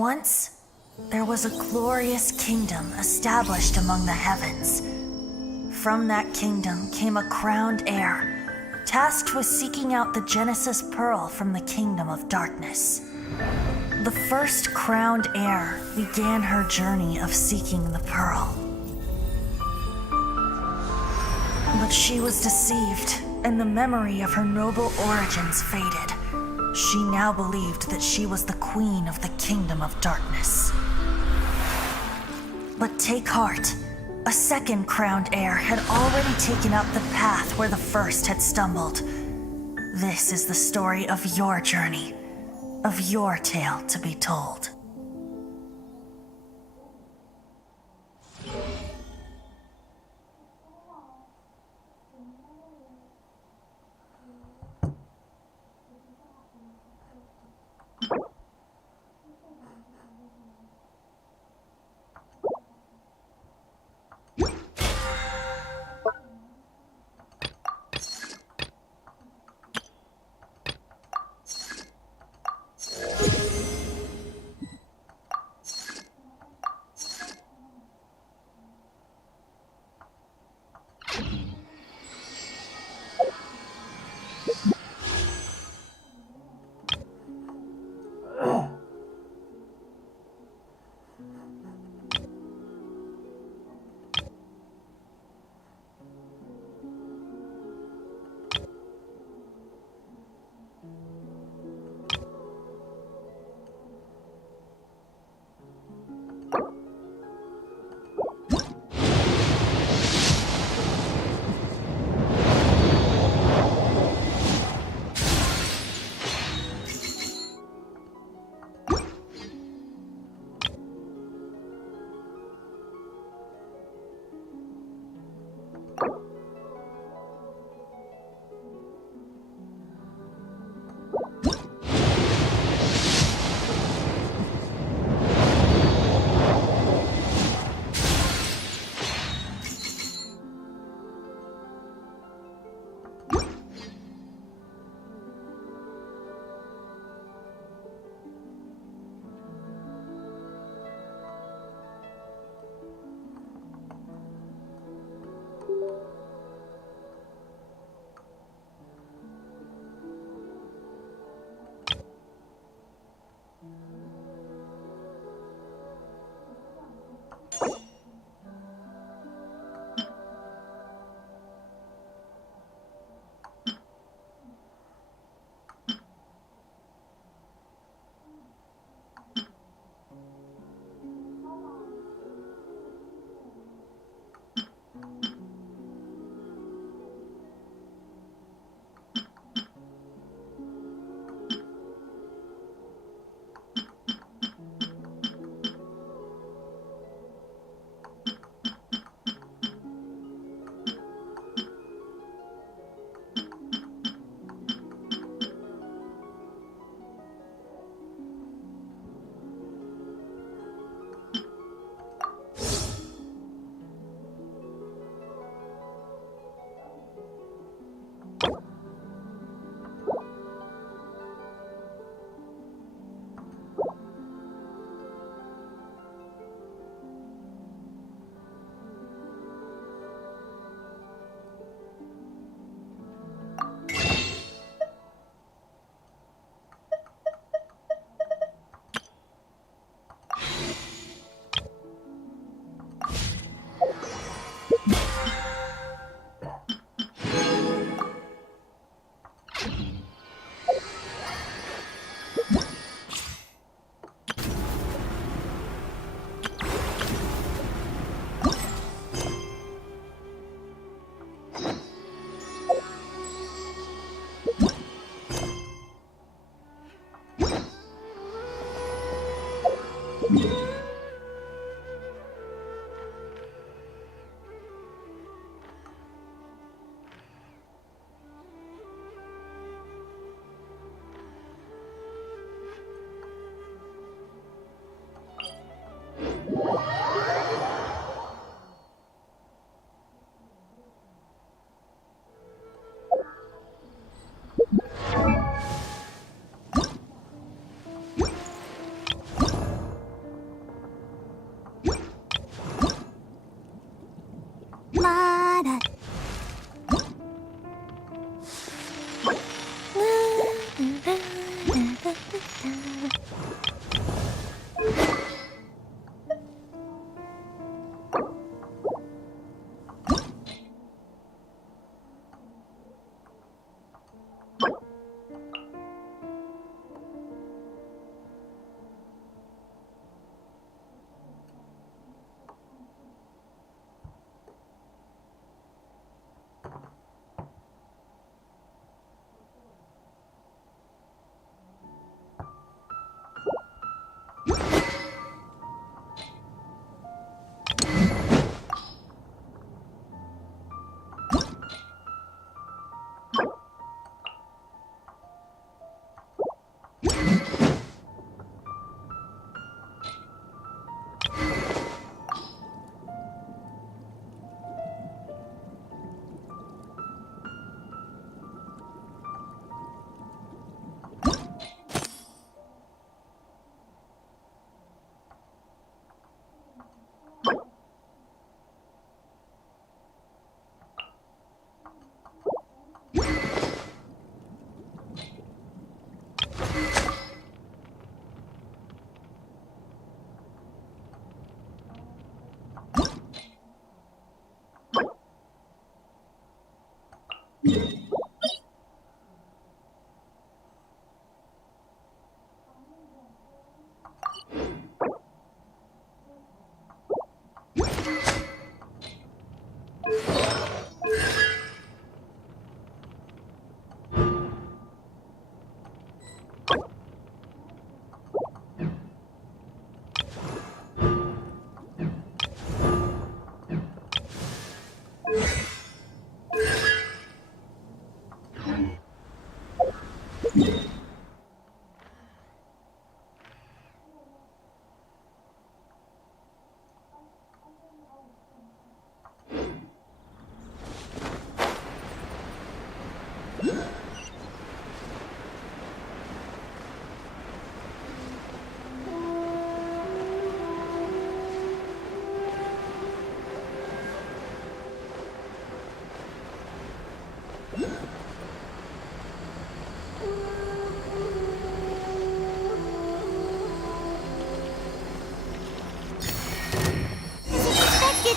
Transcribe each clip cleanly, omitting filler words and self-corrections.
Once, there was a glorious kingdom established among the heavens. From that kingdom came a crowned heir, tasked with seeking out the Genesis Pearl from the kingdom of darkness. The first crowned heir began her journey of seeking the pearl. But she was deceived, and the memory of her noble origins faded. She now believed that she was the queen of the kingdom of darkness. But take heart. A second crowned heir had already taken up the path where the first had stumbled. This is the story of your journey, of your tale to be told.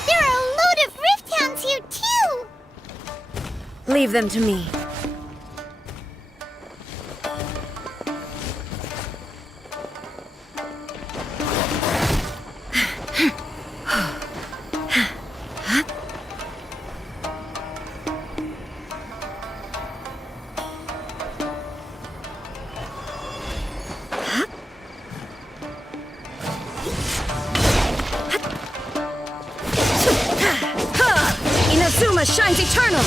There are a load of Rift Hounds here, too! Leave them to me. Inazuma shines eternal!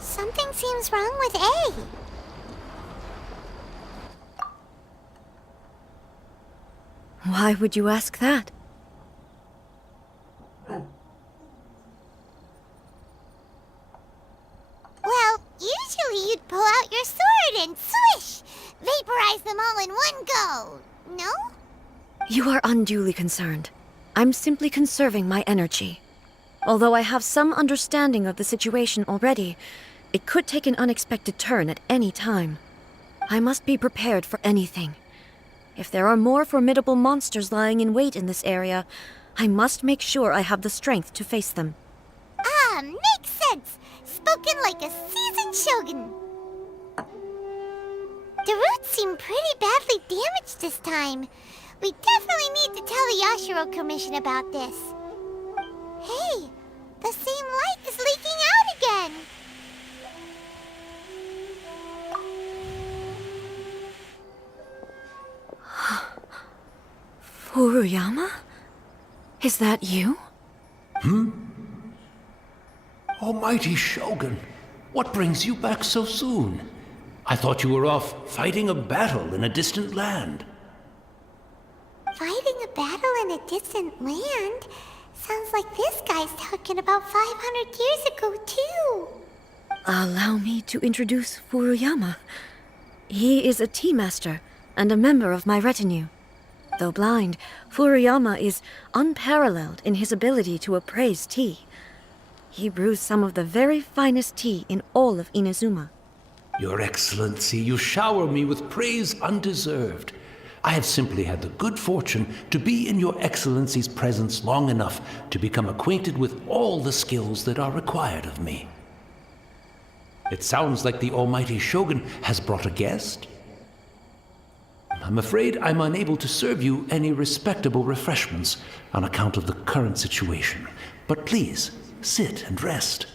Something seems wrong with A. Why would you ask that? Well, usually you'd pull out your sword and swish! Vaporize them all in one go, no? You are unduly concerned. I'm simply conserving my energy. Although I have some understanding of the situation already, it could take an unexpected turn at any time. I must be prepared for anything. If there are more formidable monsters lying in wait in this area, I must make sure I have the strength to face them. Ah, makes sense! Spoken like a seasoned shogun. The roots seem pretty badly damaged this time. We definitely need to tell the Yashiro Commission about this. Hey, the same light is leaking out again! Furuyama? Is that you? Almighty Shogun, what brings you back so soon? I thought you were off fighting a battle in a distant land. Fighting a battle in a distant land? Sounds like this guy's talking about 500 years ago, too. Allow me to introduce Furuyama. He is a tea master and a member of my retinue. Though blind, Furuyama is unparalleled in his ability to appraise tea. He brews some of the very finest tea in all of Inazuma. Your Excellency, you shower me with praise undeserved. I have simply had the good fortune to be in Your Excellency's presence long enough to become acquainted with all the skills that are required of me. It sounds like the Almighty Shogun has brought a guest. I'm afraid I'm unable to serve you any respectable refreshments on account of the current situation. But please, sit and rest.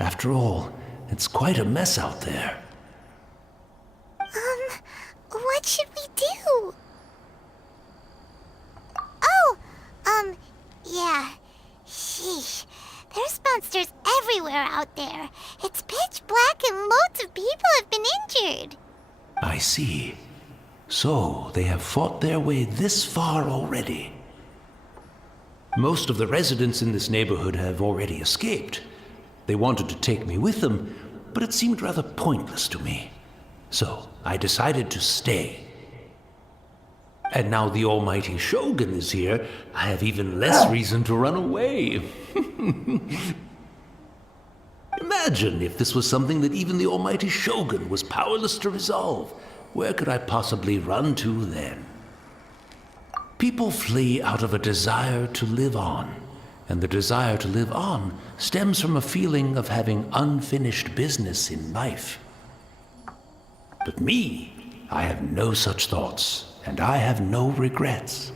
After all, it's quite a mess out there. What should we do? Oh, yeah. Sheesh. There's monsters everywhere out there. It's pitch black and loads of people have been injured. I see. So, they have fought their way this far already. Most of the residents in this neighborhood have already escaped. They wanted to take me with them, but it seemed rather pointless to me. So, I decided to stay. And now the Almighty Shogun is here, I have even less reason to run away. Imagine if this was something that even the Almighty Shogun was powerless to resolve. Where could I possibly run to then? People flee out of a desire to live on, and the desire to live on stems from a feeling of having unfinished business in life. But me, I have no such thoughts, and I have no regrets.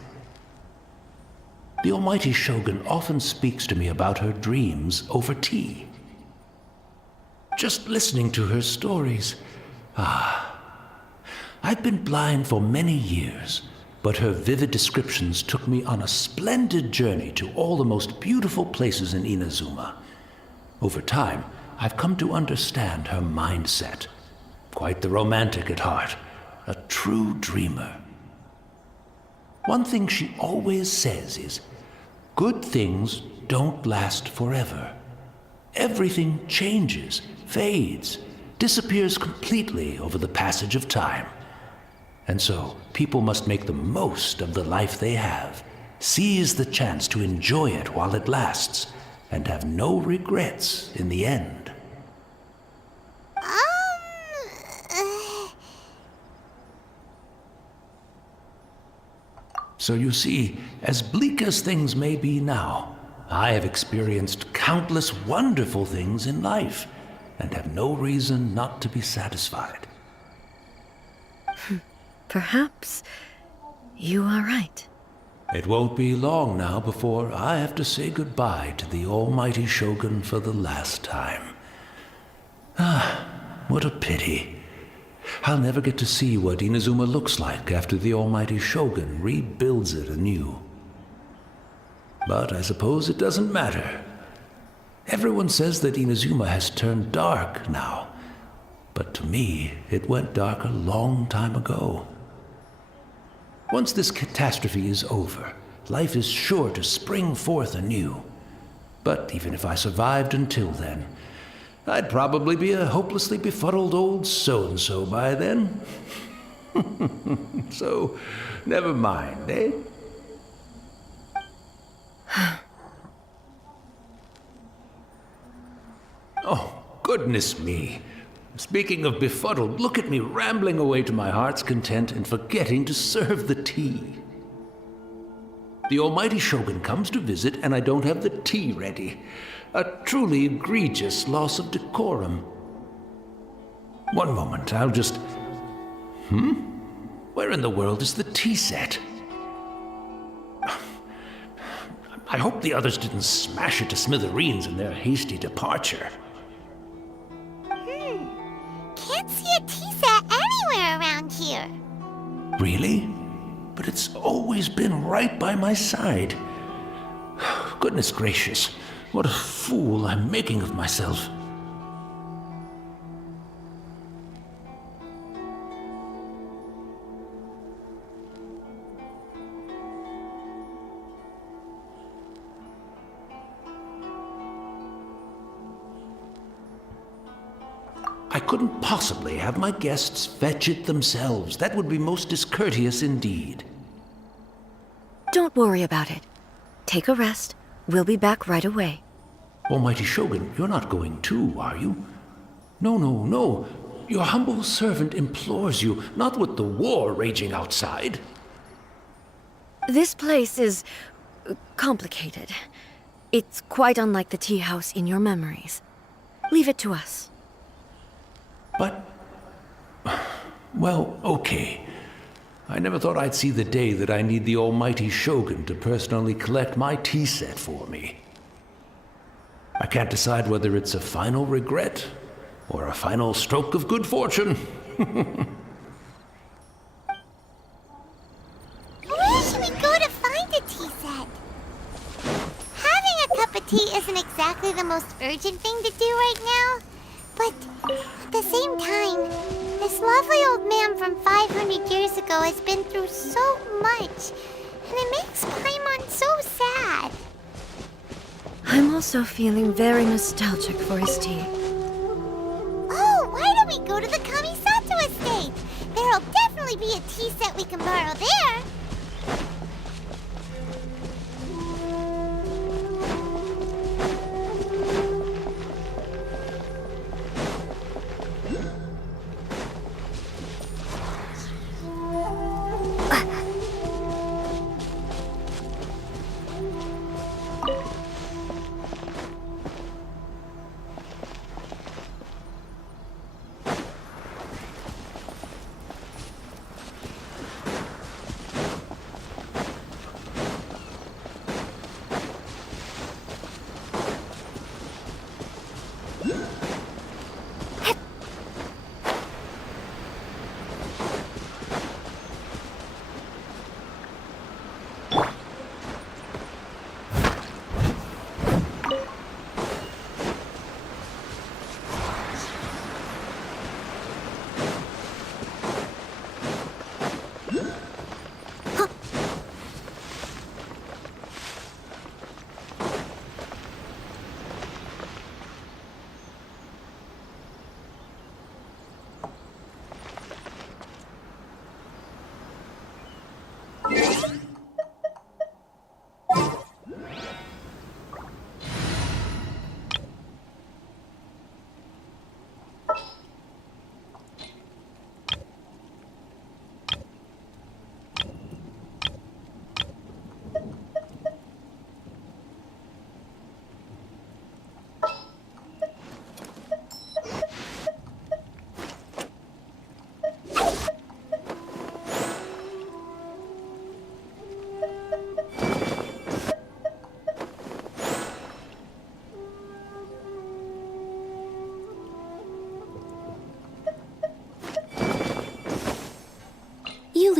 The Almighty Shogun often speaks to me about her dreams over tea. Just listening to her stories, I've been blind for many years, but her vivid descriptions took me on a splendid journey to all the most beautiful places in Inazuma. Over time, I've come to understand her mindset. Quite the romantic at heart, a true dreamer. One thing she always says is, good things don't last forever. Everything changes, fades, disappears completely over the passage of time. And so, people must make the most of the life they have, seize the chance to enjoy it while it lasts, and have no regrets in the end. So you see, as bleak as things may be now, I have experienced countless wonderful things in life, and have no reason not to be satisfied. Perhaps you are right. It won't be long now before I have to say goodbye to the almighty Shogun for the last time. Ah, what a pity. I'll never get to see what Inazuma looks like after the almighty Shogun rebuilds it anew. But I suppose it doesn't matter. Everyone says that Inazuma has turned dark now, but to me, it went dark a long time ago. Once this catastrophe is over, life is sure to spring forth anew. But even if I survived until then, I'd probably be a hopelessly befuddled old so-and-so by then. So, never mind, eh? Oh, goodness me. Speaking of befuddled, look at me rambling away to my heart's content and forgetting to serve the tea. The almighty Shogun comes to visit and I don't have the tea ready. A truly egregious loss of decorum. One moment, I'll just... Where in the world is the tea set? I hope the others didn't smash it to smithereens in their hasty departure. Can't see a tea set anywhere around here. Really? But it's always been right by my side. Goodness gracious, what a fool I'm making of myself. I couldn't possibly have my guests fetch it themselves. That would be most discourteous indeed. Don't worry about it. Take a rest. We'll be back right away. Almighty Shogun, you're not going too, are you? No, no, no. Your humble servant implores you, not with the war raging outside. This place is complicated. It's quite unlike the tea house in your memories. Leave it to us. But... well, okay. I never thought I'd see the day that I need the almighty Shogun to personally collect my tea set for me. I can't decide whether it's a final regret or a final stroke of good fortune. Where should we go to find a tea set? Having a cup of tea isn't exactly the most urgent thing to do right now. But at the same time, this lovely old man from 500 years ago has been through so much, and it makes Paimon so sad. I'm also feeling very nostalgic for his tea. Oh, why don't we go to the Kamisato estate? There'll definitely be a tea set we can borrow there.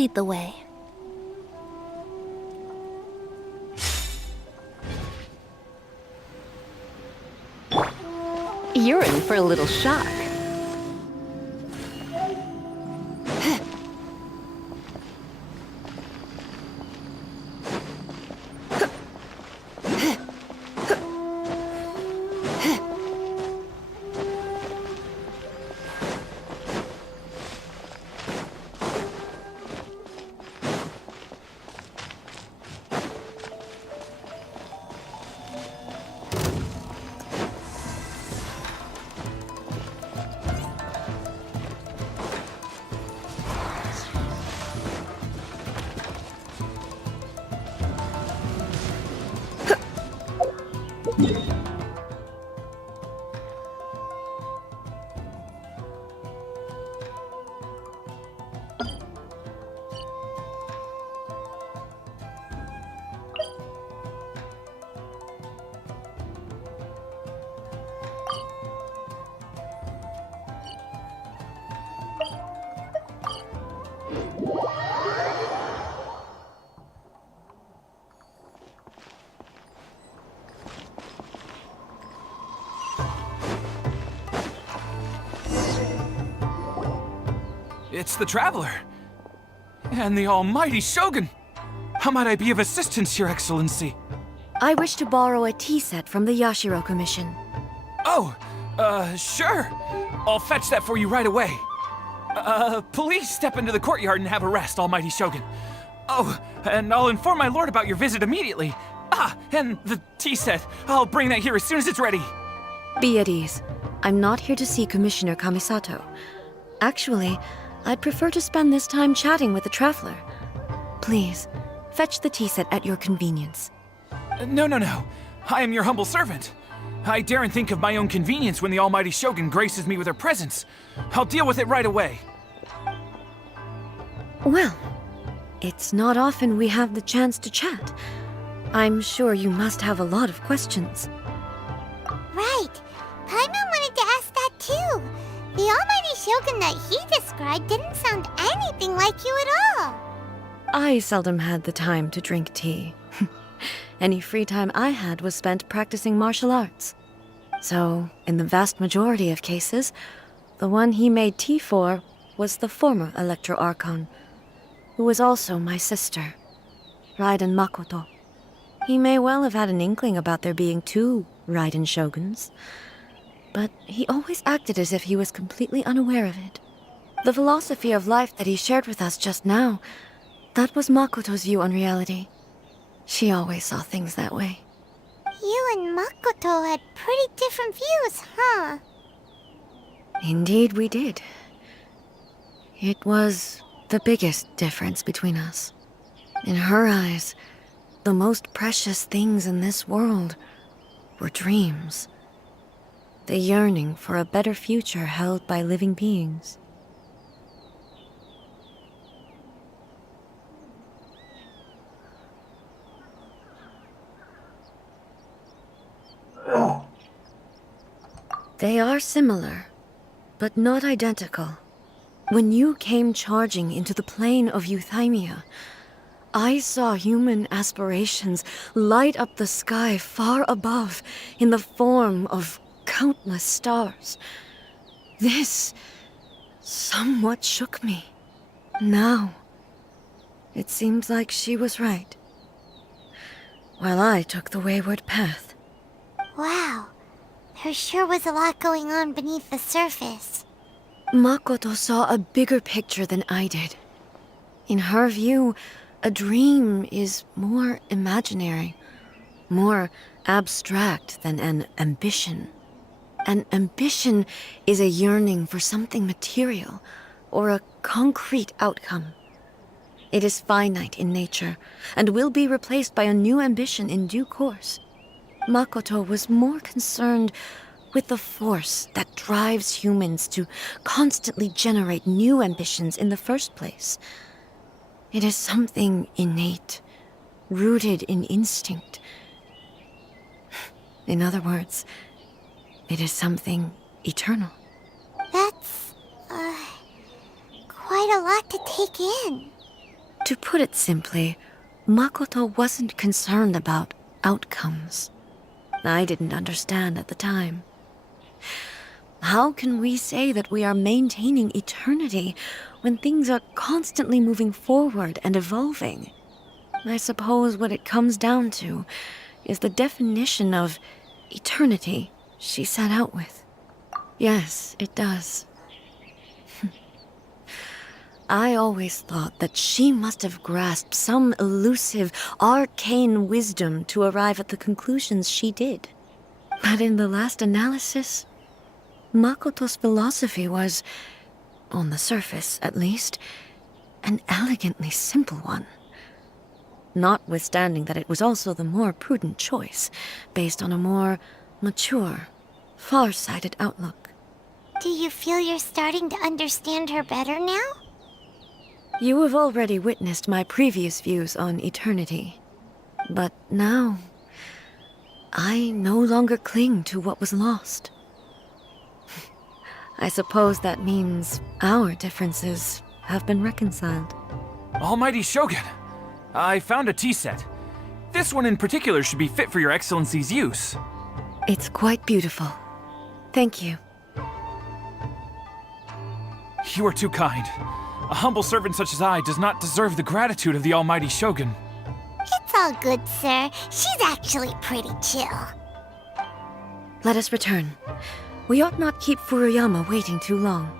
lead the way. You're in for a little shock. It's the Traveler. And the almighty Shogun. How might I be of assistance, Your Excellency? I wish to borrow a tea set from the Yashiro Commission. Oh, sure. I'll fetch that for you right away. Please step into the courtyard and have a rest, almighty Shogun. Oh, and I'll inform my lord about your visit immediately. Ah, and the tea set. I'll bring that here as soon as it's ready. Be at ease. I'm not here to see Commissioner Kamisato. Actually, I'd prefer to spend this time chatting with the Traveler. Please, fetch the tea set at your convenience. No. I am your humble servant. I daren't think of my own convenience when the almighty Shogun graces me with her presence. I'll deal with it right away. Well, it's not often we have the chance to chat. I'm sure you must have a lot of questions. Right. Paimon wanted to ask that too. The almighty Shogun that he described didn't sound anything like you at all. I seldom had the time to drink tea. Any free time I had was spent practicing martial arts. So, in the vast majority of cases, the one he made tea for was the former Electro Archon, who was also my sister, Raiden Makoto. He may well have had an inkling about there being two Raiden Shoguns, but he always acted as if he was completely unaware of it. The philosophy of life that he shared with us just now, that was Makoto's view on reality. She always saw things that way. You and Makoto had pretty different views, huh? Indeed we did. It was the biggest difference between us. In her eyes, the most precious things in this world were dreams. The yearning for a better future held by living beings. They are similar, but not identical. When you came charging into the plane of Euthymia, I saw human aspirations light up the sky far above in the form of countless stars. This somewhat shook me. Now, it seems like she was right, while I took the wayward path. Wow. There sure was a lot going on beneath the surface. Makoto saw a bigger picture than I did. In her view, a dream is more imaginary, more abstract than an ambition. An ambition is a yearning for something material or a concrete outcome. It is finite in nature and will be replaced by a new ambition in due course. Makoto was more concerned with the force that drives humans to constantly generate new ambitions in the first place. It is something innate, rooted in instinct. In other words, it is something eternal. That's, quite a lot to take in. To put it simply, Makoto wasn't concerned about outcomes. I didn't understand at the time. How can we say that we are maintaining eternity when things are constantly moving forward and evolving? I suppose what it comes down to is the definition of eternity she set out with. Yes, it does. I always thought that she must have grasped some elusive, arcane wisdom to arrive at the conclusions she did. But in the last analysis, Makoto's philosophy was, on the surface at least, an elegantly simple one. Notwithstanding that it was also the more prudent choice, based on a more mature, far-sighted outlook. Do you feel you're starting to understand her better now? You have already witnessed my previous views on eternity. But now, I no longer cling to what was lost. I suppose that means our differences have been reconciled. Almighty Shogun, I found a tea set. This one in particular should be fit for your Excellency's use. It's quite beautiful. Thank you. You are too kind. A humble servant such as I does not deserve the gratitude of the Almighty Shogun. It's all good, sir. She's actually pretty chill. Let us return. We ought not keep Furuyama waiting too long.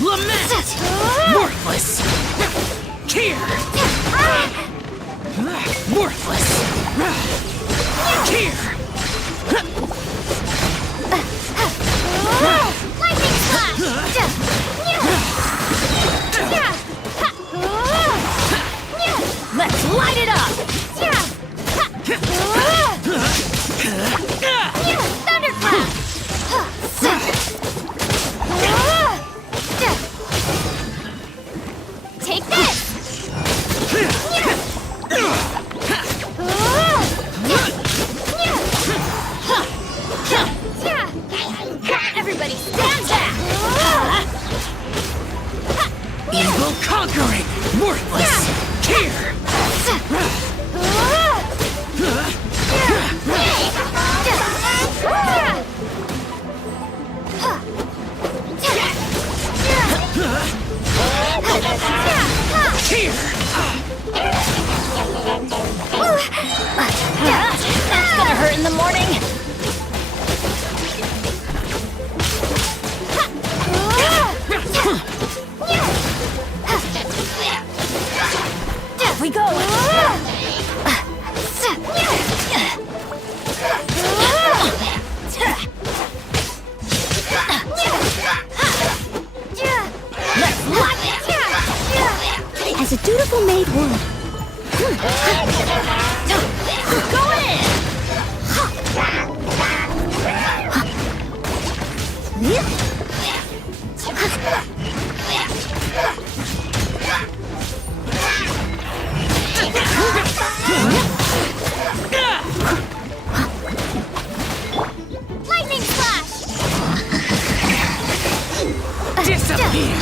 Lament! Worthless! Here! Worthless! Here! Lightning slash! Let's light it up! Thunderclap! Take this! Everybody stand back! Evil conquering! Worthless! Here! Here! That's gonna hurt in the morning! Off we go! Let's light it! As a dutiful maid would. Go in! Lightning slash! Disappear!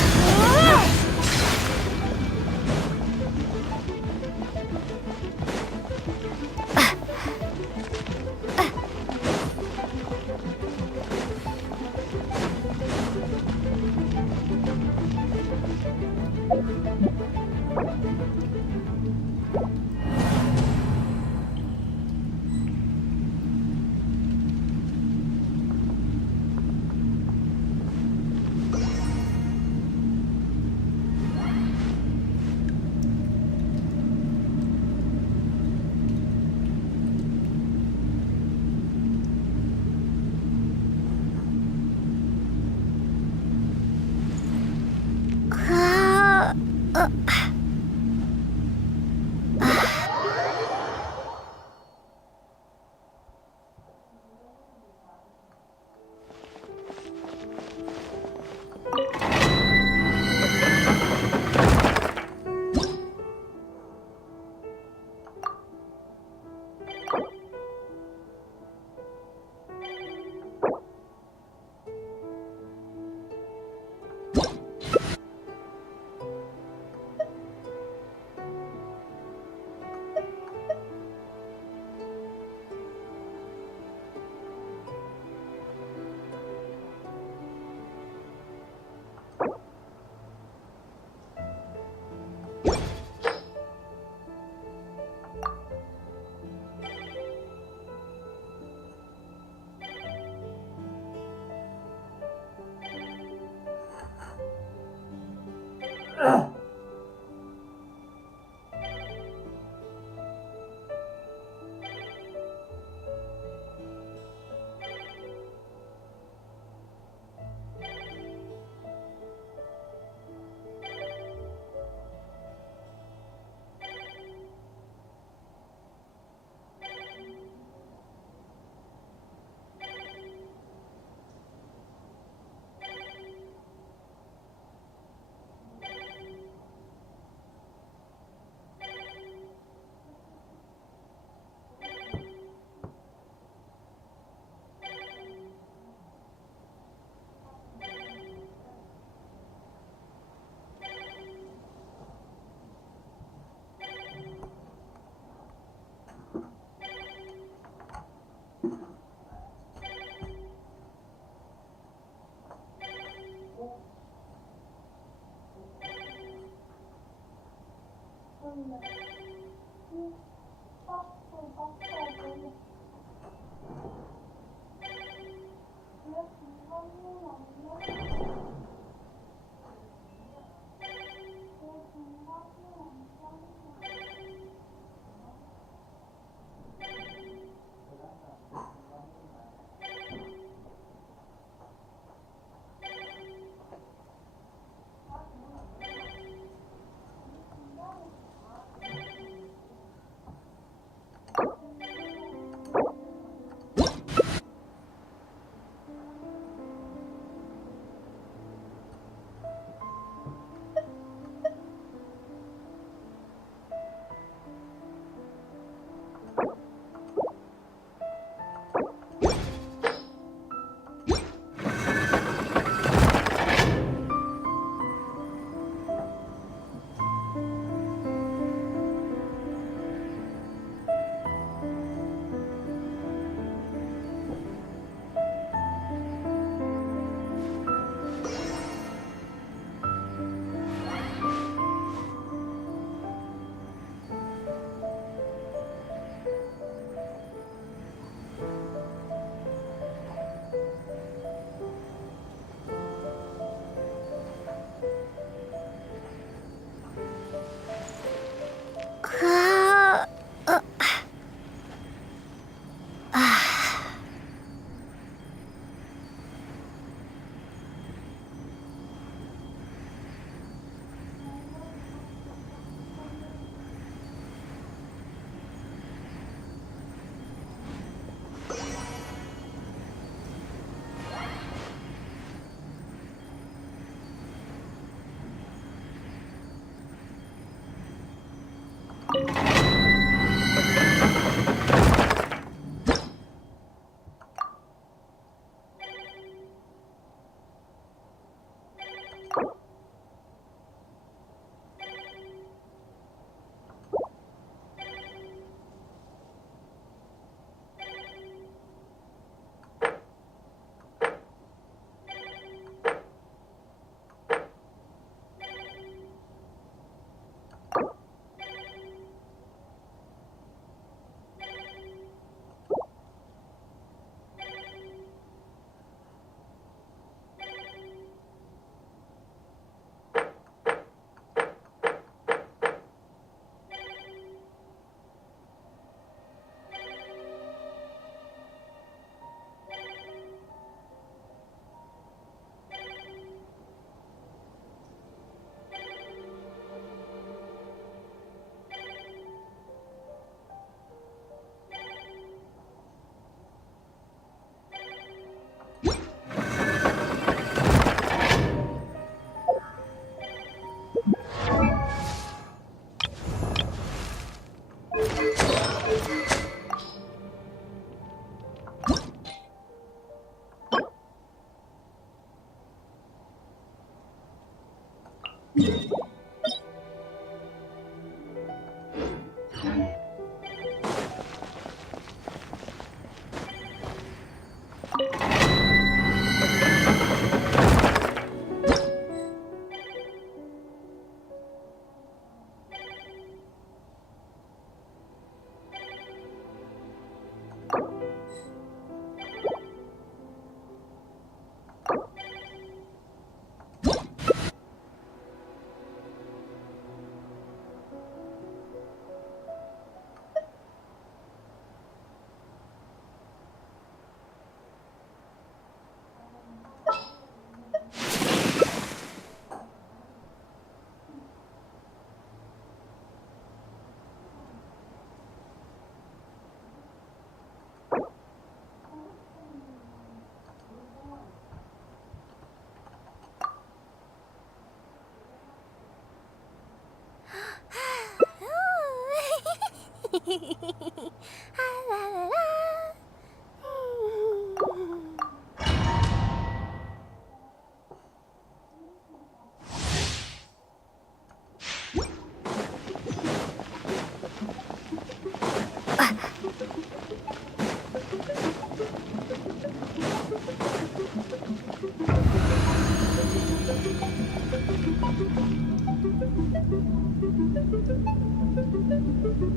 Don't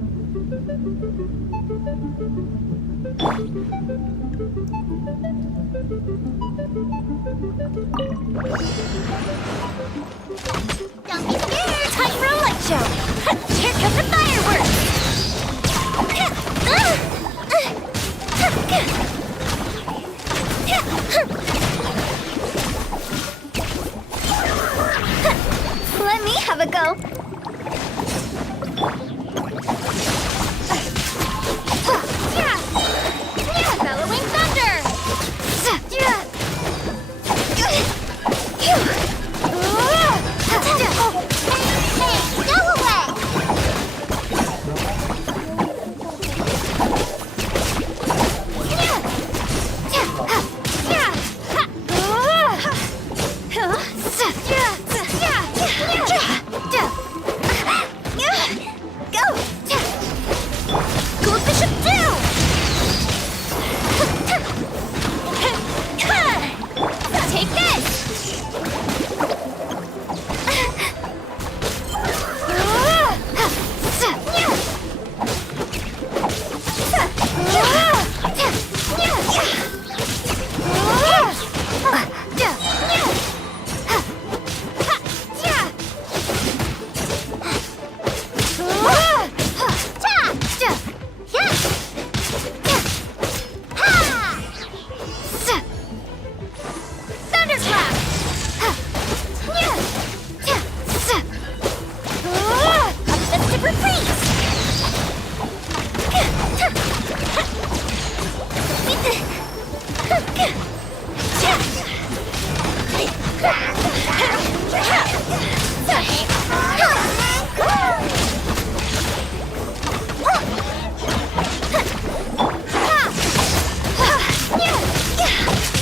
be scared! Time for a light show! Here come the fireworks! Let me have a go. Bellowing thunder! Hey, go away! Go! Gold Bishop down! Take this!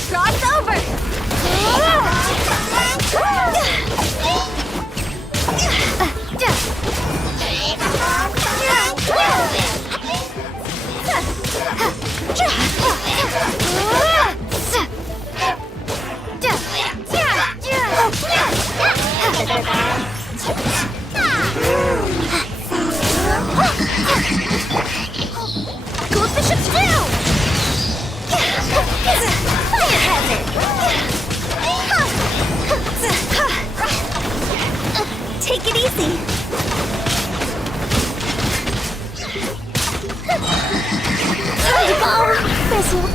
Cross over! Gold Bishop's down! Fire hazard! Take it easy! Fireball! Fizzle!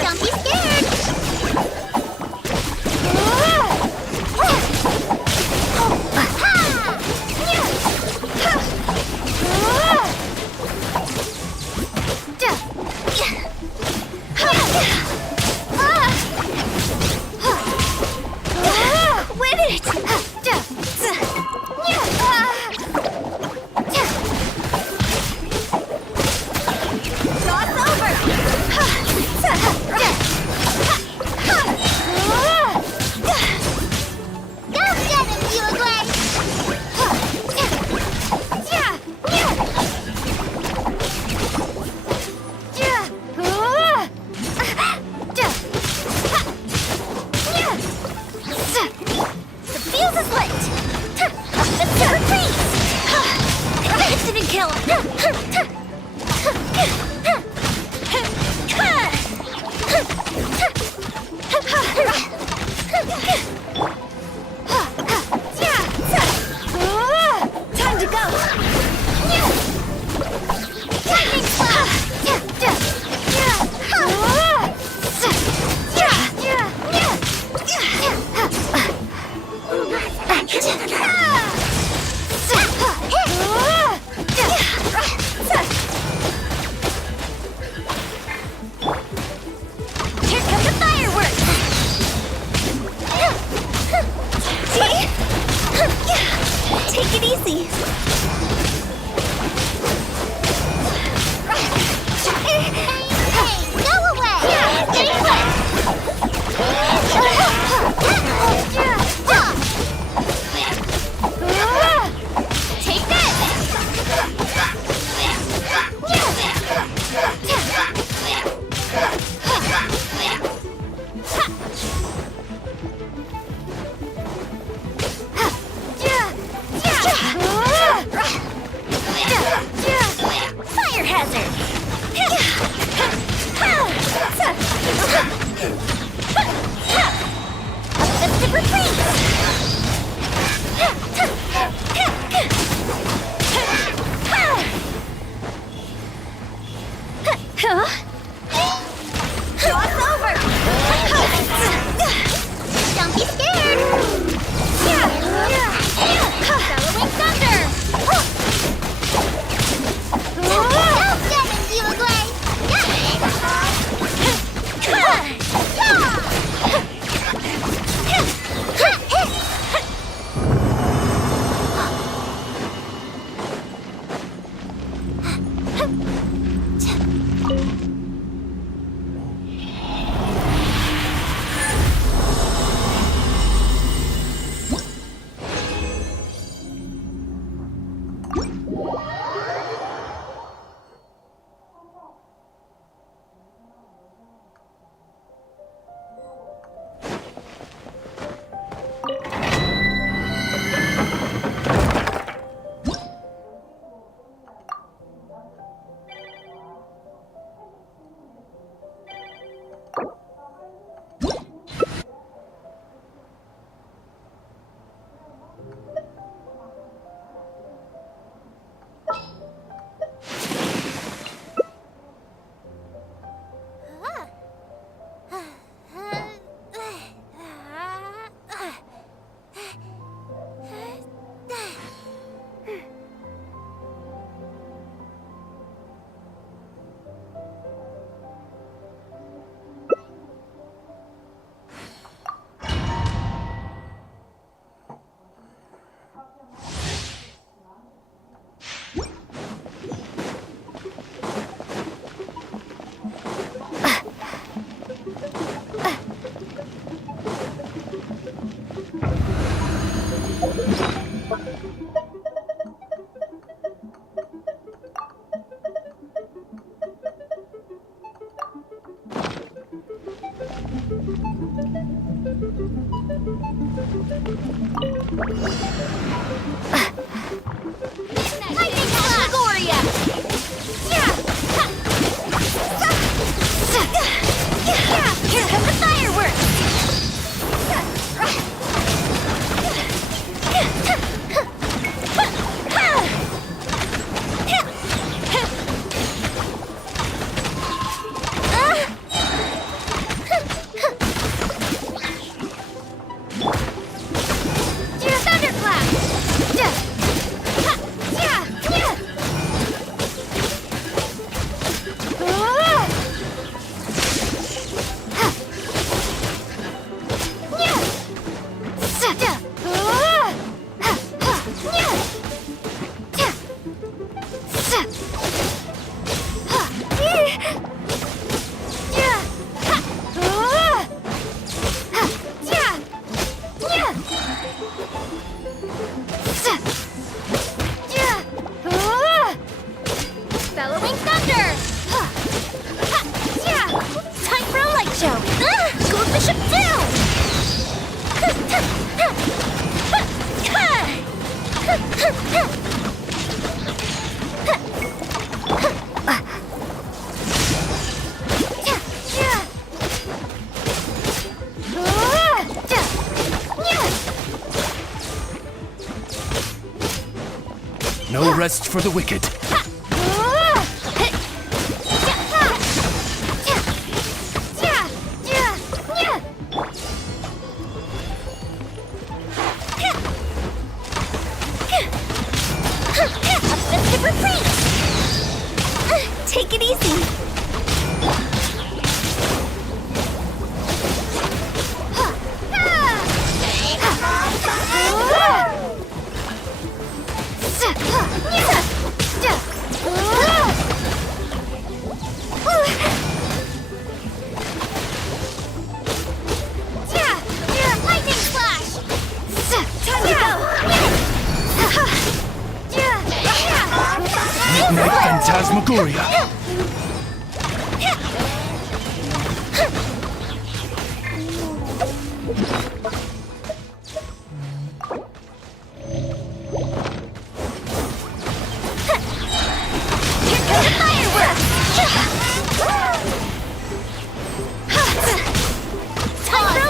Don't be scared! Win it! Cross over! Don't be scared! Bellowing thunder! Don't get it, Uruguay! Here come the fireworks! Bellowing thunder! Time for a light show! Gold Bishop down! No rest for the wicked. Take it easy. Lightning flash! Time to go! Midnight Phantasmagoria.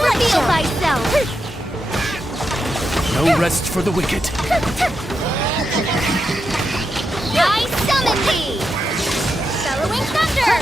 Reveal thyself! No rest for the wicked. I summon thee! Bellowing thunder!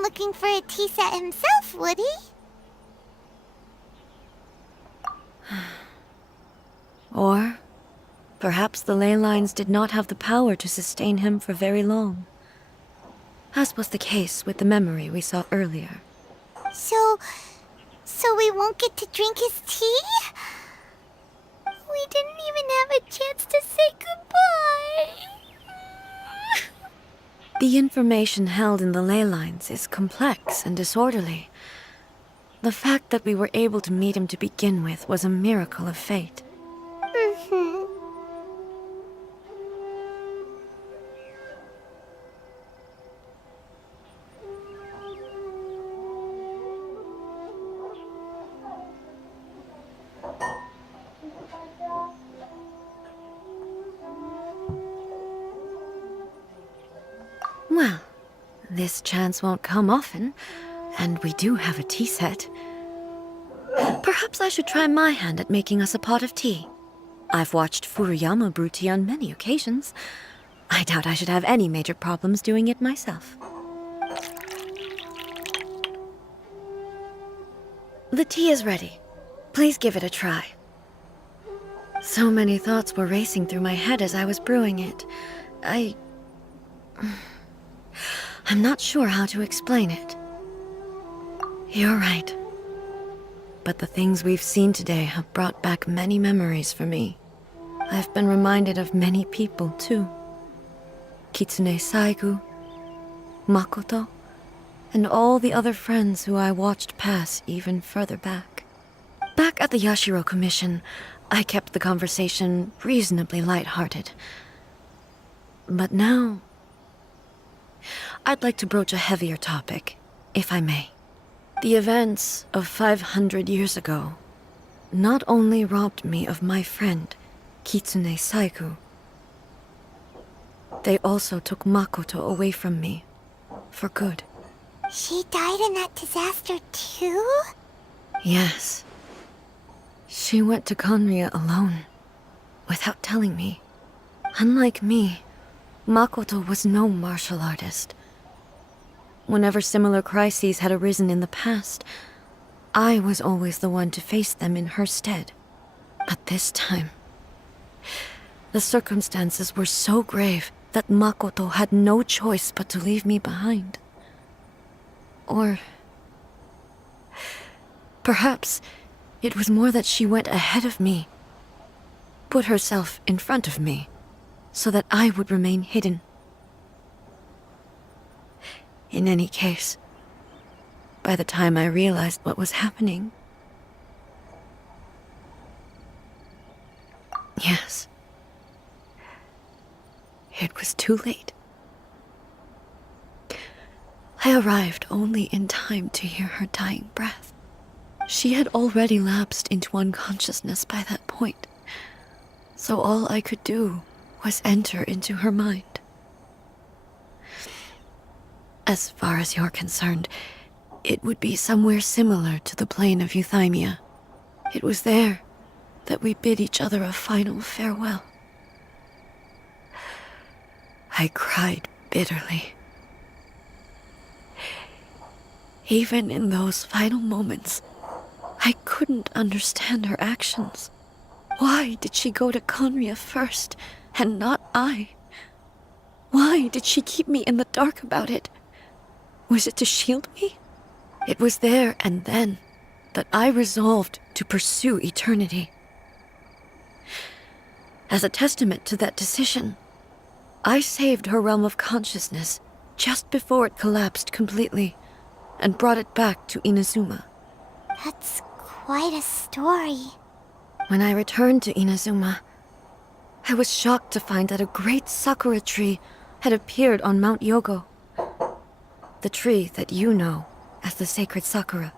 Looking for a tea set himself, would he? Or perhaps the ley lines did not have the power to sustain him for very long, as was the case with the memory we saw earlier. So we won't get to drink his tea? We didn't even have a chance to say goodbye. The The information held in the ley lines is complex and disorderly. The fact that we were able to meet him to begin with was a miracle of fate. Mm-hmm. Well, this chance won't come often, and we do have a tea set. Perhaps I should try my hand at making us a pot of tea. I've watched Furuyama brew tea on many occasions. I doubt I should have any major problems doing it myself. The tea is ready. Please give it a try. So many thoughts were racing through my head as I was brewing it. I'm not sure how to explain it. You're right. But the things we've seen today have brought back many memories for me. I've been reminded of many people, too. Kitsune Saigu, Makoto, and all the other friends who I watched pass even further back. Back at the Yashiro Commission, I kept the conversation reasonably light-hearted. But now, I'd like to broach a heavier topic, if I may. The events of 500 years ago not only robbed me of my friend, Kitsune Saigu, they also took Makoto away from me, for good. She died in that disaster too? Yes. She went to Conria alone, without telling me. Unlike me, Makoto was no martial artist. Whenever similar crises had arisen in the past, I was always the one to face them in her stead. But this time, the circumstances were so grave that Makoto had no choice but to leave me behind. Or perhaps it was more that she went ahead of me, put herself in front of me, so that I would remain hidden. In any case, by the time I realized what was happening, yes, it was too late. I arrived only in time to hear her dying breath. She had already lapsed into unconsciousness by that point, so all I could do was enter into her mind. As far as you're concerned, it would be somewhere similar to the plain of Euthymia. It was there that we bid each other a final farewell. I cried bitterly. Even in those final moments, I couldn't understand her actions. Why did she go to Conria first, and not I? Why did she keep me in the dark about it? Was it to shield me? It was there and then that I resolved to pursue eternity. As a testament to that decision, I saved her realm of consciousness just before it collapsed completely and brought it back to Inazuma. That's quite a story. When I returned to Inazuma, I was shocked to find that a great sakura tree had appeared on Mount Yogo. The tree that you know as the sacred sakura.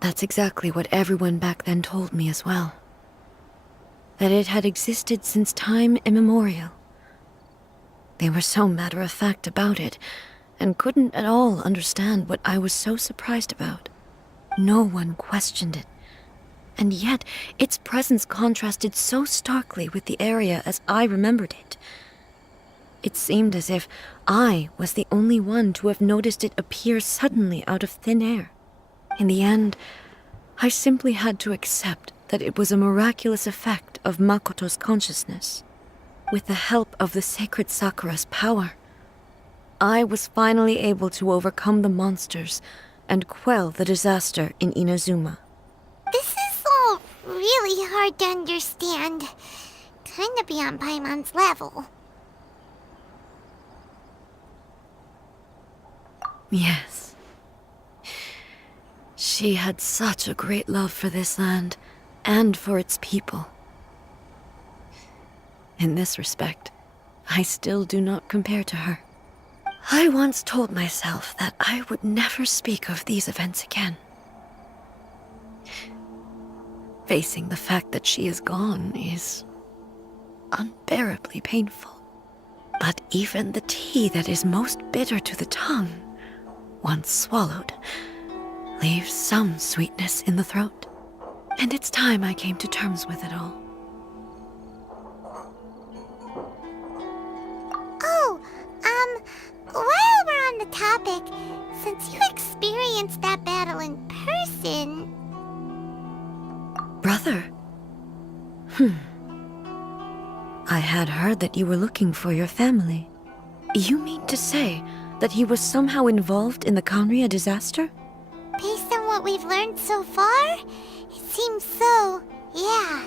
That's exactly what everyone back then told me as well. That it had existed since time immemorial. They were so matter-of-fact about it, and couldn't at all understand what I was so surprised about. No one questioned it, and yet its presence contrasted so starkly with the area as I remembered it. It seemed as if I was the only one to have noticed it appear suddenly out of thin air. In the end, I simply had to accept that it was a miraculous effect of Makoto's consciousness. With the help of the sacred Sakura's power, I was finally able to overcome the monsters and quell the disaster in Inazuma. This is all really hard to understand. Kinda beyond Paimon's level. Yes. She had such a great love for this land and for its people. In this respect, I still do not compare to her. I once told myself that I would never speak of these events again. Facing the fact that she is gone is unbearably painful. But even the tea that is most bitter to the tongue, once swallowed, leaves some sweetness in the throat. And it's time I came to terms with it all. Oh, while we're on the topic, since you experienced that battle in person... Brother? I had heard that you were looking for your family. You mean to say that he was somehow involved in the Khaenri'ah disaster? Based on what we've learned so far, it seems so, yeah.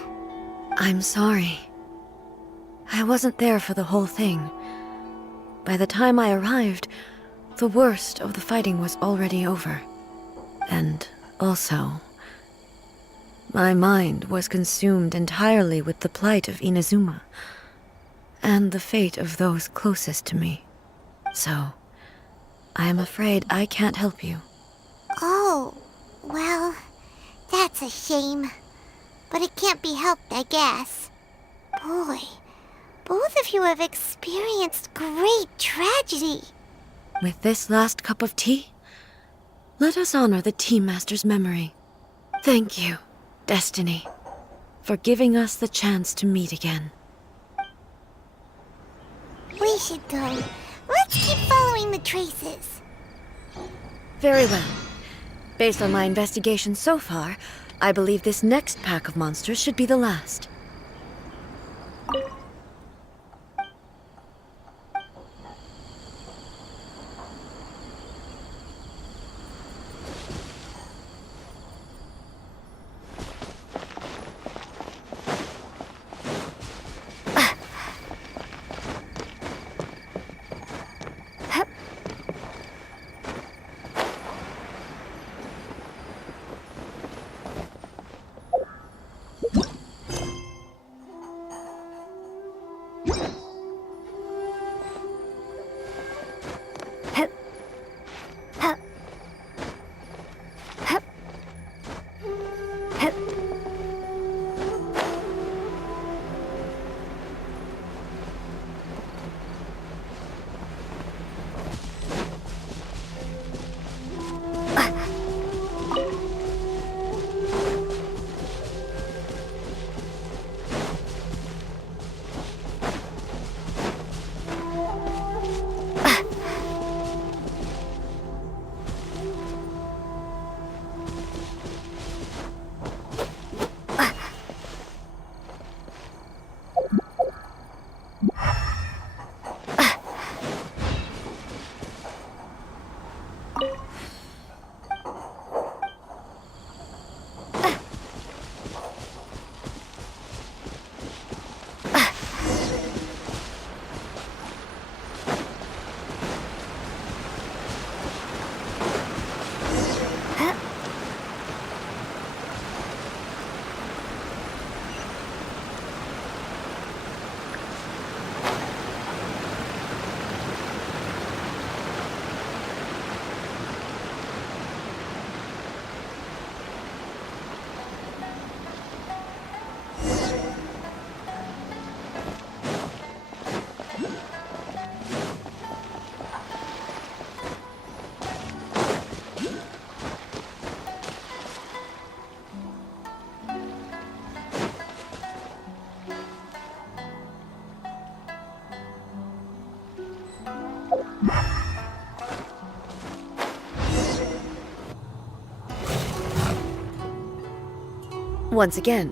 I'm sorry. I wasn't there for the whole thing. By the time I arrived, the worst of the fighting was already over. And also, my mind was consumed entirely with the plight of Inazuma and the fate of those closest to me. So, I am afraid I can't help you. Oh, well, that's a shame. But it can't be helped, I guess. Boy, both of you have experienced great tragedy. With this last cup of tea, let us honor the Tea Master's memory. Thank you, Destiny, for giving us the chance to meet again. We should go. Let's keep following the traces. Very well. Based on my investigation so far, I believe this next pack of monsters should be the last. Once again,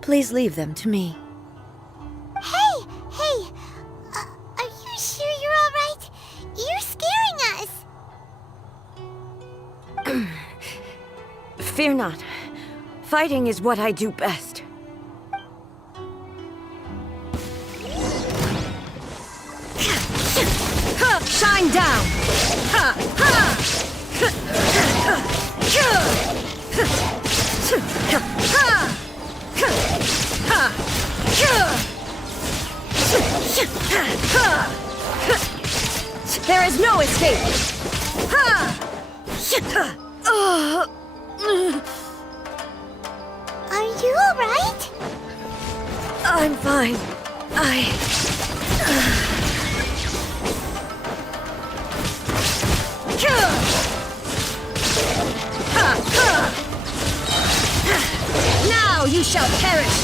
please leave them to me. Hey! Are you sure you're alright? You're Fear not. Fighting is what I do best. Shine down! Ha! Ha! There is no escape! Are you alright? I'm fine. Now you shall perish!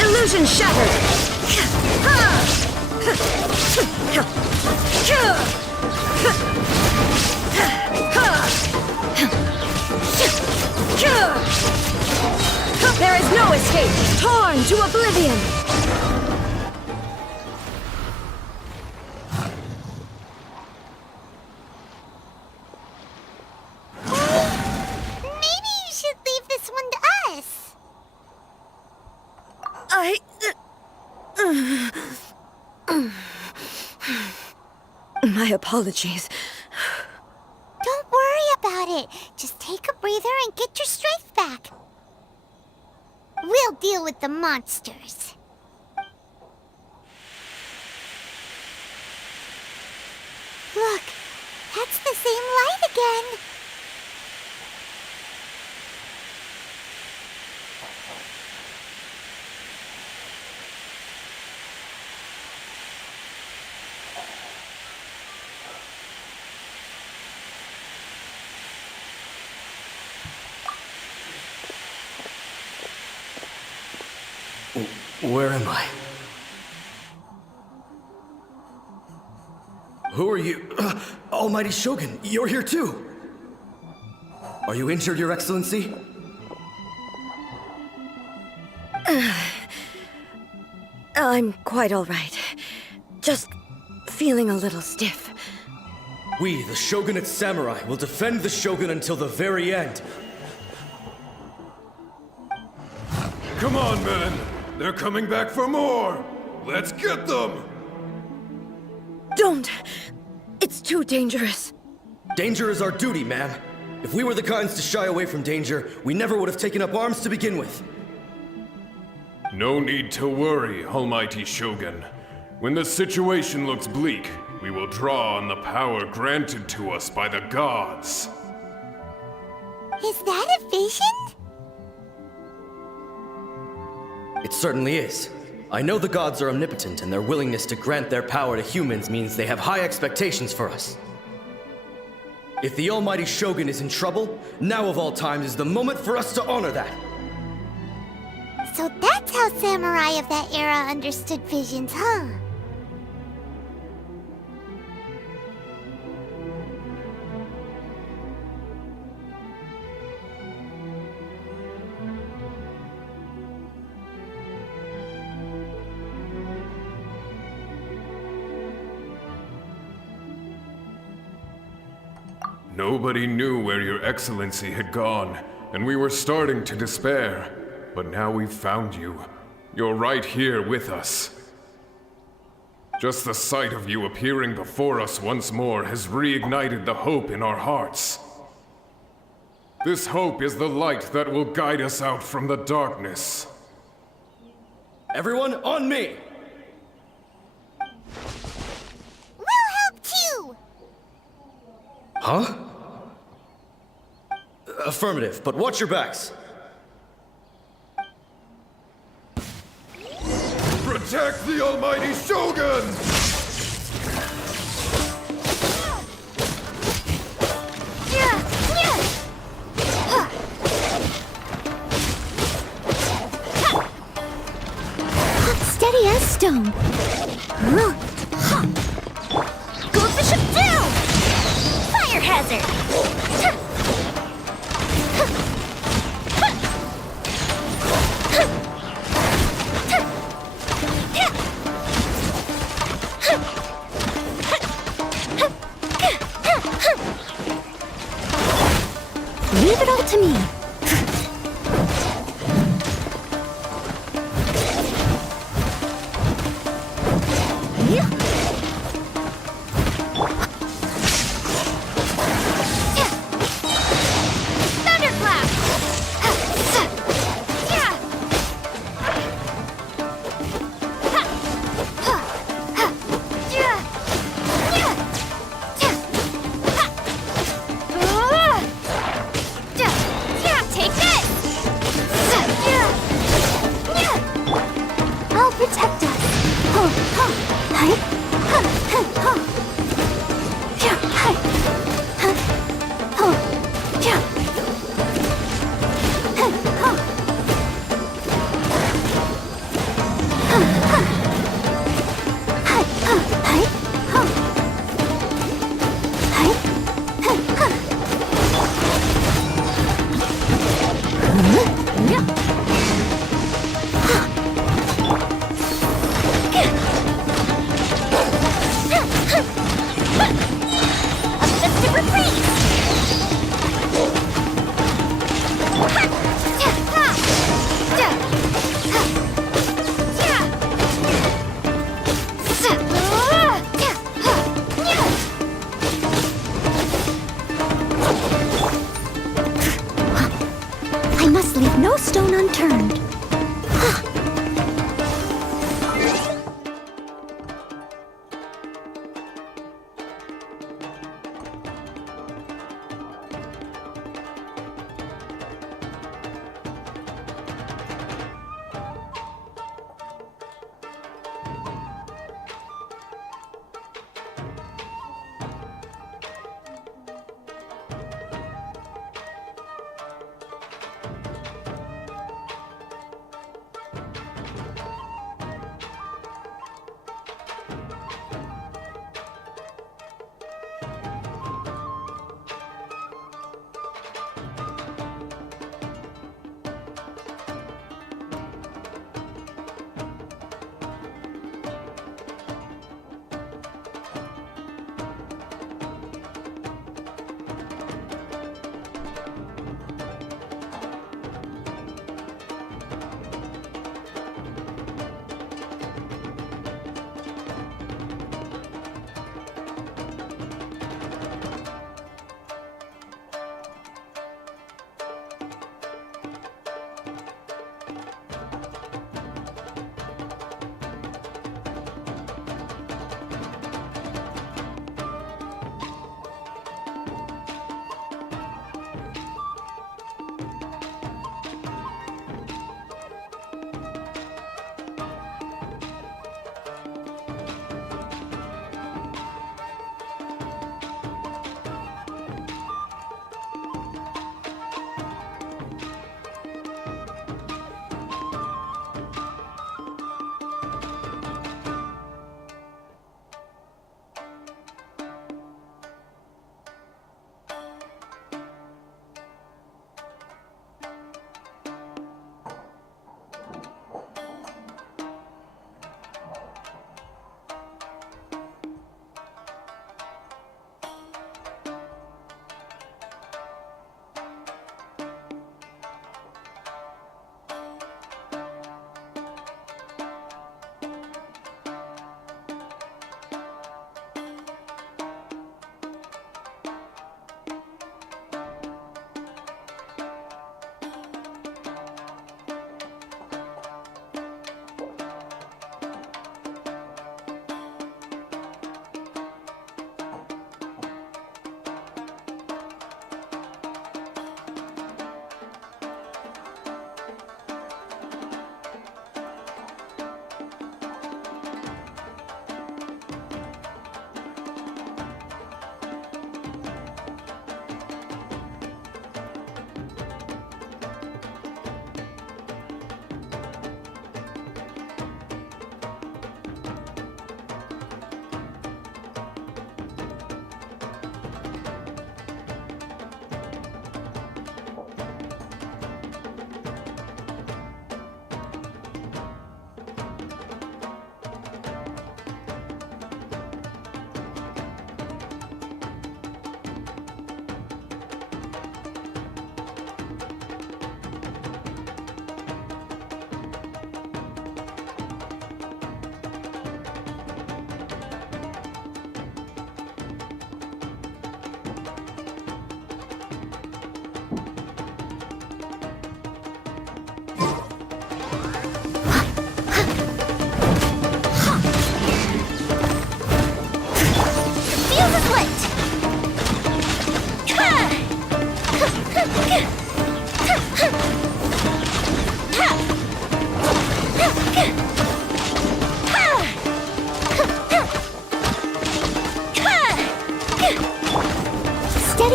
Illusion shattered! There is no escape! Torn to oblivion! Maybe you should leave this one to us. My apologies. Don't worry about it. Just take a breather and get your strength back. We'll deal with the monsters. Look, that's the same light again. Where am I? Who are you? Almighty Shogun, you're here too! Are you injured, Your Excellency? I'm quite all right. Just feeling a little stiff. We, the Shogunate Samurai, will defend the Shogun until the very end. Come on, men! They're coming back for more! Let's get them! Don't! It's too dangerous. Danger is our duty, ma'am. If we were the kinds to shy away from danger, we never would have taken up arms to begin with. No need to worry, Almighty Shogun. When the situation looks bleak, we will draw on the power granted to us by the gods. Is that a vision? It certainly is. I know the gods are omnipotent, and their willingness to grant their power to humans means they have high expectations for us. If the Almighty Shogun is in trouble, now of all times is the moment for us to honor that. So that's how samurai of that era understood visions, huh? Nobody knew where Your Excellency had gone, and we were starting to despair. But now we've found you. You're right here with us. Just the sight of you appearing before us once more has reignited the hope in our hearts. This hope is the light that will guide us out from the darkness. Everyone, on me! We'll help too! Huh? Affirmative, but watch your backs. Protect the Almighty Shogun! Steady as stone. Goldbishop down! Fire hazard! Leave it all to me. Thunderclap! Take this! I'll protect us. I must leave no stone unturned.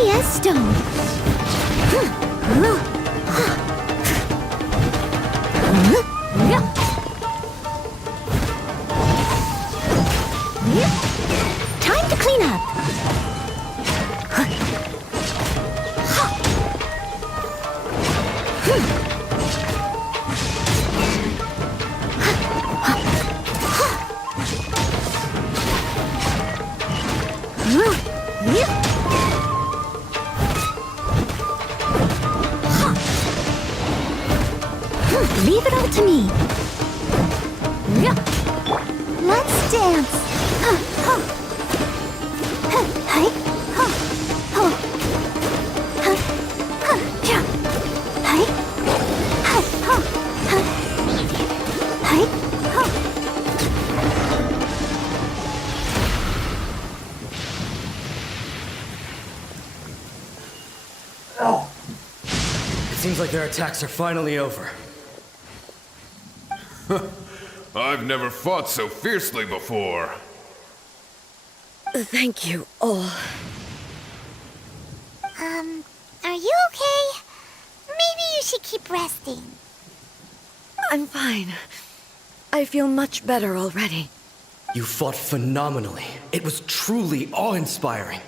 Steady as stone. Time to clean up. Leave it all to me. Let's dance. It seems like their attacks are finally over. I've never fought so fiercely before. Thank you all. Are you okay? Maybe you should keep resting. I'm fine. I feel much better already. You fought phenomenally. It was truly awe-inspiring.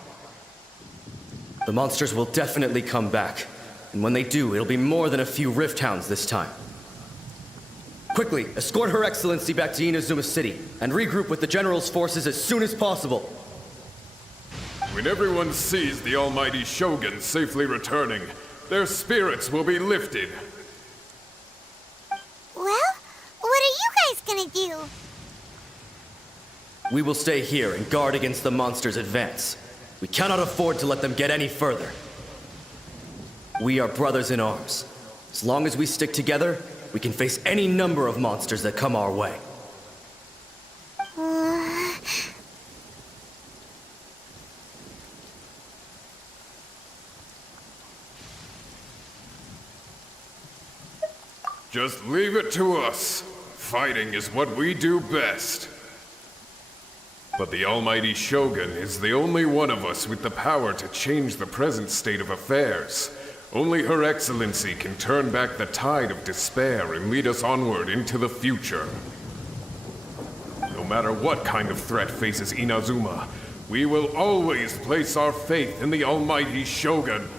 The monsters will definitely come back. And when they do, it'll be more than a few Rift Hounds this time. Quickly, escort Her Excellency back to Inazuma City, and regroup with the General's forces as soon as possible. When everyone sees the almighty Shogun safely returning, their spirits will be lifted. Well, what are you guys gonna do? We will stay here and guard against the monsters' advance. We cannot afford to let them get any further. We are brothers in arms. As long as we stick together, we can face any number of monsters that come our way. Just leave it to us. Fighting is what we do best. But the almighty Shogun is the only one of us with the power to change the present state of affairs. Only Her Excellency can turn back the tide of despair and lead us onward into the future. No matter what kind of threat faces Inazuma, we will always place our faith in the almighty Shogun.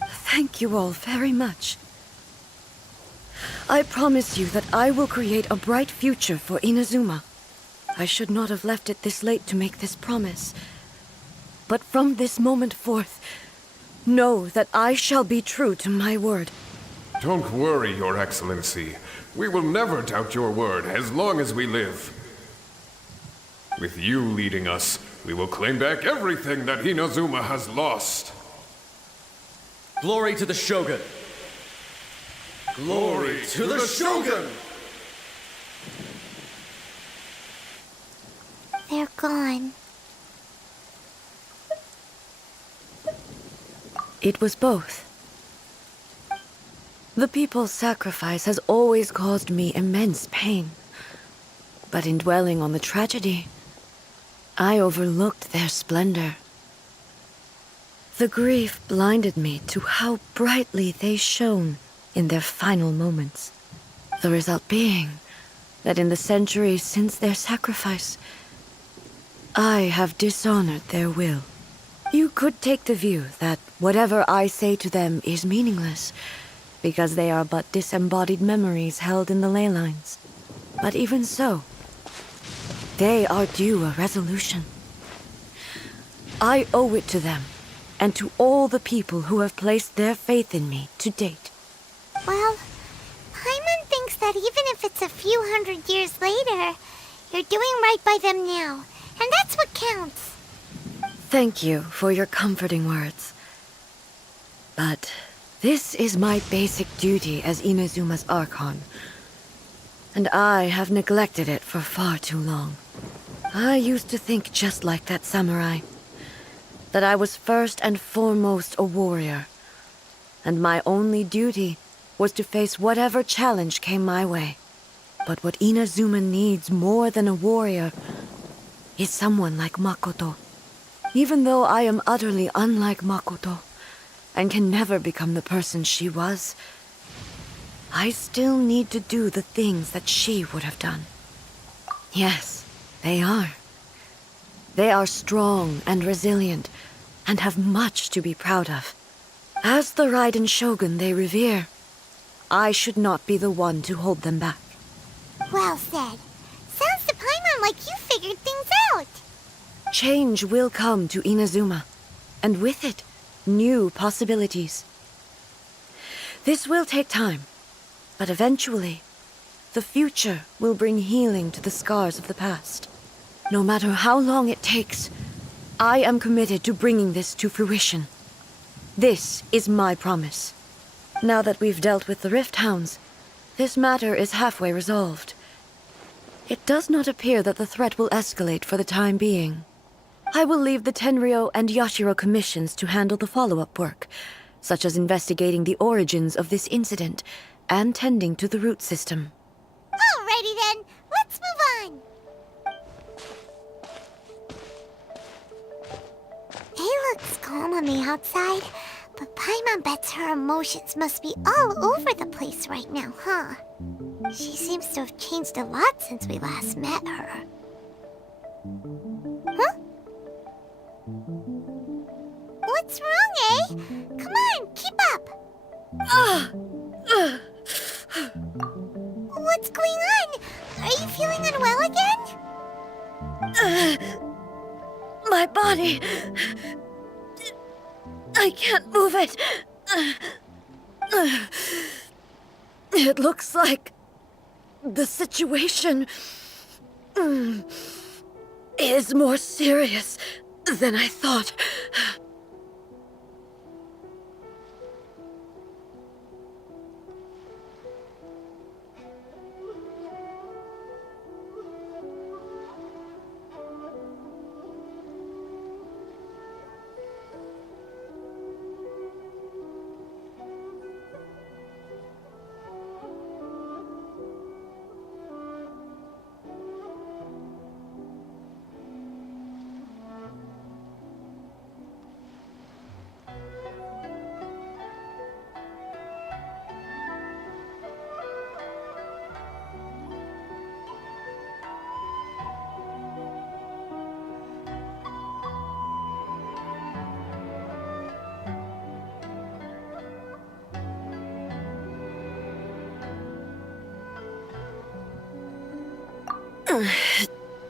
Thank you all very much. I promise you that I will create a bright future for Inazuma. I should not have left it this late to make this promise. But from this moment forth, know that I shall be true to my word. Don't worry, Your Excellency. We will never doubt your word as long as we live. With you leading us, we will claim back everything that Inazuma has lost. Glory to the Shogun! Glory to the Shogun! They're gone. It was both. The people's sacrifice has always caused me immense pain. But in dwelling on the tragedy, I overlooked their splendor. The grief blinded me to how brightly they shone in their final moments. The result being that in the centuries since their sacrifice, I have dishonored their will. You could take the view that whatever I say to them is meaningless, because they are but disembodied memories held in the ley lines. But even so, they are due a resolution. I owe it to them, and to all the people who have placed their faith in me to date. Well, Paimon thinks that even if it's a few hundred years later, you're doing right by them now, and that's what counts. Thank you for your comforting words. But this is my basic duty as Inazuma's Archon, and I have neglected it for far too long. I used to think just like that samurai, that I was first and foremost a warrior, and my only duty was to face whatever challenge came my way. But what Inazuma needs more than a warrior is someone like Makoto. Even though I am utterly unlike Makoto, and can never become the person she was, I still need to do the things that she would have done. Yes, they are. They are strong and resilient, and have much to be proud of. As the Raiden Shogun they revere, I should not be the one to hold them back. Well said. Sounds to Paimon like you figured things out. Change will come to Inazuma, and with it, new possibilities. This will take time, but eventually, the future will bring healing to the scars of the past. No matter how long it takes, I am committed to bringing this to fruition. This is my promise. Now that we've dealt with the Rift Hounds, this matter is halfway resolved. It does not appear that the threat will escalate for the time being. I will leave the Tenryo and Yashiro commissions to handle the follow-up work, such as investigating the origins of this incident and tending to the root system. Alrighty then, let's move on. It looks calm on the outside, but Paimon bets her emotions must be all over the place right now, huh? She seems to have changed a lot since we last met her. Huh? What's wrong, eh? Come on, keep up! What's going on? Are you feeling unwell again? My body... I can't move it. It looks like the situation is more serious than I thought.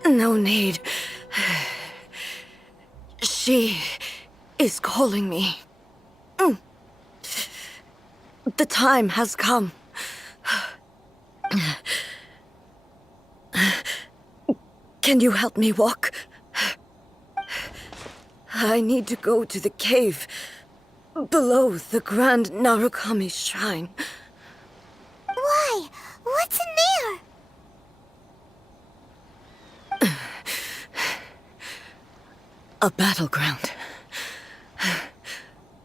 No need. She is calling me. The time has come. Can you help me walk? I need to go to the cave below the Grand Narukami Shrine. Why? What's in there? A battleground.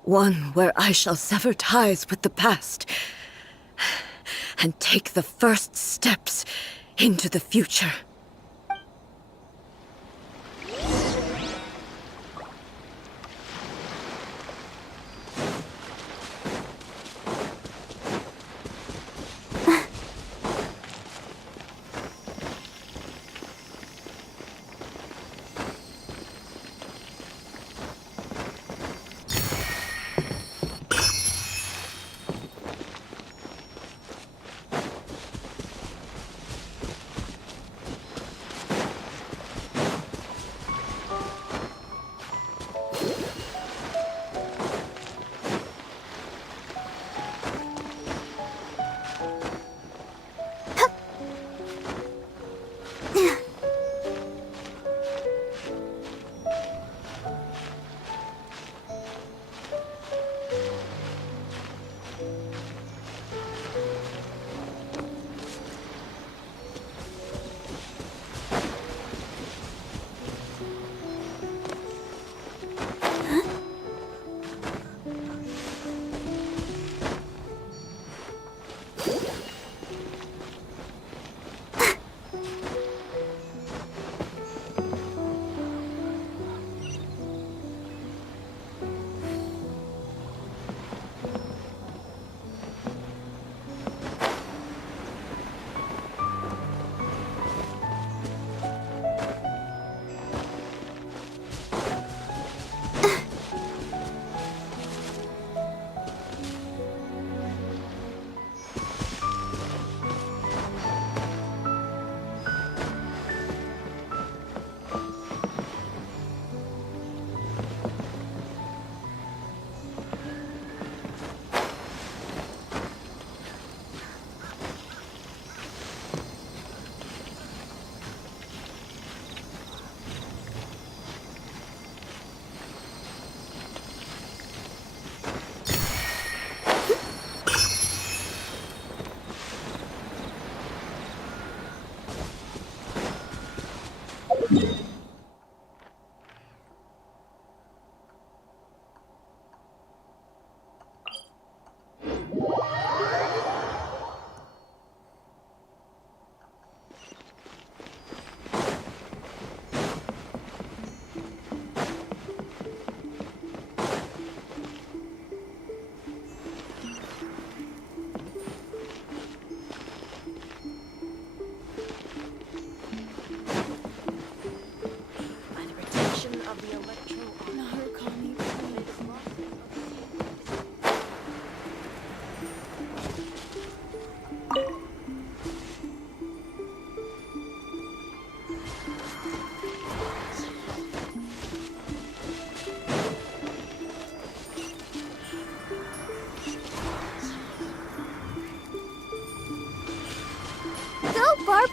One where I shall sever ties with the past and take the first steps into the future.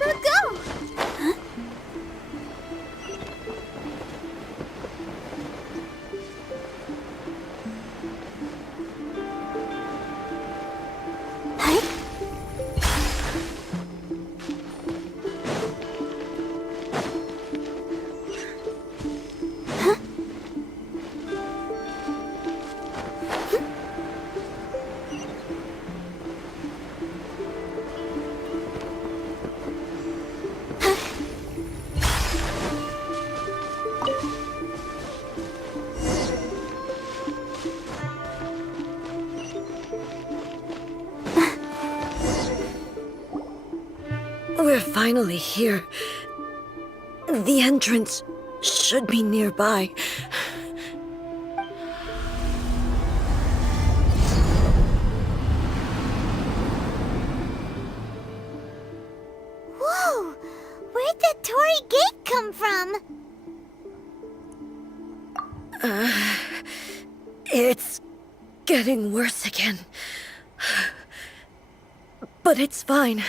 Yashiro, go! Huh? We're finally here. The entrance should be nearby. Whoa! Where'd the Torii Gate come from? It's getting worse again. But it's fine.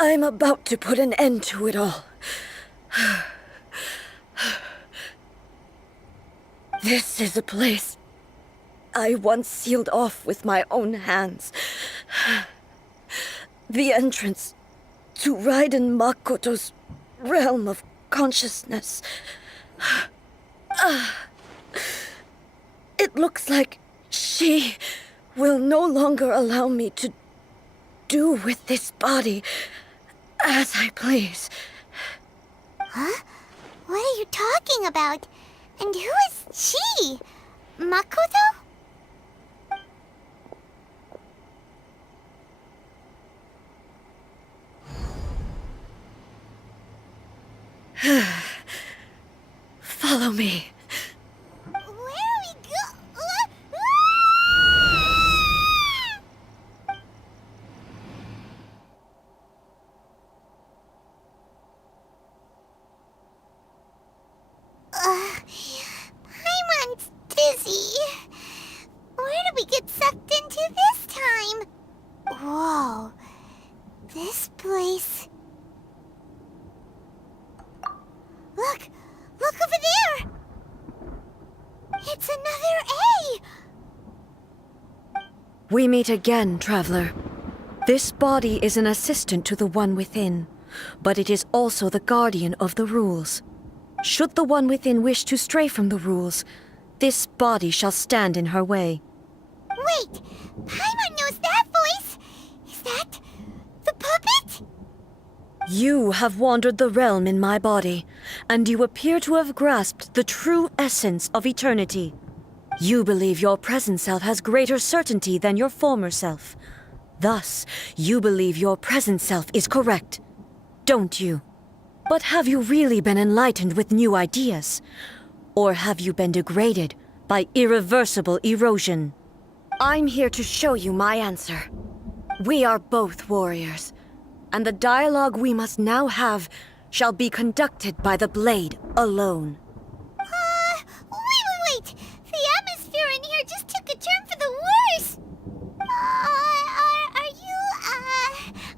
I'm about to put an end to it all. This is a place I once sealed off with my own hands. The entrance to Raiden Makoto's realm of consciousness. It looks like she will no longer allow me to do with this body as I please. Huh? What are you talking about? And who is she? Makoto? Follow me. Where are we Paimon's dizzy. Where did we get sucked into this time? Whoa. This place... Look! Look over there! It's another A! We meet again, traveler. This body is an assistant to the one within, but it is also the guardian of the rules. Should the one within wish to stray from the rules, this body shall stand in her way. Wait! Paimon knows that voice! Is that... the puppet? You have wandered the realm in my body, and you appear to have grasped the true essence of eternity. You believe your present self has greater certainty than your former self. Thus, you believe your present self is correct, don't you? But have you really been enlightened with new ideas? Or have you been degraded by irreversible erosion? I'm here to show you my answer. We are both warriors, and the dialogue we must now have shall be conducted by the blade alone. Wait! The atmosphere in here just took a turn for the worse!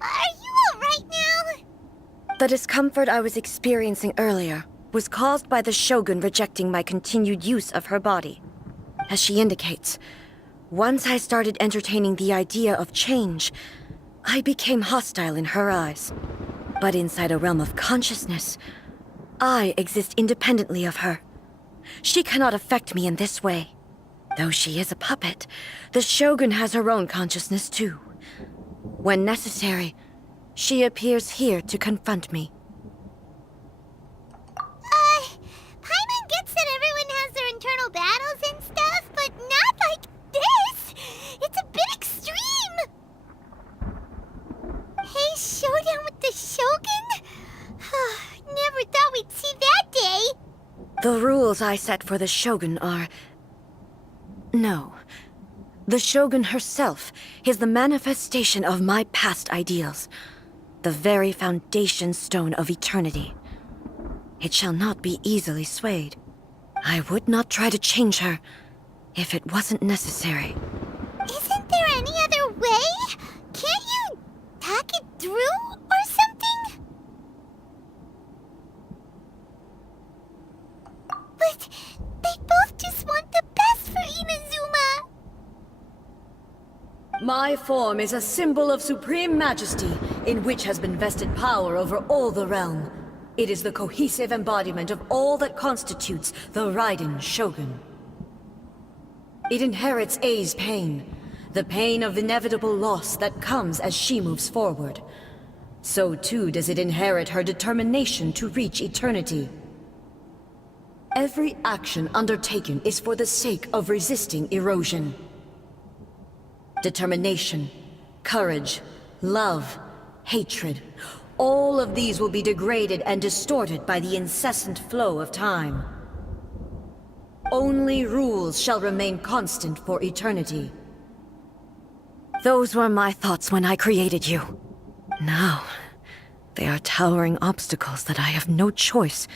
Are you alright now? The discomfort I was experiencing earlier was caused by the Shogun rejecting my continued use of her body. As she indicates, once I started entertaining the idea of change, I became hostile in her eyes. But inside a realm of consciousness, I exist independently of her. She cannot affect me in this way. Though she is a puppet, the Shogun has her own consciousness too. When necessary, she appears here to confront me. Paimon gets that everyone has their internal battles and stuff, but not like this! It's a bit extreme! Hey, showdown with the Shogun? Never thought we'd see that day! The rules I set for the Shogun are... No. The Shogun herself is the manifestation of my past ideals. The very foundation stone of eternity. It shall not be easily swayed. I would not try to change her if it wasn't necessary. Isn't there any other way? Can't you talk it through or something? My form is a symbol of supreme majesty, in which has been vested power over all the realm. It is the cohesive embodiment of all that constitutes the Raiden Shogun. It inherits Ei's pain, the pain of inevitable loss that comes as she moves forward. So too does it inherit her determination to reach eternity. Every action undertaken is for the sake of resisting erosion. Determination, courage, love, hatred, all of these will be degraded and distorted by the incessant flow of time. Only rules shall remain constant for eternity. Those were my thoughts when I created you. Now, they are towering obstacles that I have no choice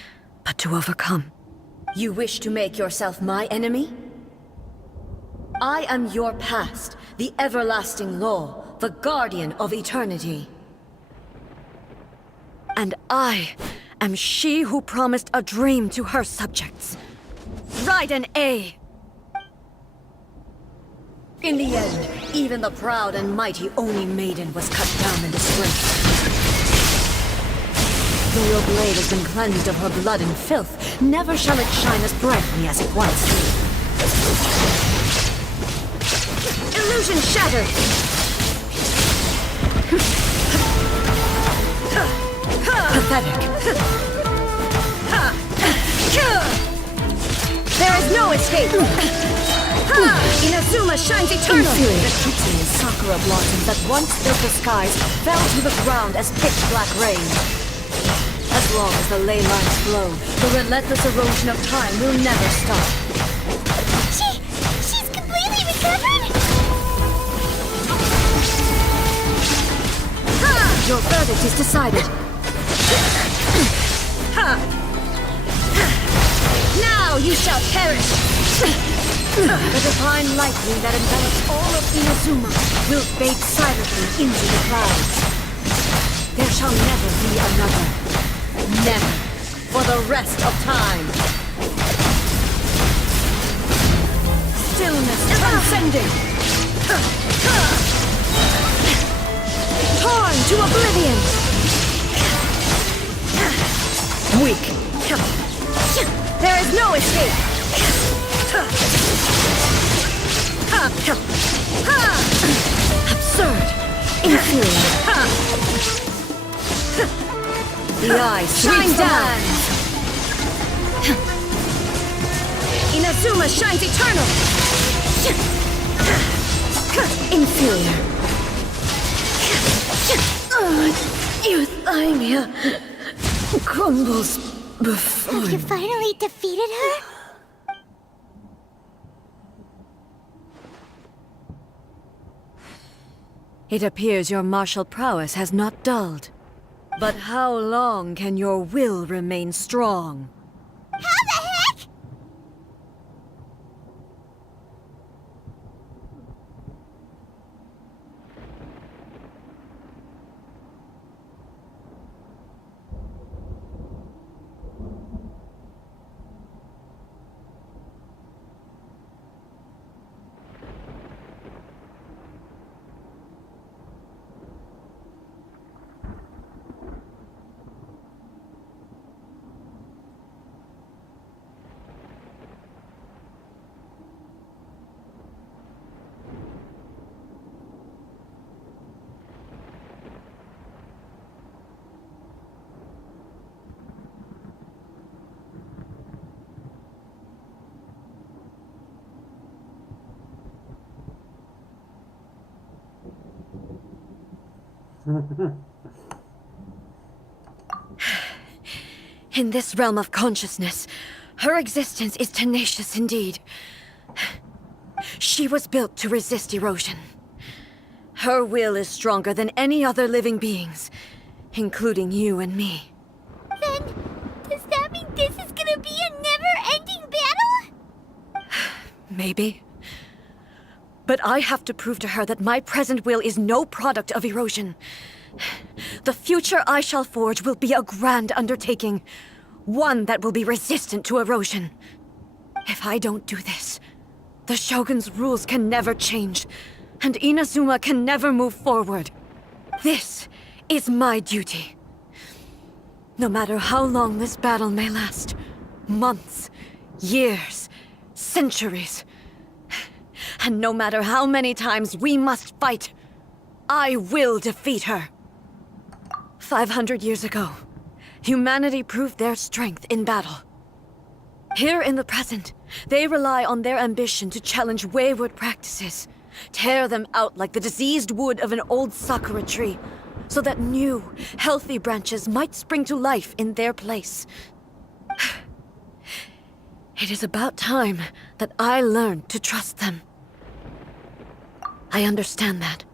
but to overcome. You wish to make yourself my enemy? I am your past, the everlasting law, the guardian of eternity. And I am she who promised a dream to her subjects. Raiden Ei! In the end, even the proud and mighty Oni Maiden was cut down in disgrace. Though your blade has been cleansed of her blood and filth, never shall it shine as brightly as it once did. Illusion shattered! Pathetic. There is no escape! Inazuma shines eternal! The Kitsu and Sakura blossoms that once filled the skies fell to the ground as pitch-black rain. As long as the ley lines flow, the relentless erosion of time will never stop. She's completely recovered? Your verdict is decided. Now you shall perish! The divine lightning that envelops all of Inazuma will fade silently into the clouds. There shall never be another. Never. For the rest of time. Stillness transcending. Torn to oblivion. Weak. There is no escape. Absurd. Inferior. The eyes shine down. Inazuma shines eternal. Inferior. Euthymia crumbles before Have you finally defeated her? It appears your martial prowess has not dulled. But how long can your will remain strong? How the heck? In this realm of consciousness, her existence is tenacious indeed. She was built to resist erosion. Her will is stronger than any other living being's, including you and me. Then, does that mean this is gonna be a never-ending battle? Maybe. But I have to prove to her that my present will is no product of erosion. The future I shall forge will be a grand undertaking. One that will be resistant to erosion. If I don't do this, the Shogun's rules can never change. and Inazuma can never move forward. This is my duty. No matter how long this battle may last, months, years, centuries, and no matter how many times we must fight, I will defeat her. 500 years ago, humanity proved their strength in battle. Here in the present, they rely on their ambition to challenge wayward practices, tear them out like the diseased wood of an old sakura tree, so that new, healthy branches might spring to life in their place. It is about time that I learned to trust them. I understand that.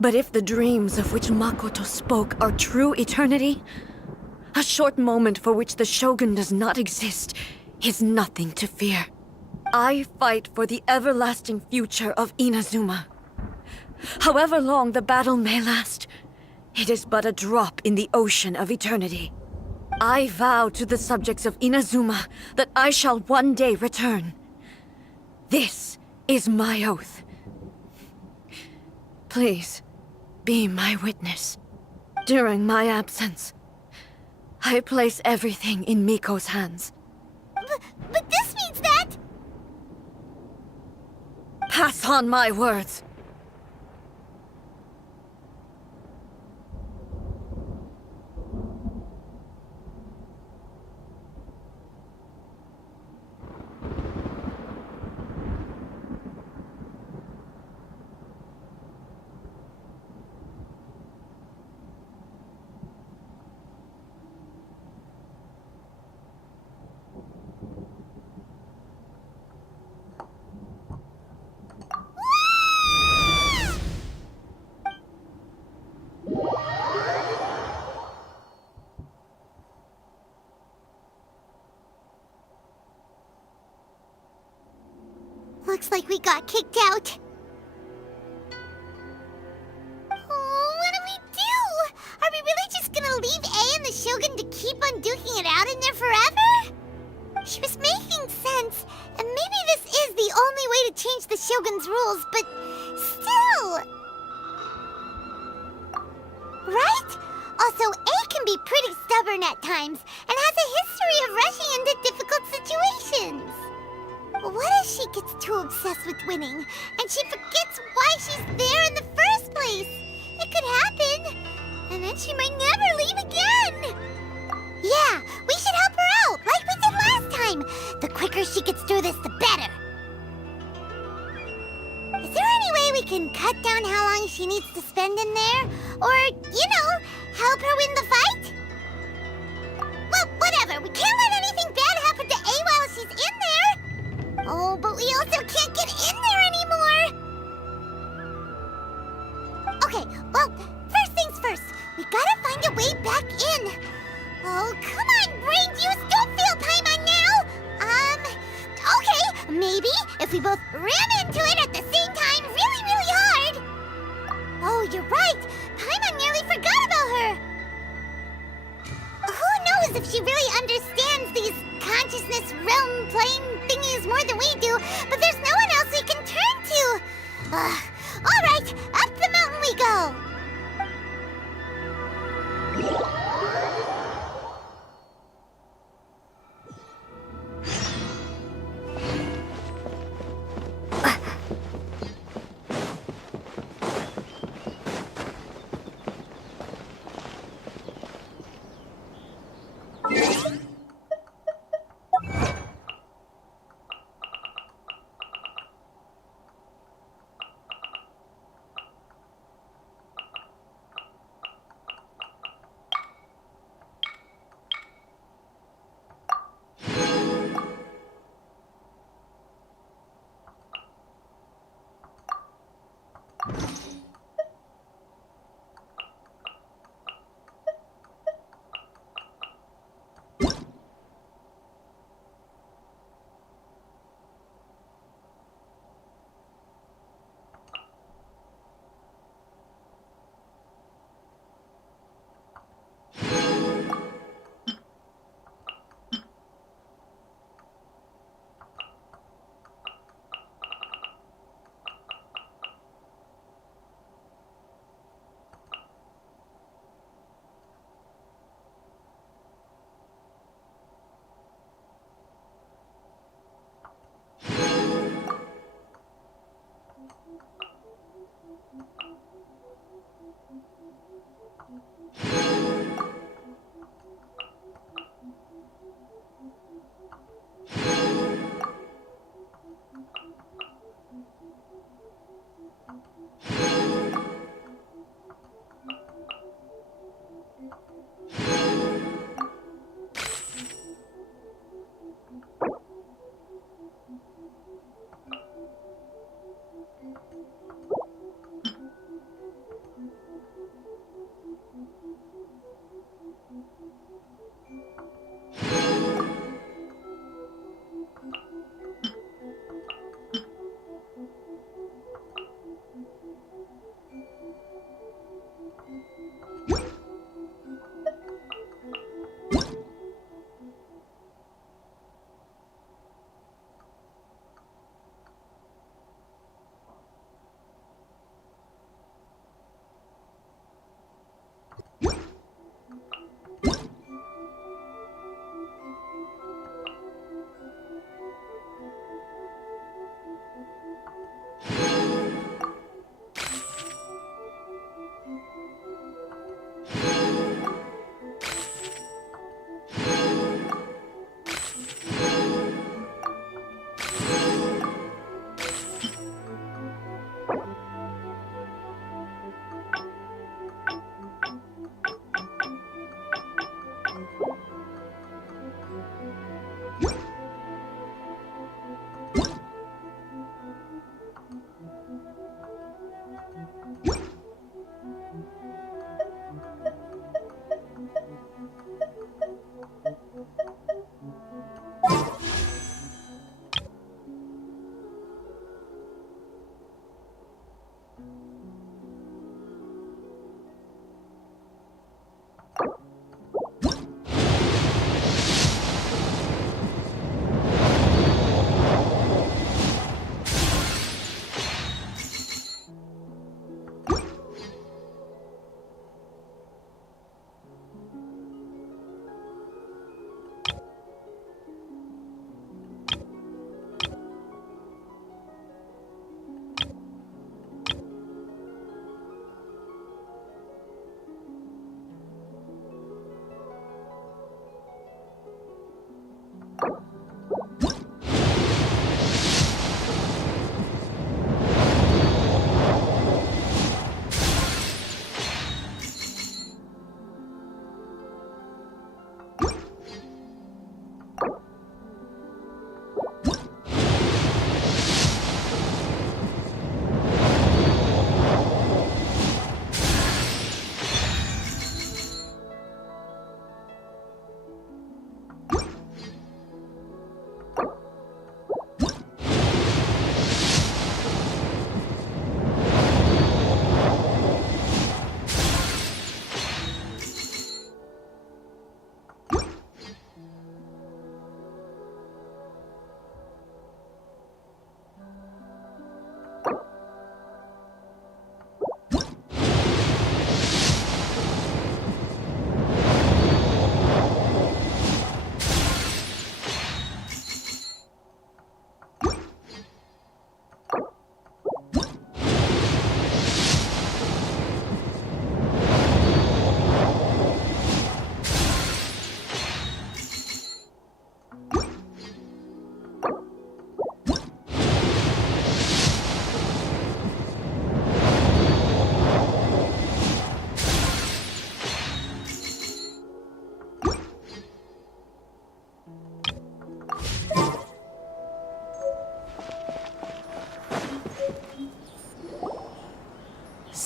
But if the dreams of which Makoto spoke are true eternity, a short moment for which the Shogun does not exist is nothing to fear. I fight for the everlasting future of Inazuma. However long the battle may last, it is but a drop in the ocean of eternity. I vow to the subjects of Inazuma that I shall one day return. This is my oath. Please, be my witness. During my absence, I place everything in Miko's hands. But this means that... Pass on my words. Looks like we got kicked out. Oh, what do we do? Are we really just gonna leave A and the Shogun to keep on duking it out in there forever? She was making sense, and maybe this is the only way to change the Shogun's rules, but still... Right? Also, A can be pretty stubborn at times, and has a history of rushing into difficult situations. What if she gets too obsessed with winning, and she forgets why she's there in the first place? It could happen, and then she might never leave again. Yeah, we should help her out, like we did last time. The quicker she gets through this, the better. Is there any way we can cut down how long she needs to spend in there? Or, help her win the fight? Well, whatever. We can't let anything bad happen to A while she's in there. Oh, but we also can't get in there anymore! Okay, well, first things first. We gotta find a way back in. Oh, come on, brain juice! Don't fail Paimon now! Okay, maybe if we both ram into it at the same time really, really hard. Oh, you're right! Paimon nearly forgot about her! Who knows if she really understands these consciousness realm plane thingies more than we do, but there's no one else we can turn to. All right, up the mountain we go.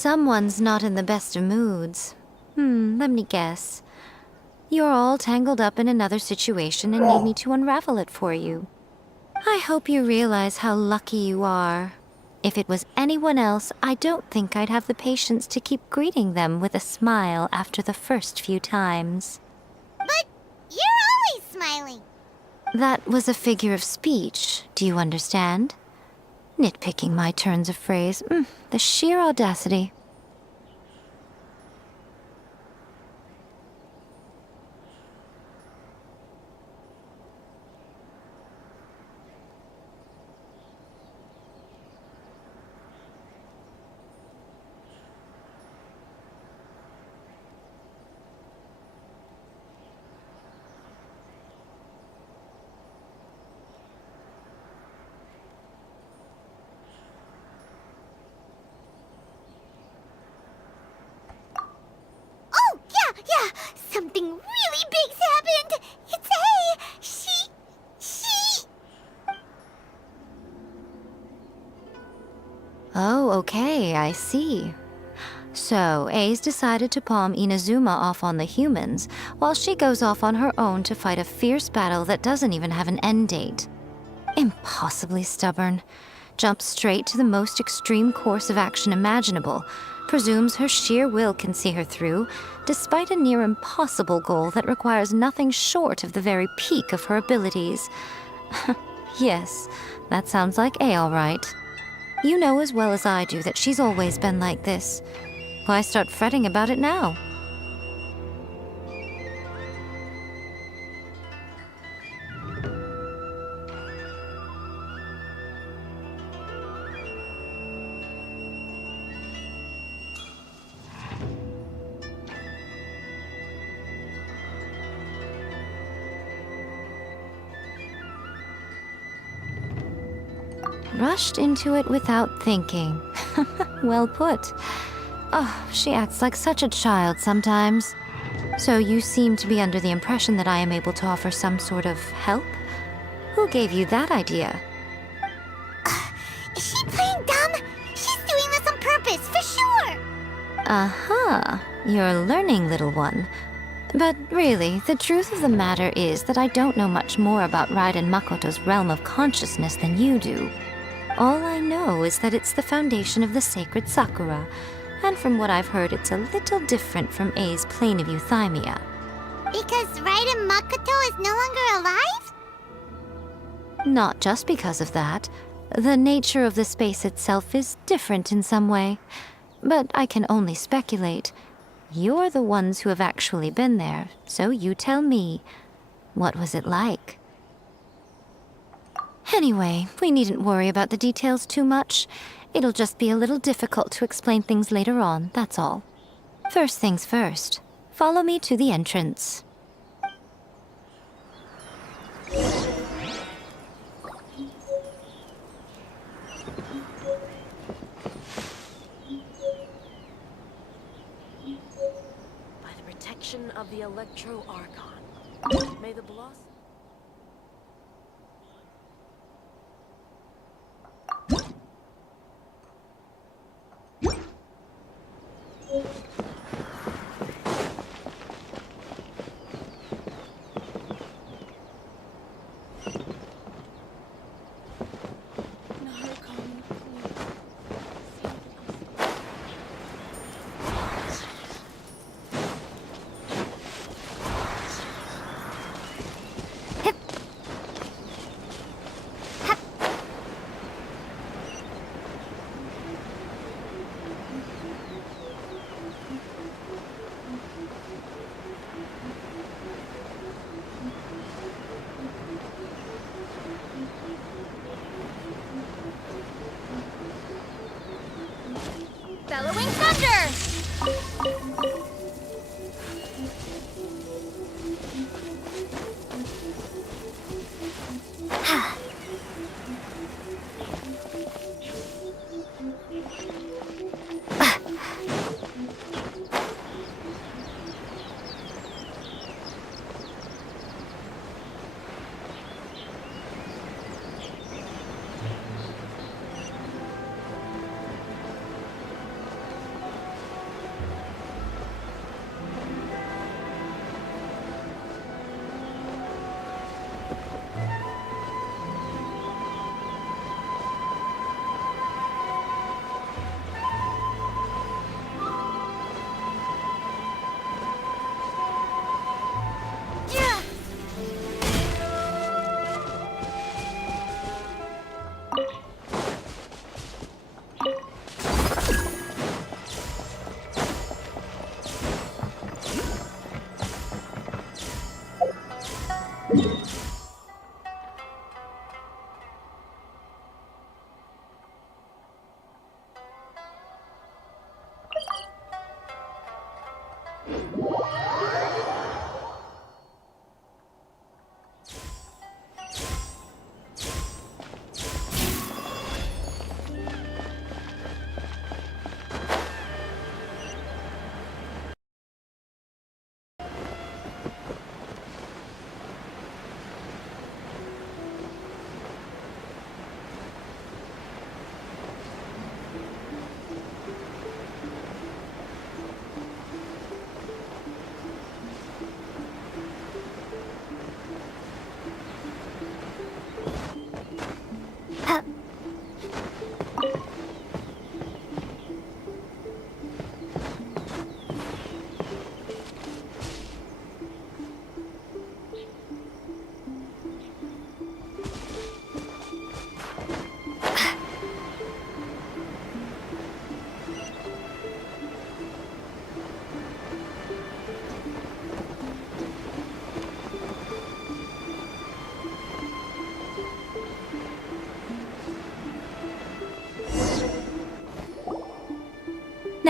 Someone's not in the best of moods. Let me guess. You're all tangled up in another situation and need me to unravel it for you. I hope you realize how lucky you are. If it was anyone else, I don't think I'd have the patience to keep greeting them with a smile after the first few times. But you're always smiling. That was a figure of speech, do you understand? Nitpicking my turns of phrase. The sheer audacity. Oh, yeah. Something really big's happened. It's A. She... Oh, okay, I see. So, A's decided to palm Inazuma off on the humans, while she goes off on her own to fight a fierce battle that doesn't even have an end date. Impossibly stubborn. Jumps straight to the most extreme course of action imaginable, presumes her sheer will can see her through, despite a near impossible goal that requires nothing short of the very peak of her abilities. Yes, that sounds like A all right. You know as well as I do that she's always been like this. Why start fretting about it now? Rushed into it without thinking. Well put. Oh, she acts like such a child sometimes. So you seem to be under the impression that I am able to offer some sort of help? Who gave you that idea? Is she playing dumb? She's doing this on purpose, for sure. Uh-huh. You're learning, little one. But really, the truth of the matter is that I don't know much more about Raiden Makoto's realm of consciousness than you do. All I know is that it's the foundation of the sacred Sakura, and from what I've heard, it's a little different from A's plane of euthymia. Because Raiden Makoto is no longer alive? Not just because of that. The nature of the space itself is different in some way. But I can only speculate. You're the ones who have actually been there, so you tell me. What was it like? Anyway, we needn't worry about the details too much. It'll just be a little difficult to explain things later on, that's all. First things first. Follow me to the entrance. By the protection of the Electro Archon, may the blossom...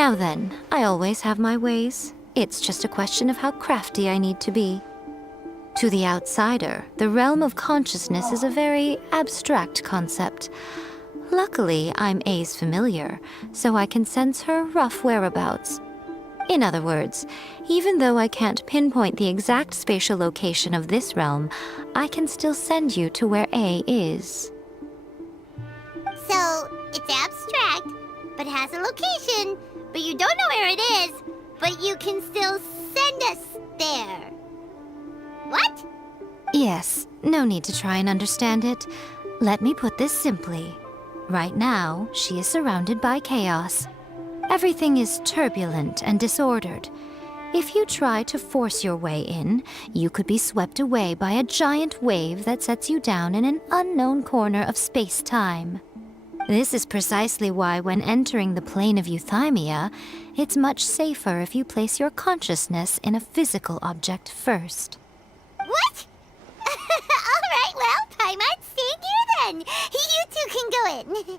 Now then, I always have my ways. It's just a question of how crafty I need to be. To the outsider, the realm of consciousness is a very abstract concept. Luckily, I'm A's familiar, so I can sense her rough whereabouts. In other words, even though I can't pinpoint the exact spatial location of this realm, I can still send you to where A is. So, it's abstract, but has a location, but you don't know where it is, but you can still send us there. What? Yes, no need to try and understand it. Let me put this simply. Right now, she is surrounded by chaos. Everything is turbulent and disordered. If you try to force your way in, you could be swept away by a giant wave that sets you down in an unknown corner of space-time. This is precisely why when entering the plane of euthymia, it's much safer if you place your consciousness in a physical object first. What? Alright, well, Paimon, stay here then. You two can go in.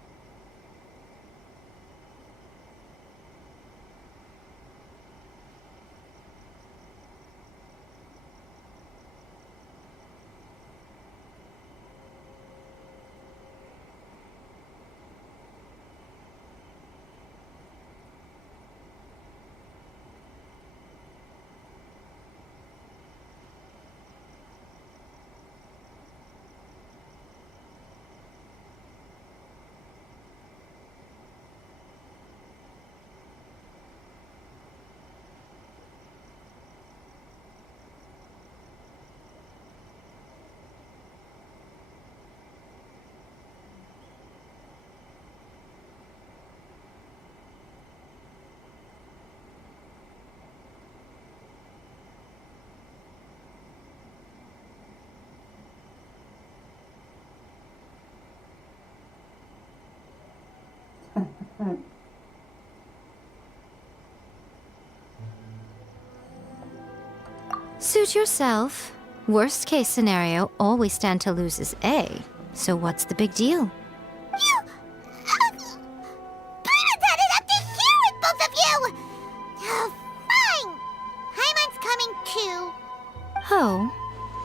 Suit yourself. Worst case scenario, all we stand to lose is A. So what's the big deal? You... Paimon's had it up to here with both of you! Oh, fine! Paimon's coming too. Oh,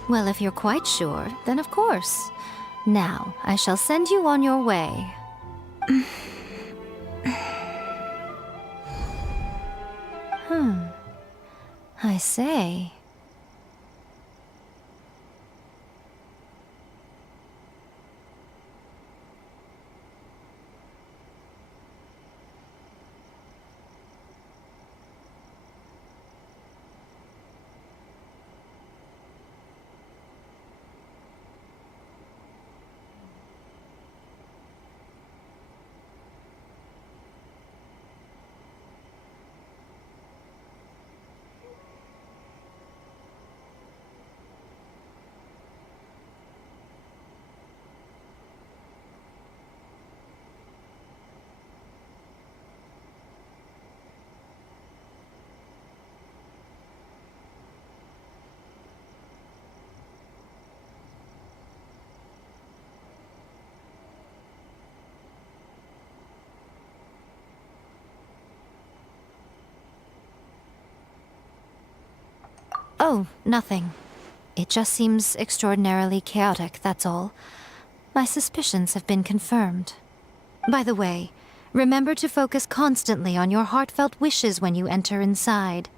well, if you're quite sure, then of course. Now, I shall send you on your way. I say. Oh, nothing. It just seems extraordinarily chaotic, that's all. My suspicions have been confirmed. By the way, remember to focus constantly on your heartfelt wishes when you enter inside.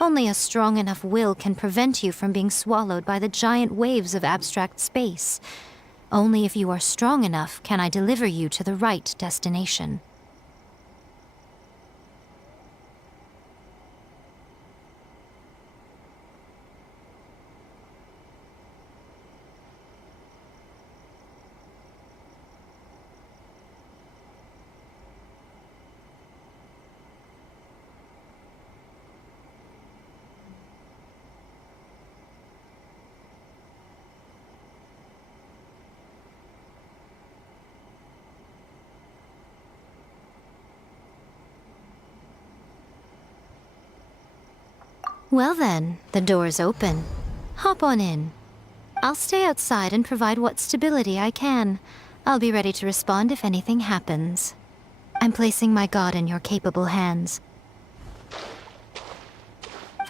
Only a strong enough will can prevent you from being swallowed by the giant waves of abstract space. Only if you are strong enough can I deliver you to the right destination. Well then, the door's open. Hop on in. I'll stay outside and provide what stability I can. I'll be ready to respond if anything happens. I'm placing my god in your capable hands.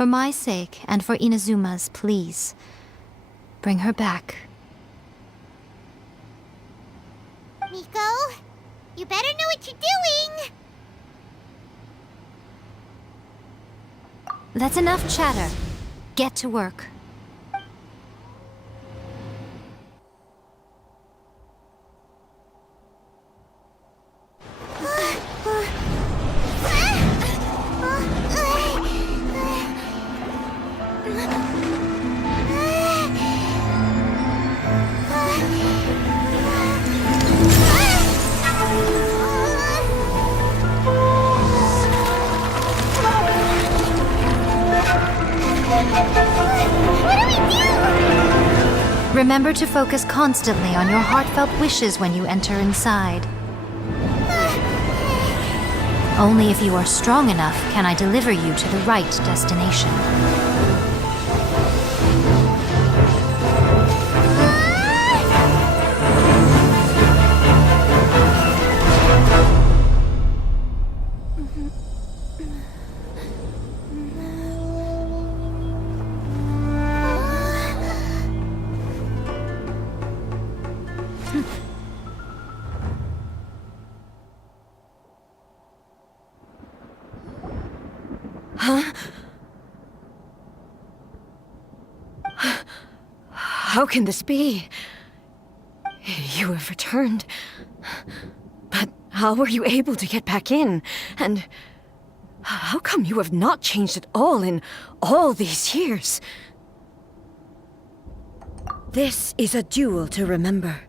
For my sake and for Inazuma's, please. Bring her back. Miko, you better know what you're doing! That's enough chatter. Get to work. Remember to focus constantly on your heartfelt wishes when you enter inside. Only if you are strong enough can I deliver you to the right destination. How can this be? You have returned. But how were you able to get back in? And how come you have not changed at all in all these years? This is a duel to remember.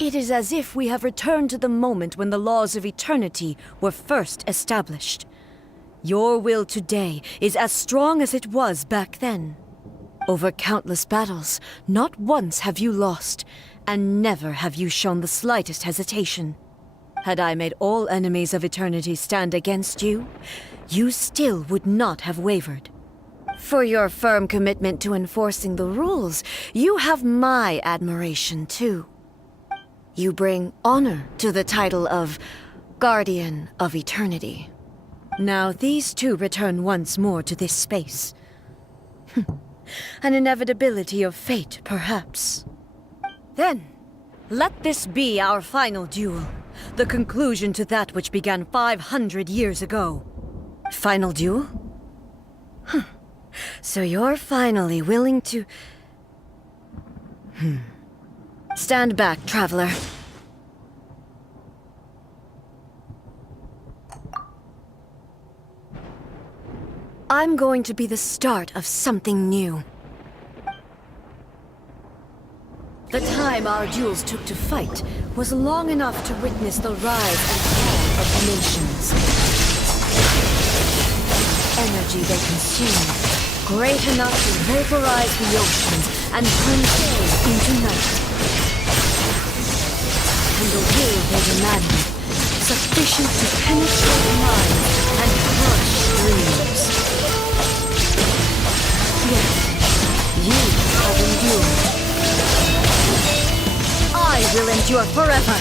It is as if we have returned to the moment when the laws of eternity were first established. Your will today is as strong as it was back then. Over countless battles, not once have you lost, and never have you shown the slightest hesitation. Had I made all enemies of eternity stand against you, you still would not have wavered. For your firm commitment to enforcing the rules, you have my admiration too. You bring honor to the title of Guardian of Eternity. Now these two return once more to this space. An inevitability of fate, perhaps. Then, let this be our final duel. The conclusion to that which began 500 years ago. Final duel? So you're finally willing to... Stand back, traveler. I'm going to be the start of something new. The time our duels took to fight was long enough to witness the rise and fall of nations. Energy they consume, great enough to vaporize the oceans and turn day into night. And the will they demanded, sufficient to penetrate minds and crush dreams. Yet, you have endured. I will endure forever!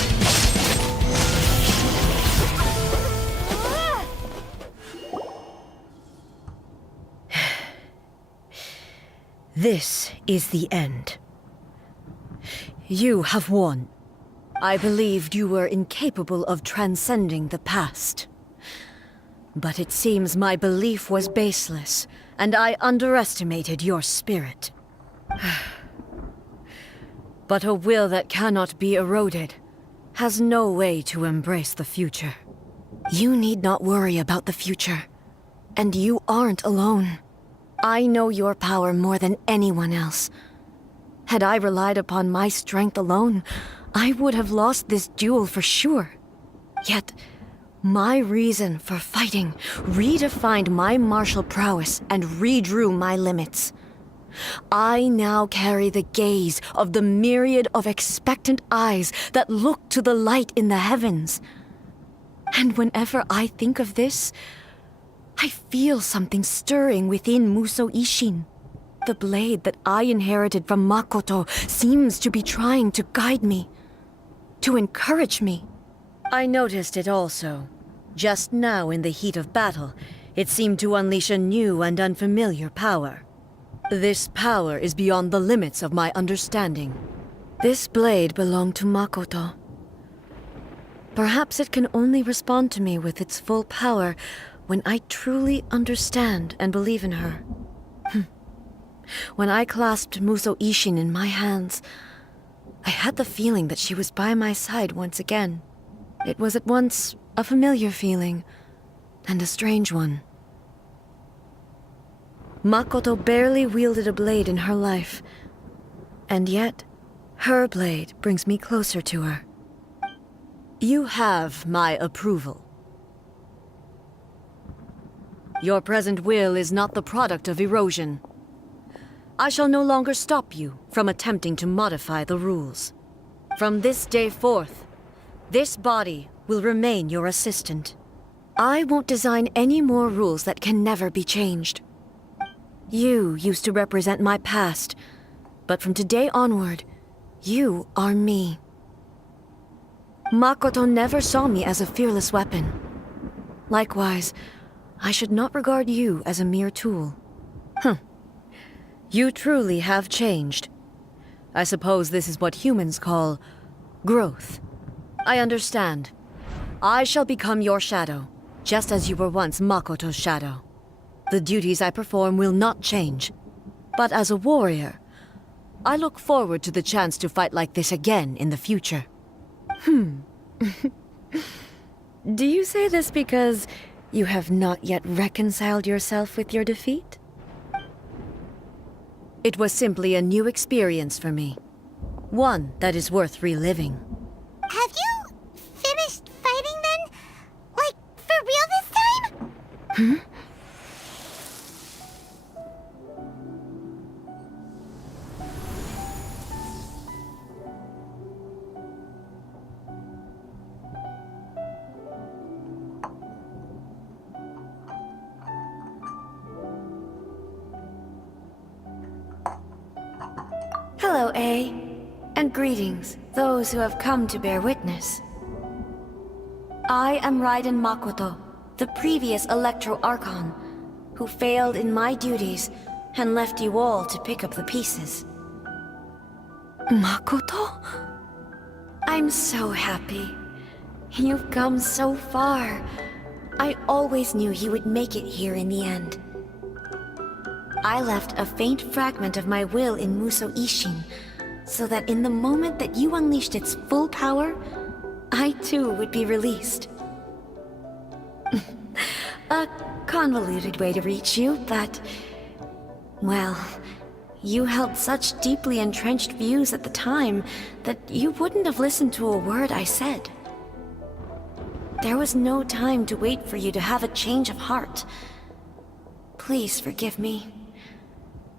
This is the end. You have won. I believed you were incapable of transcending the past. But it seems my belief was baseless, and I underestimated your spirit. But a will that cannot be eroded has no way to embrace the future. You need not worry about the future, and you aren't alone. I know your power more than anyone else. Had I relied upon my strength alone, I would have lost this duel for sure. Yet, my reason for fighting redefined my martial prowess and redrew my limits. I now carry the gaze of the myriad of expectant eyes that look to the light in the heavens. And whenever I think of this, I feel something stirring within Muso Ishin. The blade that I inherited from Makoto seems to be trying to guide me, to encourage me. I noticed it also. Just now in the heat of battle, It seemed to unleash a new and unfamiliar power. This power is beyond the limits of my understanding. This blade belonged to Makoto. Perhaps it can only respond to me with its full power when I truly understand and believe in her. When I clasped Muso Ishin in my hands, I had the feeling that she was by my side once again. It was at once a familiar feeling and a strange one. Makoto barely wielded a blade in her life, and yet her blade brings me closer to her. You have my approval. Your present will is not the product of erosion. I shall no longer stop you from attempting to modify the rules. From this day forth, this body will remain your assistant. I won't design any more rules that can never be changed. You used to represent my past, but from today onward, you are me. Makoto never saw me as a fearless weapon. Likewise, I should not regard you as a mere tool. You truly have changed. I suppose this is what humans call growth. I understand. I shall become your shadow, just as you were once Makoto's shadow. The duties I perform will not change. But as a warrior, I look forward to the chance to fight like this again in the future. Do you say this because you have not yet reconciled yourself with your defeat? It was simply a new experience for me. One that is worth reliving. Have you finished fighting then? Like, for real this time? Hello, A. And greetings, those who have come to bear witness. I am Raiden Makoto, the previous Electro Archon, who failed in my duties and left you all to pick up the pieces. Makoto? I'm so happy. You've come so far. I always knew you would make it here in the end. I left a faint fragment of my will in Muso Ishin, so that in the moment that you unleashed its full power, I too would be released. A convoluted way to reach you, but... well, you held such deeply entrenched views at the time that you wouldn't have listened to a word I said. There was no time to wait for you to have a change of heart. Please forgive me.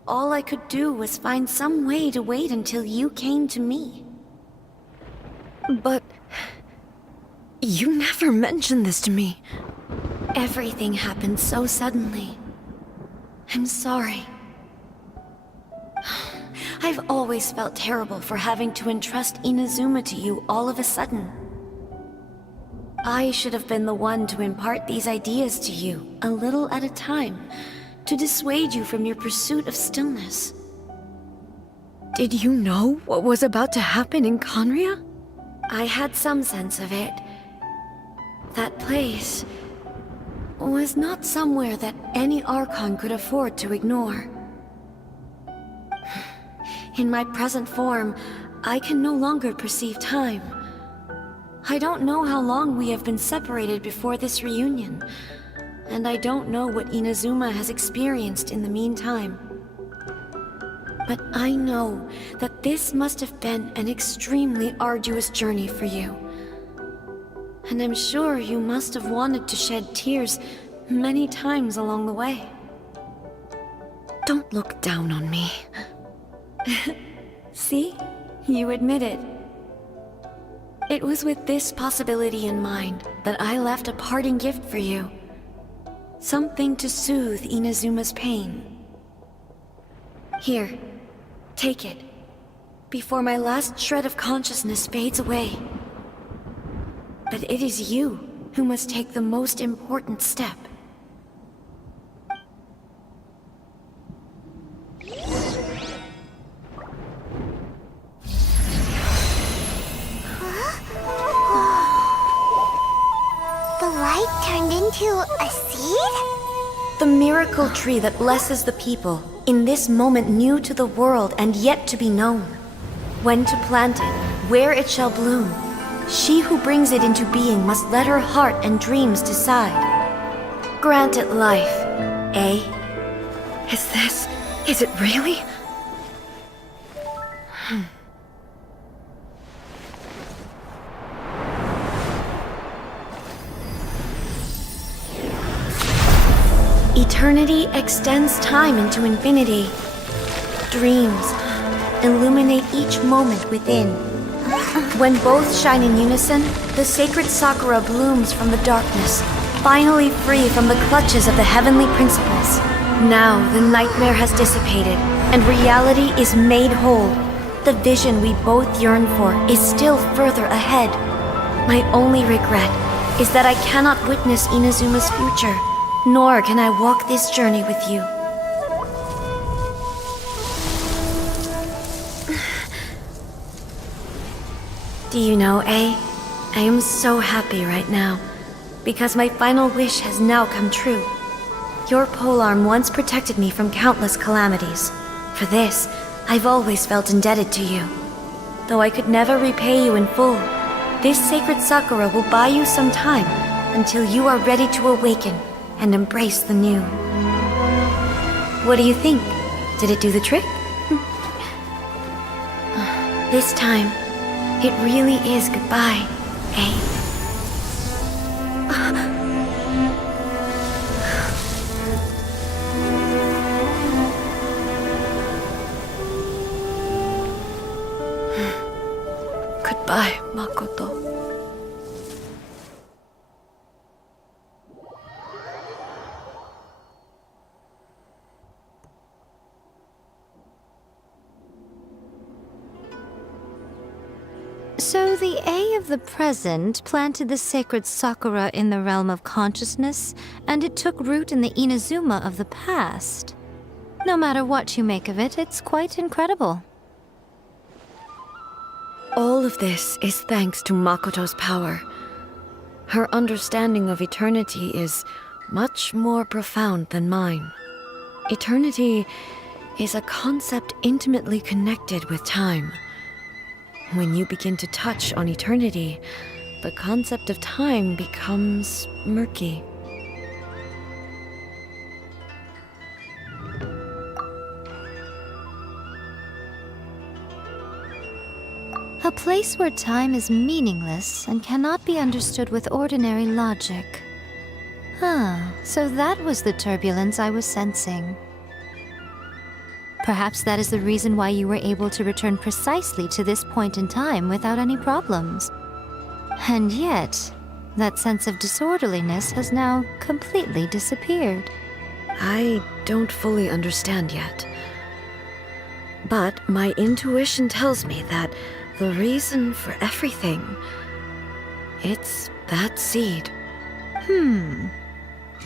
All I could do was find some way to wait until you came to me. But... you never mentioned this to me. Everything happened so suddenly. I'm sorry. I've always felt terrible for having to entrust Inazuma to you all of a sudden. I should have been the one to impart these ideas to you, a little at a time, to dissuade you from your pursuit of stillness. Did you know what was about to happen in Conria? I had some sense of it. That place was not somewhere that any Archon could afford to ignore. In my present form, I can no longer perceive time. I don't know how long we have been separated before this reunion, and I don't know what Inazuma has experienced in the meantime. But I know that this must have been an extremely arduous journey for you. And I'm sure you must have wanted to shed tears many times along the way. Don't look down on me. See? You admit it. It was with this possibility in mind that I left a parting gift for you. Something to soothe Inazuma's pain. Here, take it, before my last shred of consciousness fades away. But it is you who must take the most important step. into a seed? The miracle tree that blesses the people, in this moment new to the world and yet to be known. When to plant it, where it shall bloom. She who brings it into being must let her heart and dreams decide. Grant it life, eh? Is it really? Eternity extends time into infinity. Dreams illuminate each moment within. When both shine in unison, the sacred Sakura blooms from the darkness, finally free from the clutches of the heavenly principles. Now the nightmare has dissipated, and reality is made whole. The vision we both yearn for is still further ahead. My only regret is that I cannot witness Inazuma's future, nor can I walk this journey with you. Do you know, I am so happy right now, because my final wish has now come true. Your polearm once protected me from countless calamities. For this, I've always felt indebted to you. Though I could never repay you in full, this sacred Sakura will buy you some time until you are ready to awaken and embrace the new. What do you think? Did it do the trick? This time, it really is goodbye, eh? Goodbye, Makoto. So the A of the present planted the sacred Sakura in the realm of consciousness, and it took root in the Inazuma of the past. No matter what you make of it, it's quite incredible. All of this is thanks to Makoto's power. Her understanding of eternity is much more profound than mine. Eternity is a concept intimately connected with time. When you begin to touch on eternity, the concept of time becomes murky. A place where time is meaningless and cannot be understood with ordinary logic. So that was the turbulence I was sensing. Perhaps that is the reason why you were able to return precisely to this point in time without any problems. And yet, that sense of disorderliness has now completely disappeared. I don't fully understand yet. But my intuition tells me that the reason for everything, it's that seed.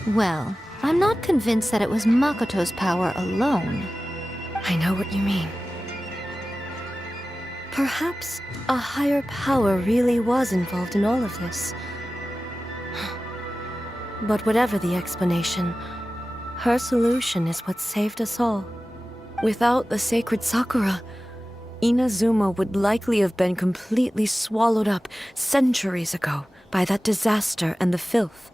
Well, I'm not convinced that it was Makoto's power alone. I know what you mean. Perhaps a higher power really was involved in all of this. But whatever the explanation, her solution is what saved us all. Without the sacred Sakura, Inazuma would likely have been completely swallowed up centuries ago by that disaster and the filth.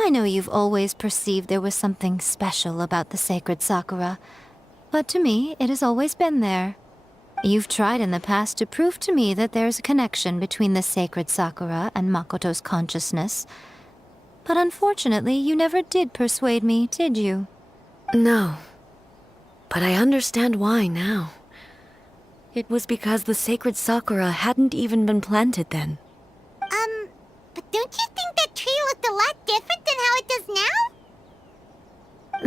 I know you've always perceived there was something special about the sacred Sakura, but to me, it has always been there. You've tried in the past to prove to me that there's a connection between the sacred Sakura and Makoto's consciousness, but unfortunately, you never did persuade me, did you? No. But I understand why now. It was because the sacred Sakura hadn't even been planted then. But don't you think that tree looked a lot different than how it does now?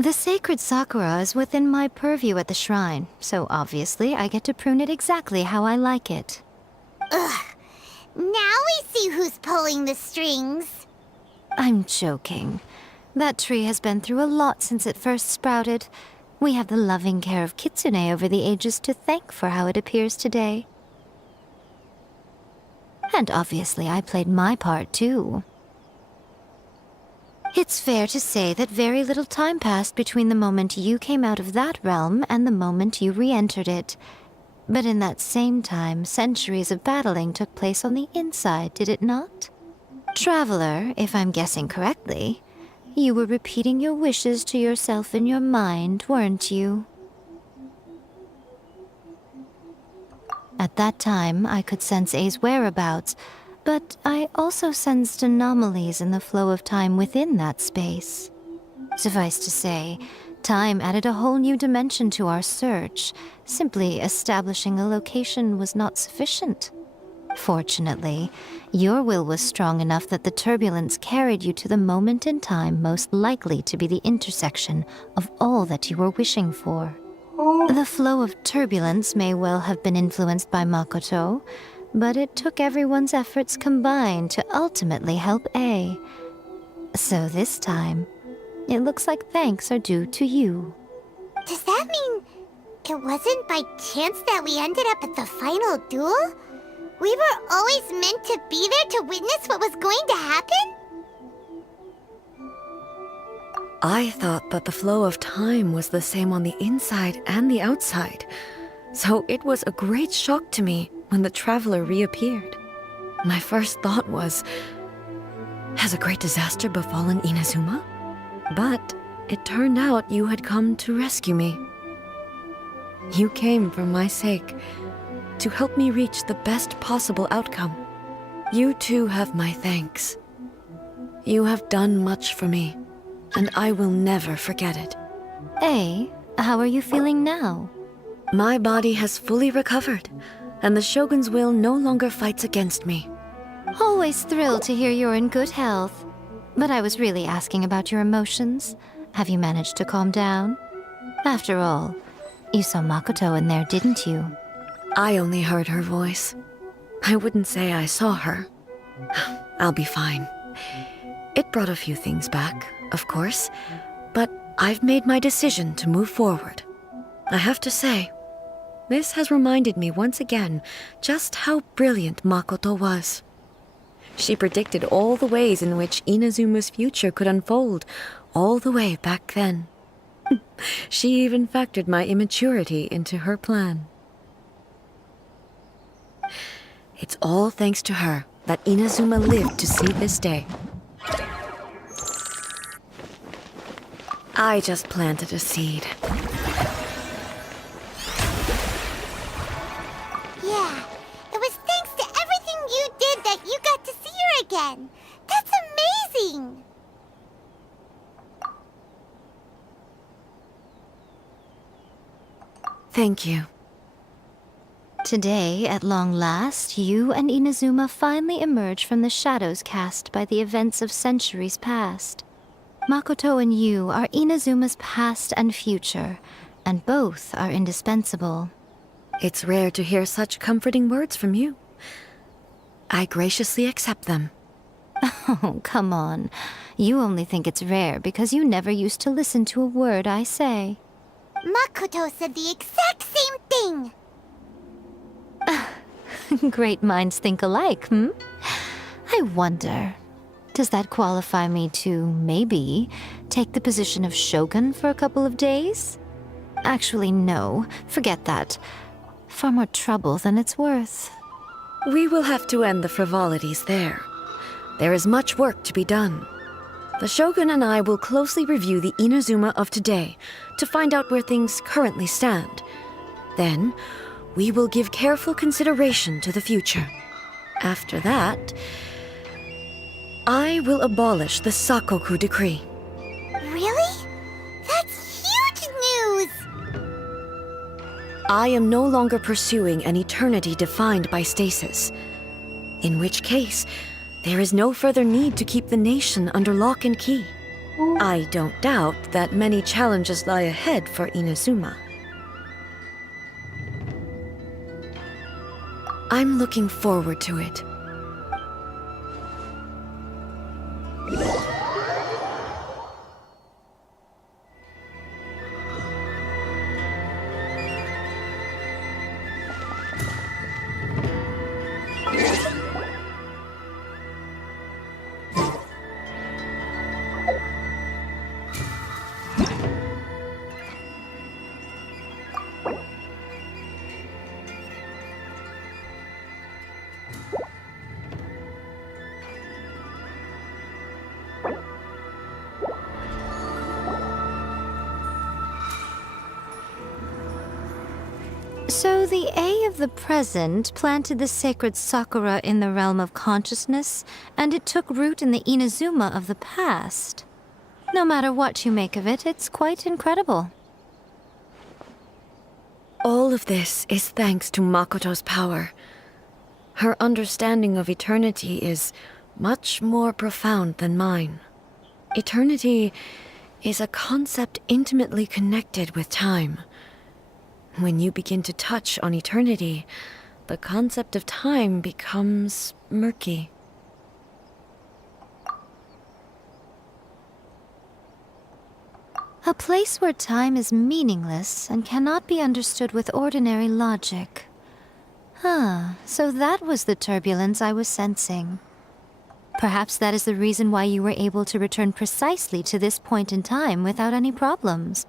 The sacred Sakura is within my purview at the shrine, so obviously I get to prune it exactly how I like it. Ugh. Now we see who's pulling the strings. I'm joking. That tree has been through a lot since it first sprouted. We have the loving care of Kitsune over the ages to thank for how it appears today. And obviously I played my part too. It's fair to say that very little time passed between the moment you came out of that realm and the moment you re-entered it. But in that same time, centuries of battling took place on the inside, did it not? Traveler, if I'm guessing correctly, you were repeating your wishes to yourself in your mind, weren't you? At that time, I could sense A's whereabouts, but I also sensed anomalies in the flow of time within that space. Suffice to say, time added a whole new dimension to our search. Simply establishing a location was not sufficient. Fortunately, your will was strong enough that the turbulence carried you to the moment in time most likely to be the intersection of all that you were wishing for. The flow of turbulence may well have been influenced by Makoto, but it took everyone's efforts combined to ultimately help A. So this time, it looks like thanks are due to you. Does that mean it wasn't by chance that we ended up at the final duel? We were always meant to be there to witness what was going to happen? I thought that the flow of time was the same on the inside and the outside, so it was a great shock to me when the traveler reappeared. My first thought was, has a great disaster befallen Inazuma? But it turned out you had come to rescue me. You came for my sake, to help me reach the best possible outcome. You too have my thanks. You have done much for me, and I will never forget it. A, how are you feeling now? My body has fully recovered, and the Shogun's will no longer fights against me. Always thrilled to hear you're in good health. But I was really asking about your emotions. Have you managed to calm down? After all, you saw Makoto in there, didn't you? I only heard her voice. I wouldn't say I saw her. I'll be fine. It brought a few things back, of course, but I've made my decision to move forward. I have to say, this has reminded me once again just how brilliant Makoto was. She predicted all the ways in which Inazuma's future could unfold, all the way back then. She even factored my immaturity into her plan. It's all thanks to her that Inazuma lived to see this day. I just planted a seed. Yeah, it was thanks to everything you did that you got to see her again. That's amazing! Thank you. Today, at long last, you and Inazuma finally emerge from the shadows cast by the events of centuries past. Makoto and you are Inazuma's past and future, and both are indispensable. It's rare to hear such comforting words from you. I graciously accept them. Oh, come on. You only think it's rare because you never used to listen to a word I say. Makoto said the exact same thing! Great minds think alike, hmm? I wonder, does that qualify me to, maybe, take the position of Shogun for a couple of days? Actually, no. Forget that. Far more trouble than it's worth. We will have to end the frivolities there. There is much work to be done. The Shogun and I will closely review the Inazuma of today to find out where things currently stand. Then, we will give careful consideration to the future. After that, I will abolish the Sakoku Decree. Really? That's huge news! I am no longer pursuing an eternity defined by stasis. In which case, there is no further need to keep the nation under lock and key. I don't doubt that many challenges lie ahead for Inazuma. I'm looking forward to it. So the A of the present planted the sacred Sakura in the realm of consciousness, and it took root in the Inazuma of the past. No matter what you make of it, it's quite incredible. All of this is thanks to Makoto's power. Her understanding of eternity is much more profound than mine. Eternity is a concept intimately connected with time. When you begin to touch on eternity, the concept of time becomes murky. A place where time is meaningless and cannot be understood with ordinary logic. So that was the turbulence I was sensing. Perhaps that is the reason why you were able to return precisely to this point in time without any problems.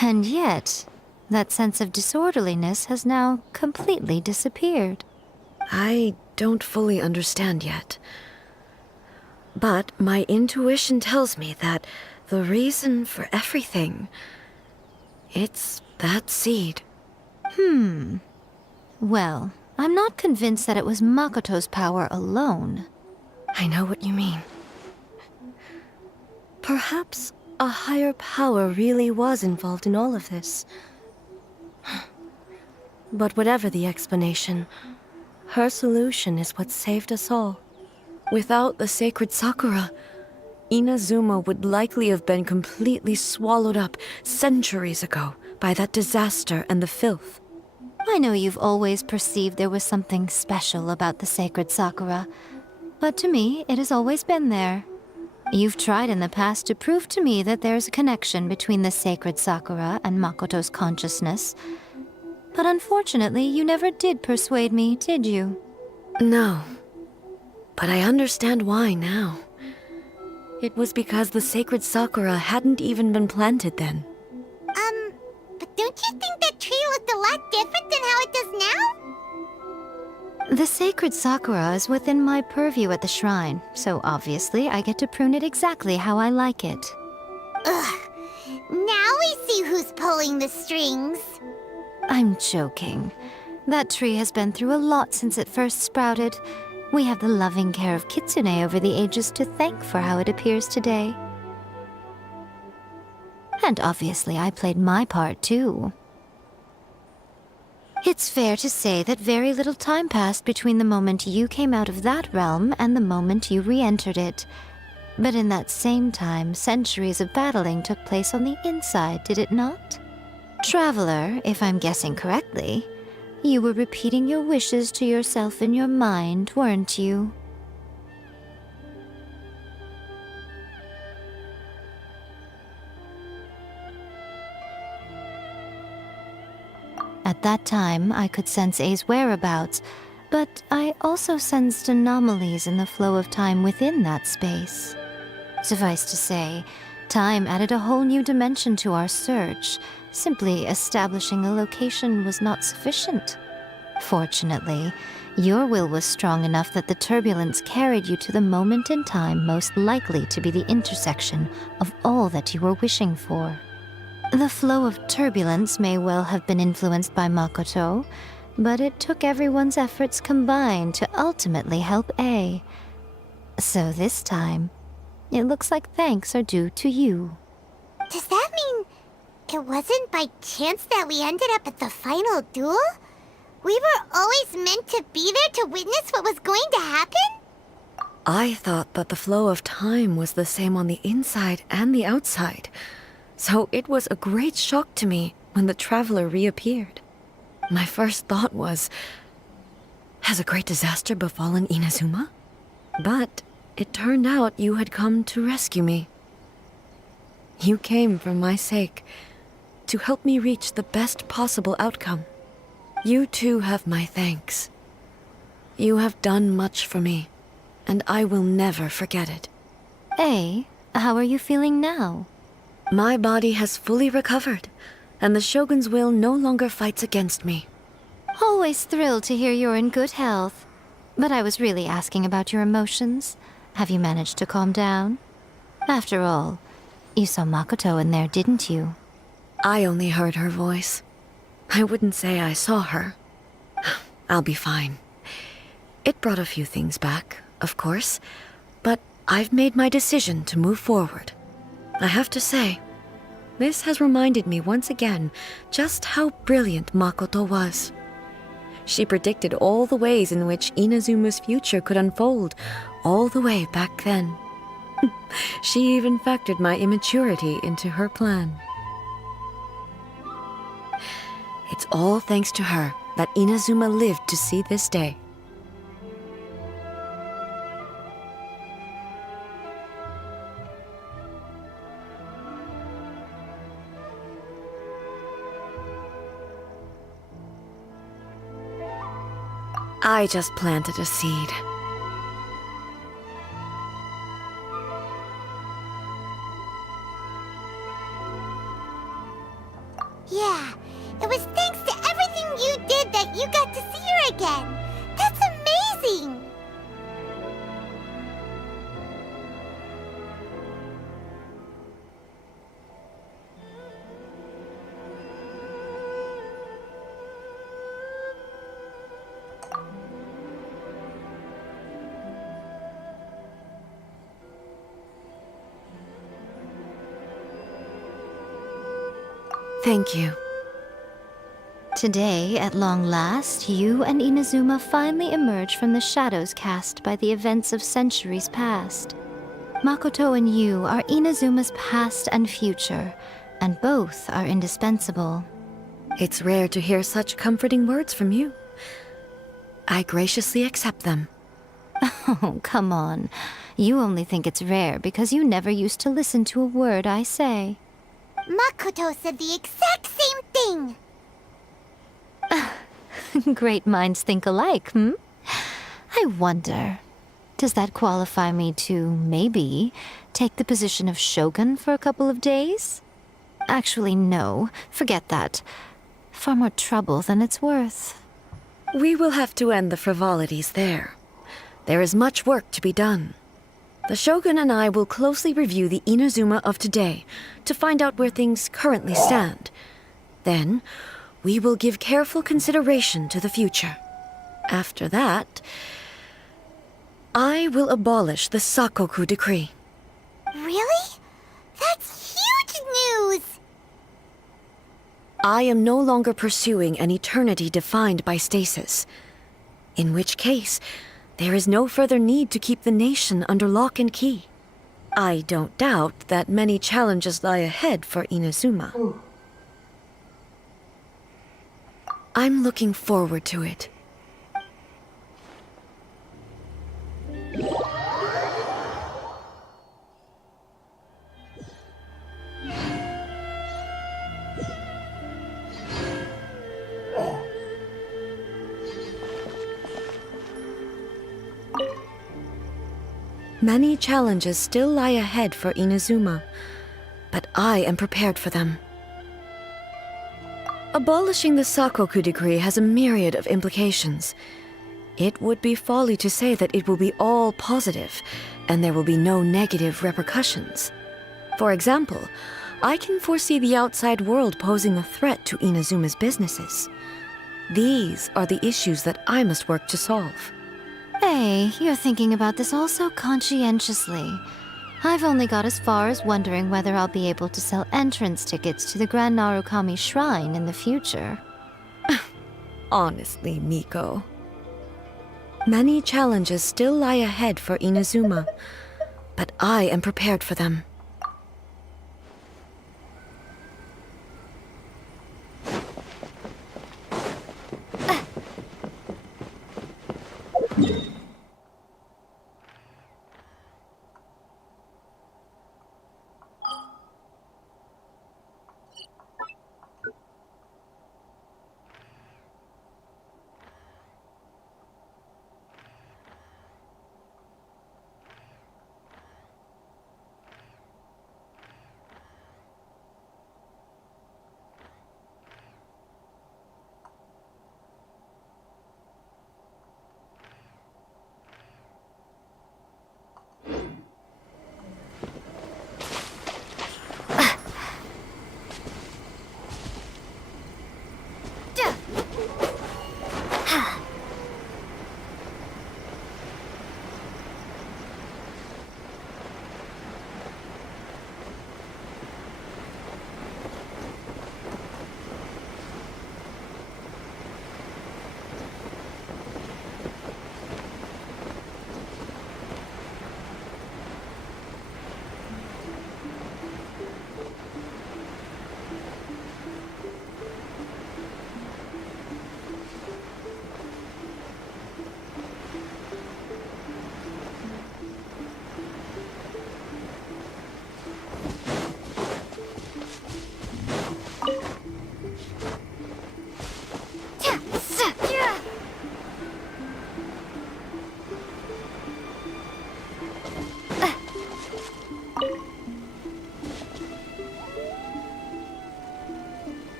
And yet, that sense of disorderliness has now completely disappeared. I don't fully understand yet. But my intuition tells me that the reason for everything, it's that seed. Well, I'm not convinced that it was Makoto's power alone. I know what you mean. Perhaps a higher power really was involved in all of this. But whatever the explanation, her solution is what saved us all. Without the sacred Sakura, Inazuma would likely have been completely swallowed up centuries ago by that disaster and the filth. I know you've always perceived there was something special about the sacred Sakura, but to me, it has always been there. You've tried in the past to prove to me that there's a connection between the sacred Sakura and Makoto's consciousness, but unfortunately, you never did persuade me, did you? No. But I understand why now. It was because the sacred Sakura hadn't even been planted then. But don't you think that tree looked a lot different than how it does now? The sacred Sakura is within my purview at the shrine, so obviously I get to prune it exactly how I like it. Ugh. Now we see who's pulling the strings. I'm joking. That tree has been through a lot since it first sprouted. We have the loving care of Kitsune over the ages to thank for how it appears today. And obviously I played my part too. It's fair to say that very little time passed between the moment you came out of that realm and the moment you re-entered it. But in that same time, centuries of battling took place on the inside, did it not? Traveler, if I'm guessing correctly, you were repeating your wishes to yourself in your mind, weren't you? At that time, I could sense A's whereabouts, but I also sensed anomalies in the flow of time within that space. Suffice to say, time added a whole new dimension to our search. Simply establishing a location was not sufficient. Fortunately, your will was strong enough that the turbulence carried you to the moment in time most likely to be the intersection of all that you were wishing for. The flow of turbulence may well have been influenced by Makoto, but it took everyone's efforts combined to ultimately help A. So this time, it looks like thanks are due to you. Does that mean it wasn't by chance that we ended up at the final duel? We were always meant to be there to witness what was going to happen? I thought that the flow of time was the same on the inside and the outside, so it was a great shock to me when the traveler reappeared. My first thought was, has a great disaster befallen Inazuma? But it turned out you had come to rescue me. You came for my sake, to help me reach the best possible outcome. You too have my thanks. You have done much for me, and I will never forget it. A, how are you feeling now? My body has fully recovered, and the Shogun's will no longer fights against me. Always thrilled to hear you're in good health. But I was really asking about your emotions. Have you managed to calm down? After all, you saw Makoto in there, didn't you? I only heard her voice. I wouldn't say I saw her. I'll be fine. It brought a few things back, of course, but I've made my decision to move forward. I have to say, this has reminded me once again just how brilliant Makoto was. She predicted all the ways in which Inazuma's future could unfold, all the way back then. She even factored my immaturity into her plan. It's all thanks to her that Inazuma lived to see this day. I just planted a seed. Yeah, it was thanks to everything you did that you got to see her again. That's amazing! Thank you. Today, at long last, you and Inazuma finally emerge from the shadows cast by the events of centuries past. Makoto and you are Inazuma's past and future, and both are indispensable. It's rare to hear such comforting words from you. I graciously accept them. Oh, come on. You only think it's rare because you never used to listen to a word I say. Makoto said the exact same thing! Great minds think alike, hmm? I wonder, does that qualify me to, maybe, take the position of Shogun for a couple of days? Actually, no. Forget that. Far more trouble than it's worth. We will have to end the frivolities there. There is much work to be done. The Shogun and I will closely review the Inazuma of today to find out where things currently stand. Then, we will give careful consideration to the future. After that, I will abolish the Sakoku Decree. Really? That's huge news! I am no longer pursuing an eternity defined by stasis. In which case, there is no further need to keep the nation under lock and key. I don't doubt that many challenges lie ahead for Inazuma. I'm looking forward to it. Many challenges still lie ahead for Inazuma, but I am prepared for them. Abolishing the Sakoku Decree has a myriad of implications. It would be folly to say that it will be all positive, and there will be no negative repercussions. For example, I can foresee the outside world posing a threat to Inazuma's businesses. These are the issues that I must work to solve. Hey, you're thinking about this all so conscientiously. I've only got as far as wondering whether I'll be able to sell entrance tickets to the Grand Narukami Shrine in the future. Honestly, Miko. Many challenges still lie ahead for Inazuma, but I am prepared for them.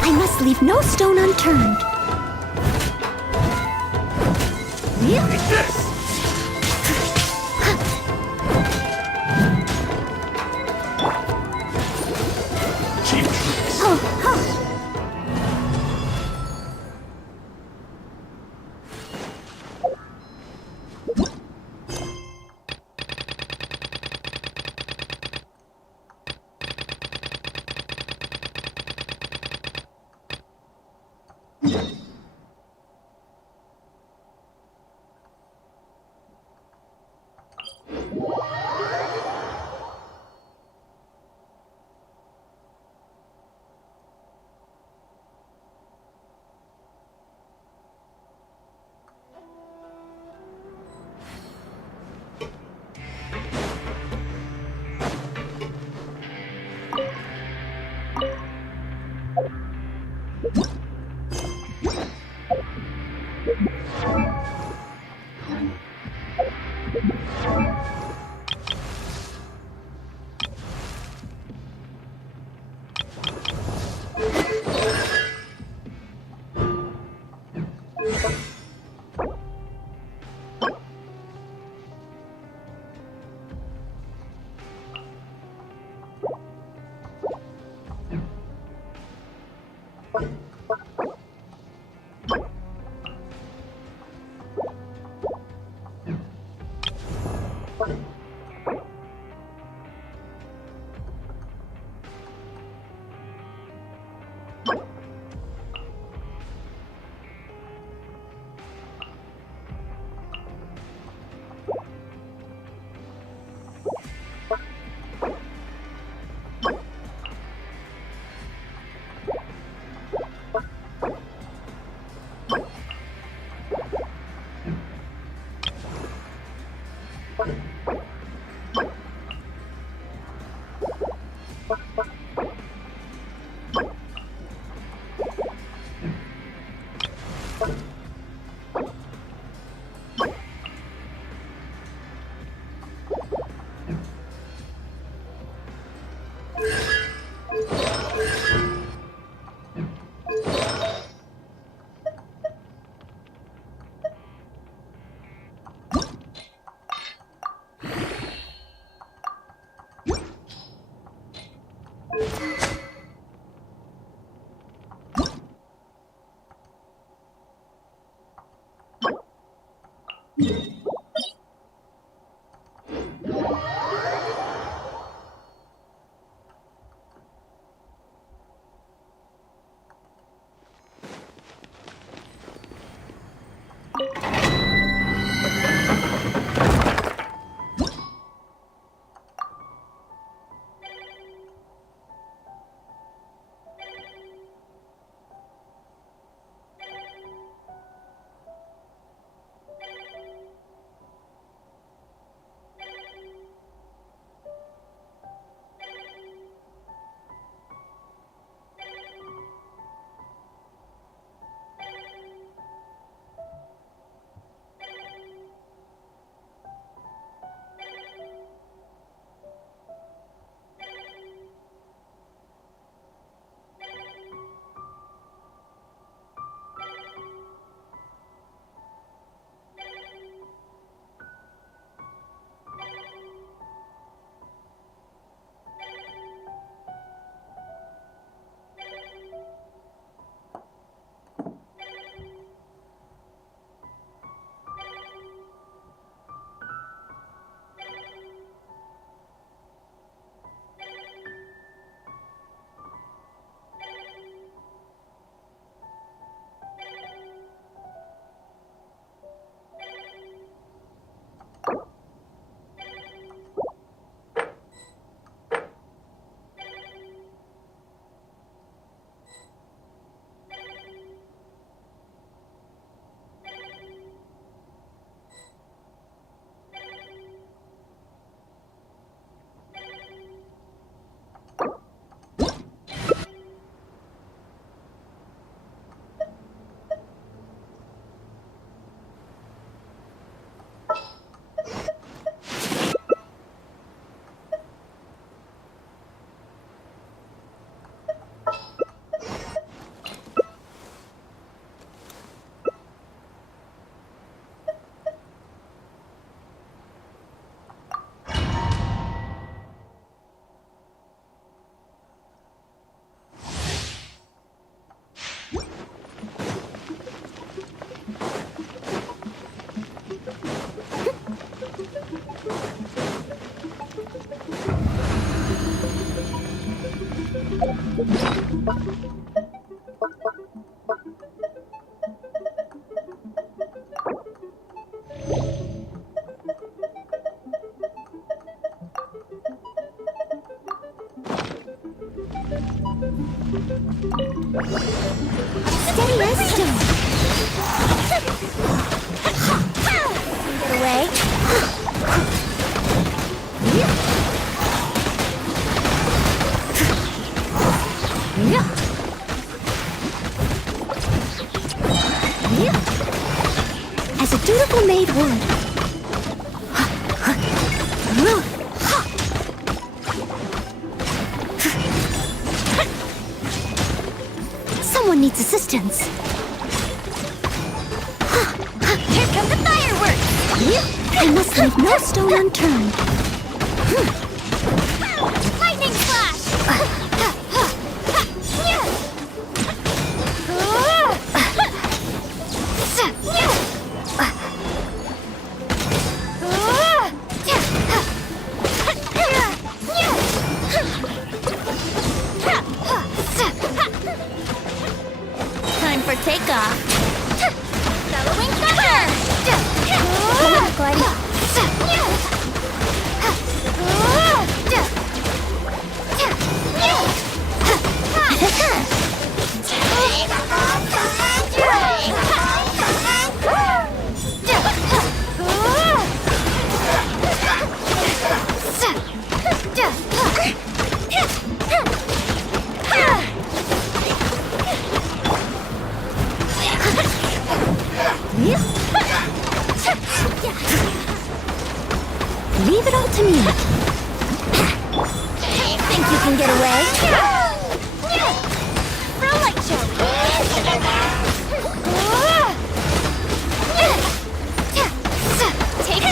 I must leave no stone unturned. Take this! Cheap tricks. Steady as stone. Get away. As a dutiful maid would. Someone needs assistance. Here come the fireworks! I must leave no stone unturned. Lightning flash! Time for takeoff. Bellowing thunder! Leave it all to me. Think you can get away? Throw light show. Take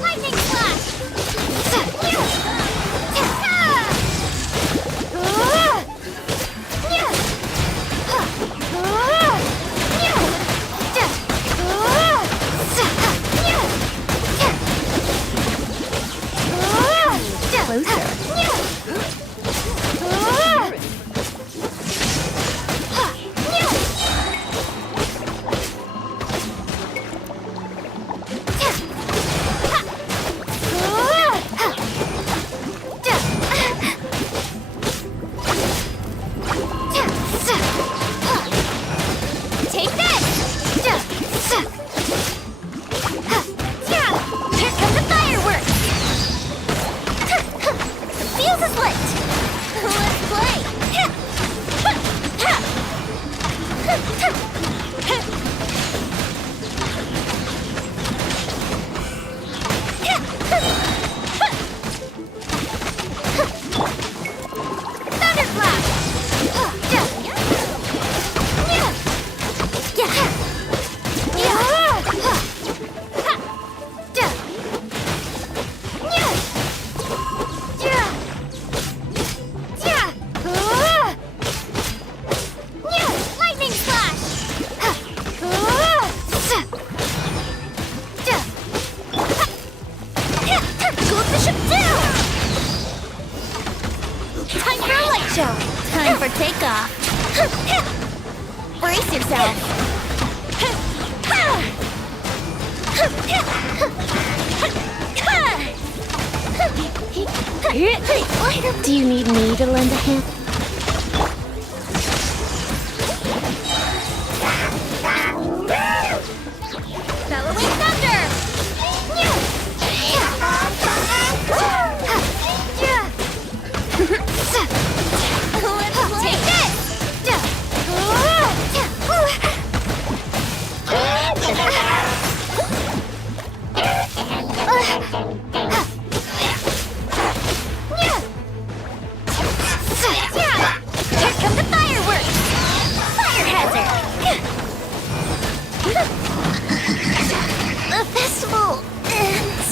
Lightning flash! Time for a light show! Time for takeoff! Brace yourself! Do you need me to lend a hand? Bellowing thunder! Let's take Here come the fireworks! Fire hazard! The festival ends.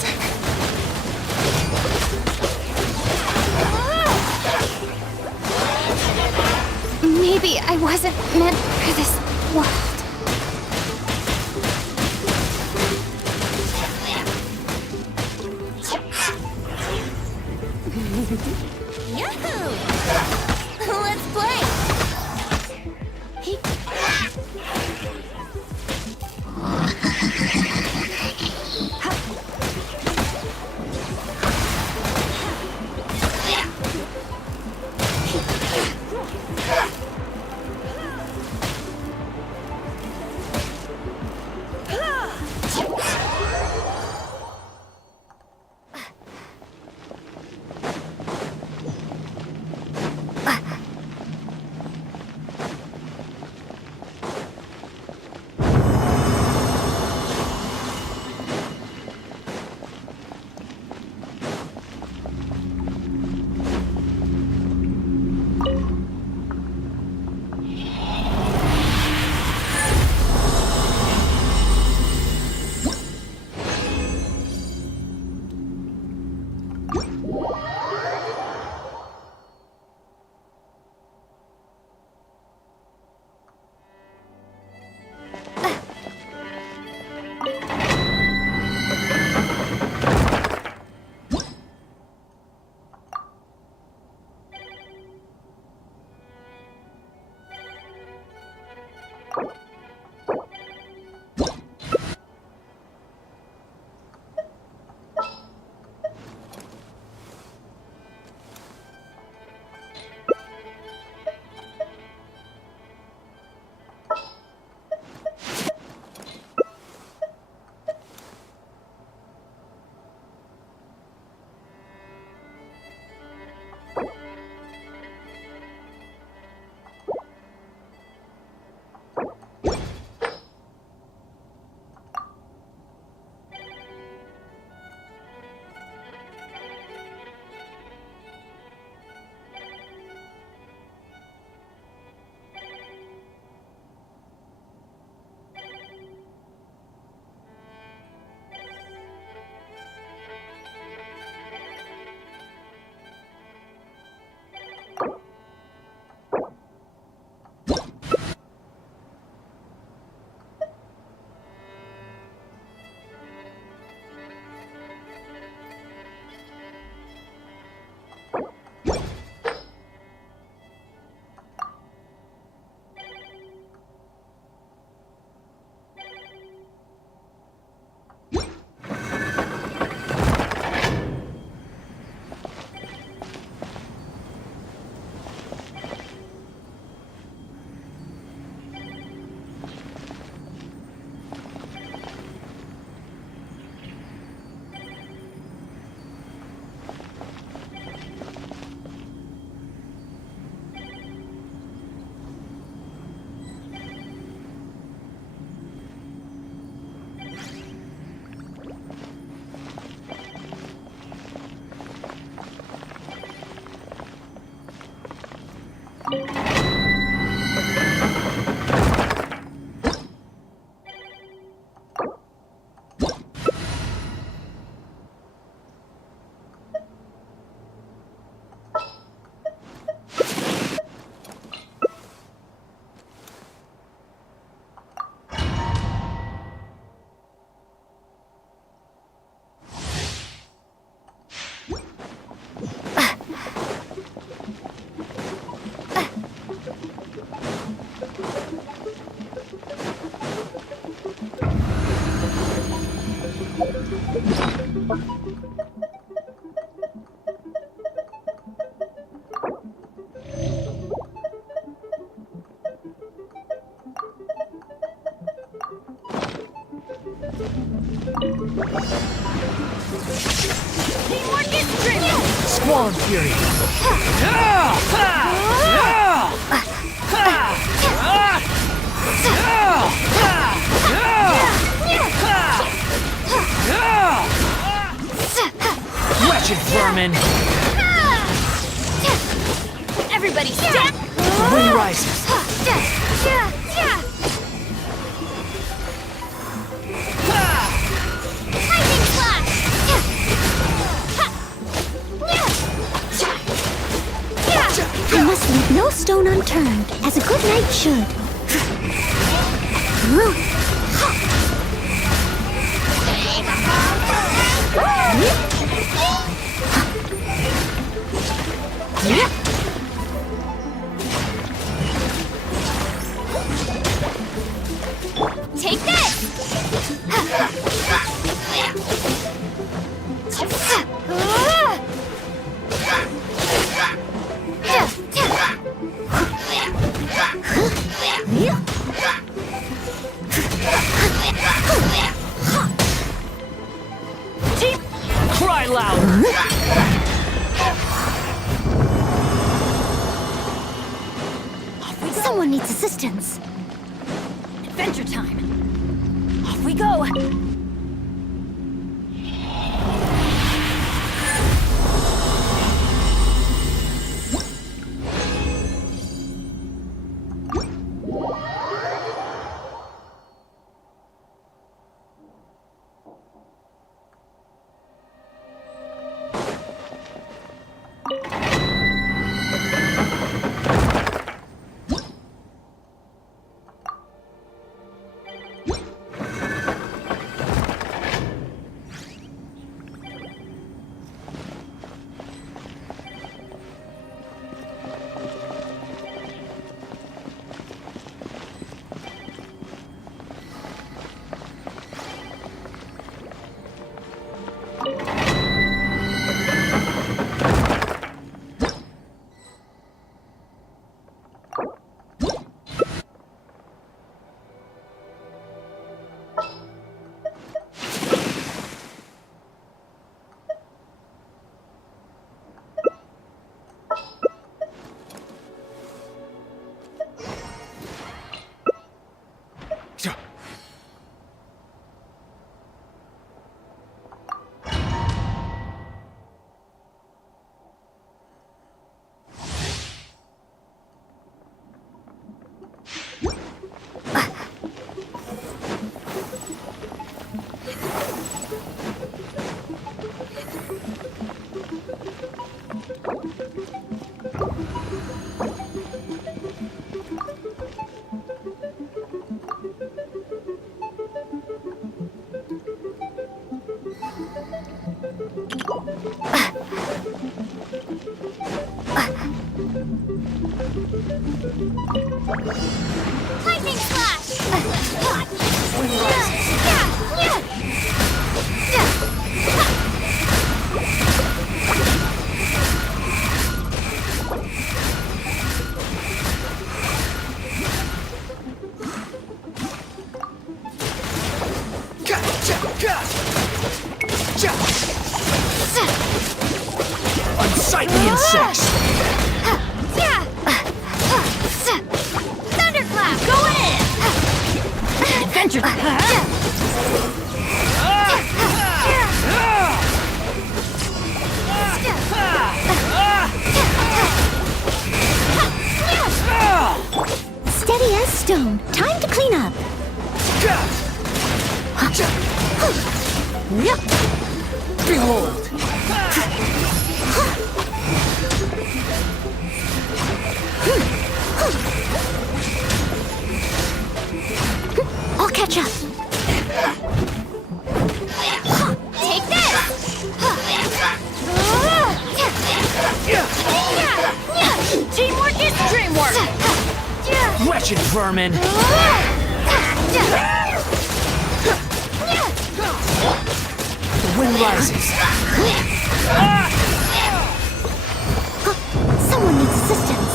Maybe I wasn't meant for this world. Yahoo! Let's play! Squall Fury! Wretched vermin! Everybody step! The wind rises. Lightning slash! I must leave no stone unturned, as a good knight should. Take this! Cry louder! Someone needs assistance. Adventure time. Off we go. Lightning slash! Unsightly insects! Thunderclap! Go in! Adventure. Steady as stone. Time to clean up. Behold! I'll catch up. Take this! Teamwork is dreamwork. Wretched vermin! The wind rises. Someone needs assistance.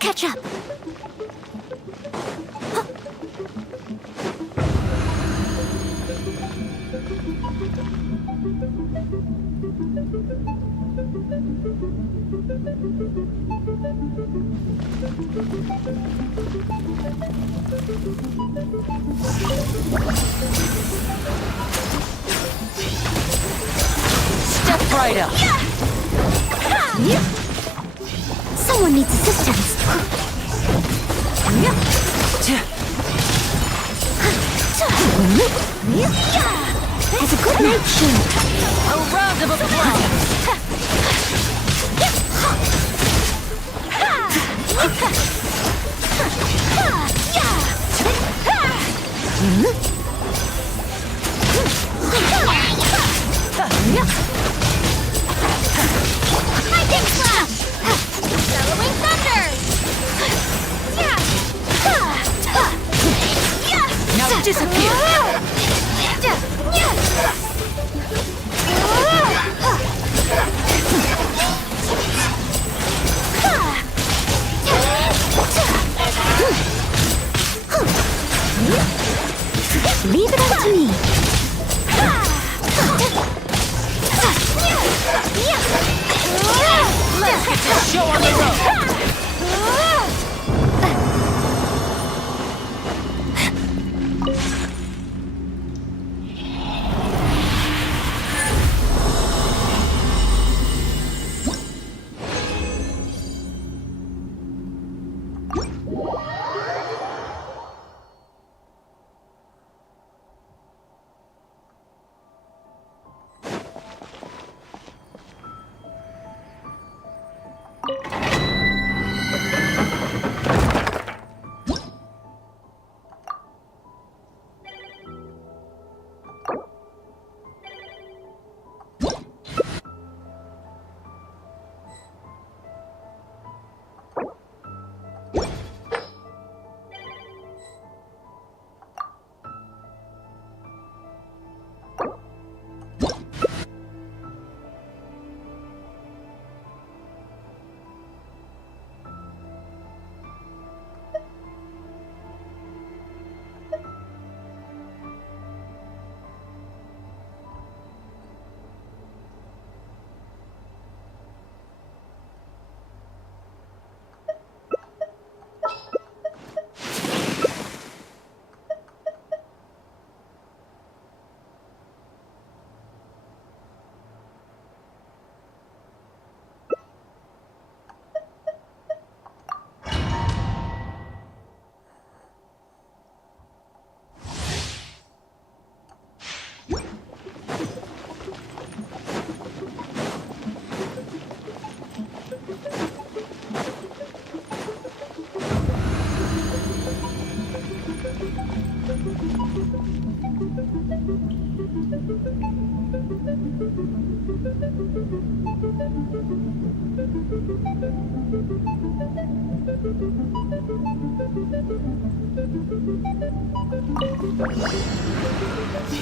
catch up. Step right up. Someone needs assistance. As a good night should. A round of applause. Lightning slash! Bellowing thunder! Now disappear. Leave it up to me. Let's get this show on the road.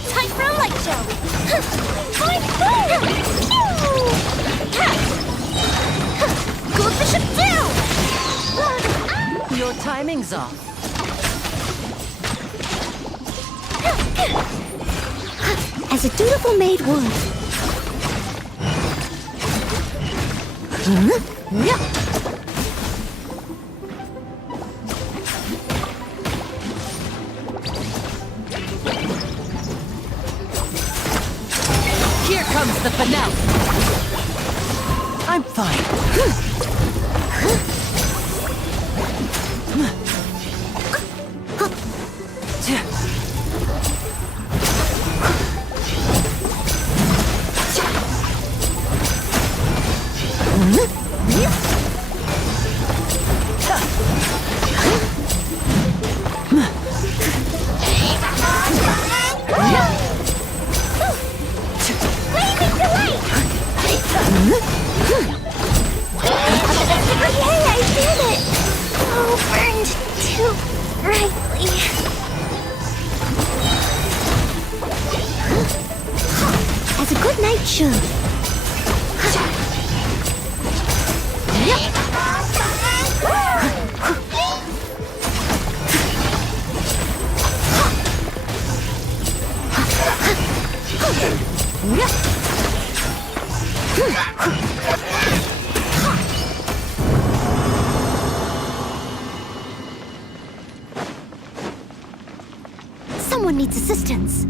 Time for a light show! Gold Bishop down! Your timing's off. As a dutiful maid would. Here comes the finale. I'm fine. Yay, I did it! Oh, burned too brightly. As a good night should. needs assistance.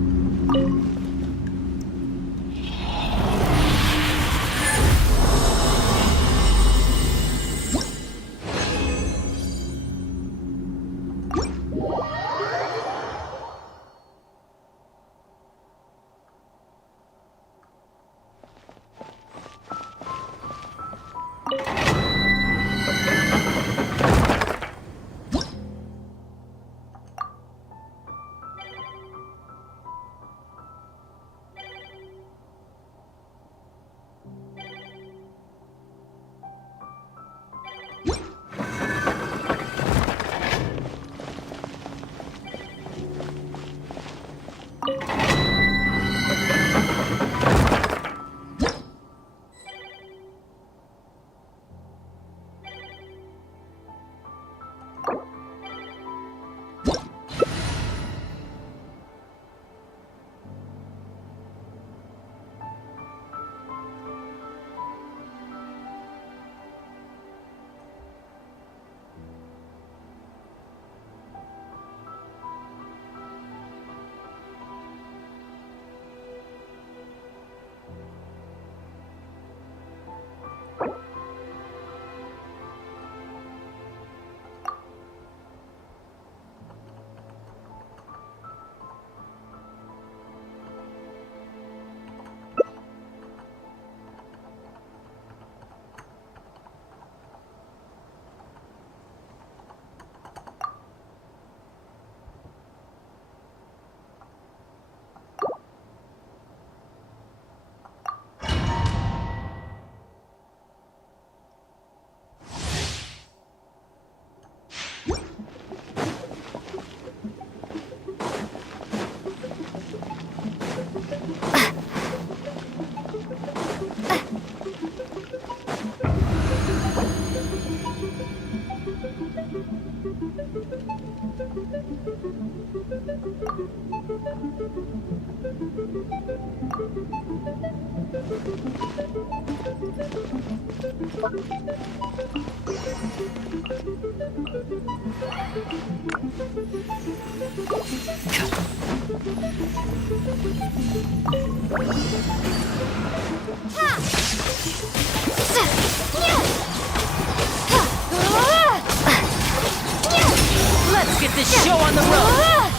Let's get this show on the road!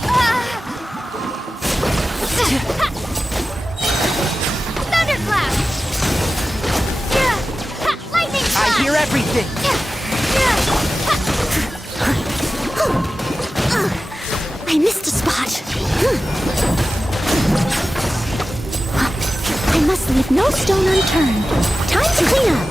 Thunderclap! Lightning I Flash! hear everything! I missed a spot. I must leave no stone unturned. Time to clean up.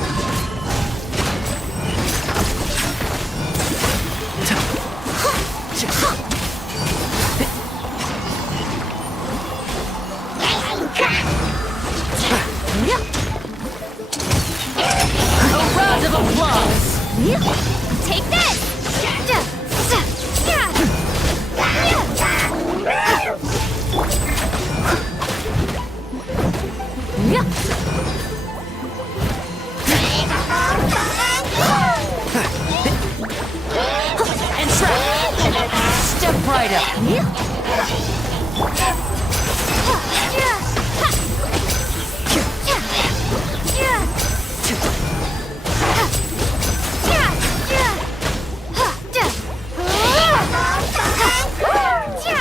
A round of applause! Take this! And trap! Step right up!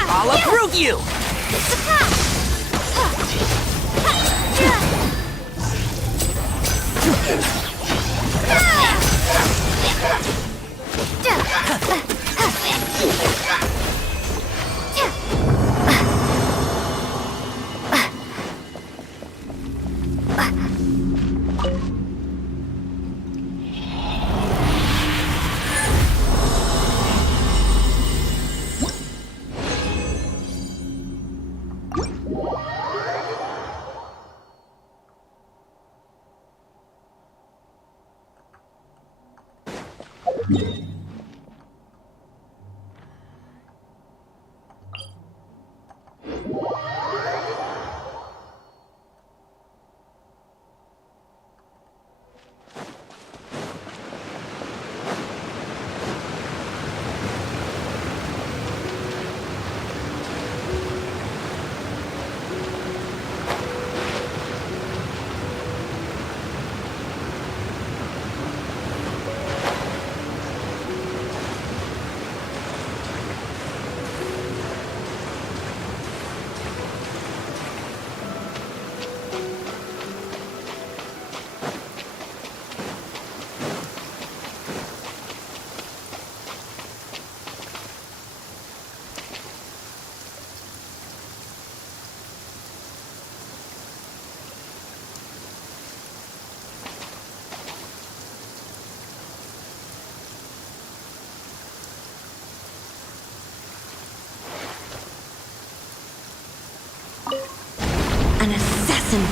I'll approve you!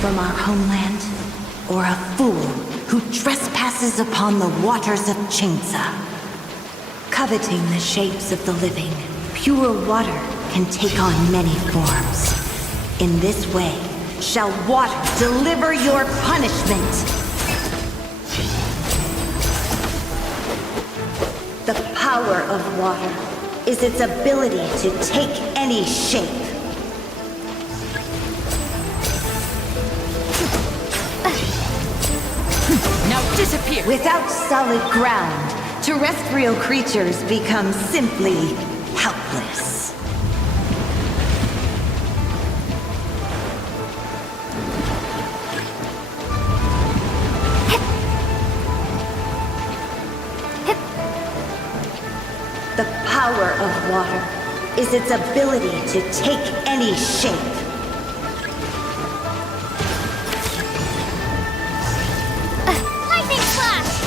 from our homeland, or a fool who trespasses upon the waters of Chingsa. Coveting the shapes of the living, pure water can take on many forms. In this way, shall water deliver your punishment. The power of water is its ability to take any shape. Now disappear! Without solid ground, terrestrial creatures become simply helpless. The power of water is its ability to take any shape. Lightning flash!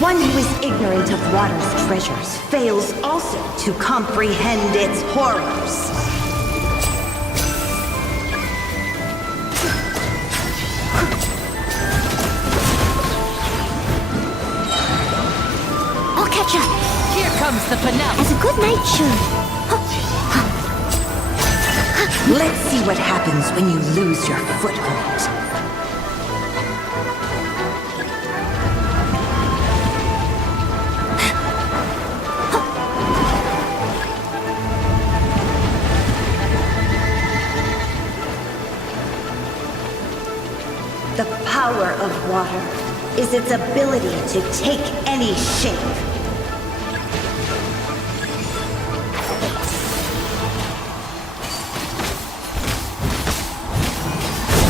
One who is ignorant of water's treasures fails also to comprehend its horrors. I'll catch up, Here comes the finale! as a good knight should. Let's see what happens when you lose your foothold. The power of water is its ability to take any shape.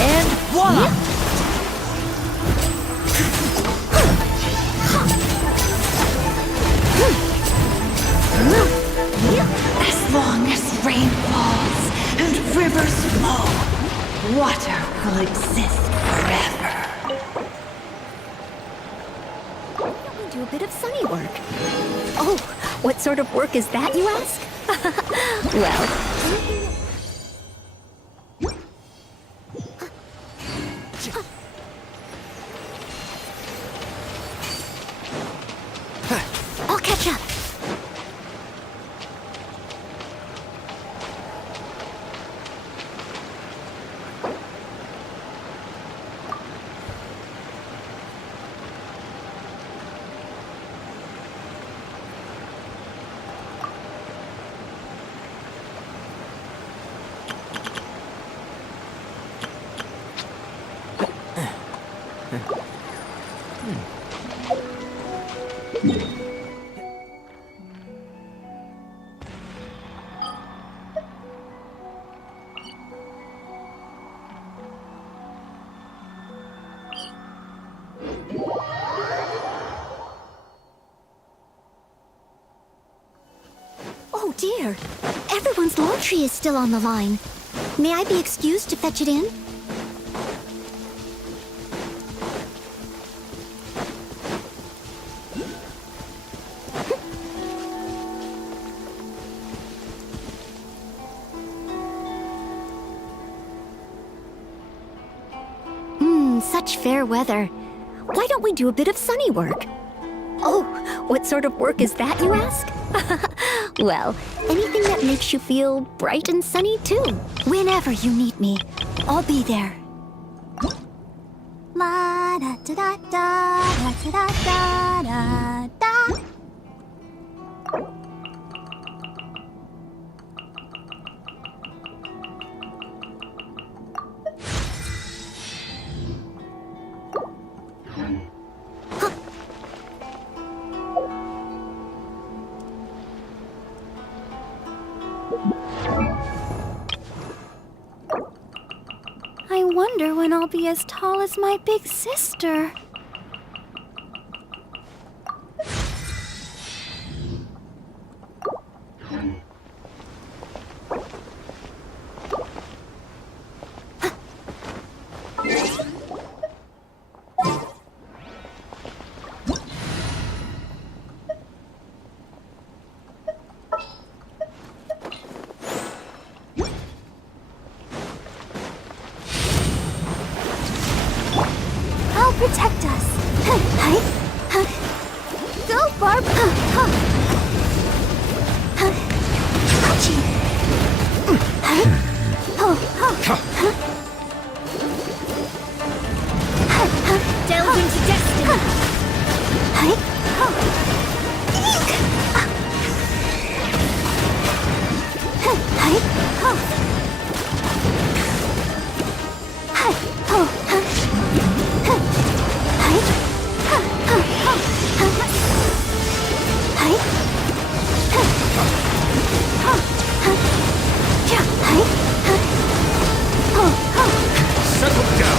And voila! As long as rain falls and rivers flow, water will exist forever. We do a bit of sunny work. Oh, what sort of work is that, you ask? Well, I'll catch up. oh dear. Everyone's laundry is still on the line. May I be excused to fetch it in? Such fair weather. Why don't we do a bit of sunny work? Oh, what sort of work is that, you ask? Well, anything that makes you feel bright and sunny, too. Whenever you need me, I'll be there. La da da da da da da da da da. I wonder when I'll be as tall as my big sister. Barb! Delve into destiny! Settle down.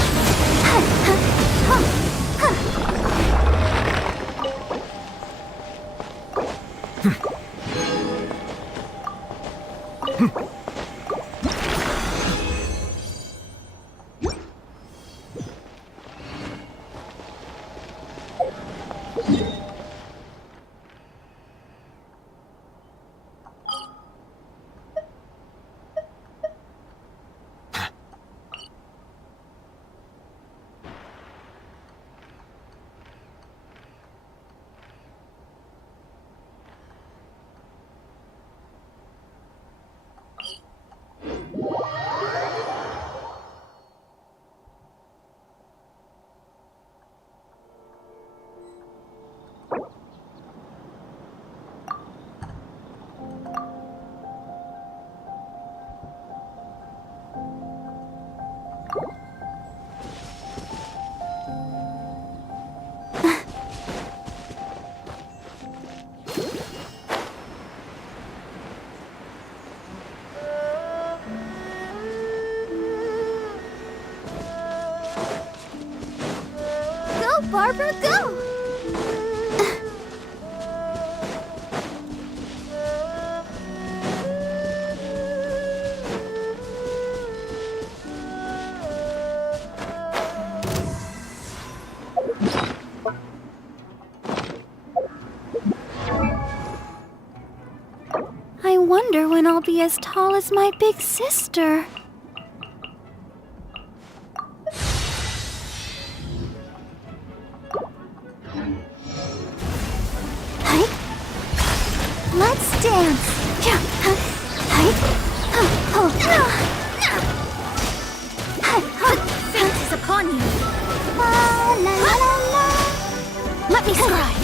Go, Barbara, go! I wonder when I'll be as tall as my big sister. Let's dance! Fate is upon you. La la la la! Let me try.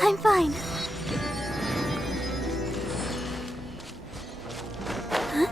I'm fine. Huh?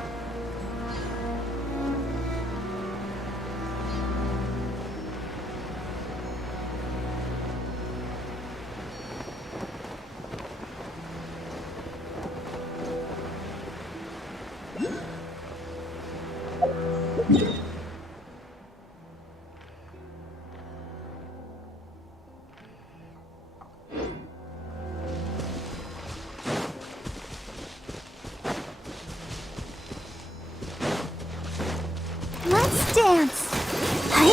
Let's dance. Hi.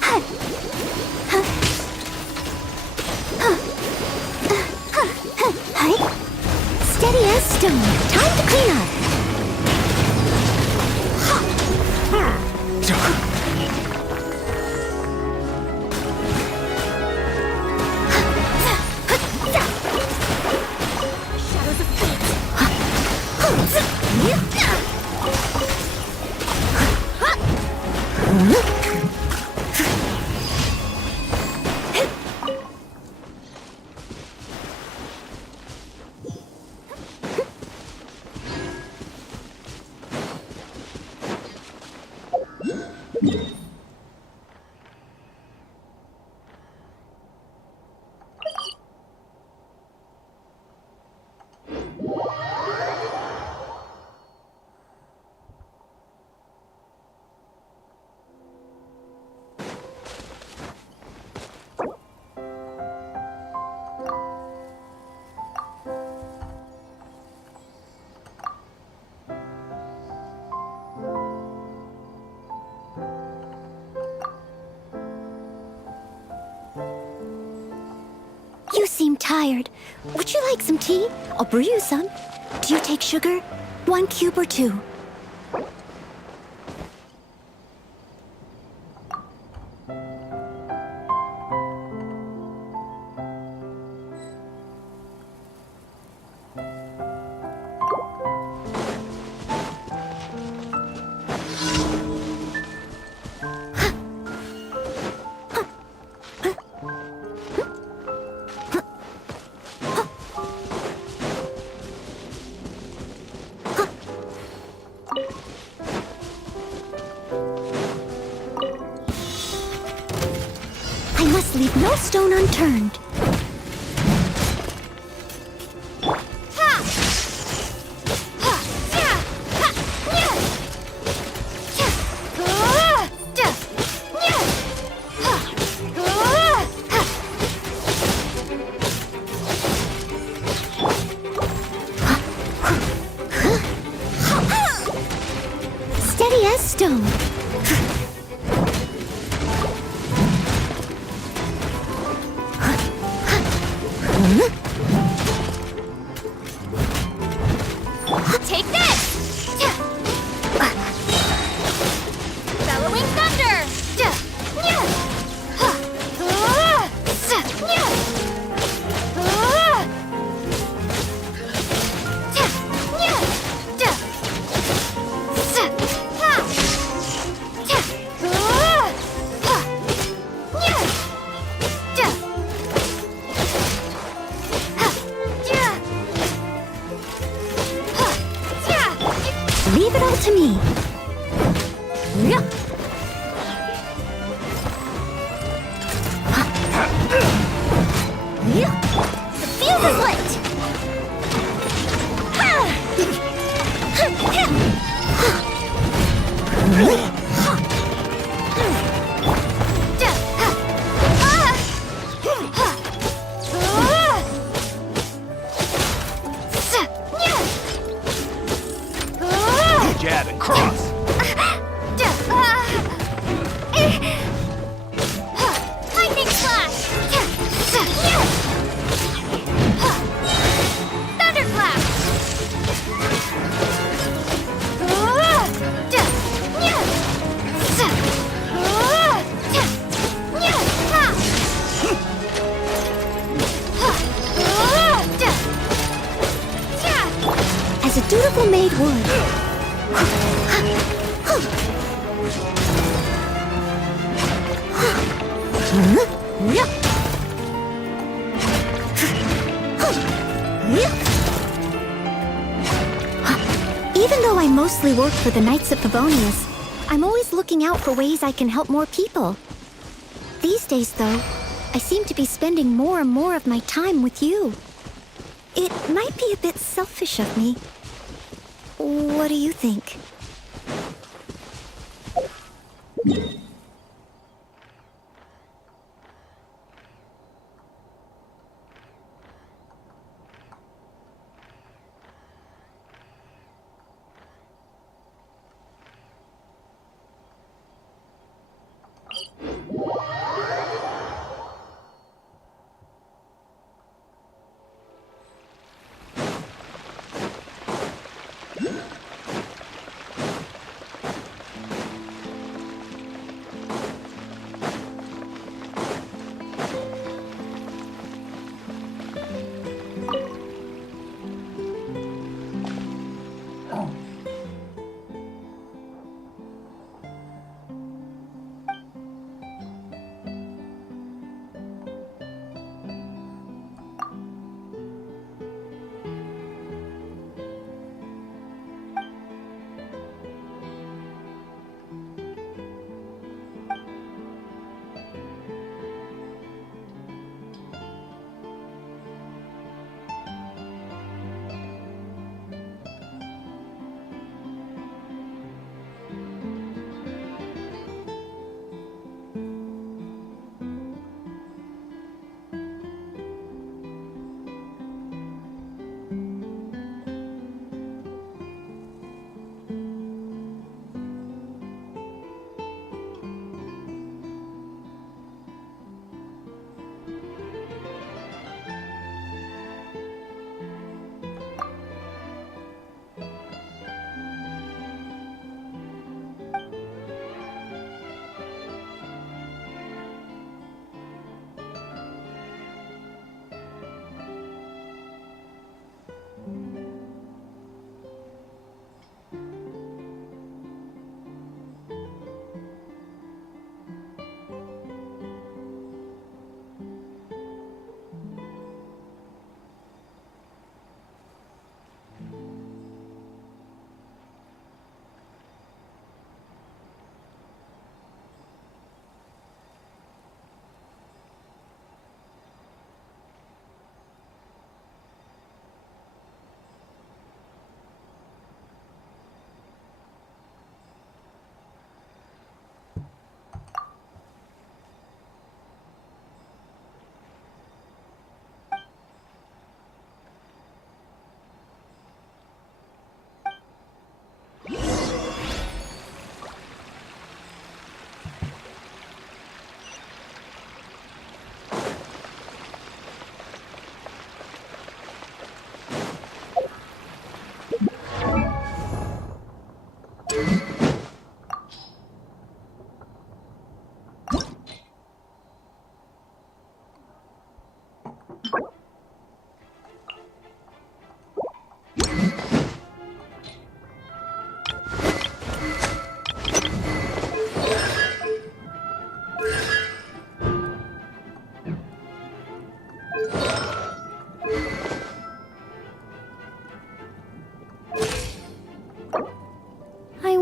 Hi. Huh. Huh. Hi. Steady as stone. Time to clean up. Shadows of fate. You seem tired. Would you like some tea? I'll brew you some. Do you take sugar? 1 cube or 2? I must leave no stone unturned. Steady as stone. Take this! Bellowing thunder! Leave it all to me. The fuse is lit. Jab and cross. Lightning slash. Thunderclap. As a dutiful maid would. Even though I mostly work for the Knights of Favonius, I'm always looking out for ways I can help more people. These days, though, I seem to be spending more and more of my time with you. It might be a bit selfish of me. What do you think?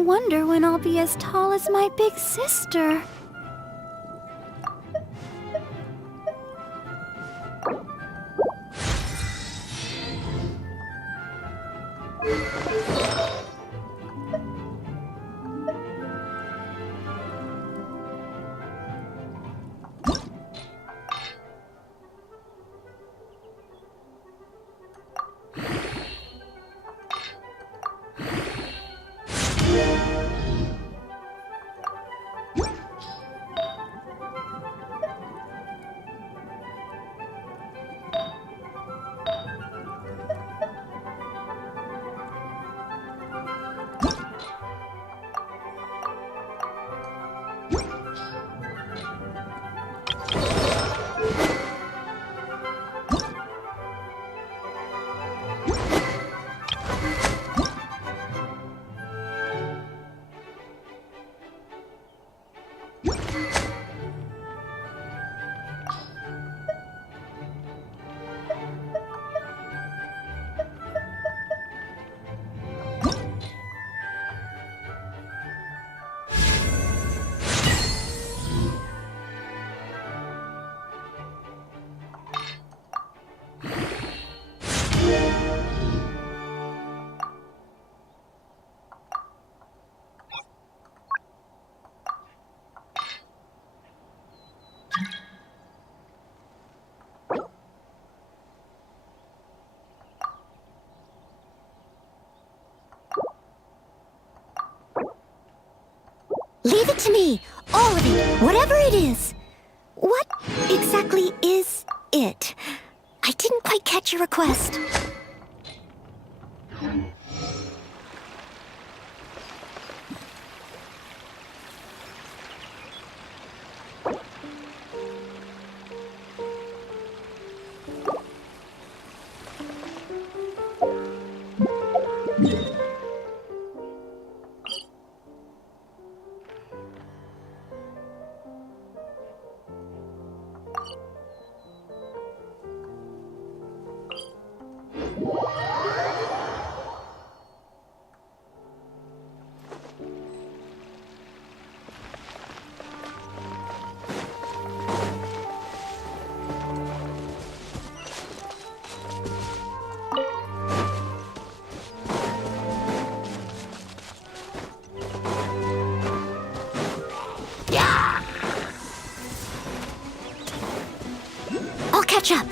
wonder when I'll be as tall as my big sister. Leave it to me. All of it. Whatever it is. What exactly is it? I didn't quite catch your request. I'll catch up.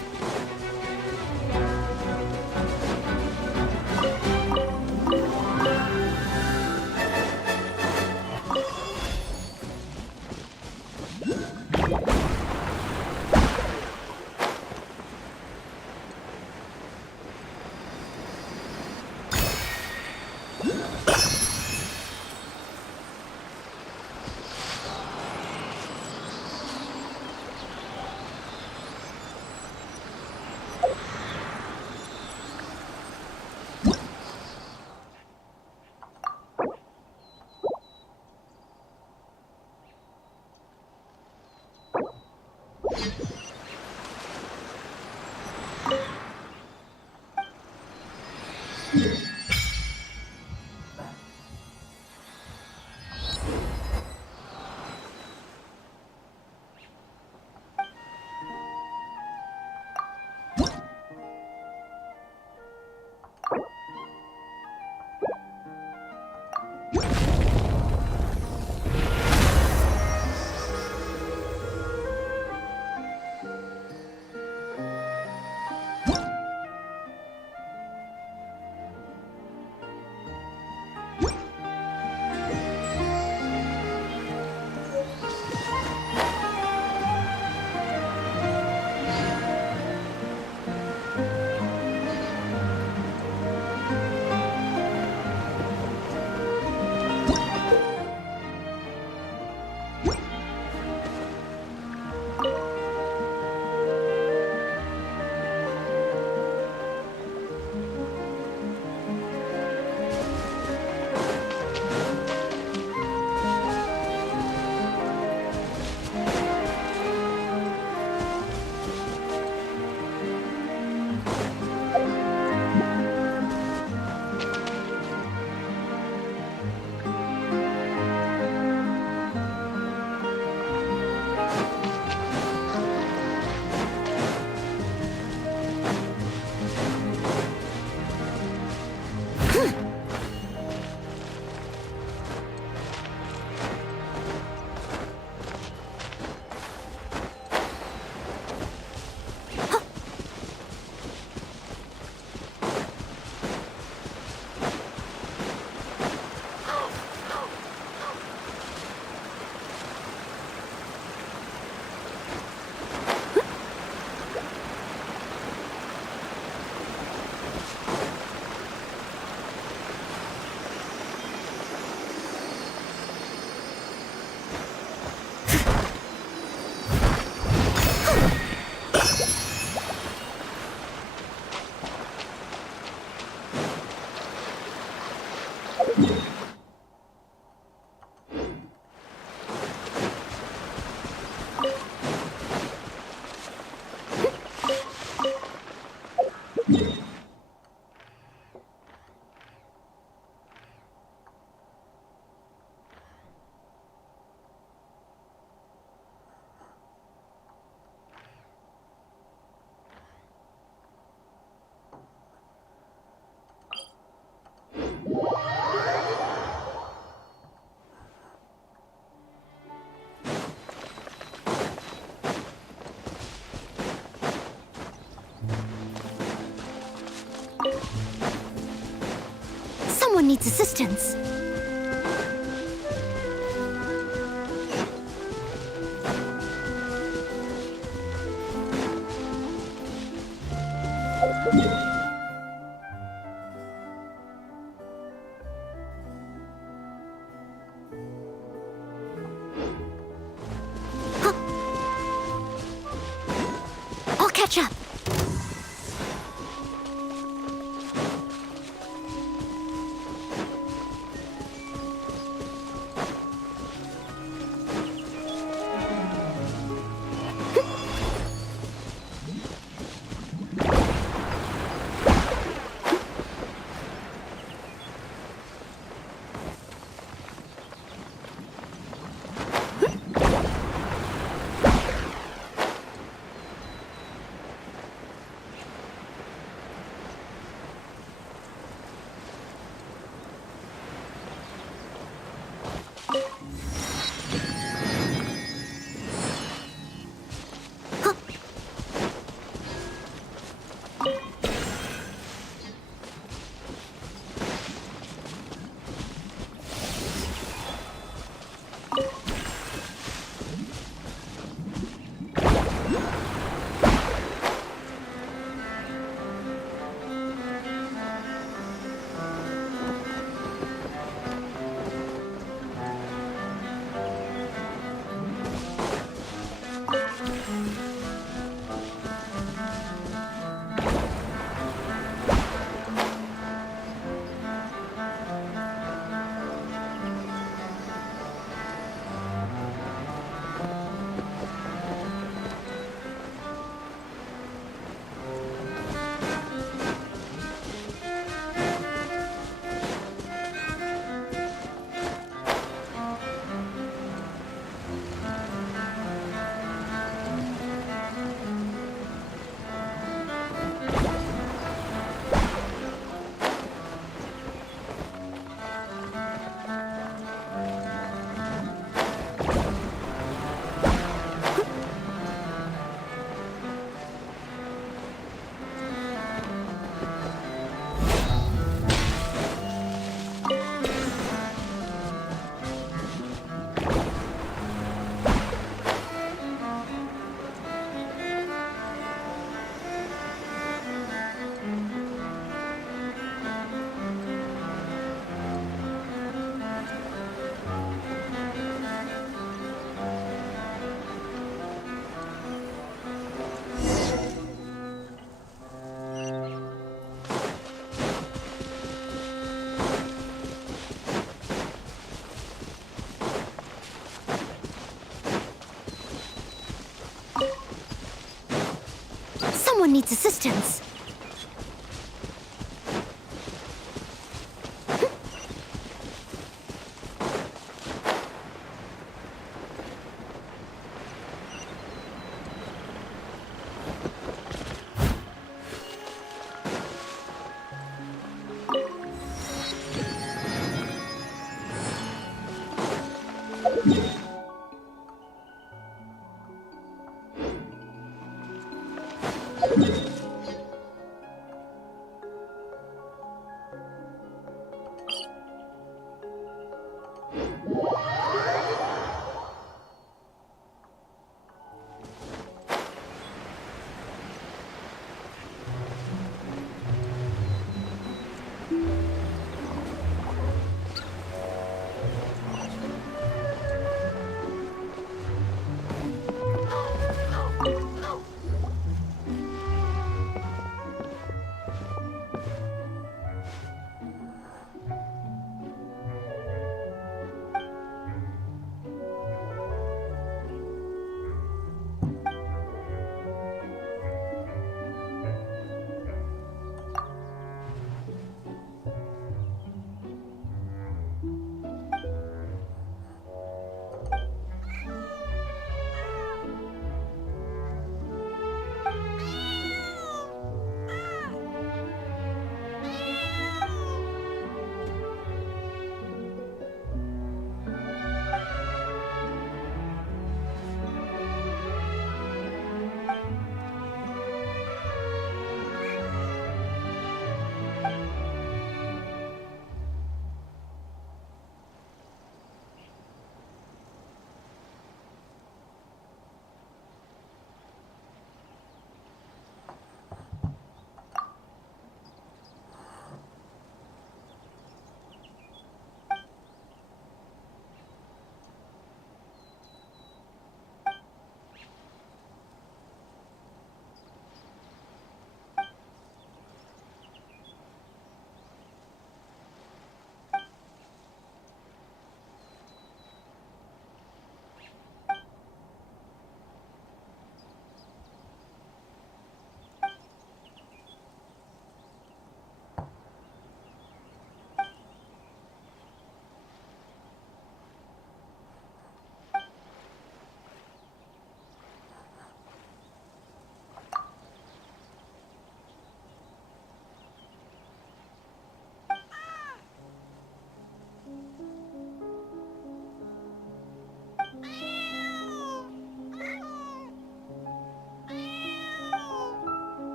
Someone needs assistance. catch up. Someone needs assistance.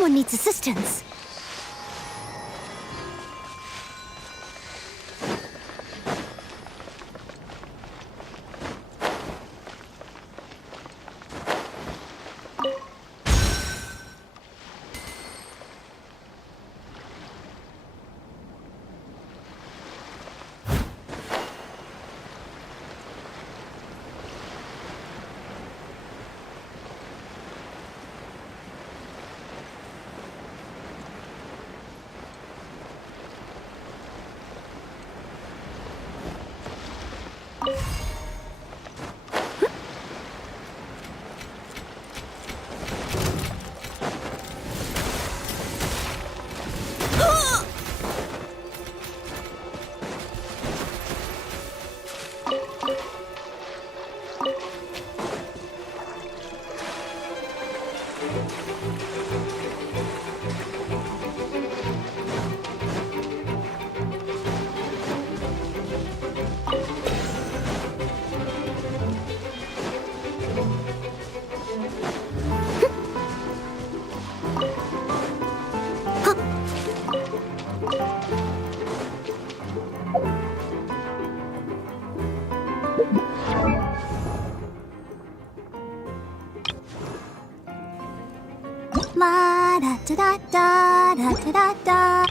Someone needs assistance. La da da da da da da da.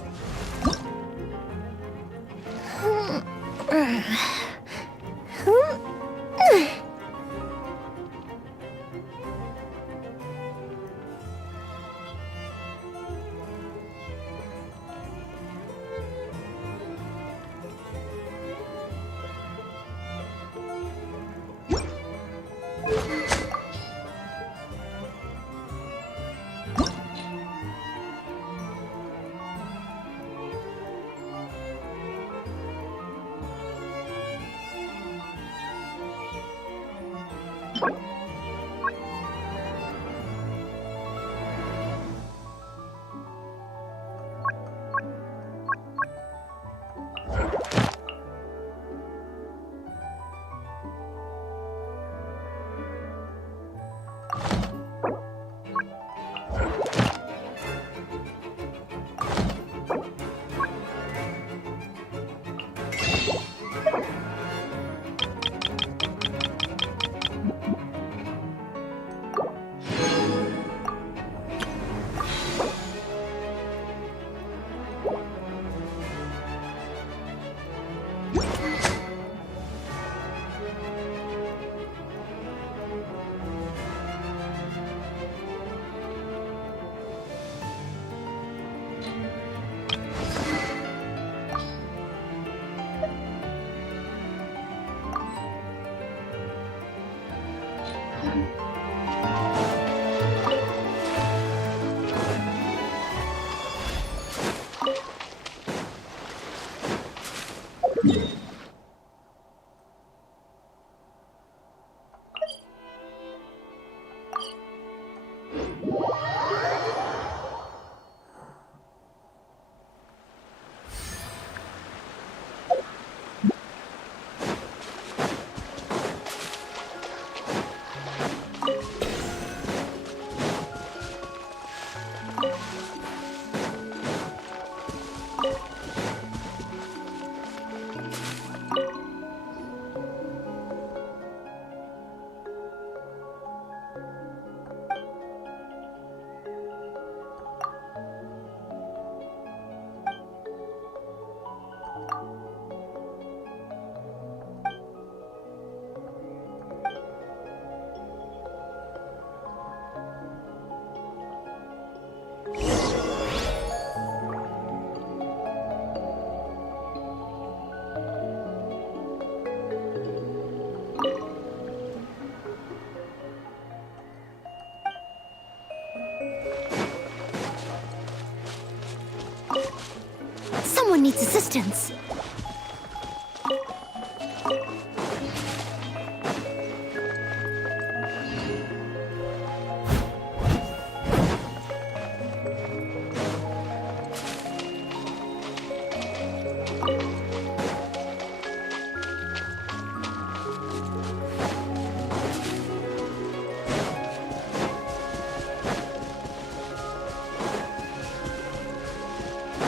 Someone needs assistance.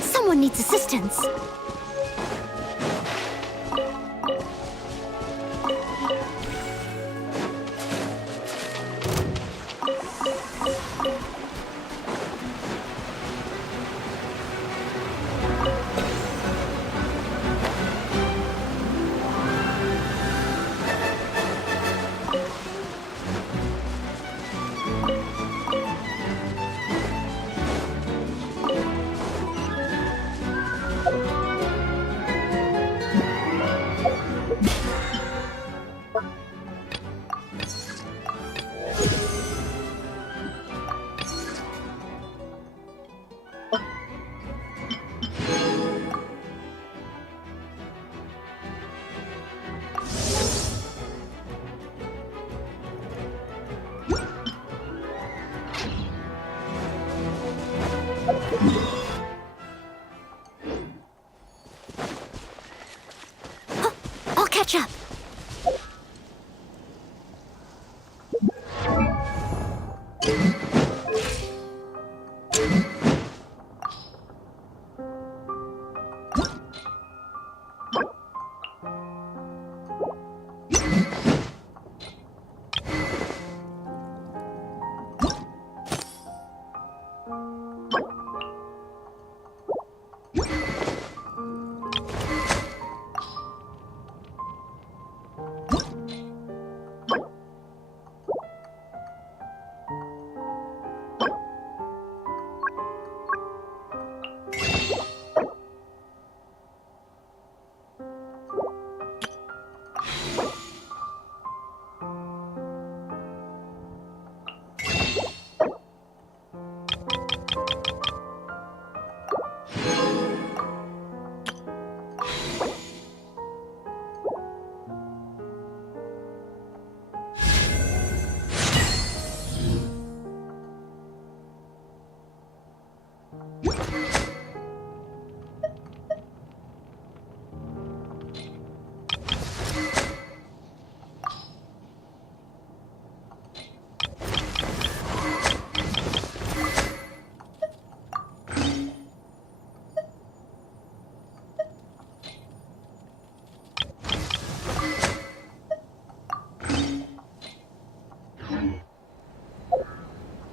Someone needs assistance. I'll catch up.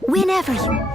Whenever you...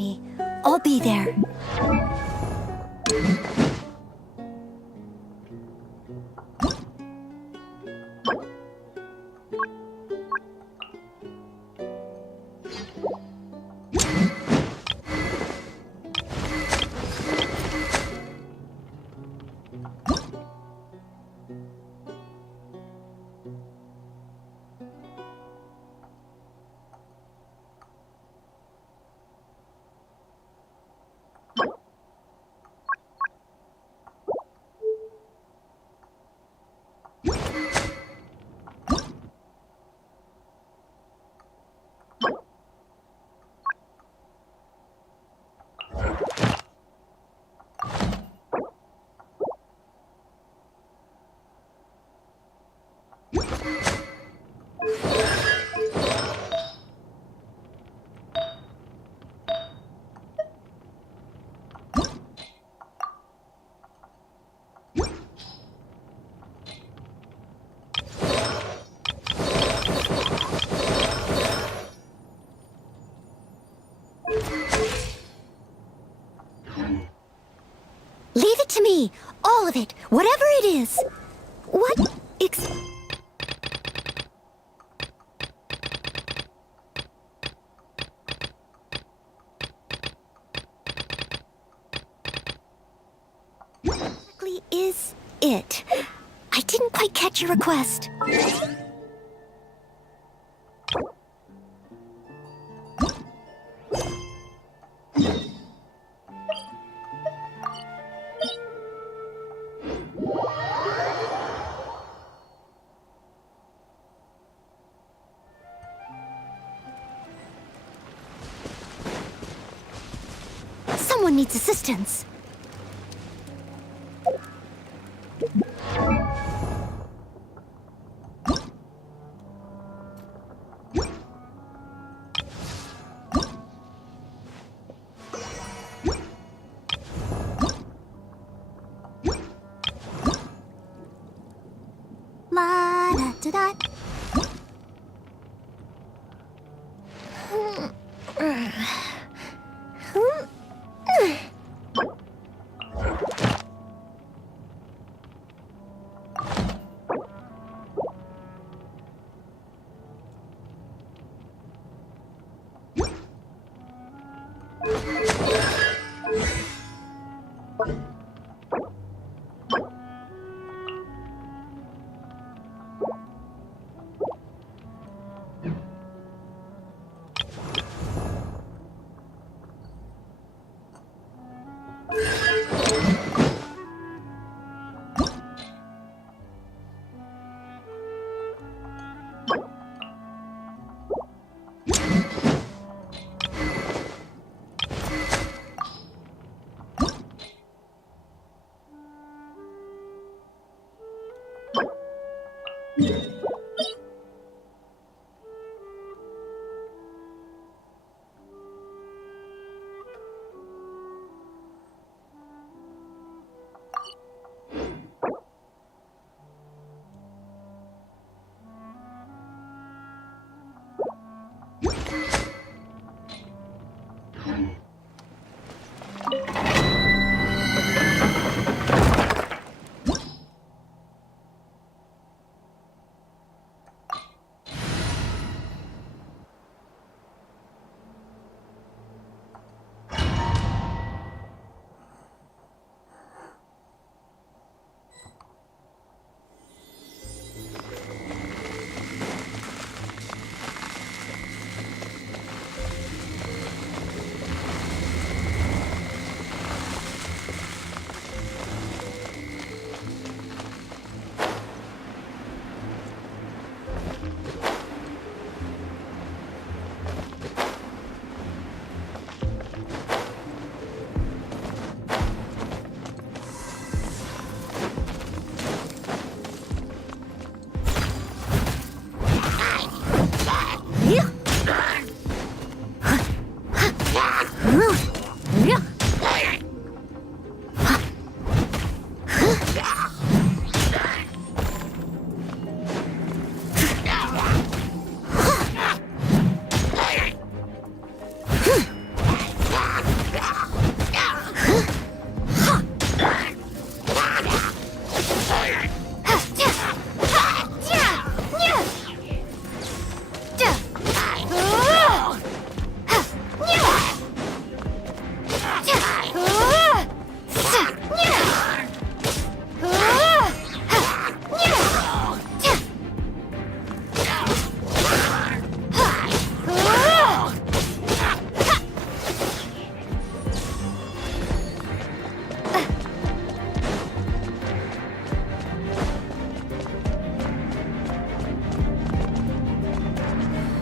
me. I'll be there. Leave it to me! All of it! Whatever it is! What exactly is it? I didn't quite catch your request. Someone needs assistance. La-da-da-da.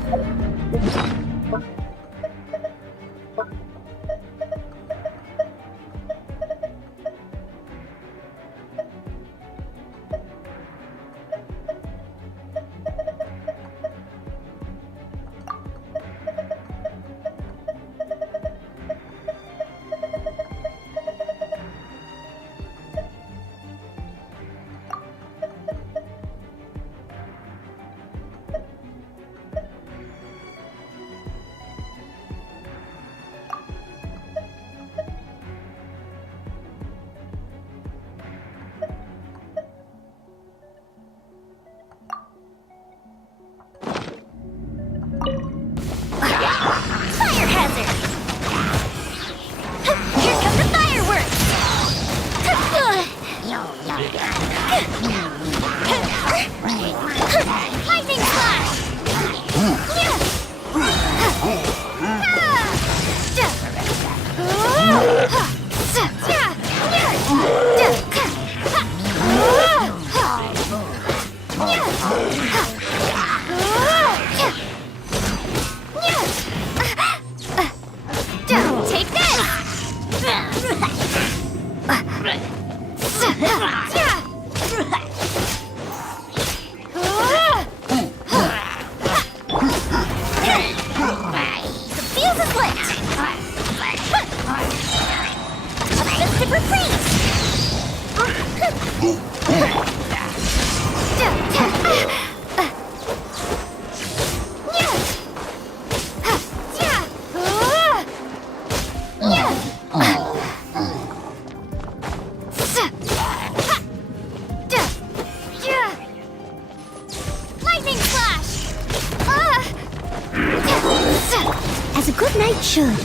Fire hazard! Here come the fireworks! Lightning flash! Take the fuse is lit! Offensive Lightning flash! As a good knight should.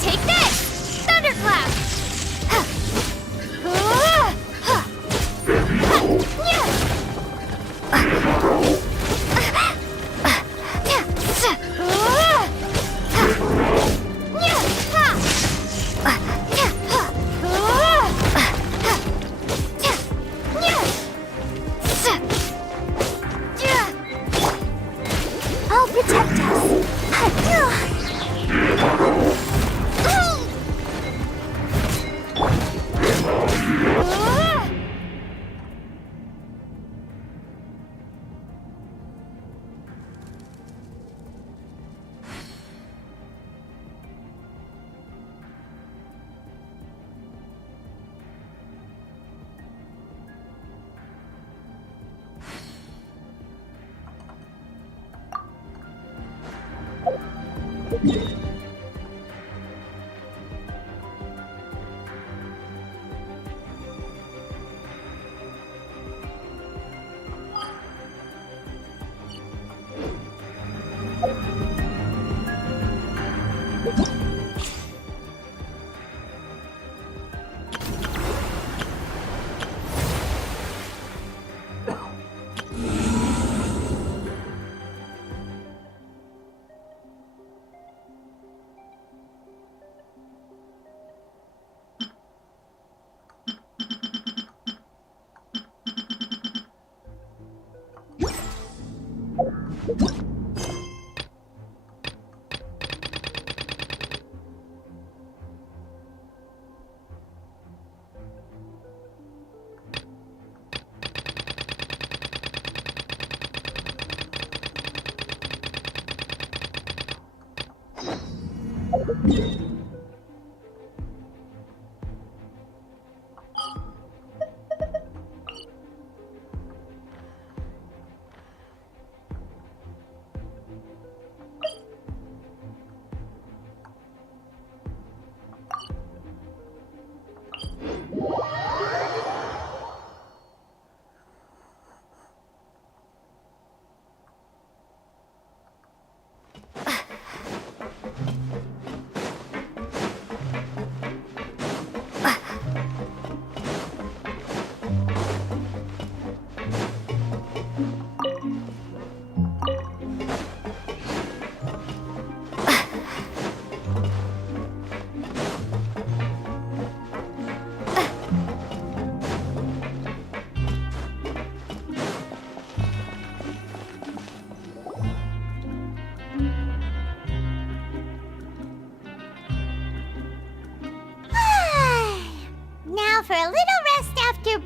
Take this! Thunderclap! I'll protect us.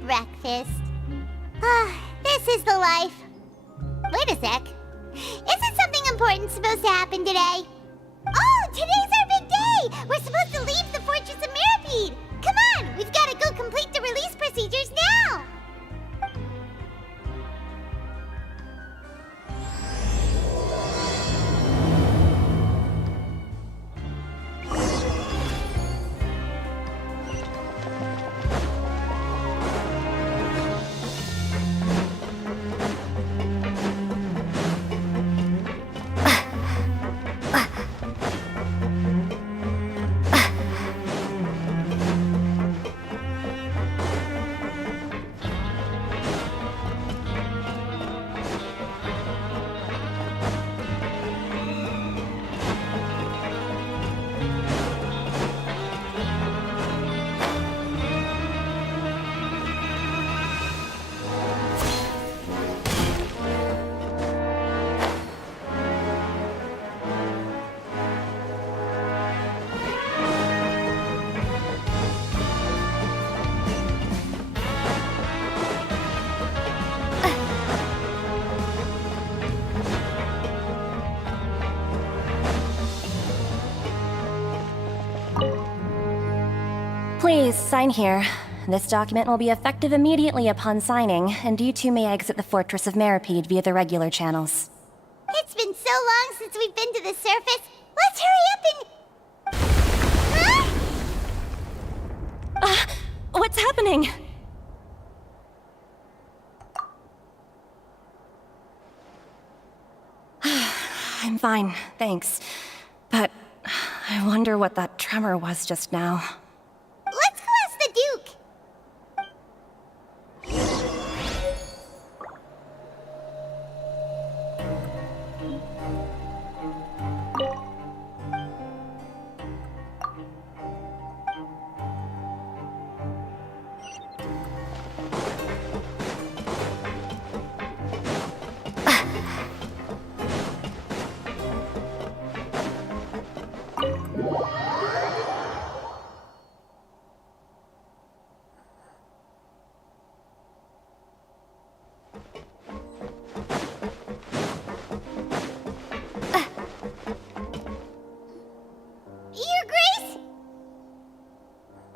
breakfast. This is the life. Wait a sec. Isn't something important supposed to happen today? Oh, today's our big day! We're supposed to leave the Fortress of Mirapede! Come on, we've got to go complete the release procedures now! Please, sign here. This document will be effective immediately upon signing, and you two may exit the Fortress of Mirapede via the regular channels. It's been so long since we've been to the surface. Let's hurry up and... Huh? What's happening? I'm fine, thanks. But I wonder what that tremor was just now. Let's go ask the Duke.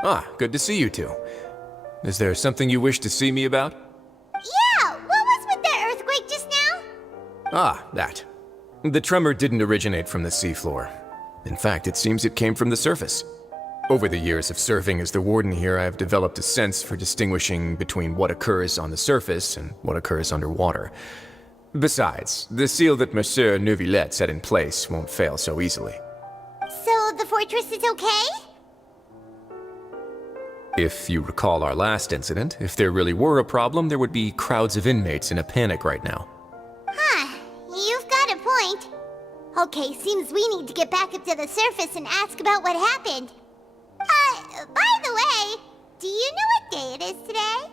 Ah, good to see you two. Is there something you wish to see me about? Yeah, what was with that earthquake just now? Ah, that. The tremor didn't originate from the seafloor. In fact, it seems it came from the surface. Over the years of serving as the warden here, I have developed a sense for distinguishing between what occurs on the surface and what occurs underwater. Besides, the seal that Monsieur Neuvillette set in place won't fail so easily. So the fortress is okay? If you recall our last incident, if there really were a problem, there would be crowds of inmates in a panic right now. Huh, you've got a point. Okay, seems we need to get back up to the surface and ask about what happened. By the way, do you know what day it is today?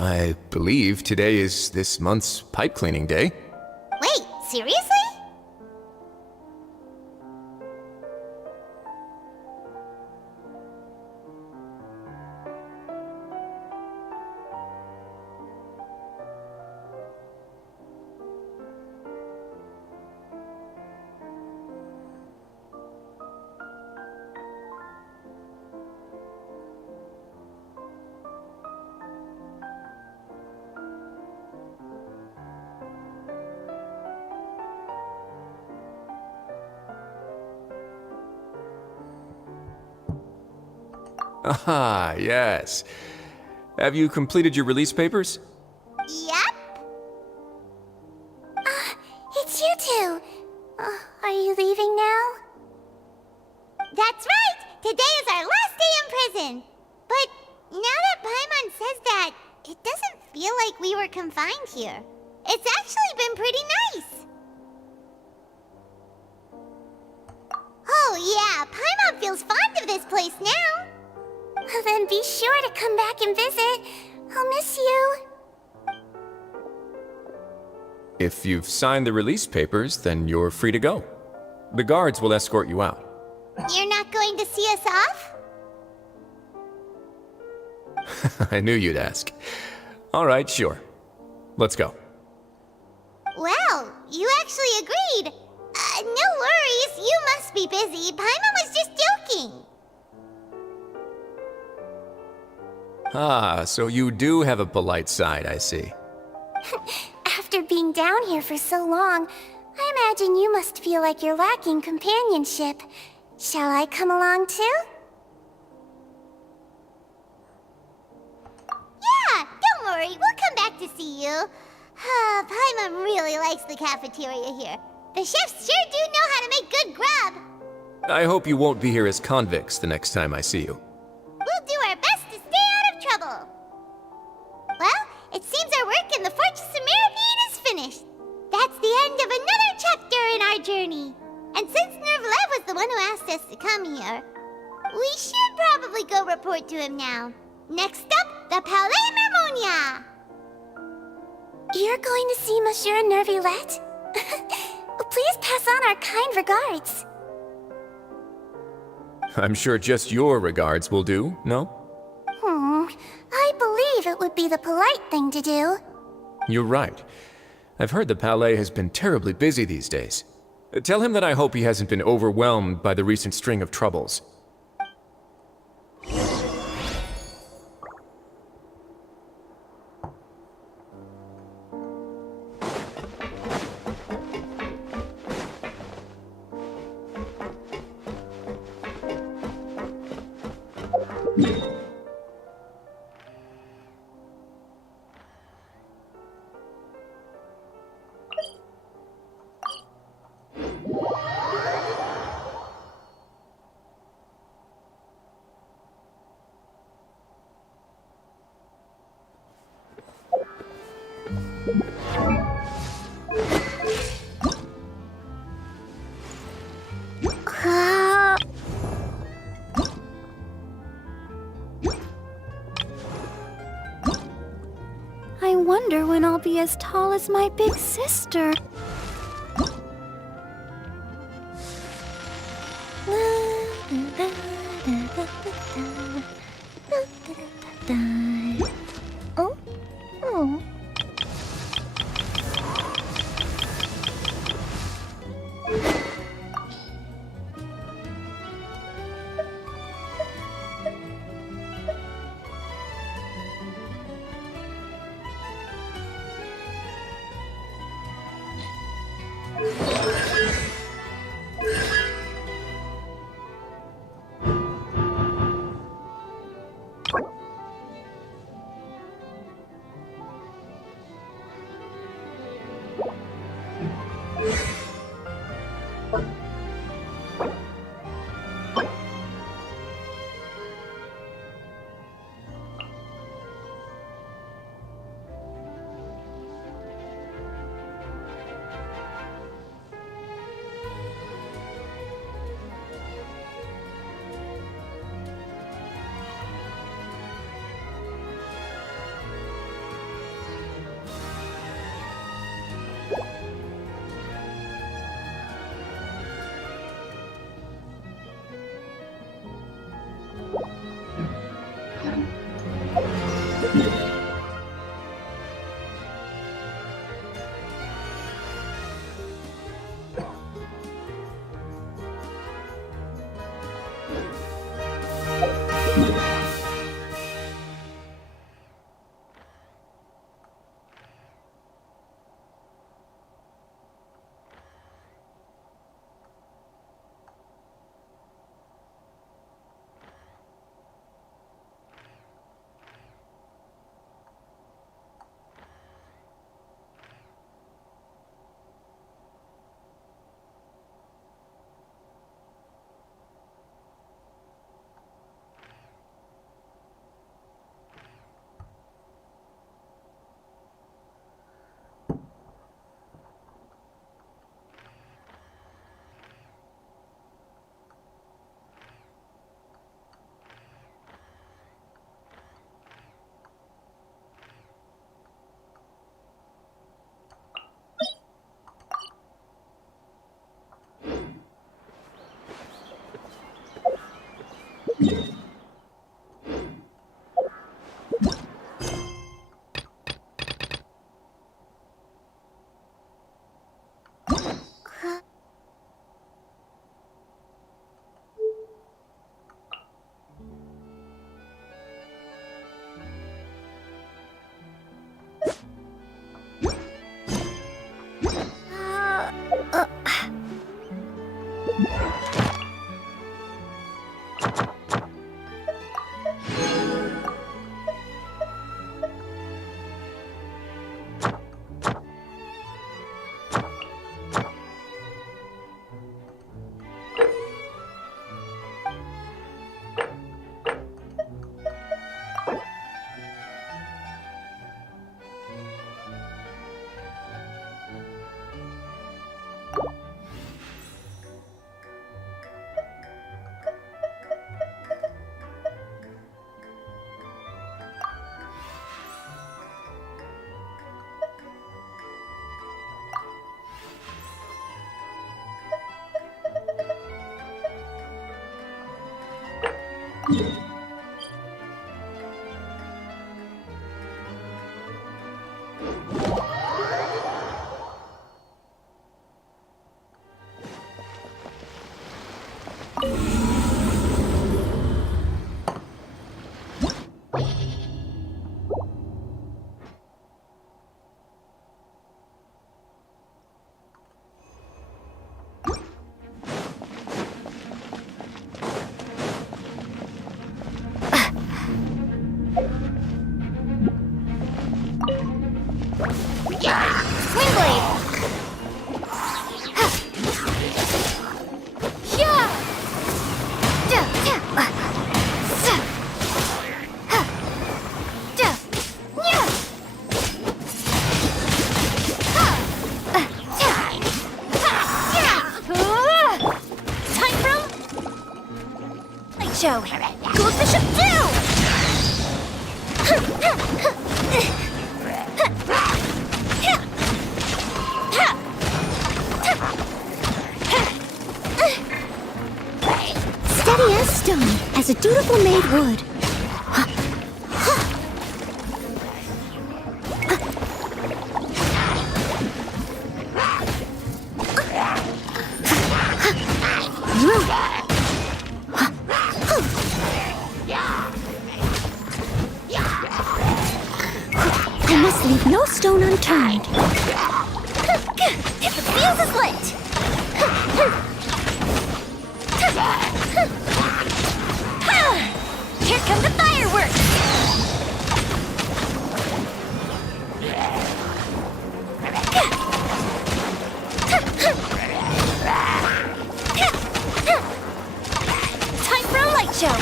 I believe today is this month's pipe cleaning day. Wait, seriously? Ah, yes. Have you completed your release papers? Yep. It's you two. Are you leaving now? That's right! Today is our last day in prison! But now that Paimon says that, it doesn't feel like we were confined here. It's actually been pretty nice! Oh yeah, Paimon feels fond of this place now! Then be sure to come back and visit. I'll miss you. If you've signed the release papers, then you're free to go. The guards will escort you out. You're not going to see us off? I knew you'd ask. All right, sure. Let's go. Well, you actually agreed. No worries, you must be busy. Paimon was just joking. Ah, so you do have a polite side, I see. After being down here for so long, I imagine you must feel like you're lacking companionship. Shall I come along too? Yeah, don't worry, we'll come back to see you. Paimon really likes the cafeteria here. The chefs sure do know how to make good grub. I hope you won't be here as convicts the next time I see you. We'll do our best to stay out of trouble. Well, it seems our work in the Fortress of Meripede is finished. That's the end of another chapter in our journey. And since Nervlev was the one who asked us to come here, we should probably go report to him now. Next up, the Palais Mermonia. You're going to see Monsieur Nervillette? Please pass on our kind regards. I'm sure just your regards will do, no? I believe it would be the polite thing to do. You're right. I've heard the Palais has been terribly busy these days. Tell him that I hope he hasn't been overwhelmed by the recent string of troubles. I wonder when I'll be as tall as my big sister. Oh? Oh. Show. Cool Bishop do! Steady as stone, as a dutiful maid would. I must leave no stone unturned. The fuse is lit! Here come the fireworks! Time for a light show!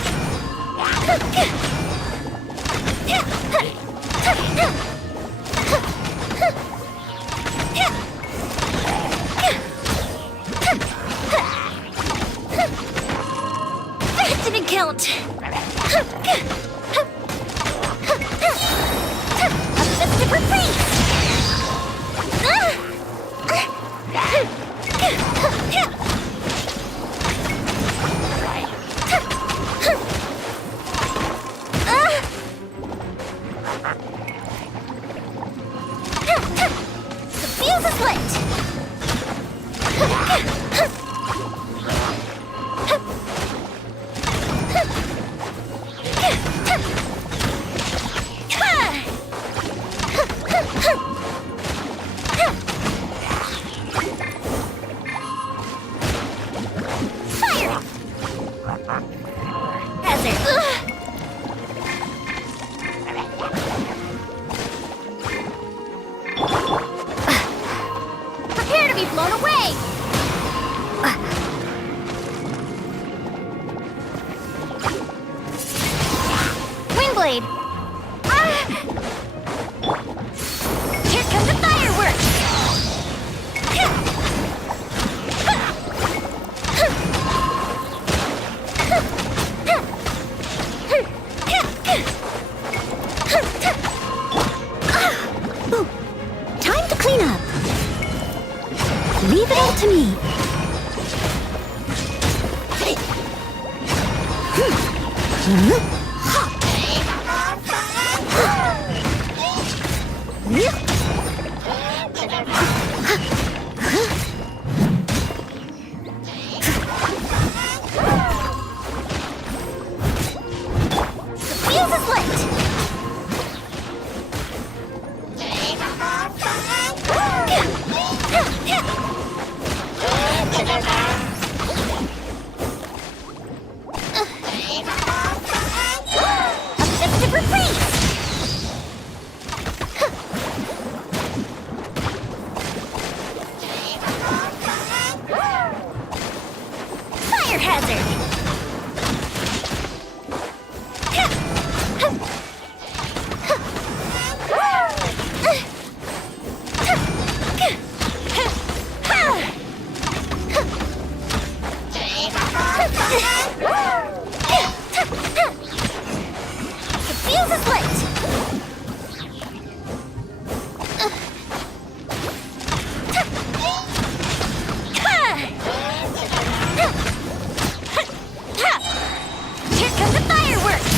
That didn't count! A festive reprise! The fuse is lit! Fire! Hazard! Prepare to be blown away! Windblade! Here come the fireworks! Ooh, time to clean up. Leave it all to me. The fuse is lit! A festive reprise! Fire hazard! The fuse is lit! Here come the fireworks!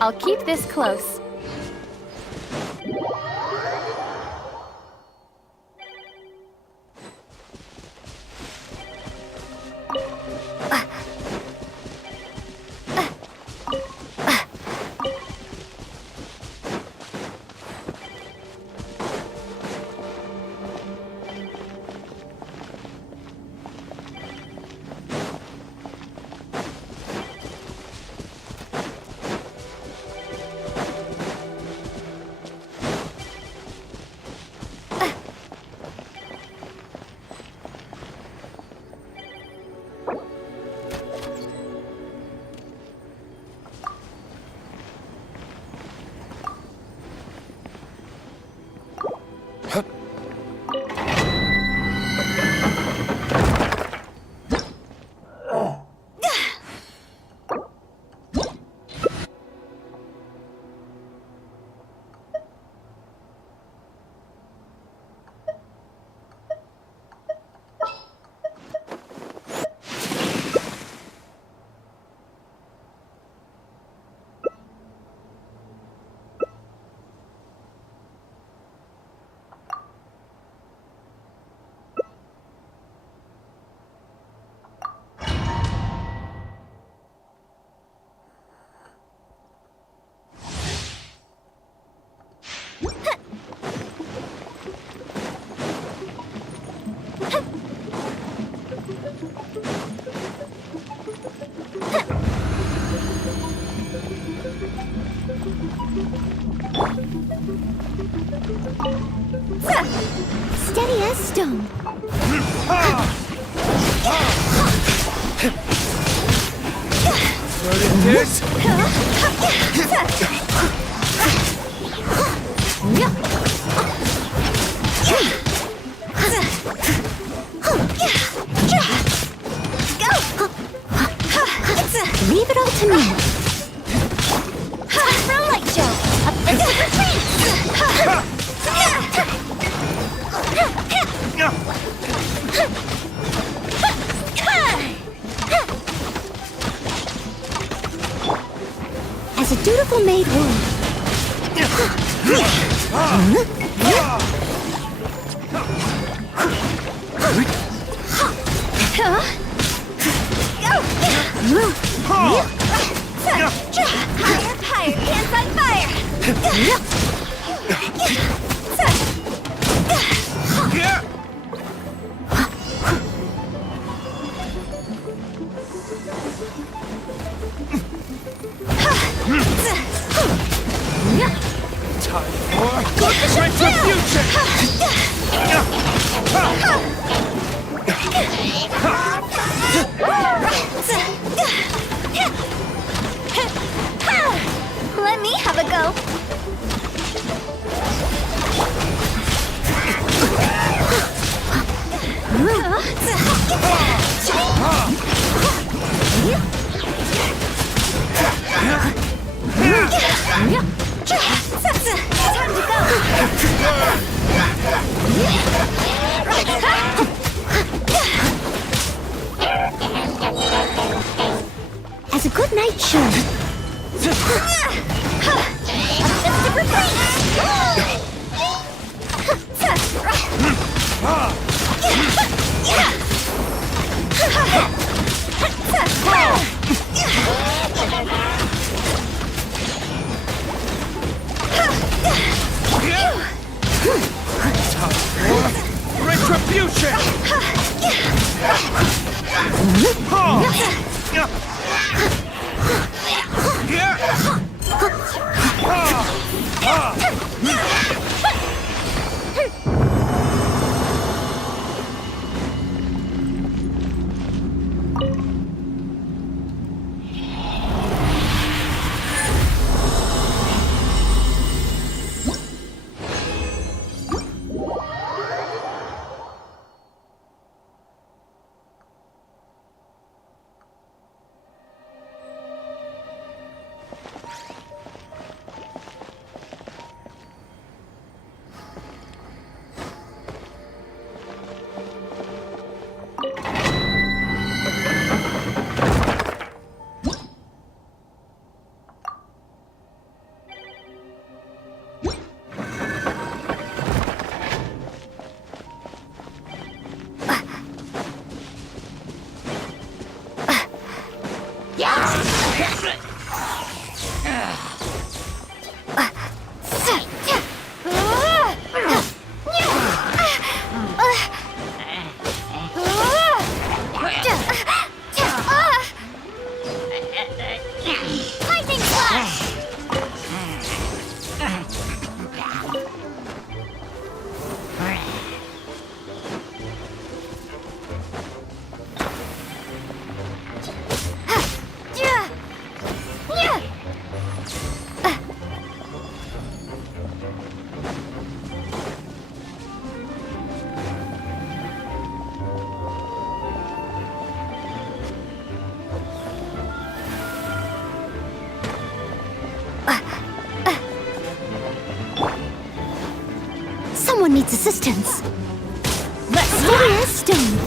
I'll keep this close. Steady as stone. Leave it all to me. Time for a light show. Offensive retreat. As a dutiful maid would. Higher, hands on fire! Time for retribution! Let me have a go. Time to go! As a good night should. Retribution! Someone needs assistance. Let's steady as stone.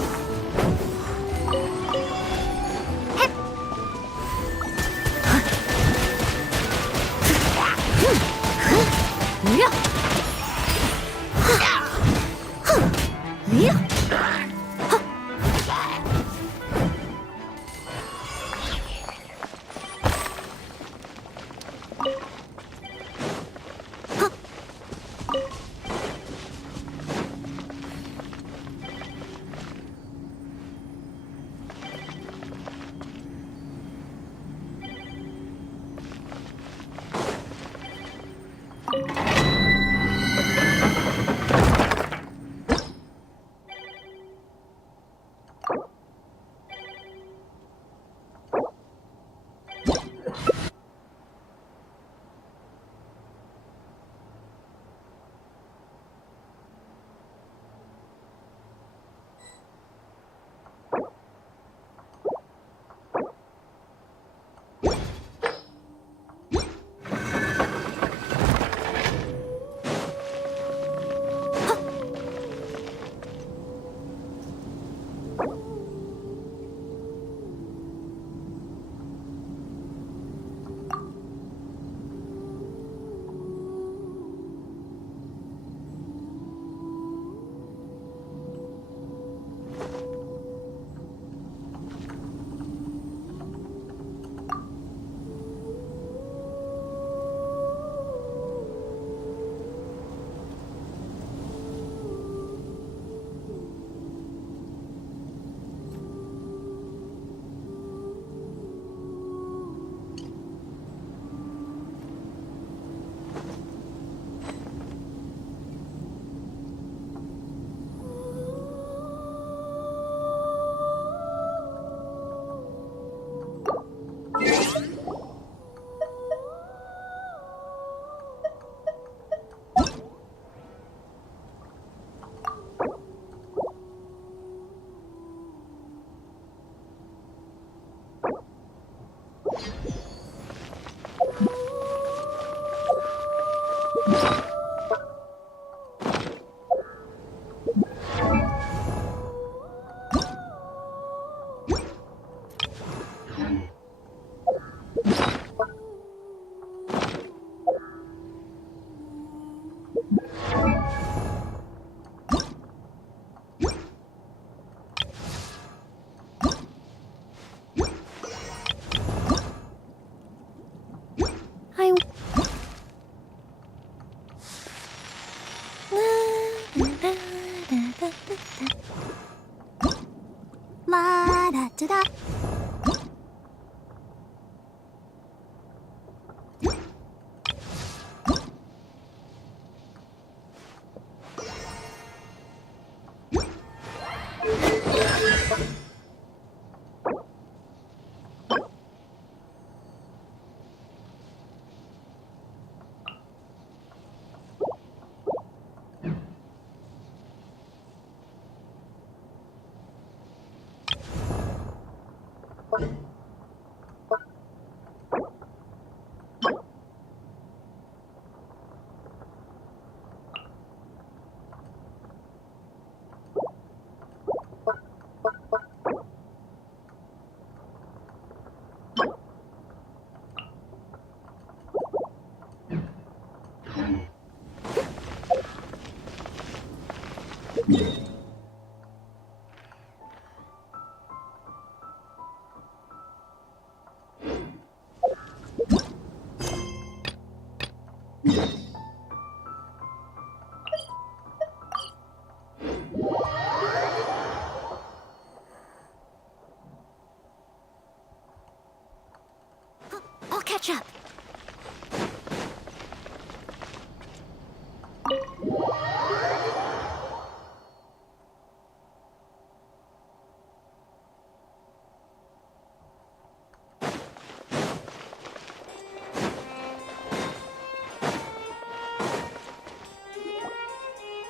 catch up.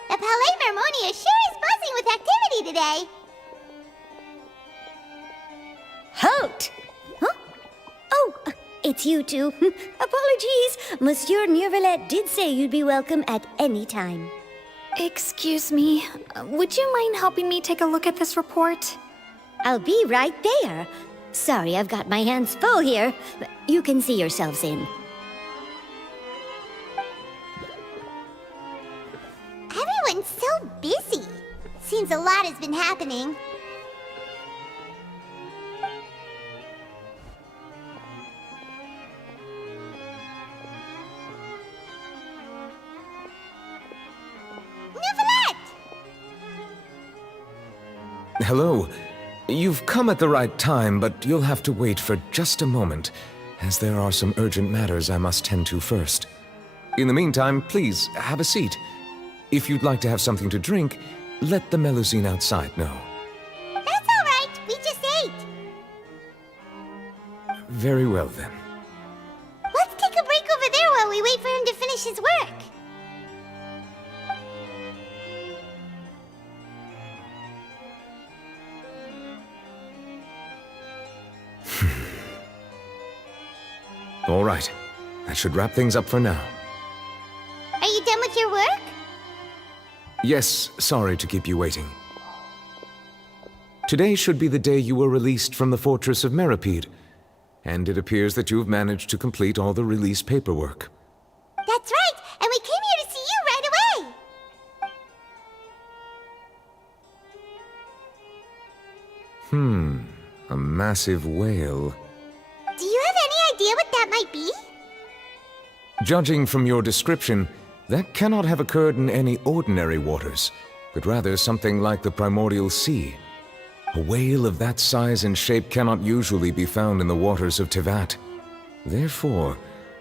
The Palais Mermonia sure is buzzing with activity today. Halt! Huh? Oh, it's you two. Apologies. Monsieur Neuvillette did say you'd be welcome at any time. Excuse me, would you mind helping me take a look at this report? I'll be right there. Sorry, I've got my hands full here. You can see yourselves in. Everyone's so busy. Seems a lot has been happening. Neuvillette! Hello. You've come at the right time, but you'll have to wait for just a moment, as there are some urgent matters I must tend to first. In the meantime, please, have a seat. If you'd like to have something to drink, let the Melusine outside know. That's all right. We just ate. Very well, then. Let's take a break over there while we wait for him to finish his work. All right. That should wrap things up for now. Are you done with your work? Yes, sorry to keep you waiting. Today should be the day you were released from the Fortress of Meripede, and it appears that you've managed to complete all the release paperwork. That's right, and we came here to see you right away. A massive whale. Do you have any idea what that might be? Judging from your description, that cannot have occurred in any ordinary waters, but rather something like the primordial sea. A whale of that size and shape cannot usually be found in the waters of Tevat. Therefore,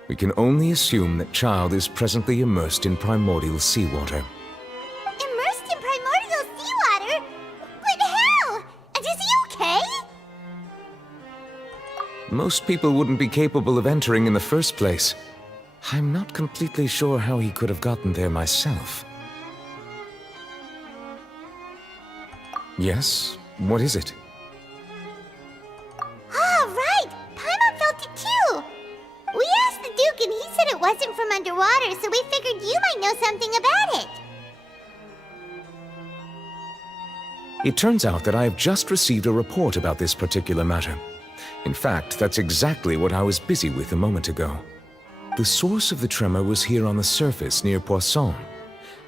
we can only assume that Child is presently immersed in primordial seawater. Immersed in primordial seawater? But how? And is he okay? Most people wouldn't be capable of entering in the first place. I'm not completely sure how he could have gotten there myself. Yes? What is it? Ah, right! Paimon felt it too! We asked the Duke and he said it wasn't from underwater, so we figured you might know something about it. It turns out that I have just received a report about this particular matter. In fact, that's exactly what I was busy with a moment ago. The source of the tremor was here on the surface near Poisson.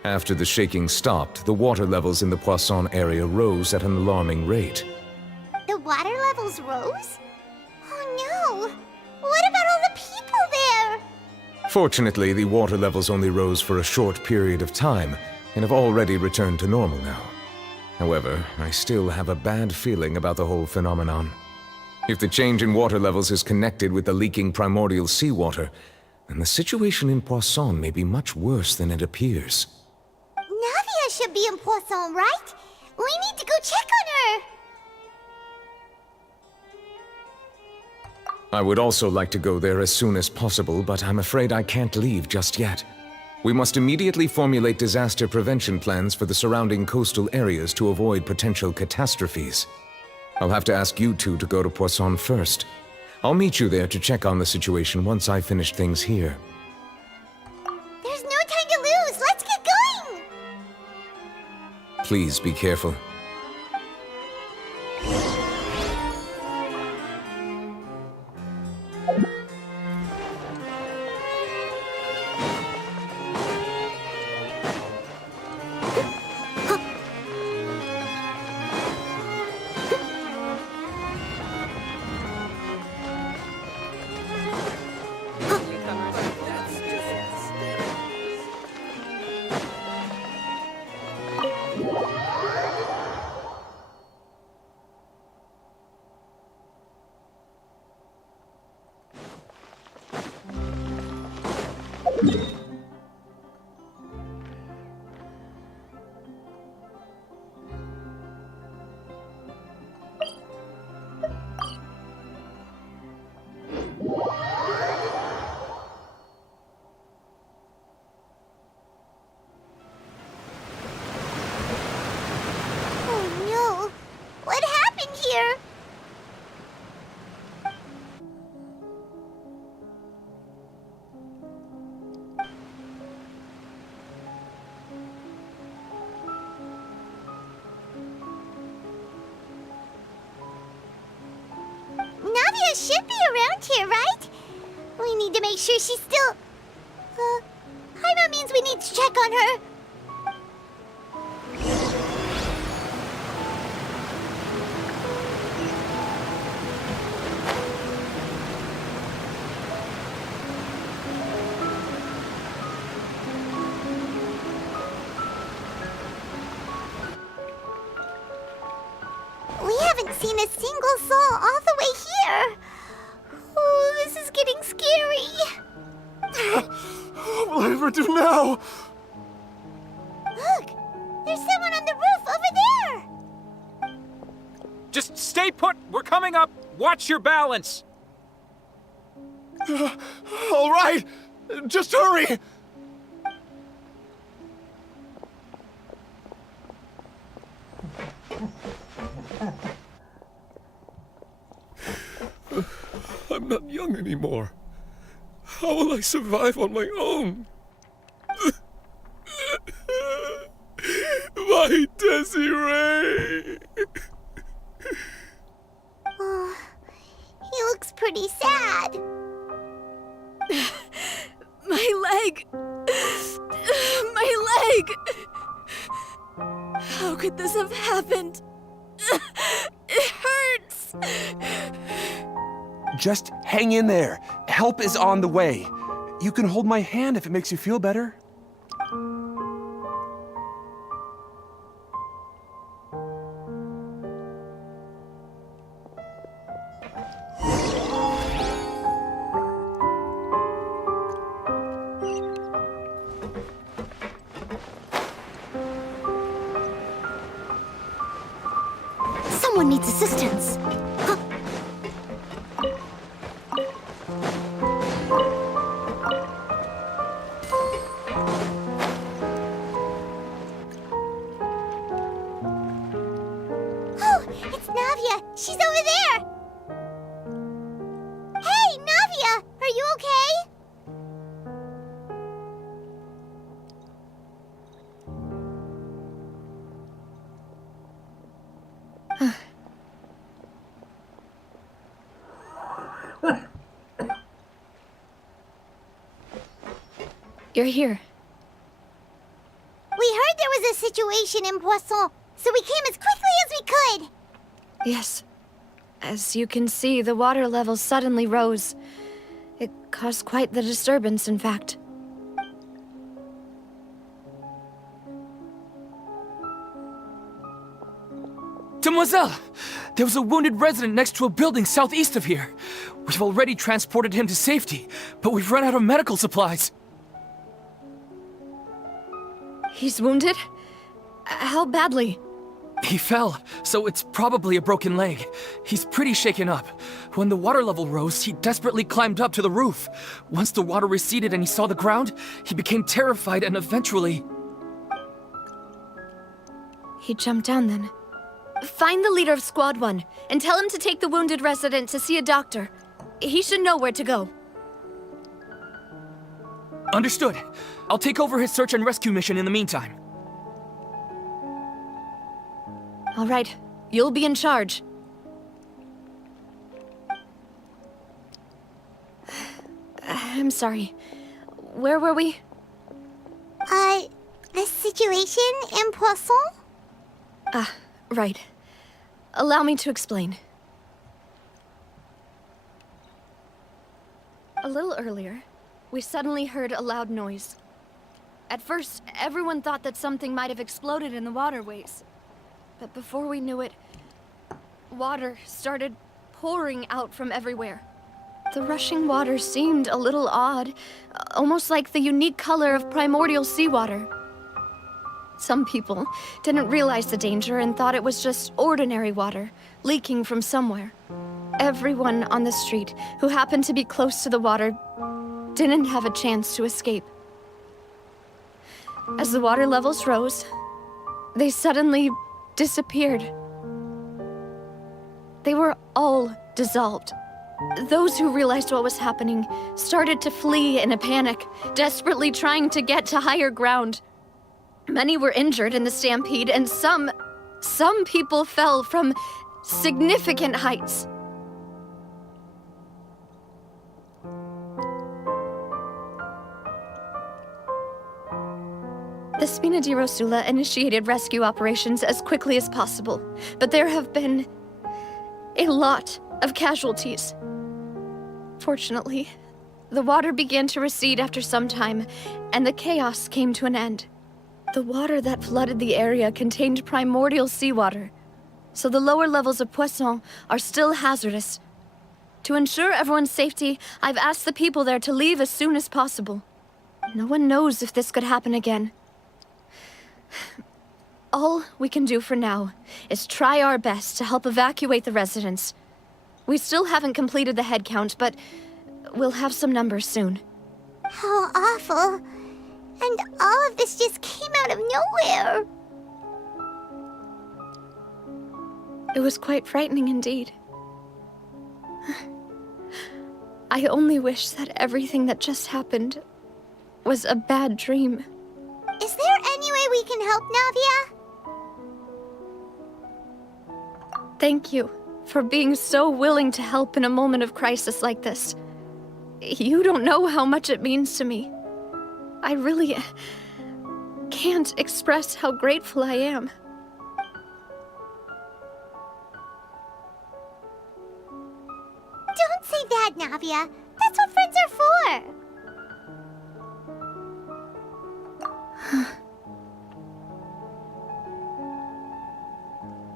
After the shaking stopped, the water levels in the Poisson area rose at an alarming rate. The water levels rose? Oh no! What about all the people there? Fortunately, the water levels only rose for a short period of time and have already returned to normal now. However, I still have a bad feeling about the whole phenomenon. If the change in water levels is connected with the leaking primordial seawater, then the situation in Poisson may be much worse than it appears. Navia should be in Poisson, right? We need to go check on her! I would also like to go there as soon as possible, but I'm afraid I can't leave just yet. We must immediately formulate disaster prevention plans for the surrounding coastal areas to avoid potential catastrophes. I'll have to ask you two to go to Poisson first. I'll meet you there to check on the situation once I finish things here. There's no time to lose! Let's get going! Please be careful. Oh no! What happened here? Navia should be around here, right? We need to make sure she's still... Paimon means we need to check on her. We haven't seen a single soul all the way here. Oh, this is getting scary. What will I ever do now? Look, there's someone on the roof over there. Just stay put. We're coming up. Watch your balance. All right, just hurry. I'm not young anymore. How will I survive on my own? My Desiree! Oh, he looks pretty sad. My leg! My leg! How could this have happened? It hurts! Just hang in there. Help is on the way. You can hold my hand if it makes you feel better. Someone needs assistance. Oh, it's Navia. She's over there. Hey, Navia, are you okay? You're here. We heard there was a situation in Poisson, so we came as quickly as we could. Yes. As you can see, the water level suddenly rose. It caused quite the disturbance, in fact. Demoiselle! There was a wounded resident next to a building southeast of here. We've already transported him to safety, but we've run out of medical supplies. He's wounded? How badly? He fell, so it's probably a broken leg. He's pretty shaken up. When the water level rose, he desperately climbed up to the roof. Once the water receded and he saw the ground, he became terrified and eventually... He jumped down then. Find the leader of Squad 1 and tell him to take the wounded resident to see a doctor. He should know where to go. Understood. I'll take over his search and rescue mission in the meantime. All right, you'll be in charge. I'm sorry. Where were we? The situation in Poisson? Ah, right. Allow me to explain. A little earlier, we suddenly heard a loud noise. At first, everyone thought that something might have exploded in the waterways. But before we knew it, water started pouring out from everywhere. The rushing water seemed a little odd, almost like the unique color of primordial seawater. Some people didn't realize the danger and thought it was just ordinary water, leaking from somewhere. Everyone on the street who happened to be close to the water didn't have a chance to escape. As the water levels rose, they suddenly disappeared. They were all dissolved. Those who realized what was happening started to flee in a panic, desperately trying to get to higher ground. Many were injured in the stampede, and some people fell from significant heights. The Spina di Rosula initiated rescue operations as quickly as possible, but there have been a lot of casualties. Fortunately, the water began to recede after some time, and the chaos came to an end. The water that flooded the area contained primordial seawater, so the lower levels of Poisson are still hazardous. To ensure everyone's safety, I've asked the people there to leave as soon as possible. No one knows if this could happen again. All we can do for now is try our best to help evacuate the residents. We still haven't completed the head count, but we'll have some numbers soon. How awful. And all of this just came out of nowhere. It was quite frightening indeed. I only wish that everything that just happened was a bad dream. Is there any way we can help, Navia? Thank you for being so willing to help in a moment of crisis like this. You don't know how much it means to me. I really can't express how grateful I am. Don't say that, Navia. That's what friends are for.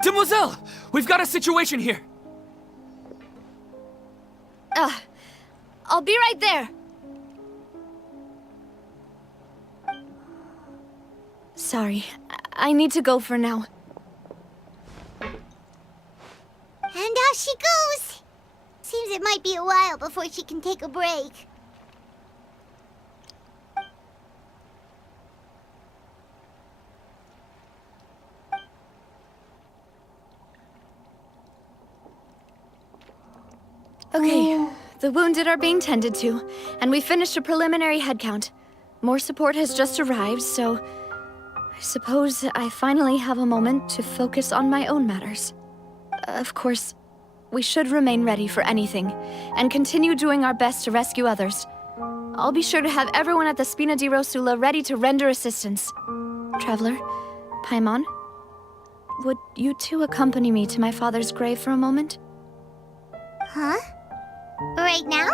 Demoiselle! We've got a situation here! I'll be right there. Sorry, I need to go for now. And off she goes! Seems it might be a while before she can take a break. Okay, the wounded are being tended to, and we finished a preliminary head count. More support has just arrived, so I suppose I finally have a moment to focus on my own matters. Of course, we should remain ready for anything, and continue doing our best to rescue others. I'll be sure to have everyone at the Spina di Rosula ready to render assistance. Traveler, Paimon, would you two accompany me to my father's grave for a moment? Huh? Right now?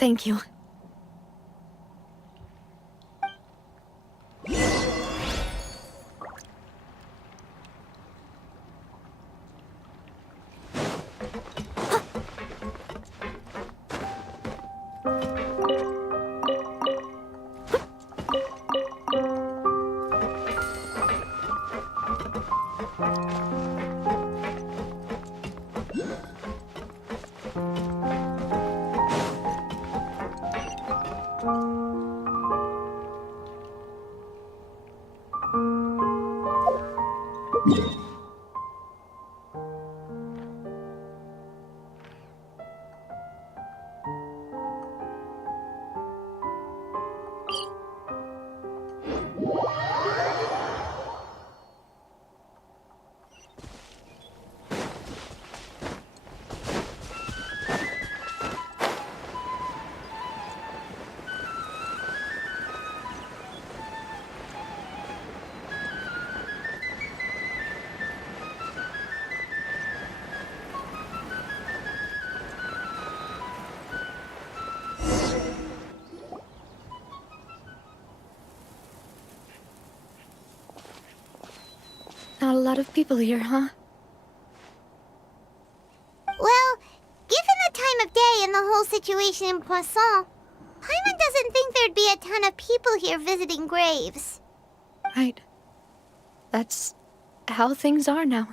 Thank you. Not a lot of people here, huh? Well, given the time of day and the whole situation in Poisson, Paimon doesn't think there'd be a ton of people here visiting graves. Right. That's how things are now.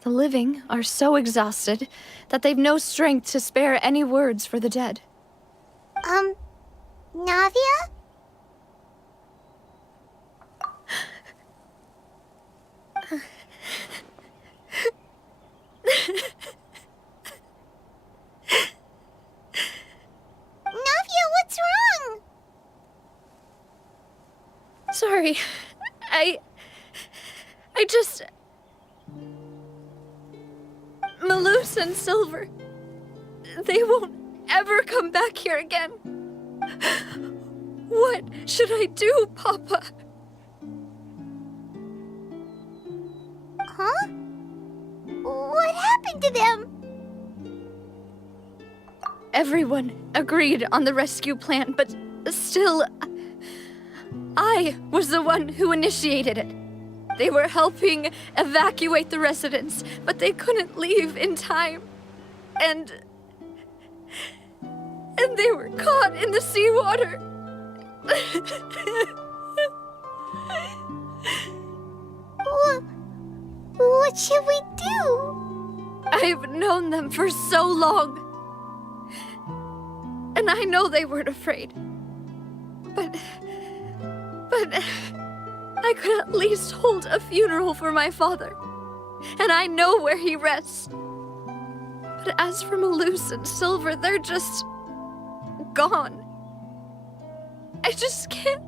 The living are so exhausted that they've no strength to spare any words for the dead. Navia? Navia, what's wrong? Sorry. I just... Malus and Silver. They won't ever come back here again. What should I do, Papa? Huh? What happened to them? Everyone agreed on the rescue plan, but still, I was the one who initiated it. They were helping evacuate the residents, but they couldn't leave in time. And they were caught in the seawater. What should we do? I've known them for so long. And I know they weren't afraid. But I could at least hold a funeral for my father. And I know where he rests. But as for Malus and Silver, they're just gone. I just can't.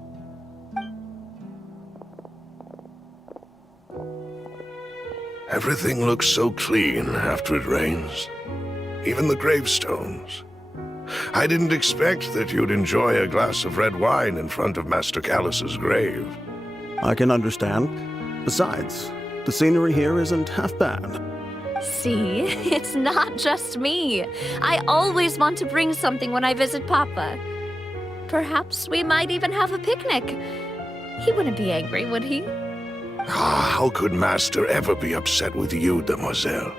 Everything looks so clean after it rains. Even the gravestones. I didn't expect that you'd enjoy a glass of red wine in front of Master Callus's grave. I can understand. Besides, the scenery here isn't half bad. See, it's not just me. I always want to bring something when I visit Papa. Perhaps we might even have a picnic. He wouldn't be angry, would he? How could Master ever be upset with you, Demoiselle?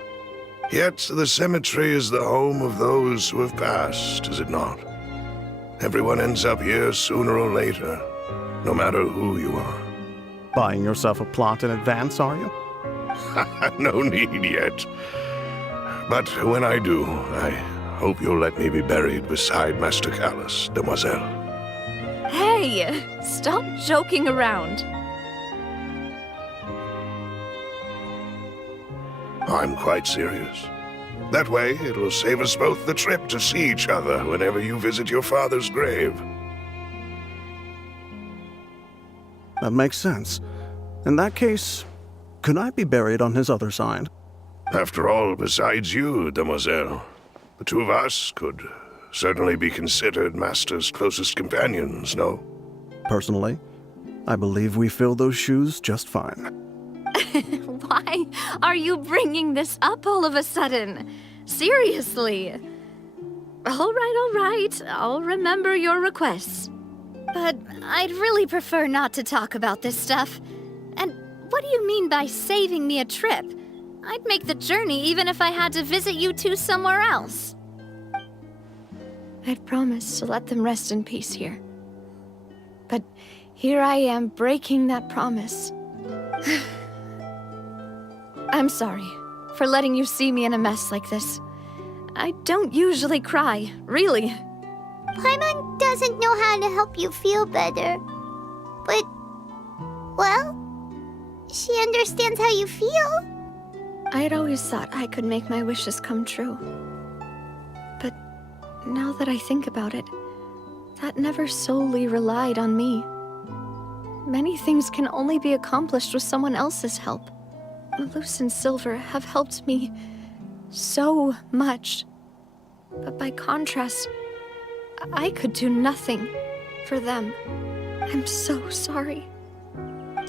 Yet the cemetery is the home of those who have passed, is it not? Everyone ends up here sooner or later, no matter who you are. Buying yourself a plot in advance, are you? No need yet. But when I do, I hope you'll let me be buried beside Master Callus, Demoiselle. Hey, stop joking around. I'm quite serious. That way, it'll save us both the trip to see each other whenever you visit your father's grave. That makes sense. In that case, could I be buried on his other side? After all, besides you, Demoiselle, the two of us could certainly be considered Master's closest companions, no? Personally, I believe we fill those shoes just fine. Why are you bringing this up all of a sudden? Seriously. All right. I'll remember your requests. But I'd really prefer not to talk about this stuff. And what do you mean by saving me a trip? I'd make the journey even if I had to visit you two somewhere else. I'd promised to let them rest in peace here. But here I am breaking that promise. I'm sorry for letting you see me in a mess like this. I don't usually cry, really. Paimon doesn't know how to help you feel better. But, well, she understands how you feel. I had always thought I could make my wishes come true. But now that I think about it, that never solely relied on me. Many things can only be accomplished with someone else's help. Malus and Silver have helped me so much. But by contrast, I could do nothing for them. I'm so sorry.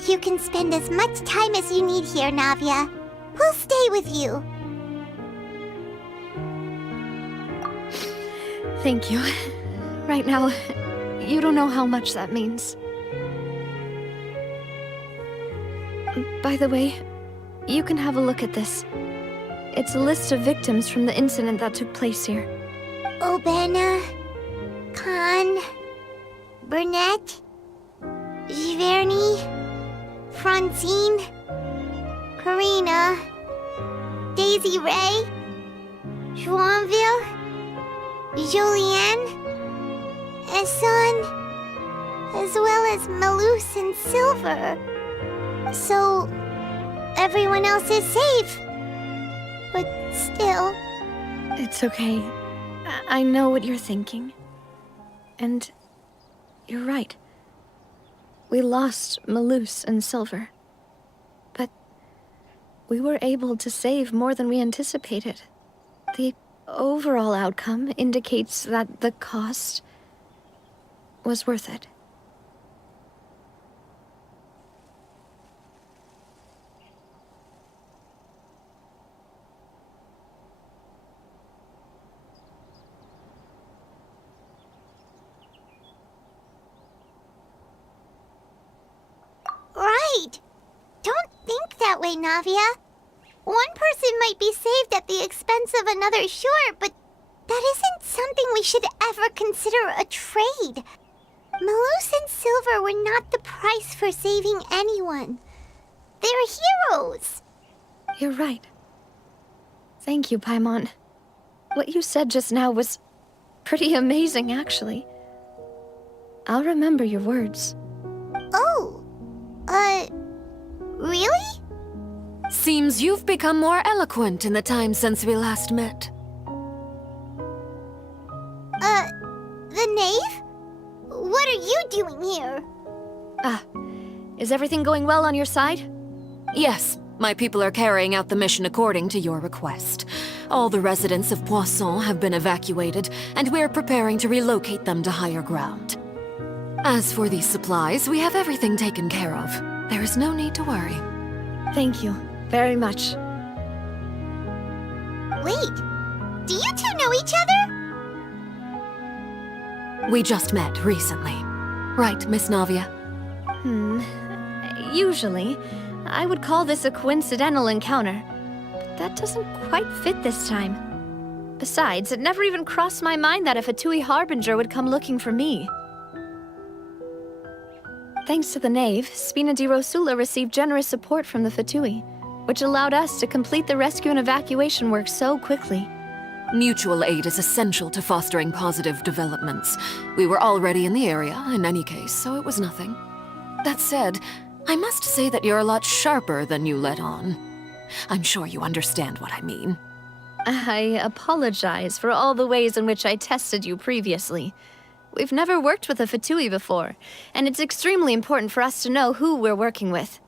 You can spend as much time as you need here, Navia. We'll stay with you. Thank you. Right now, you don't know how much that means. By the way, you can have a look at this. It's a list of victims from the incident that took place here. Obena, Khan, Burnett, Giverny, Francine, Karina, Daisy Ray, Joinville, Julianne, Esson, as well as Malus and Silver. So, everyone else is safe. But still... It's okay. I know what you're thinking. And you're right. We lost Malus and Silver. But we were able to save more than we anticipated. The overall outcome indicates that the cost was worth it. Right! Don't think that way, Navia. One person might be saved at the expense of another, sure, but that isn't something we should ever consider a trade. Malus and Silver were not the price for saving anyone. They're heroes. You're right. Thank you, Paimon. What you said just now was pretty amazing, actually. I'll remember your words. Oh, really? Seems you've become more eloquent in the time since we last met. The knave? What are you doing here? Is everything going well on your side? Yes, my people are carrying out the mission according to your request. All the residents of Poisson have been evacuated, and we're preparing to relocate them to higher ground. As for these supplies, we have everything taken care of. There is no need to worry. Thank you very much. Wait, do you two know each other? We just met recently. Right, Miss Navia? Usually, I would call this a coincidental encounter. But that doesn't quite fit this time. Besides, it never even crossed my mind that a Fatui Harbinger would come looking for me. Thanks to the Knave, Spina di Rosula received generous support from the Fatui, which allowed us to complete the rescue and evacuation work so quickly. Mutual aid is essential to fostering positive developments. We were already in the area, in any case, so it was nothing. That said, I must say that you're a lot sharper than you let on. I'm sure you understand what I mean. I apologize for all the ways in which I tested you previously. We've never worked with a Fatui before, and it's extremely important for us to know who we're working with.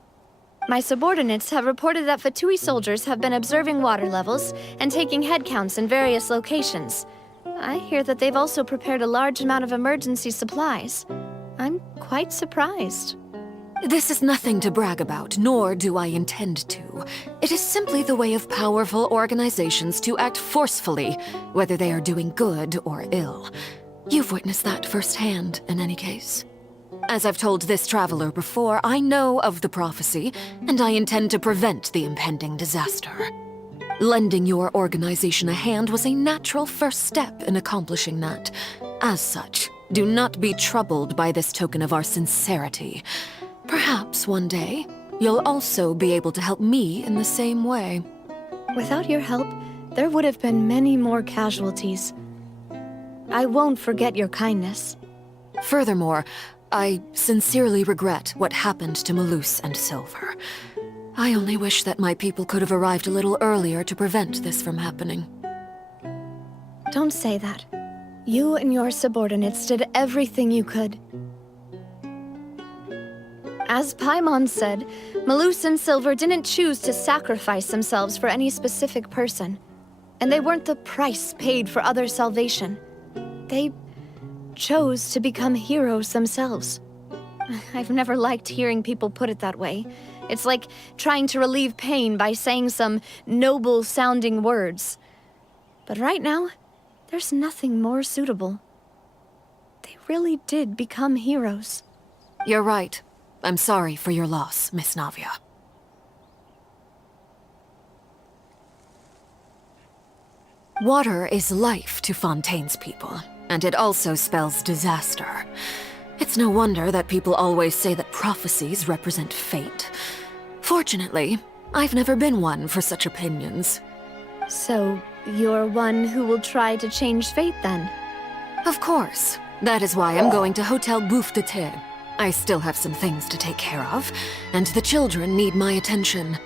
My subordinates have reported that Fatui soldiers have been observing water levels and taking head counts in various locations. I hear that they've also prepared a large amount of emergency supplies. I'm quite surprised. This is nothing to brag about, nor do I intend to. It is simply the way of powerful organizations to act forcefully, whether they are doing good or ill. You've witnessed that firsthand, in any case. As I've told this traveler before, I know of the prophecy, and I intend to prevent the impending disaster. Lending your organization a hand was a natural first step in accomplishing that. As such, do not be troubled by this token of our sincerity. Perhaps one day, you'll also be able to help me in the same way. Without your help, there would have been many more casualties. I won't forget your kindness. Furthermore, I sincerely regret what happened to Malus and Silver. I only wish that my people could have arrived a little earlier to prevent this from happening. Don't say that. You and your subordinates did everything you could. As Paimon said, Malus and Silver didn't choose to sacrifice themselves for any specific person. And they weren't the price paid for other salvation. They chose to become heroes themselves. I've never liked hearing people put it that way. It's like trying to relieve pain by saying some noble-sounding words. But right now, there's nothing more suitable. They really did become heroes. You're right. I'm sorry for your loss, Miss Navia. Water is life to Fontaine's people, and it also spells disaster. It's no wonder that people always say that prophecies represent fate. Fortunately, I've never been one for such opinions. So, you're one who will try to change fate then? Of course. That is why I'm going to Hotel Bouffe de Thé. I still have some things to take care of, and the children need my attention.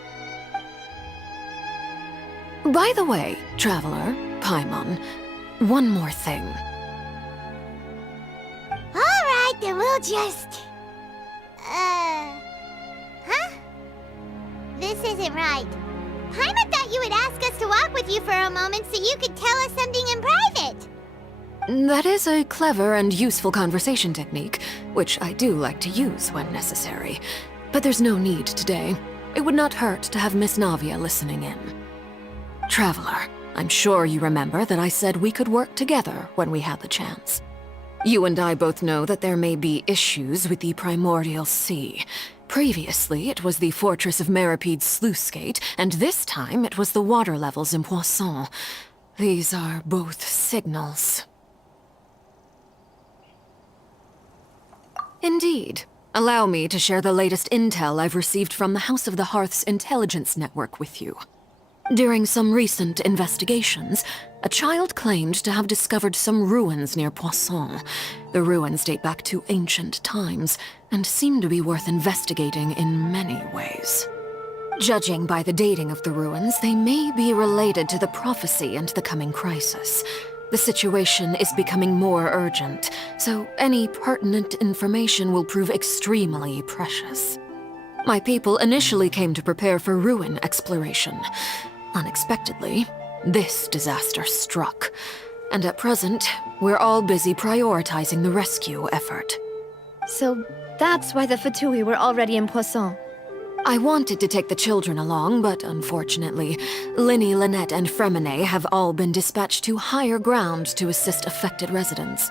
By the way, Traveler, Paimon, one more thing. Alright, then we'll just... Huh? This isn't right. Paimon thought you would ask us to walk with you for a moment so you could tell us something in private. That is a clever and useful conversation technique, which I do like to use when necessary. But there's no need today. It would not hurt to have Miss Navia listening in. Traveler, I'm sure you remember that I said we could work together when we had the chance. You and I both know that there may be issues with the Primordial Sea. Previously, it was the Fortress of Meripede's sluice gate, and this time it was the water levels in Poisson. These are both signals. Indeed. Allow me to share the latest intel I've received from the House of the Hearth's intelligence network with you. During some recent investigations, a child claimed to have discovered some ruins near Poisson. The ruins date back to ancient times, and seem to be worth investigating in many ways. Judging by the dating of the ruins, they may be related to the prophecy and the coming crisis. The situation is becoming more urgent, so any pertinent information will prove extremely precious. My people initially came to prepare for ruin exploration. Unexpectedly, this disaster struck, and at present, we're all busy prioritizing the rescue effort. So that's why the Fatui were already in Poisson. I wanted to take the children along, but unfortunately, Linny, Lynette, and Fremine have all been dispatched to higher ground to assist affected residents.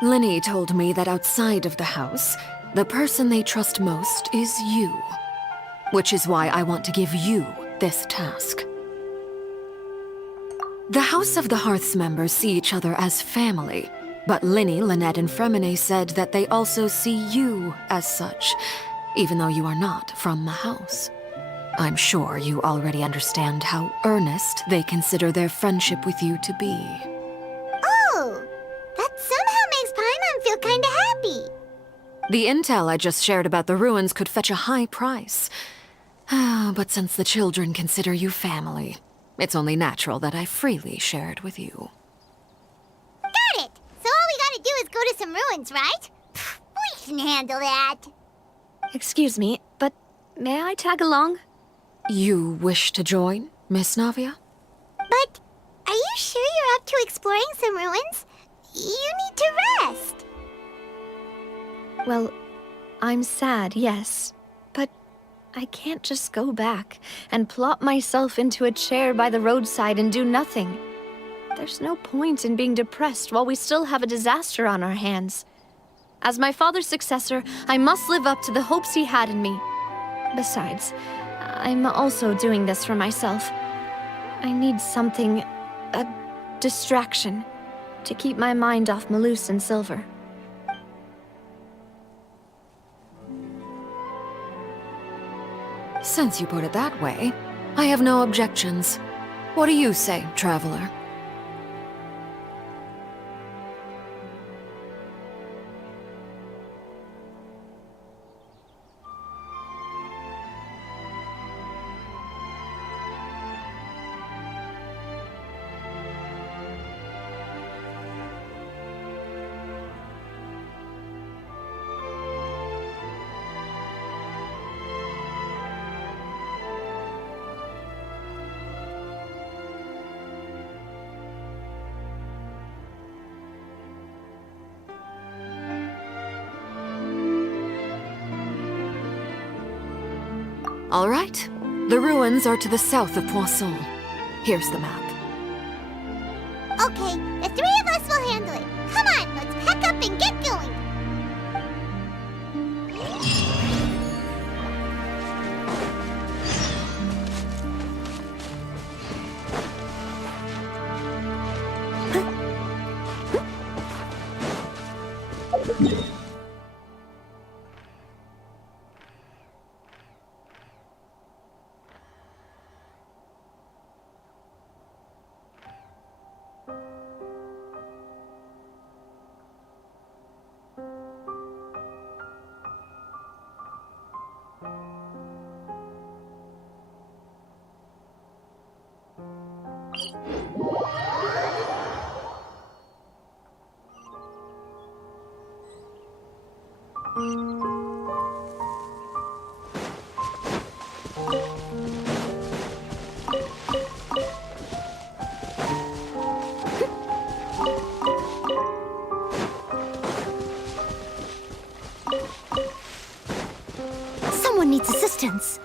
Linny told me that outside of the house, the person they trust most is you. Which is why I want to give you this task. The House of the Hearth's members see each other as family, but Linny, Lynette, and Fremine said that they also see you as such, even though you are not from the house. I'm sure you already understand how earnest they consider their friendship with you to be. Oh, that somehow makes Paimon feel kinda happy. The intel I just shared about the ruins could fetch a high price. But since the children consider you family, it's only natural that I freely share it with you. Got it! So all we gotta do is go to some ruins, right? We can handle that. Excuse me, but may I tag along? You wish to join, Miss Navia? But are you sure you're up to exploring some ruins? You need to rest. Well, I'm sad, yes, but I can't just go back and plop myself into a chair by the roadside and do nothing. There's no point in being depressed while we still have a disaster on our hands. As my father's successor, I must live up to the hopes he had in me. Besides, I'm also doing this for myself. I need something, a distraction, to keep my mind off Malus and Silver. Since you put it that way, I have no objections. What do you say, traveler? All right. The ruins are to the south of Poisson. Here's the map. Okay, the three of us will handle it. Come on, let's pack up and get going. Someone needs assistance.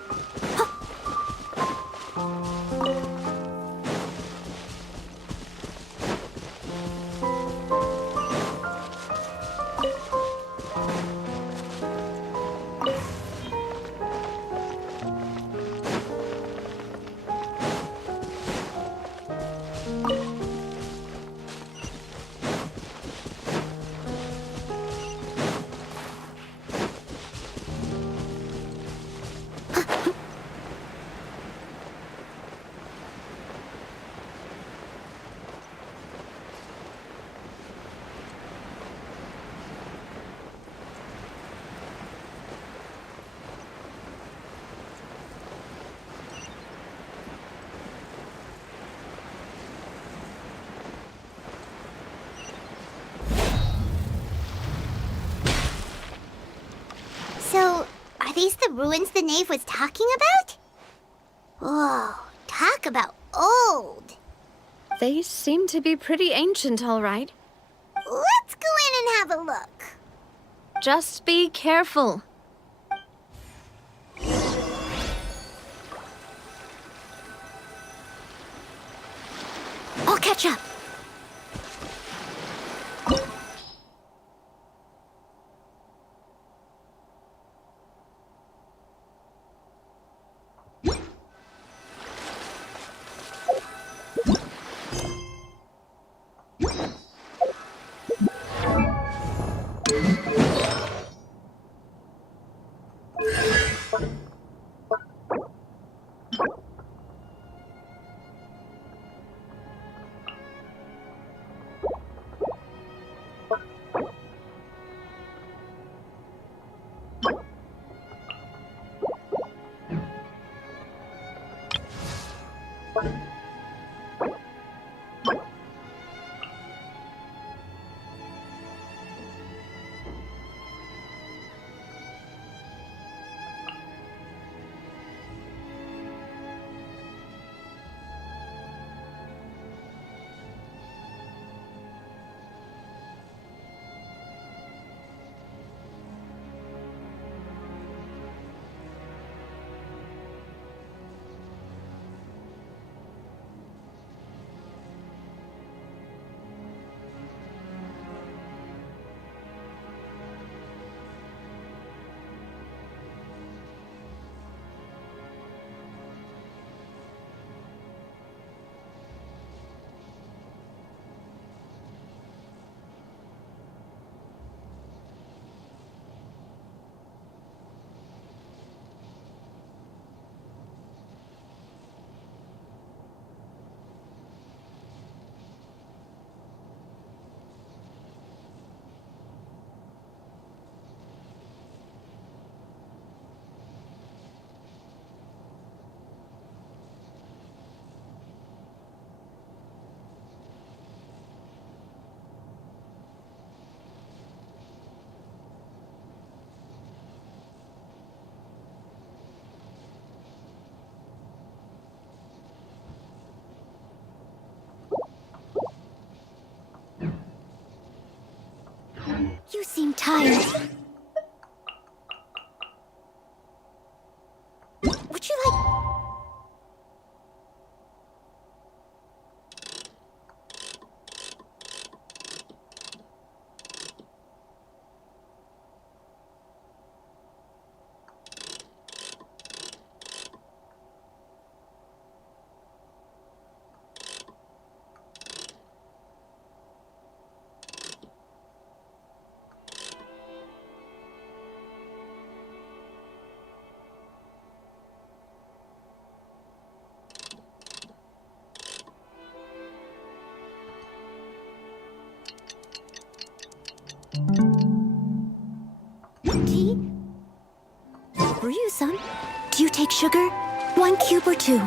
So, are these the ruins the knave was talking about? Whoa, talk about old. They seem to be pretty ancient, all right. Let's go in and have a look. Just be careful. I'll catch up. You seem tired. Would you like... Tea? For you, son. Do you take sugar? 1 cube or 2?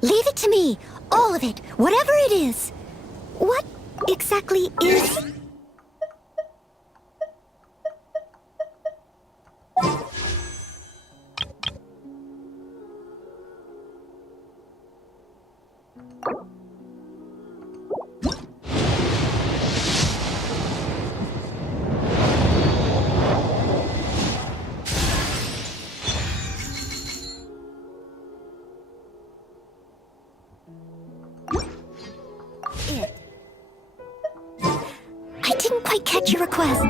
Leave it to me! All of it! Whatever it is! What exactly is... catch your request.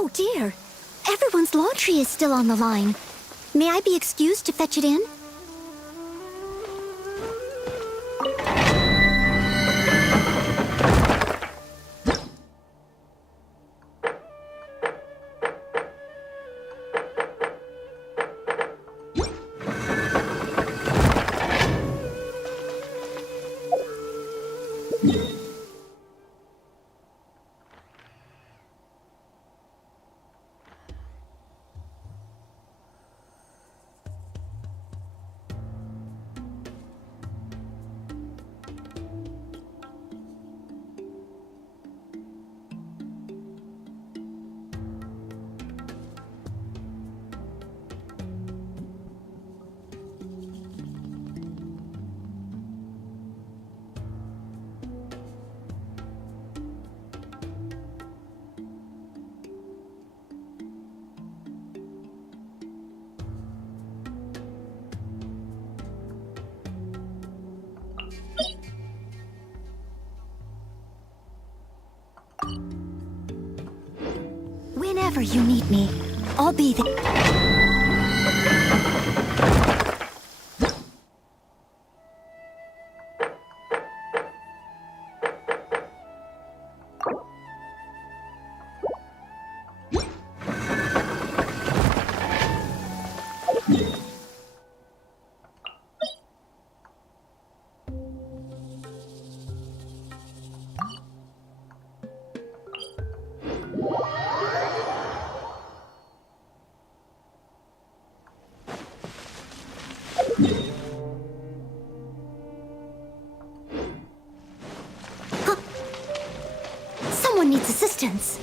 Oh dear, everyone's laundry is still on the line. May I be excused to fetch it in? Whenever you need me, I'll be there. Someone needs assistance.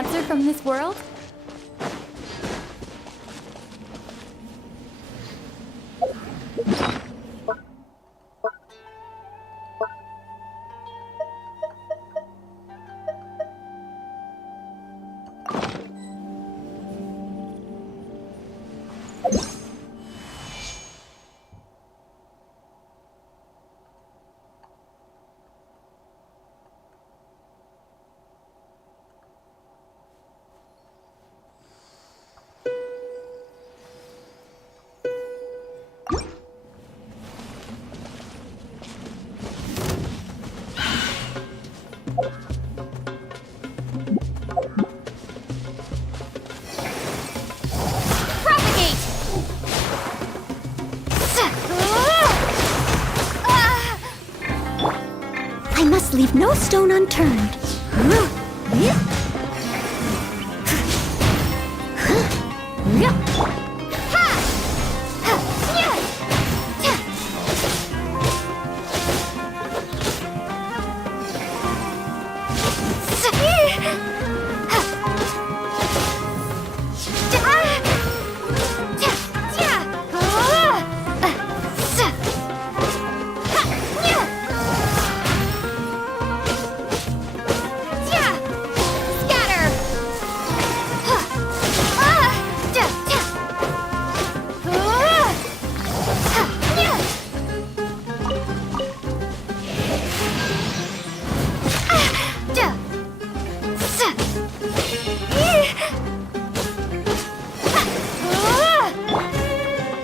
answer from this world? I must leave no stone unturned.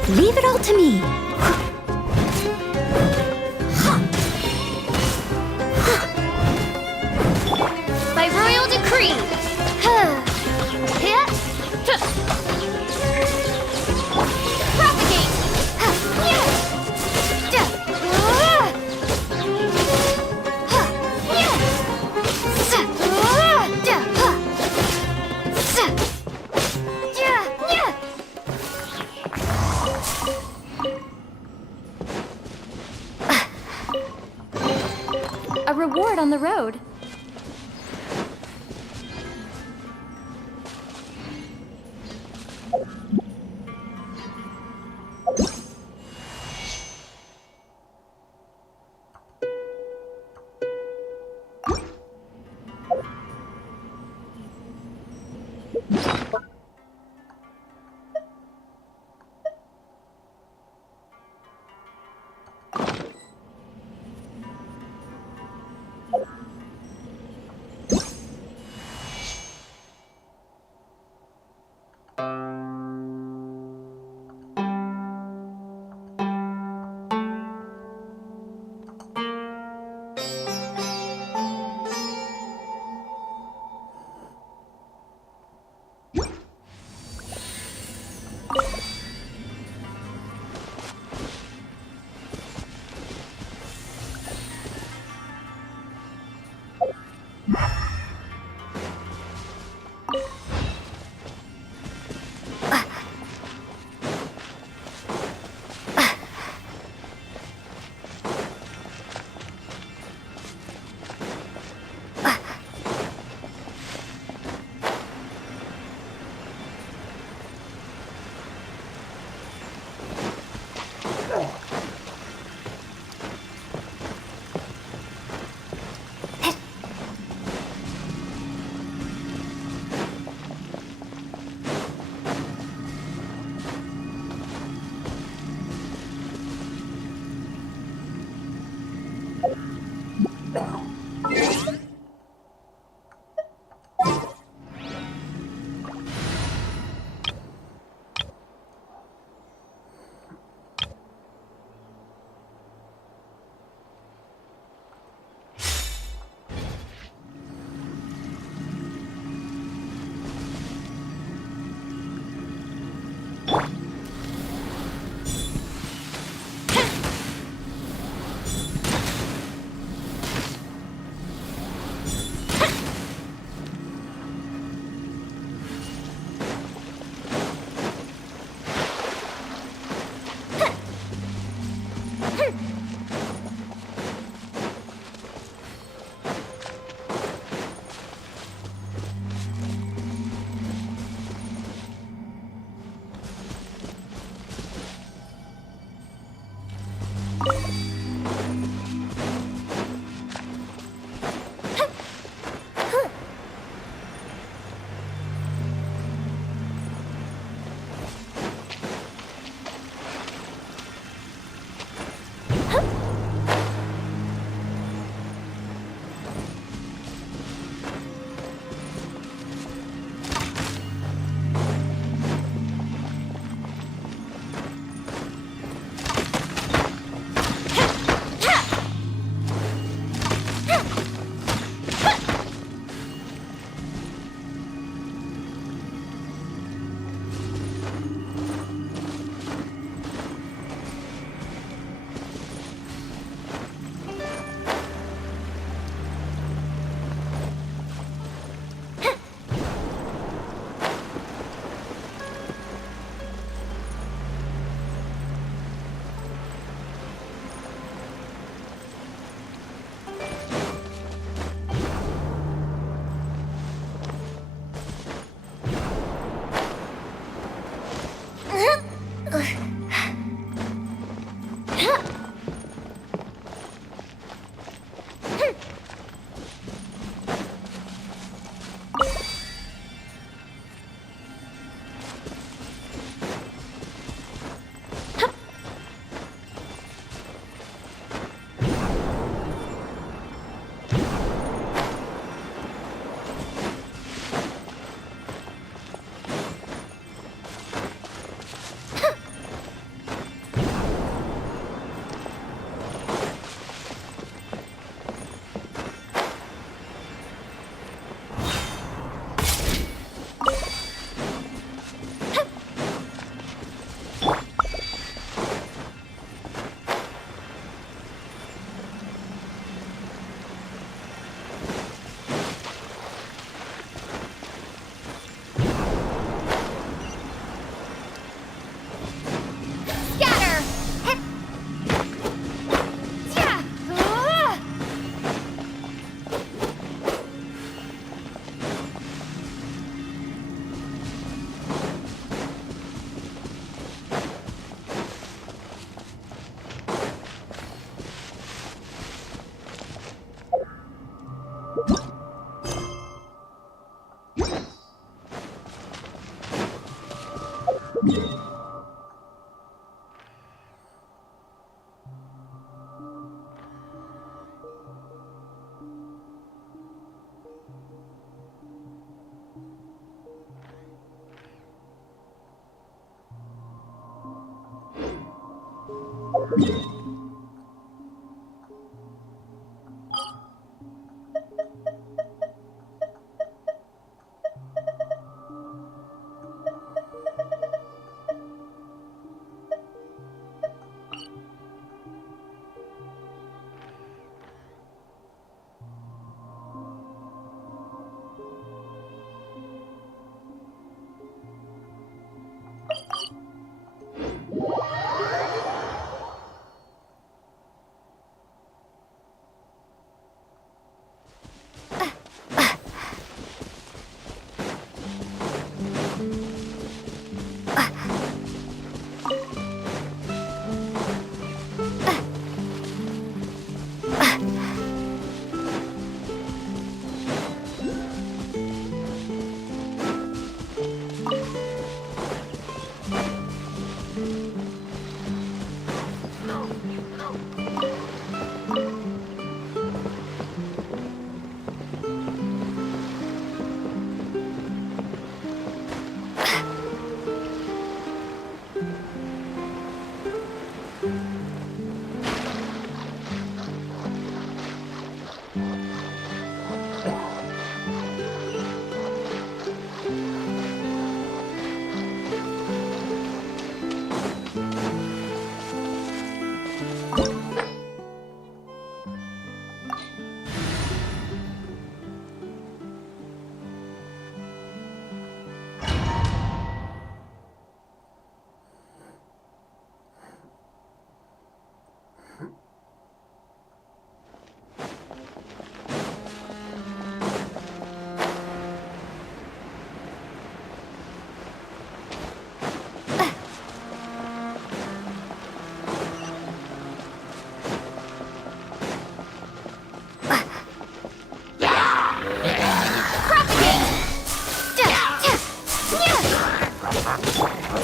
Leave it all to me. By royal decree. Propagate. A reward on the road.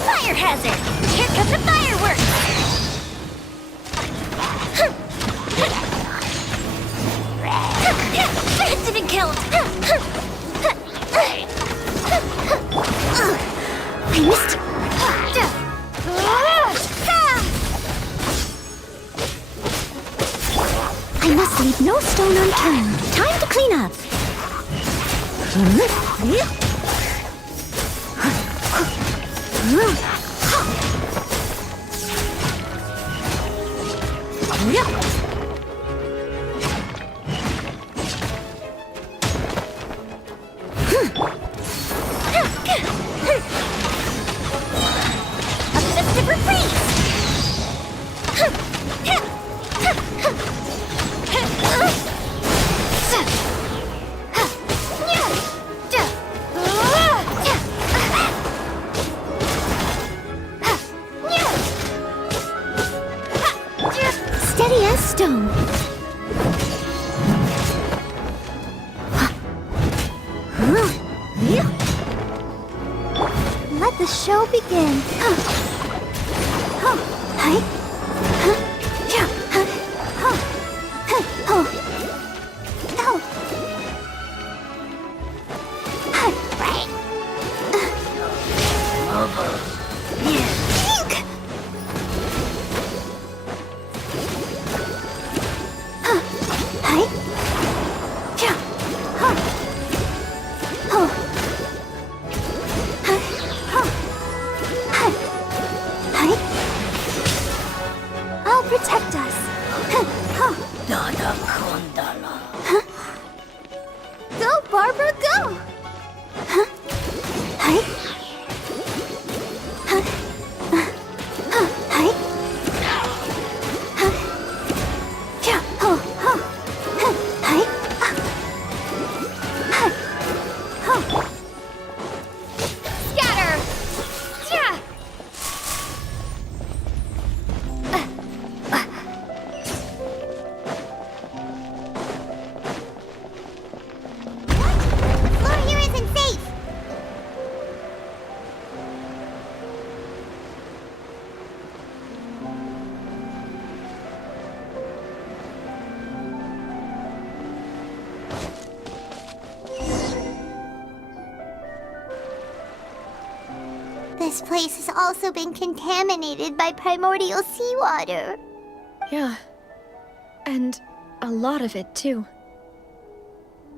Fire hazard! Here comes the fireworks! Didn't killed! I missed it. I must leave no stone unturned. Time to clean up. A festive reprise! Steady as stone. Let the show begin. I'll protect us. Go, Barbara, go! Scatter! Yeah! this place has also been contaminated by primordial seawater. Yeah. And a lot of it, too.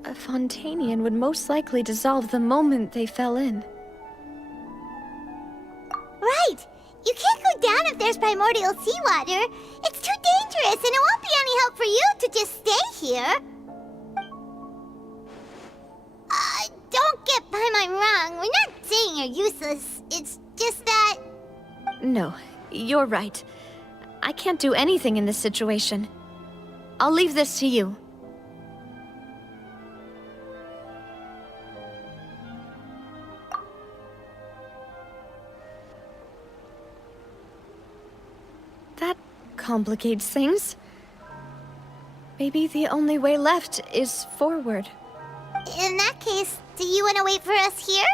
A Fontanian would most likely dissolve the moment they fell in. Right! You can't go down if there's primordial seawater. It's too dangerous, and it won't be any help for you to just stay here. Don't get Paimon wrong. We're not saying you're useless. It's just that... No, you're right. I can't do anything in this situation. I'll leave this to you. That complicates things. Maybe the only way left is forward. In that case, do you want to wait for us here?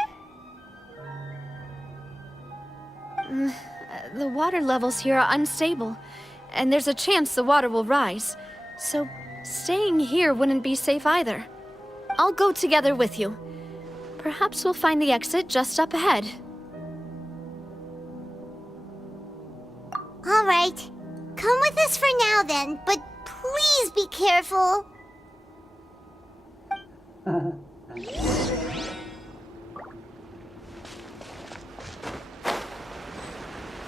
The water levels here are unstable, and there's a chance the water will rise. So, staying here wouldn't be safe either. I'll go together with you. Perhaps we'll find the exit just up ahead. All right. Come with us for now then, but please be careful.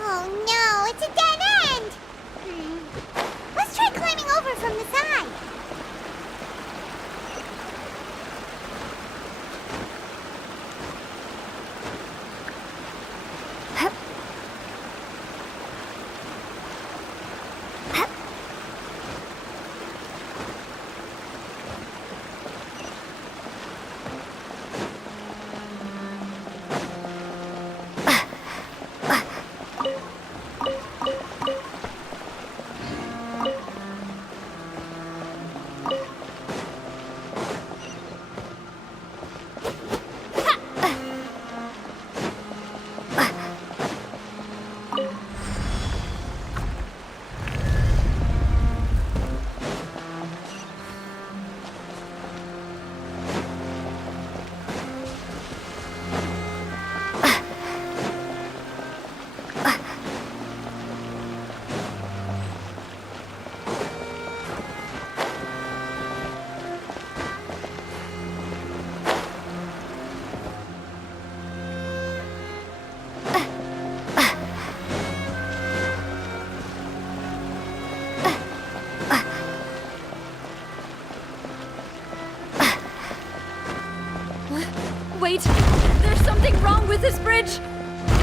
Oh no, it's a dead end! Let's try climbing over from the side. Wait! There's something wrong with this bridge!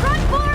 Run for...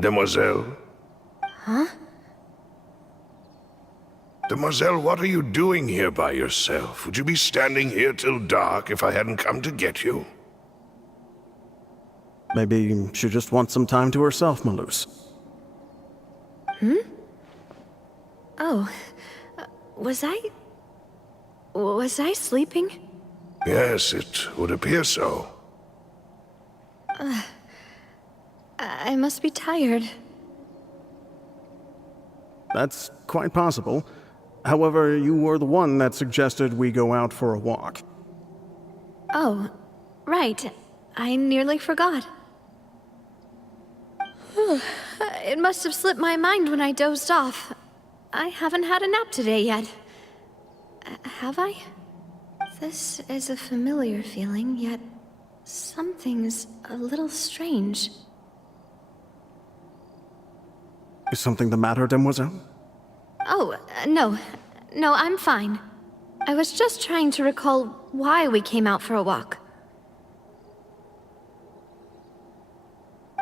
Demoiselle? Huh? Demoiselle, what are you doing here by yourself? Would you be standing here till dark if I hadn't come to get you? Maybe she just wants some time to herself, Malus. Hmm? Oh. Was I sleeping? Yes, it would appear so. I must be tired. That's quite possible. However, you were the one that suggested we go out for a walk. Oh, right. I nearly forgot. It must have slipped my mind when I dozed off. I haven't had a nap today yet. Have I? This is a familiar feeling, yet something's a little strange. Is something the matter, Demoiselle? Oh, no. No, I'm fine. I was just trying to recall why we came out for a walk.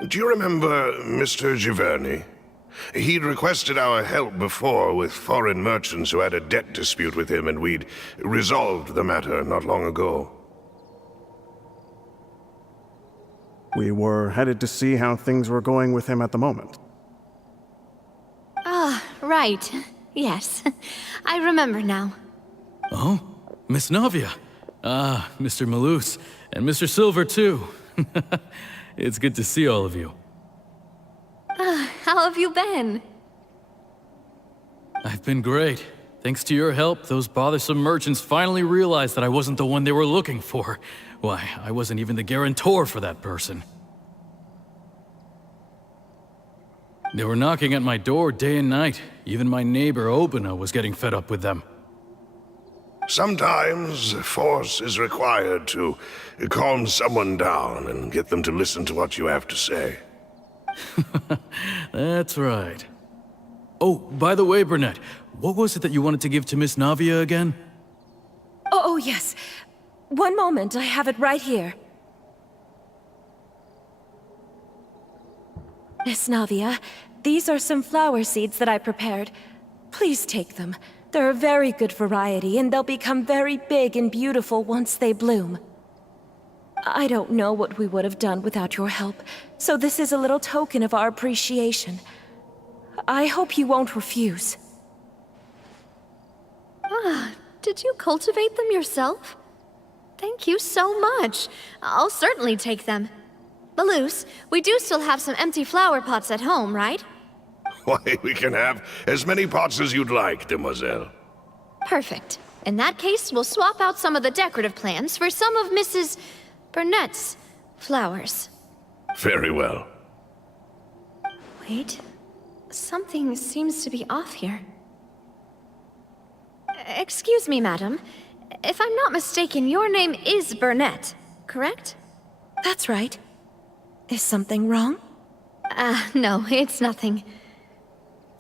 Do you remember Mr. Giverny? He'd requested our help before with foreign merchants who had a debt dispute with him, and we'd resolved the matter not long ago. We were headed to see how things were going with him at the moment. Ah, right. Yes. I remember now. Oh, Miss Navia. Ah, Mr. Malus, and Mr. Silver, too. It's good to see all of you. How have you been? I've been great. Thanks to your help, those bothersome merchants finally realized that I wasn't the one they were looking for. Why, I wasn't even the guarantor for that person. They were knocking at my door day and night. Even my neighbor, Obina, was getting fed up with them. Sometimes force is required to calm someone down and get them to listen to what you have to say. That's right. Oh, by the way, Burnett, what was it that you wanted to give to Miss Navia again? Oh, yes. One moment, I have it right here. Miss Navia, these are some flower seeds that I prepared. Please take them. They're a very good variety, and they'll become very big and beautiful once they bloom. I don't know what we would have done without your help, so this is a little token of our appreciation. I hope you won't refuse. Ah, did you cultivate them yourself? Thank you so much. I'll certainly take them. Malus, we do still have some empty flower pots at home, right? Why, we can have as many pots as you'd like, demoiselle. Perfect. In that case, we'll swap out some of the decorative plants for some of Mrs. Burnett's flowers. Very well. Wait. Something seems to be off here. Excuse me, madam. If I'm not mistaken, your name is Burnett, correct? That's right. Is something wrong? No, it's nothing.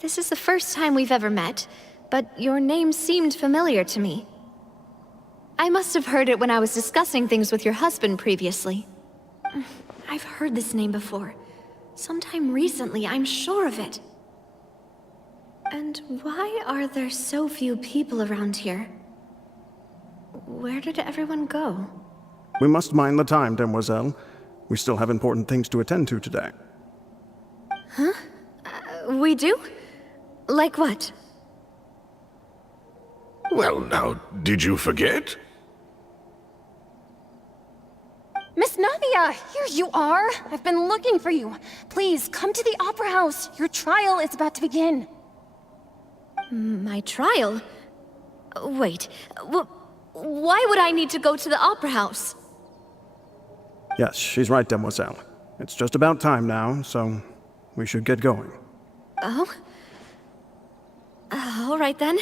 This is the first time we've ever met, but your name seemed familiar to me. I must have heard it when I was discussing things with your husband previously. I've heard this name before. Sometime recently, I'm sure of it. And why are there so few people around here? Where did everyone go? We must mind the time, demoiselle. We still have important things to attend to today. Huh? We do? Like what? Well, now, did you forget? Miss Navia, here you are. I've been looking for you. Please, come to the Opera House. Your trial is about to begin. My trial? Wait, why would I need to go to the Opera House? Yes, she's right, demoiselle. It's just about time now, so we should get going. Oh? All right then.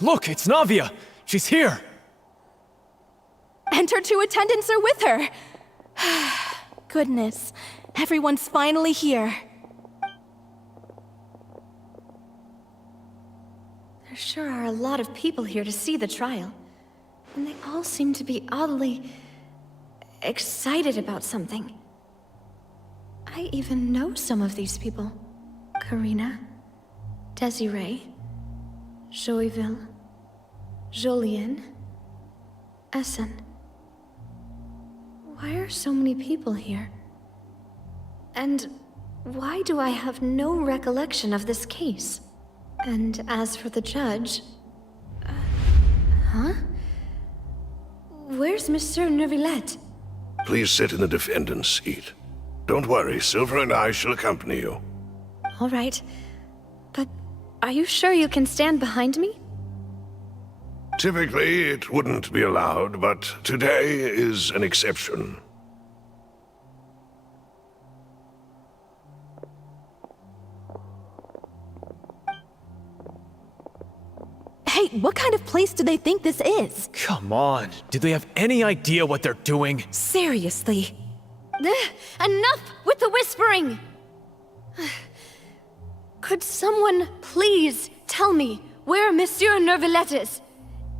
Look, it's Navia! She's here! And her two attendants are with her. Goodness, everyone's finally here. There sure are a lot of people here to see the trial. And they all seem to be oddly excited about something. I even know some of these people. Karina, Desiree, Joyville, Jolien, Essen. Why are so many people here? And why do I have no recollection of this case? And as for the judge... huh? Where's Monsieur Neuvillette? Please sit in the defendant's seat. Don't worry, Silver and I shall accompany you. All right. But are you sure you can stand behind me? Typically, it wouldn't be allowed, but today is an exception. Hey, what kind of place do they think this is? Come on, do they have any idea what they're doing? Seriously. Enough with the whispering! Could someone please tell me where Monsieur Neuvillette is,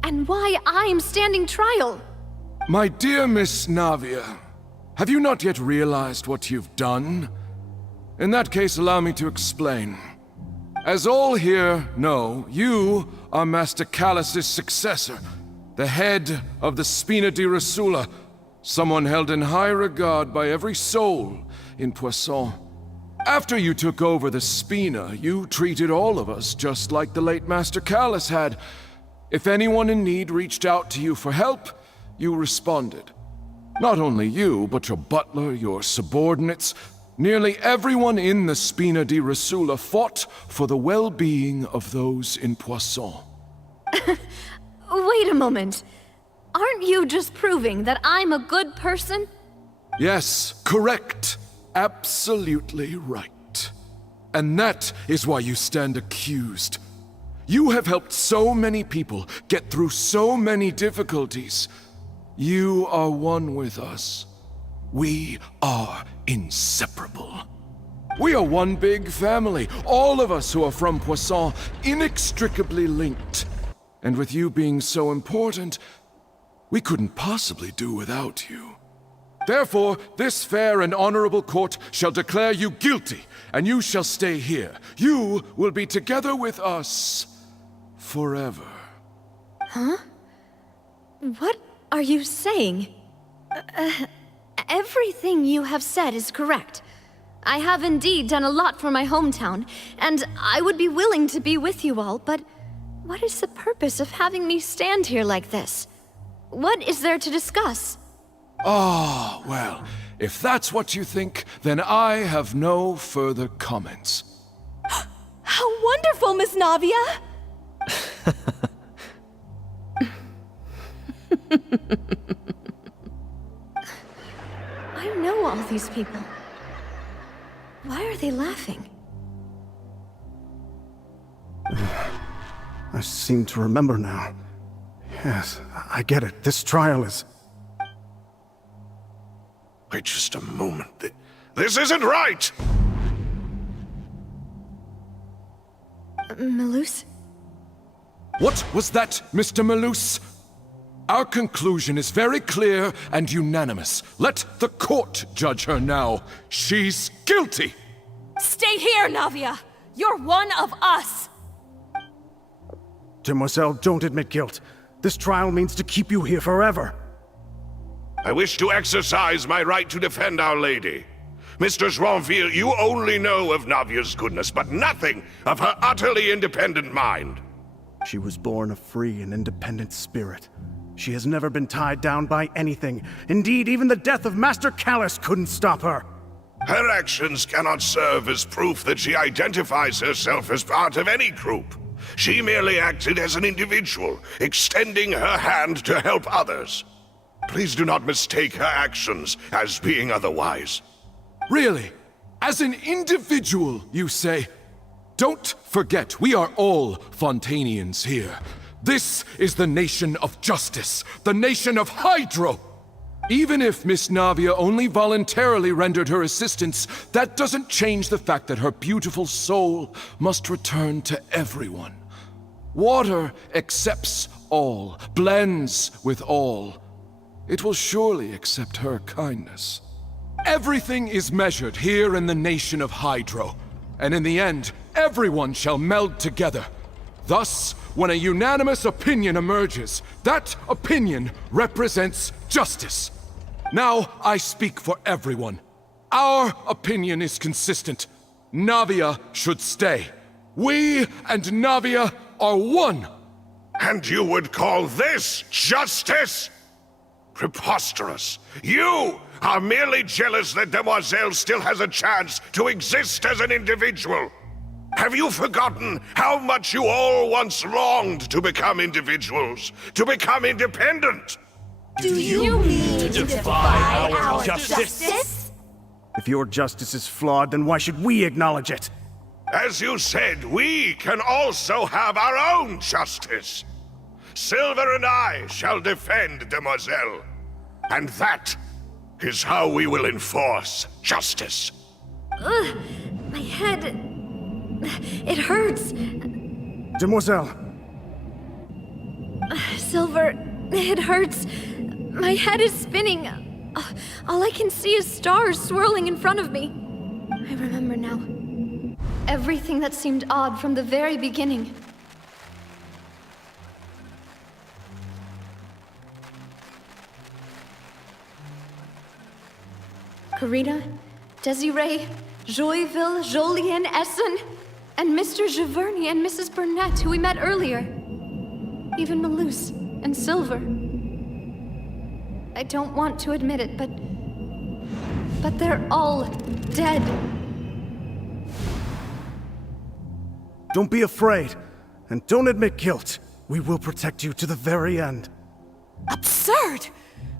and why I'm standing trial. My dear Miss Navia, have you not yet realized what you've done? In that case, allow me to explain. As all here know, you are Master Callus's successor, the head of the Spina di Rosula, someone held in high regard by every soul in Poisson. After you took over the Spina, you treated all of us just like the late Master Callus had. If anyone in need reached out to you for help, you responded. Not only you, but your butler, your subordinates, nearly everyone in the Spina di Rosula fought for the well-being of those in Poisson. Wait a moment. Aren't you just proving that I'm a good person? Yes, correct. Absolutely right. And that is why you stand accused. You have helped so many people get through so many difficulties. You are one with us. We are inseparable. We are one big family, all of us who are from Poisson, inextricably linked. And with you being so important, we couldn't possibly do without you. Therefore, this fair and honorable court shall declare you guilty, and you shall stay here. You will be together with us forever. Huh? What are you saying? Everything you have said is correct. I have indeed done a lot for my hometown, and I would be willing to be with you all, but what is the purpose of having me stand here like this? What is there to discuss? Ah, well, if that's what you think, then I have no further comments. How wonderful, Miss Navia! I know all these people. Why are they laughing? I seem to remember now. Yes, I get it. This trial is... Wait just a moment. This isn't right! Malus? What was that, Mr. Malus? Our conclusion is very clear and unanimous. Let the court judge her now. She's guilty! Stay here, Navia! You're one of us! Demoiselle, don't admit guilt. This trial means to keep you here forever. I wish to exercise my right to defend Our Lady. Mistress Ronville, you only know of Navia's goodness, but nothing of her utterly independent mind. She was born a free and independent spirit. She has never been tied down by anything. Indeed, even the death of Master Callus couldn't stop her. Her actions cannot serve as proof that she identifies herself as part of any group. She merely acted as an individual, extending her hand to help others. Please do not mistake her actions as being otherwise. Really? As an individual, you say? Don't forget, we are all Fontanians here. This is the nation of justice, the nation of Hydro. Even if Miss Navia only voluntarily rendered her assistance, that doesn't change the fact that her beautiful soul must return to everyone. Water accepts all, blends with all. It will surely accept her kindness. Everything is measured here in the nation of Hydro, and in the end, everyone shall meld together. Thus, when a unanimous opinion emerges, that opinion represents justice. Now I speak for everyone. Our opinion is consistent. Navia should stay. We and Navia are one. And you would call this justice? Preposterous. You are merely jealous that Demoiselle still has a chance to exist as an individual. Have you forgotten how much you all once longed to become individuals, to become independent? Do you mean to defy our justice? If your justice is flawed, then why should we acknowledge it? As you said, we can also have our own justice. Silver and I shall defend Demoiselle. And that is how we will enforce justice. Ugh, my head... It hurts. Demoiselle, Silver, it hurts. My head is spinning. All I can see is stars swirling in front of me. I remember now. Everything that seemed odd from the very beginning. Karina, Desiree, Joyville, Jolien, Essen, and Mr. Giverny and Mrs. Burnett, who we met earlier. Even Malus and Silver. I don't want to admit it, but they're all dead. Don't be afraid, and don't admit guilt. We will protect you to the very end. Absurd!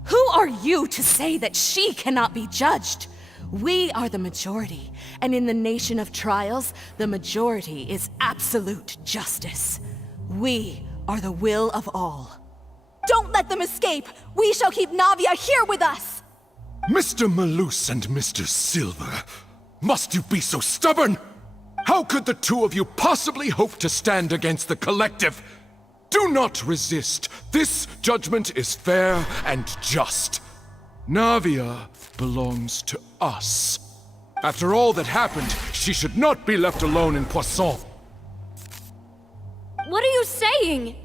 Who are you to say that she cannot be judged? We are the majority, and in the nation of trials, the majority is absolute justice. We are the will of all. Don't let them escape! We shall keep Navia here with us! Mr. Malus and Mr. Silver, must you be so stubborn? How could the two of you possibly hope to stand against the collective? Do not resist. This judgment is fair and just. Navia belongs to us. After all that happened, she should not be left alone in Poisson. What are you saying?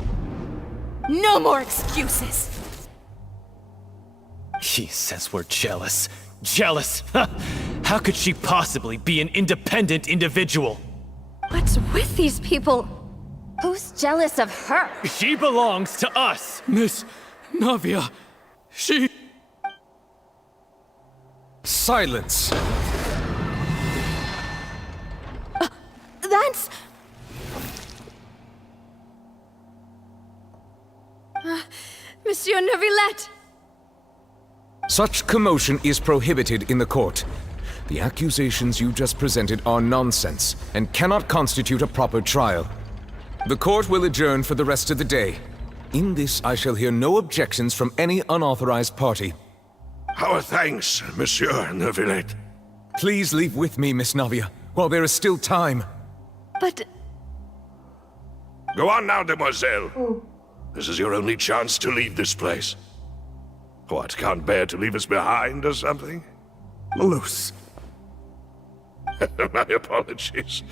No more excuses! She says we're jealous. Jealous? How could she possibly be an independent individual? What's with these people? Who's jealous of her? She belongs to us! Miss Navia, she... Silence! That's... Monsieur Neuvillette! Such commotion is prohibited in the court. The accusations you just presented are nonsense and cannot constitute a proper trial. The court will adjourn for the rest of the day. In this, I shall hear no objections from any unauthorized party. Our thanks, Monsieur Neuvillette. Please leave with me, Miss Navia, while there is still time. But... Go on now, demoiselle. This is your only chance to leave this place. What, can't bear to leave us behind or something? Malus. My apologies.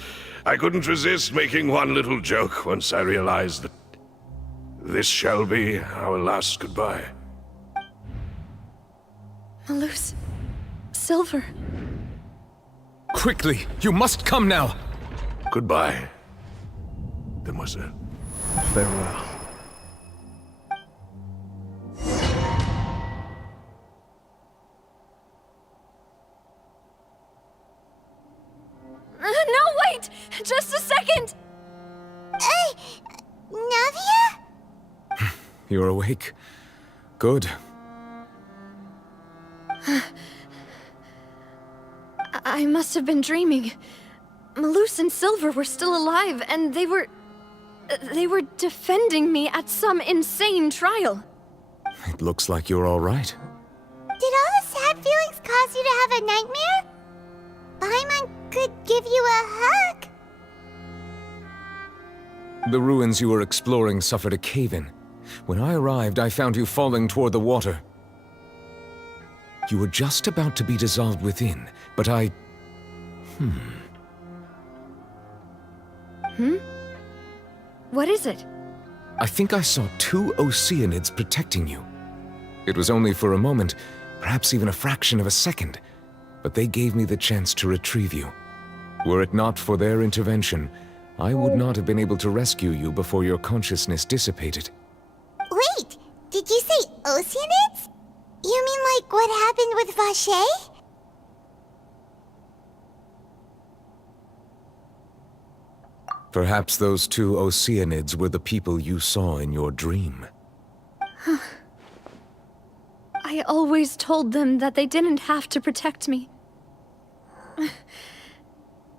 I couldn't resist making one little joke once I realized that this shall be our last goodbye. Malus... Silver... Quickly, you must come now! Goodbye, demoiselle. Farewell. No, wait! Just a second! Navia? You're awake. Good. I must have been dreaming. Malus and Silver were still alive, and they were defending me at some insane trial. It looks like you're all right. Did all the sad feelings cause you to have a nightmare? Paimon could give you a hug. The ruins you were exploring suffered a cave-in. When I arrived, I found you falling toward the water. You were just about to be dissolved within, but I... What is it? I think I saw two Oceanids protecting you. It was only for a moment, perhaps even a fraction of a second, but they gave me the chance to retrieve you. Were it not for their intervention, I would not have been able to rescue you before your consciousness dissipated. Wait, did you say Oceanids? You mean like what happened with Vacher? Perhaps those two Oceanids were the people you saw in your dream. I always told them that they didn't have to protect me.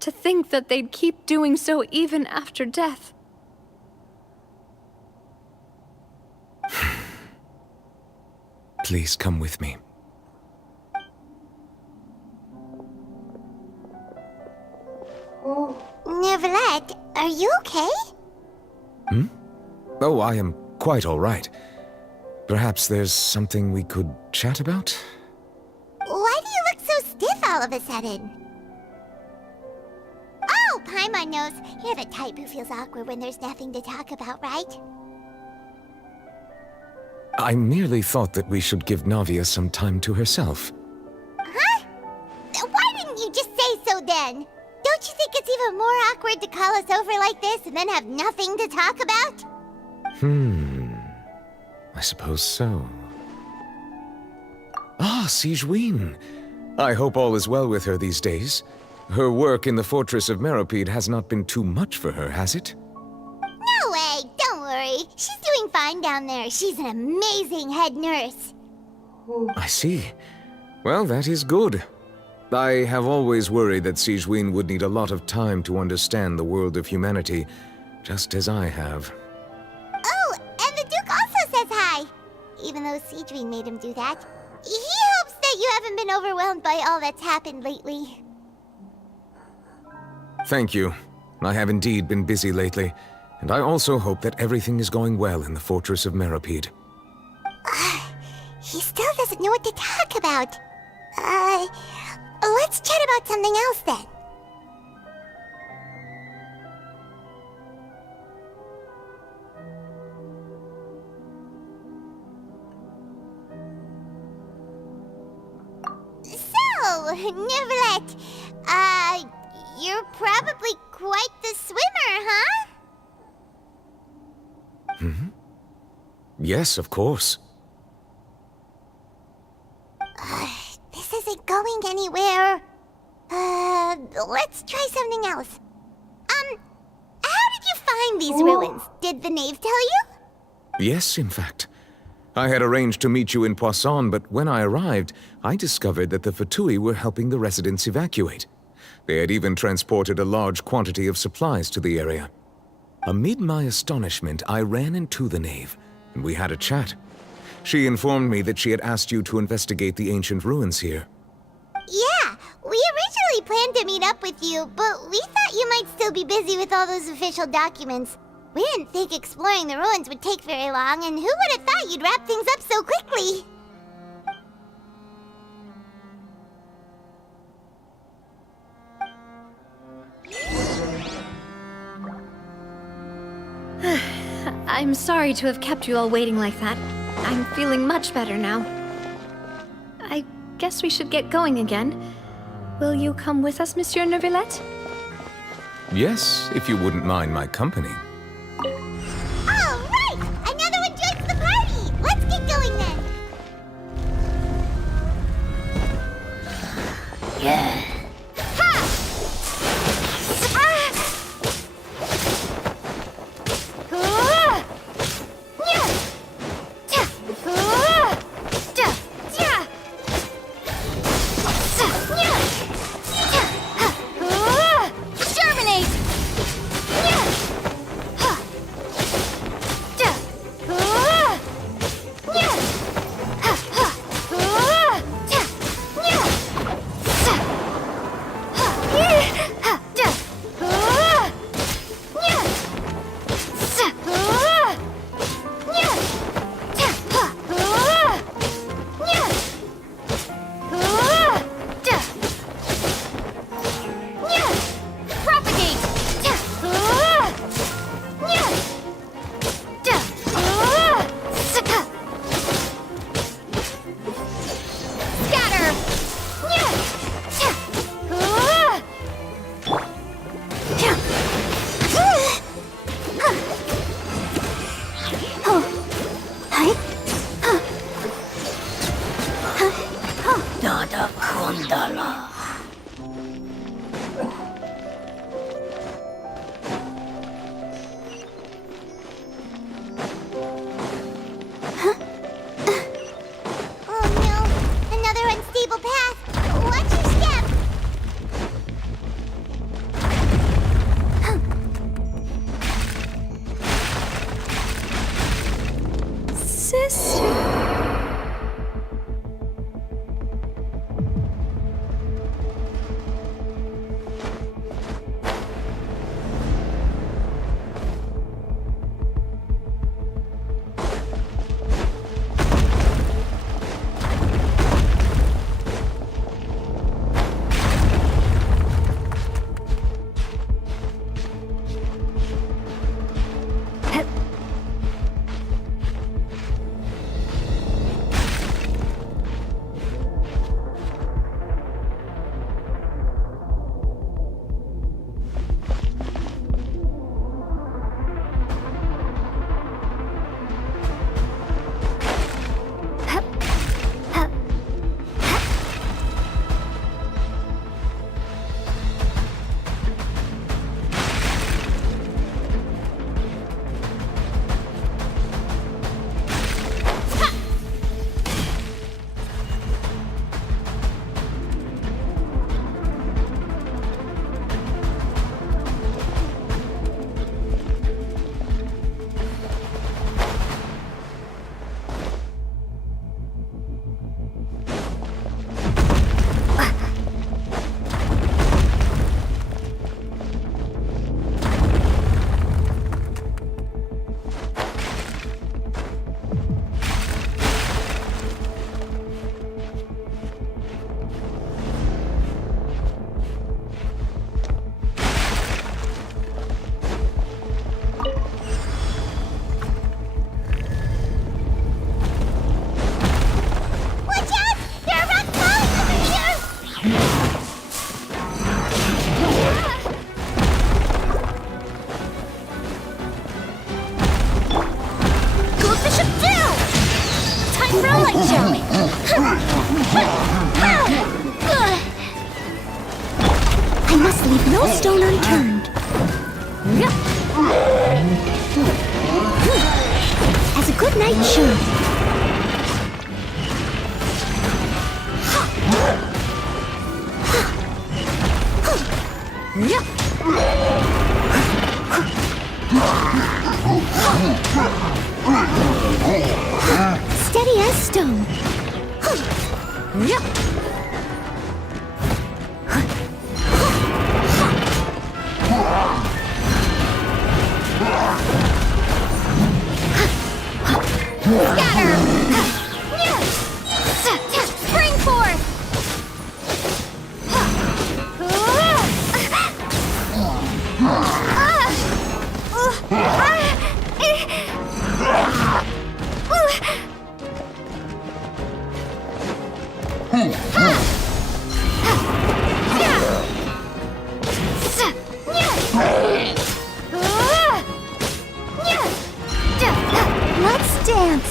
To think that they'd keep doing so even after death. Please come with me. Neuvillette, are you okay? Oh, I am quite all right. Perhaps there's something we could chat about? Why do you look so stiff all of a sudden? Oh, Paimon knows. You're the type who feels awkward when there's nothing to talk about, right? I merely thought that we should give Navia some time to herself. Huh? Why didn't you just say so then? Don't you think it's even more awkward to call us over like this and then have nothing to talk about? I suppose so. Ah, Sigewinne. I hope all is well with her these days. Her work in the Fortress of Meropide has not been too much for her, has it? No way, don't worry. She's doing fine down there. She's an amazing head nurse. I see. Well, that is good. I have always worried that Sigewinne would need a lot of time to understand the world of humanity, just as I have. Oh, and the Duke also says hi. Even though Sigewinne made him do that. He hopes that you haven't been overwhelmed by all that's happened lately. Thank you. I have indeed been busy lately, and I also hope that everything is going well in the Fortress of Meropide. He still doesn't know what to talk about. Let's chat about something else then. So, Neuvillette, you're probably quite the swimmer, huh? Yes, of course. This isn't going anywhere. Let's try something else. How did you find these ruins? Did the knave tell you? Yes, in fact. I had arranged to meet you in Poisson, but when I arrived, I discovered that the Fatui were helping the residents evacuate. They had even transported a large quantity of supplies to the area. Amid my astonishment, I ran into the knave, and we had a chat. She informed me that she had asked you to investigate the ancient ruins here. Yeah, we originally planned to meet up with you, but we thought you might still be busy with all those official documents. We didn't think exploring the ruins would take very long, and who would have thought you'd wrap things up so quickly? I'm sorry to have kept you all waiting like that. I'm feeling much better now. I guess we should get going again. Will you come with us, Monsieur Neuvillette? Yes, if you wouldn't mind my company. All right! Another one joins the party! Let's get going then! Yeah. must leave no stone unturned. As a good knight should. Steady as stone. Spring forth! Let's dance.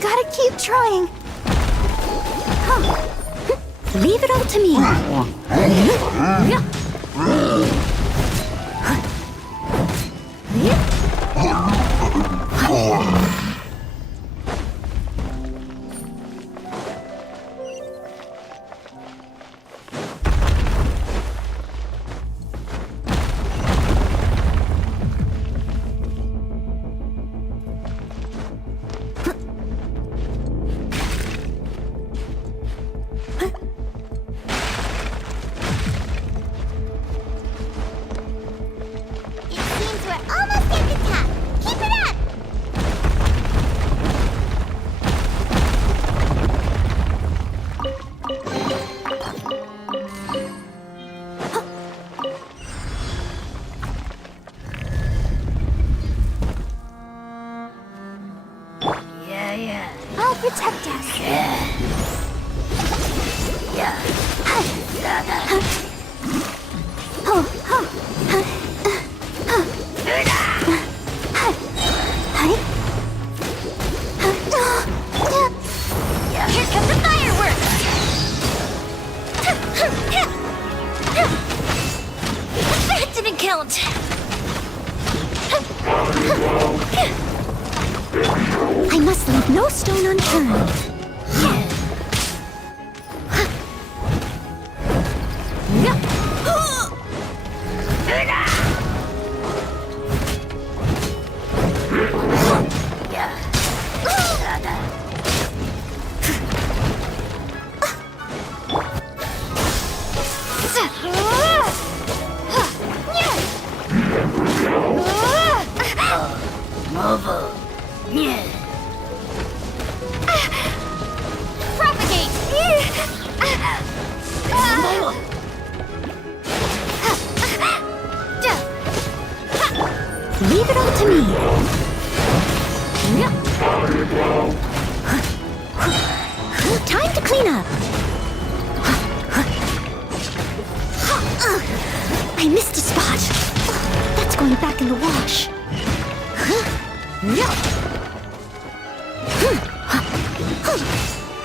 Gotta keep trying. Leave it all to me. Seems we're almost at the top. Keep it up! I'll protect us. Here come the fireworks! That didn't count! I must leave no stone unturned. Propagate! Leave it all to me. Time to clean up. I missed a spot. That's going back in the wash.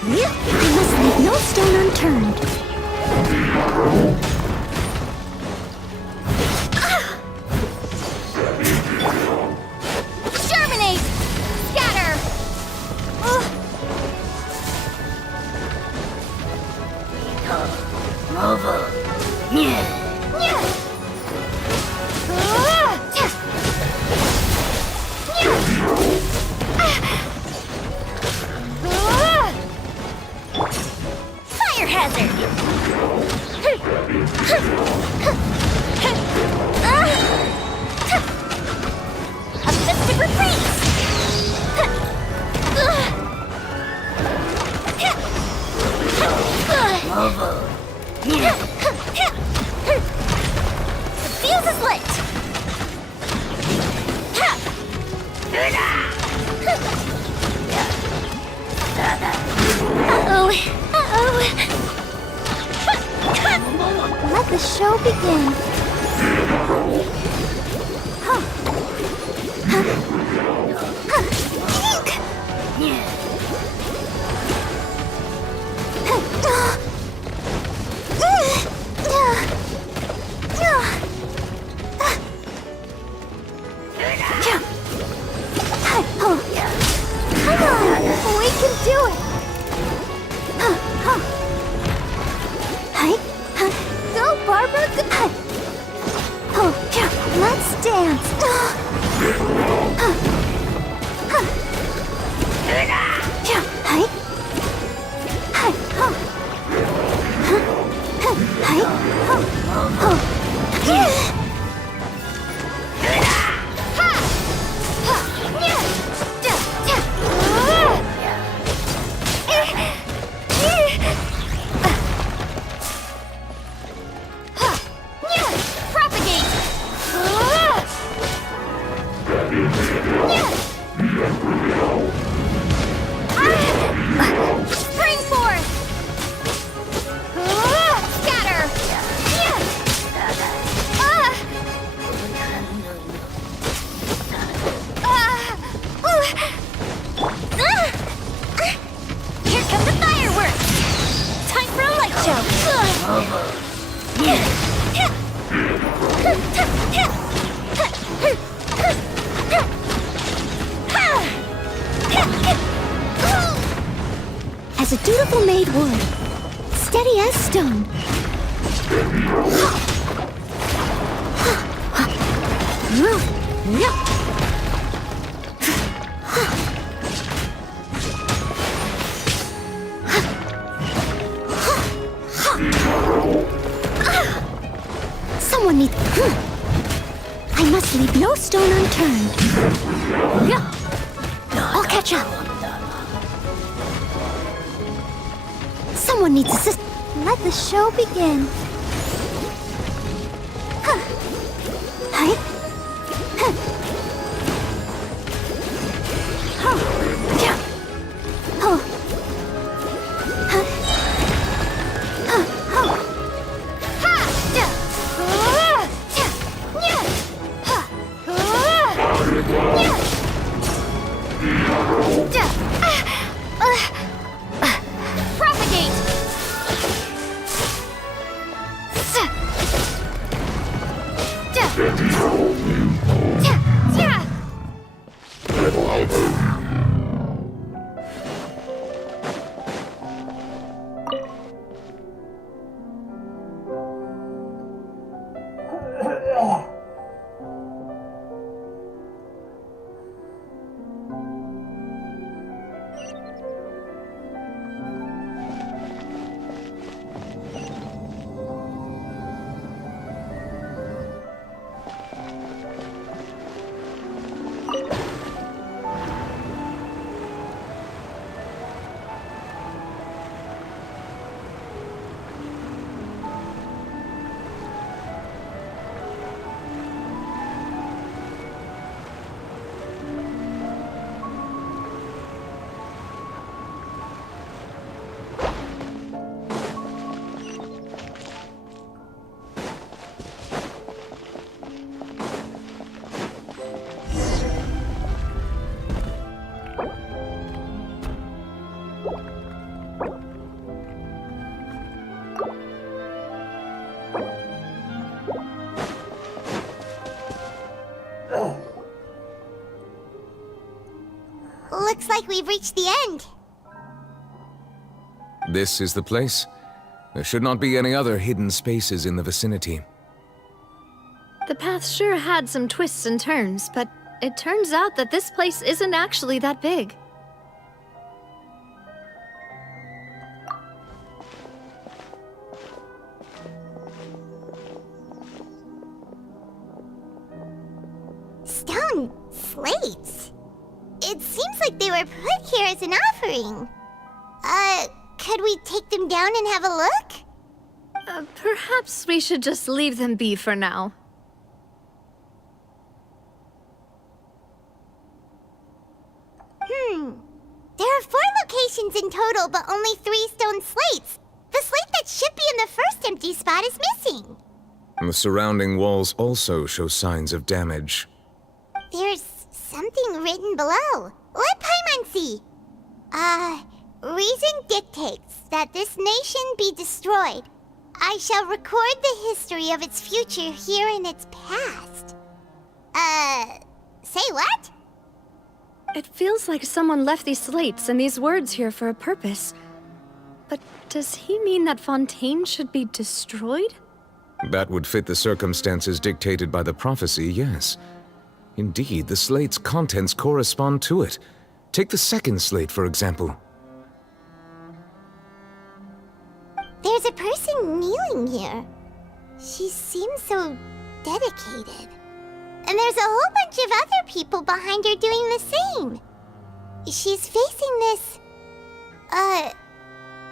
I must leave no stone unturned. Germinate! Scatter! Fire hazard! A festive reprise! The fuse is lit! Let the show begin. Come on, we can do it. Go, Barbara. Let's dance. Spring forth! Scatter! Here come the fireworks. Time for a light show. As a dutiful maid would. Steady as stone. Someone needs... I must leave no stone unturned. I'll catch up. Someone needs assist. Let the show begin. Looks like we've reached the end. This is the place. There should not be any other hidden spaces in the vicinity. The path sure had some twists and turns, but it turns out that this place isn't actually that big. Stone slates. It seems like they were put here as an offering. Could we take them down and have a look? Perhaps we should just leave them be for now. There are 4 locations in total, but only 3 stone slates. The slate that should be in the first empty spot is missing. The surrounding walls also show signs of damage. There's something written below. Let Paimon see. Reason dictates that this nation be destroyed. I shall record the history of its future here in its past. Say what? It feels like someone left these slates and these words here for a purpose. But does he mean that Fontaine should be destroyed? That would fit the circumstances dictated by the prophecy, yes. Indeed, the slate's contents correspond to it. Take the second slate, for example. There's a person kneeling here. She seems so dedicated. And there's a whole bunch of other people behind her doing the same. She's facing this...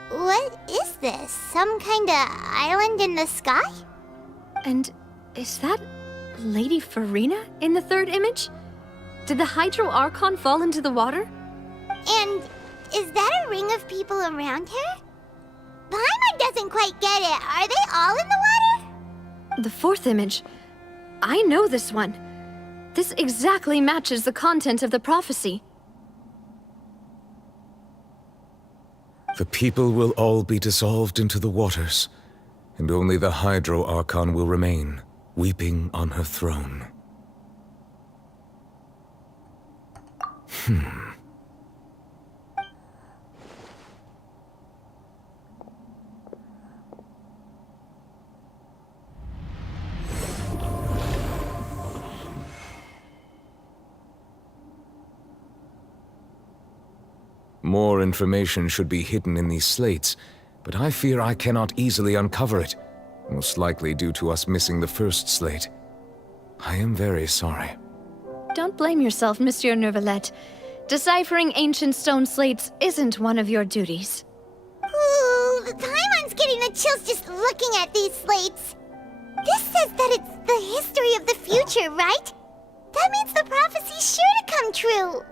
what is this? Some kind of island in the sky? And is that Lady Farina in the third image? Did the Hydro Archon fall into the water? And is that a ring of people around her? Paimon doesn't quite get it. Are they all in the water? The fourth image. I know this one. This exactly matches the content of the prophecy. The people will all be dissolved into the waters, and only the Hydro Archon will remain, weeping on her throne. More information should be hidden in these slates, but I fear I cannot easily uncover it, most likely due to us missing the first slate. I am very sorry. Don't blame yourself, Monsieur Neuvillette. Deciphering ancient stone slates isn't one of your duties. Ooh, Paimon's getting the chills just looking at these slates. This says that it's the history of the future, right? That means the prophecy's sure to come true.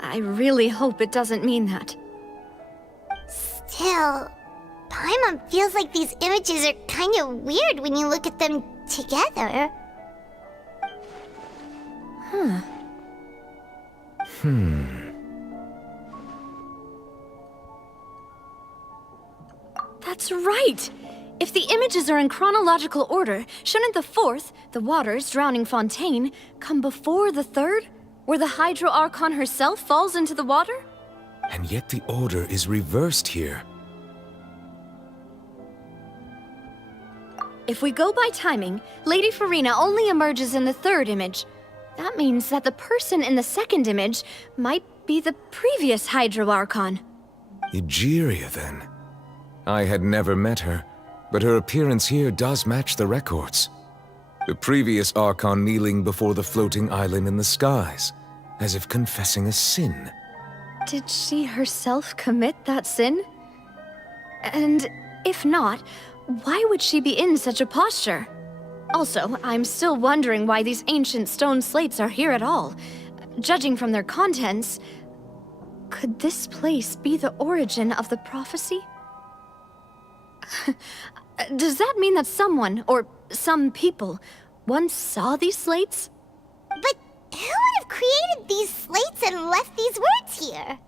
I really hope it doesn't mean that. Still, Paimon feels like these images are kind of weird when you look at them together. That's right! If the images are in chronological order, shouldn't the fourth, the waters drowning Fontaine, come before the third, where the Hydro Archon herself falls into the water? And yet the order is reversed here. If we go by timing, Lady Farina only emerges in the third image. That means that the person in the second image might be the previous Hydro Archon. Egeria, then. I had never met her, but her appearance here does match the records. The previous Archon kneeling before the floating island in the skies, as if confessing a sin. Did she herself commit that sin? And if not, why would she be in such a posture? Also, I'm still wondering why these ancient stone slates are here at all. Judging from their contents, could this place be the origin of the prophecy? Does that mean that someone, or some people, once saw these slates? But who would have created these slates and left these words here?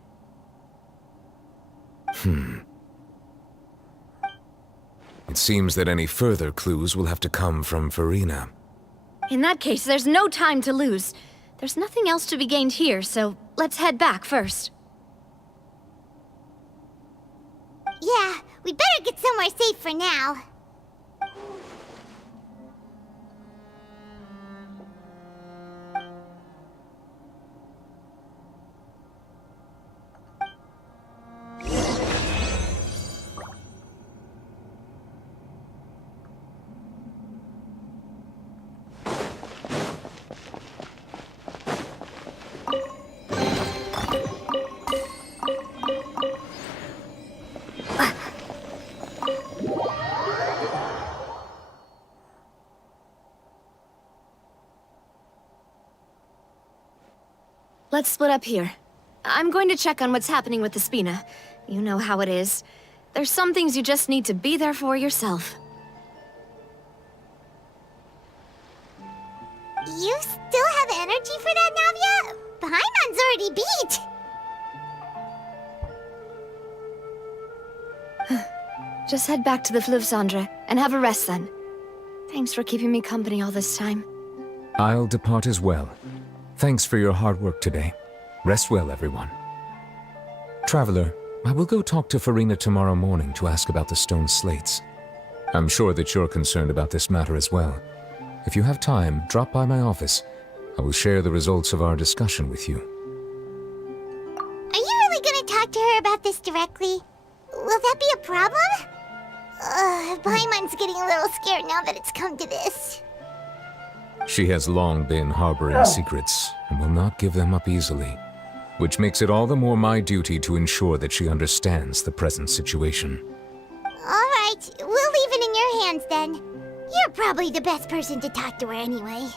It seems that any further clues will have to come from Farina. In that case, there's no time to lose. There's nothing else to be gained here, so let's head back first. Yeah, we better get somewhere safe for now. let's split up here. I'm going to check on what's happening with the Spina. You know how it is. There's some things you just need to be there for yourself. You still have energy for that, Navia? Paimon's already beat! Just head back to the Fluvsandre and have a rest then. Thanks for keeping me company all this time. I'll depart as well. Thanks for your hard work today. Rest well, everyone. Traveler, I will go talk to Farina tomorrow morning to ask about the stone slates. I'm sure that you're concerned about this matter as well. If you have time, drop by my office. I will share the results of our discussion with you. Are you really gonna talk to her about this directly? Will that be a problem? Paimon's getting a little scared now that it's come to this. She has long been harboring secrets and will not give them up easily, which makes it all the more my duty to ensure that she understands the present situation. Alright, we'll leave it in your hands then. You're probably the best person to talk to her anyway.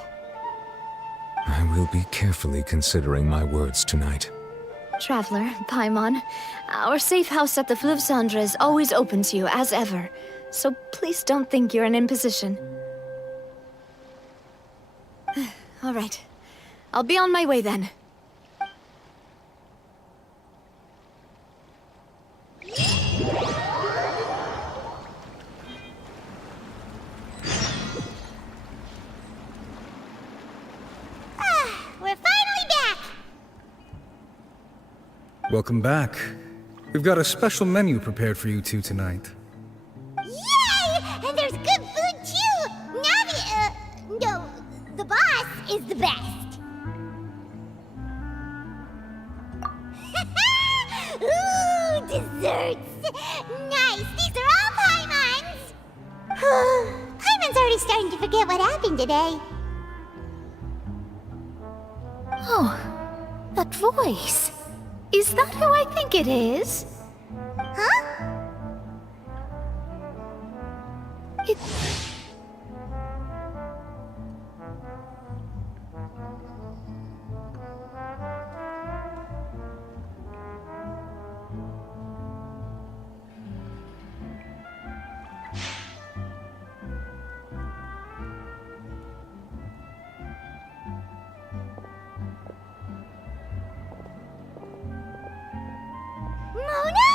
I will be carefully considering my words tonight. Traveler, Paimon, our safe house at the Fluvsandre is always open to you as ever, so please don't think you're an imposition. All right. I'll be on my way then. We're finally back! Welcome back. We've got a special menu prepared for you two tonight. Yay! And there's good food too! Navi, no, the boss is the best. Ooh, desserts! Nice! These are all Paimon's! Paimon's already starting to forget what happened today. Oh, that voice. Is that who I think it is? Huh? It... Mona?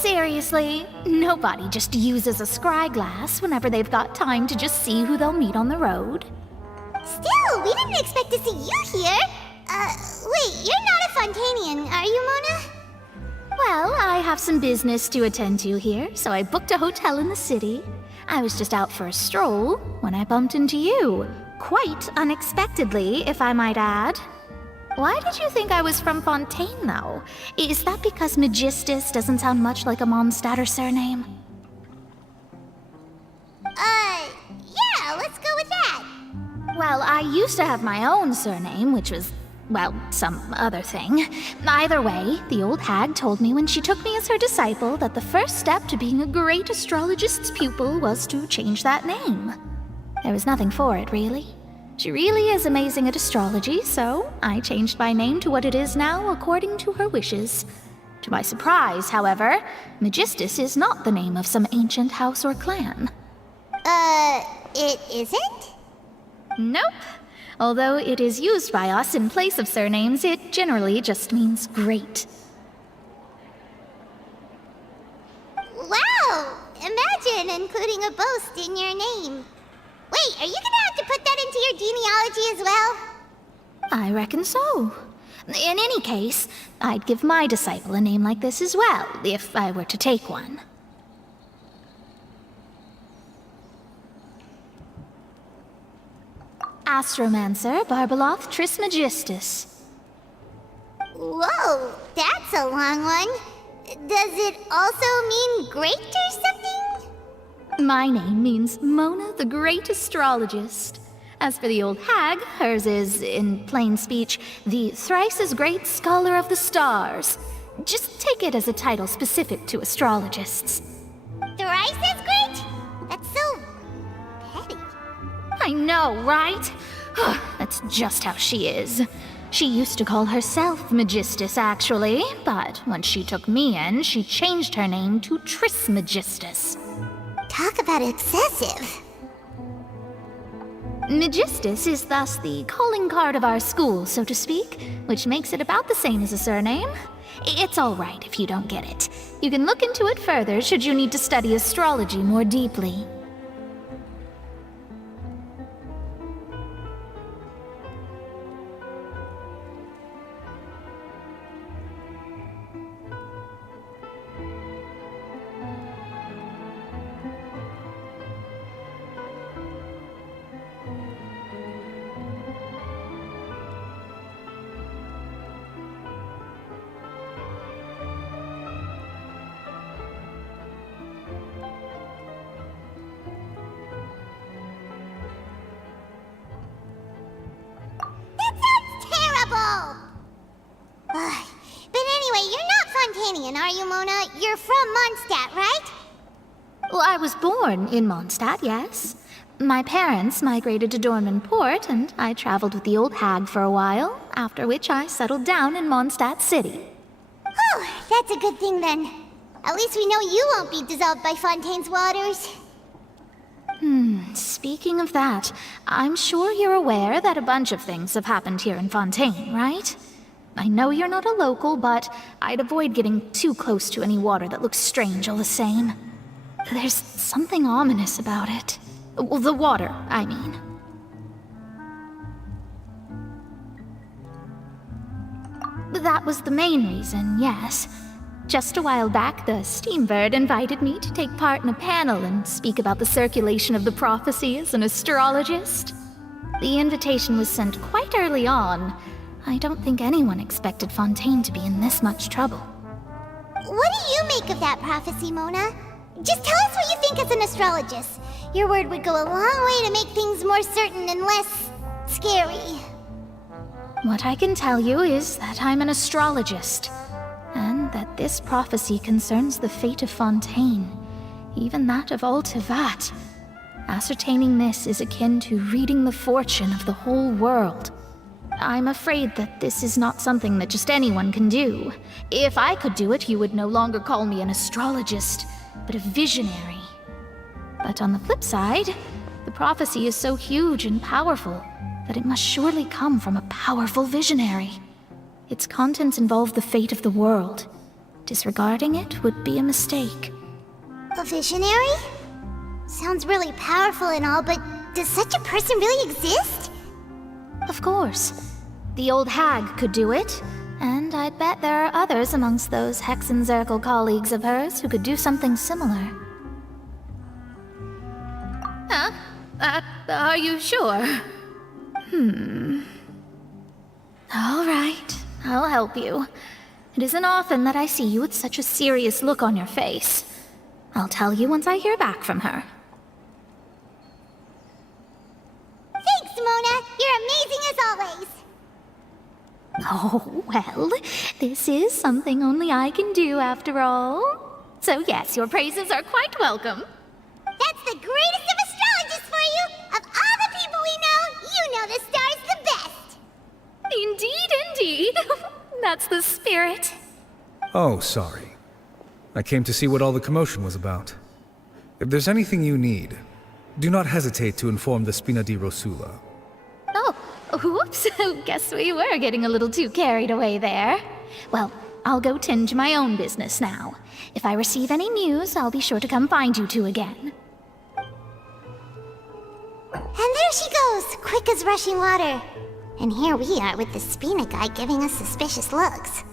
Seriously, nobody just uses a scry glass whenever they've got time to just see who they'll meet on the road. Still, we didn't expect to see you here. Wait, you're not a Fontanian, are you, Mona? Well, I have some business to attend to here, so I booked a hotel in the city. I was just out for a stroll when I bumped into you. Quite unexpectedly, if I might add. Why did you think I was from Fontaine, though? Is that because Magistus doesn't sound much like a Mondstadter surname? Yeah, let's go with that. Well, I used to have my own surname, which was, well, some other thing. Either way, the old hag told me when she took me as her disciple that the first step to being a great astrologist's pupil was to change that name. There was nothing for it, really. She really is amazing at astrology, so I changed my name to what it is now according to her wishes. To my surprise, however, Magistus is not the name of some ancient house or clan. It isn't? Nope. Although it is used by us in place of surnames, it generally just means great. Wow! Imagine including a boast in your name. Wait, are you gonna have to put that into your genealogy as well? I reckon so. In any case, I'd give my disciple a name like this as well, if I were to take one. Astromancer Barbeloth Trismegistus. Whoa, that's a long one. Does it also mean great or something? My name means Mona the Great Astrologist. As for the old hag, hers is, in plain speech, the thrice-as-great Scholar of the Stars. Just take it as a title specific to astrologists. Thrice as great? That's so petty. I know, right? That's just how she is. She used to call herself Magistus, actually, but when she took me in, she changed her name to Trismegistus. Talk about excessive. Magistus is thus the calling card of our school, so to speak, which makes it about the same as a surname. It's all right if you don't get it. You can look into it further should you need to study astrology more deeply. But anyway, you're not Fontanian, are you, Mona? You're from Mondstadt, right? Well, I was born in Mondstadt, yes. My parents migrated to Dornman Port, and I traveled with the old hag for a while, after which I settled down in Mondstadt City. Oh, that's a good thing then. At least we know you won't be dissolved by Fontaine's waters. Speaking of that, I'm sure you're aware that a bunch of things have happened here in Fontaine, right? I know you're not a local, but I'd avoid getting too close to any water that looks strange all the same. There's something ominous about it. Well, the water, I mean. That was the main reason, yes. Just a while back, the Steambird invited me to take part in a panel and speak about the circulation of the prophecy as an astrologist. The invitation was sent quite early on. I don't think anyone expected Fontaine to be in this much trouble. What do you make of that prophecy, Mona? Just tell us what you think as an astrologist. Your word would go a long way to make things more certain and less scary. What I can tell you is that I'm an astrologist, and that this prophecy concerns the fate of Fontaine, even that of all Tevat. Ascertaining this is akin to reading the fortune of the whole world. I'm afraid that this is not something that just anyone can do. If I could do it, you would no longer call me an astrologist, but a visionary. But on the flip side, the prophecy is so huge and powerful that it must surely come from a powerful visionary. Its contents involve the fate of the world. Disregarding it would be a mistake. A visionary? Sounds really powerful and all, but does such a person really exist? Of course. The old hag could do it, and I'd bet there are others amongst those Hexenzirkel colleagues of hers who could do something similar. Huh? Are you sure? All right, I'll help you. It isn't often that I see you with such a serious look on your face. I'll tell you once I hear back from her. Thanks, Mona! You're amazing as always! Oh, well, this is something only I can do after all. So yes, your praises are quite welcome. That's the greatest of astrologists for you! Of all the people we know, you know the star's the best! Indeed, indeed. That's the spirit. Oh, sorry. I came to see what all the commotion was about. If there's anything you need, do not hesitate to inform the Spina di Rosula. Oh, whoops. Guess we were getting a little too carried away there. Well, I'll go tend to my own business now. If I receive any news, I'll be sure to come find you two again. And there she goes, quick as rushing water. And here we are with the Spina guy giving us suspicious looks.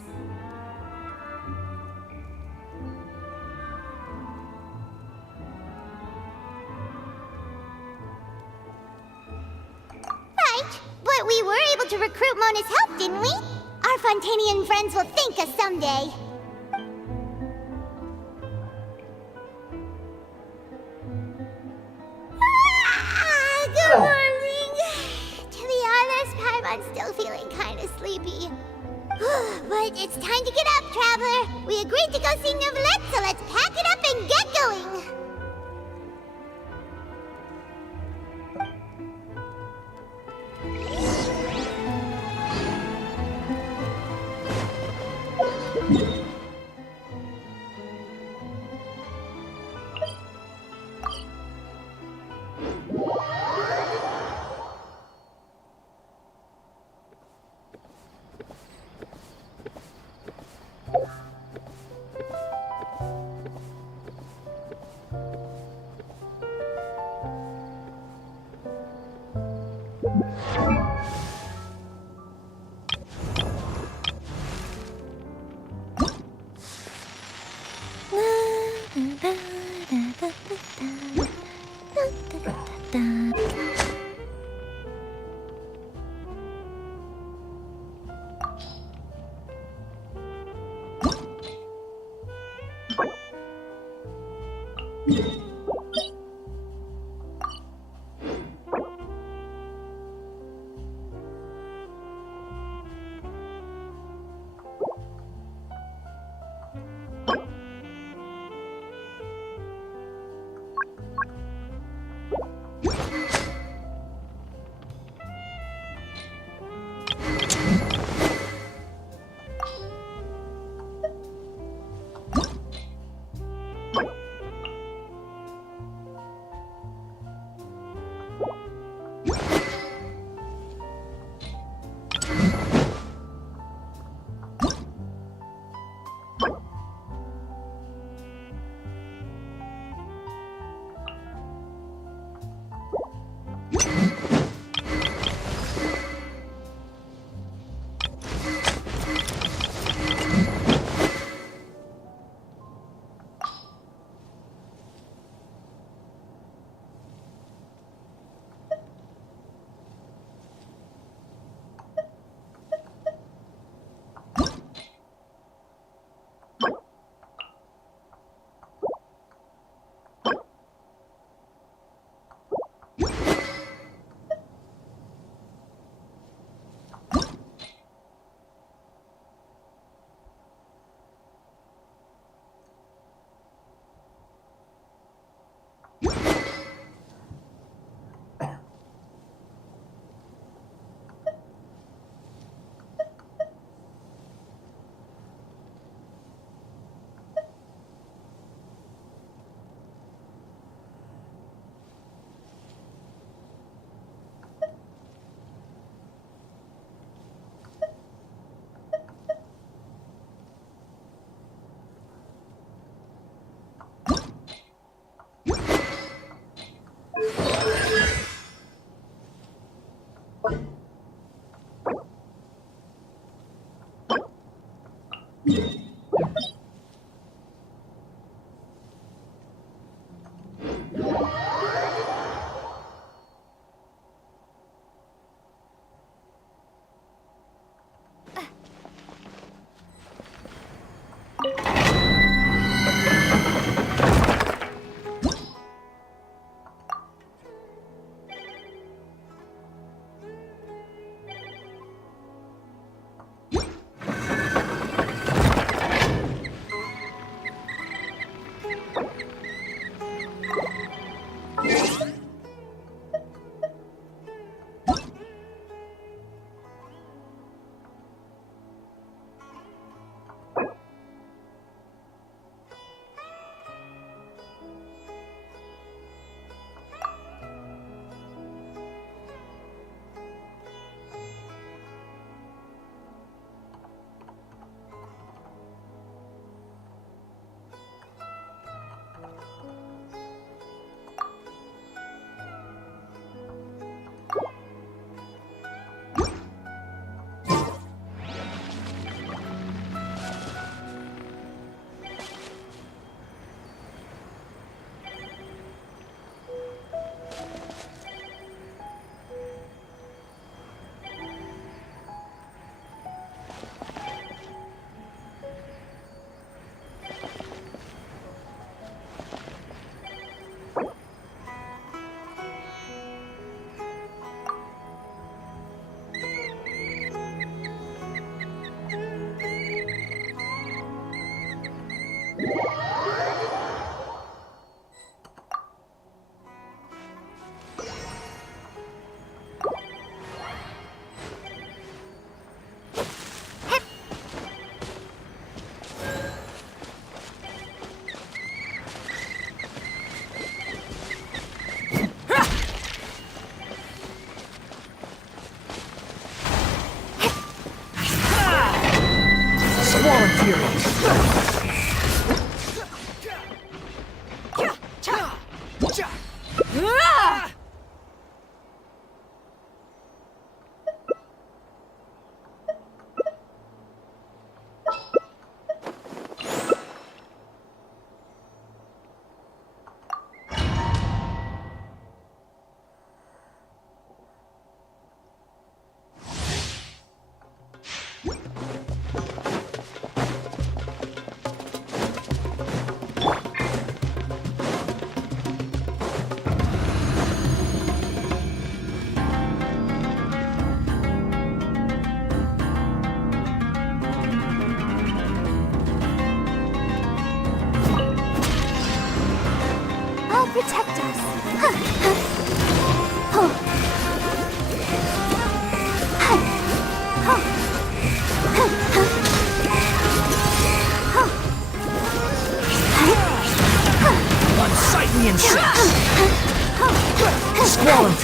Right, but we were able to recruit Mona's help, didn't we? Our Fontanian friends will thank us someday. Good morning. To be honest, Paimon's still feeling kind of sleepy. But it's time to get up, Traveler. We agreed to go see Neuvillette, so let's pack it up and get going.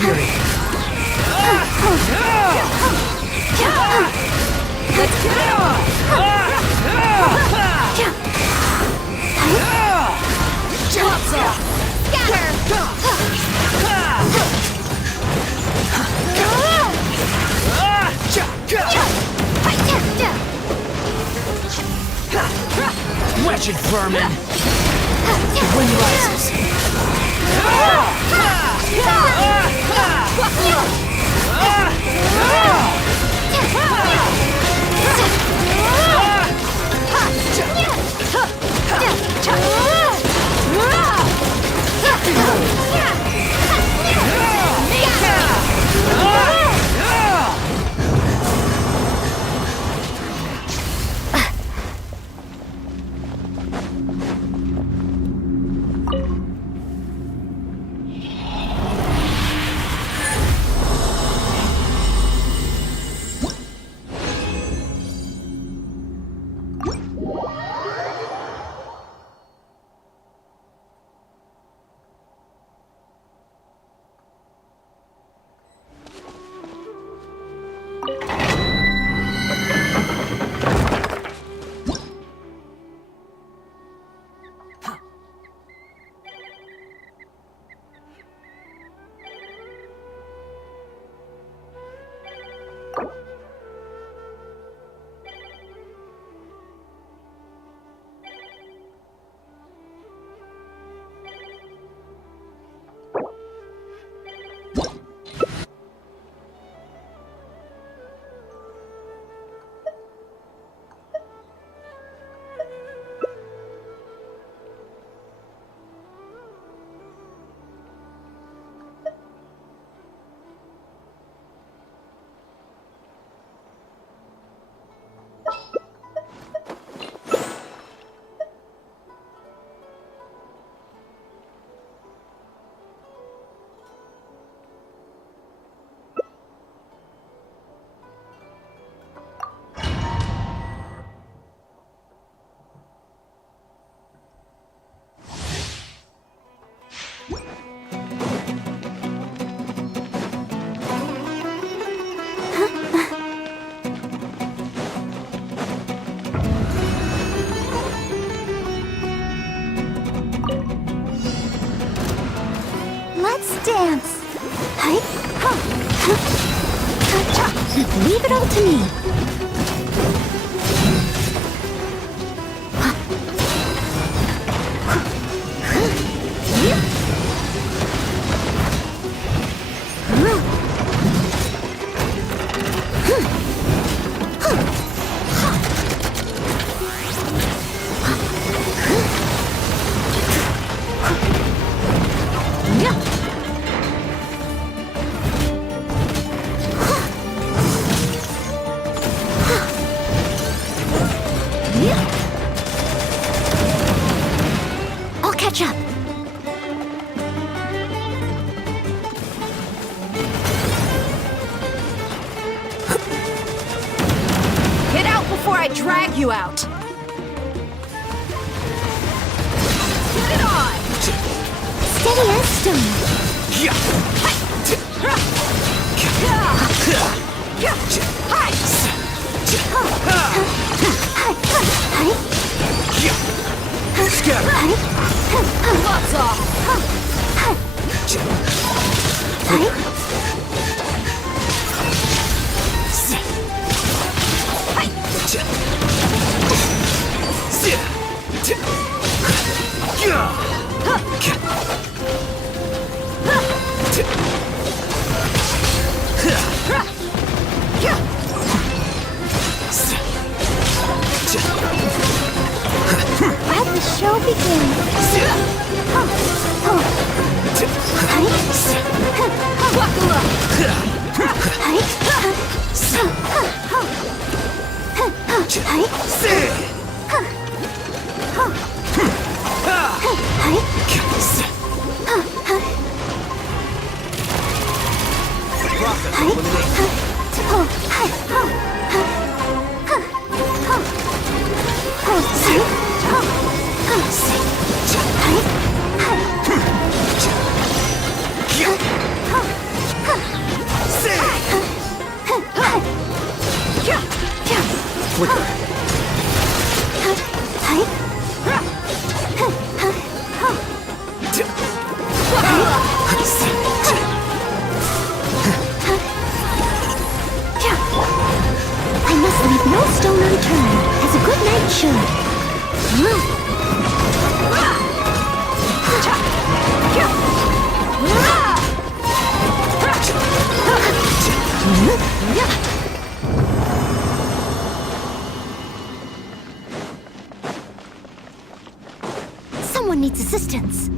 fury. Let's get it on! Wretched vermin! The wind rises. Dance. Leave it all to me. I'll catch up. Get out before I drag you out! Get it on! Steady as stone. Lots off! Let the show begin. Buckle up! should. Someone needs assistance.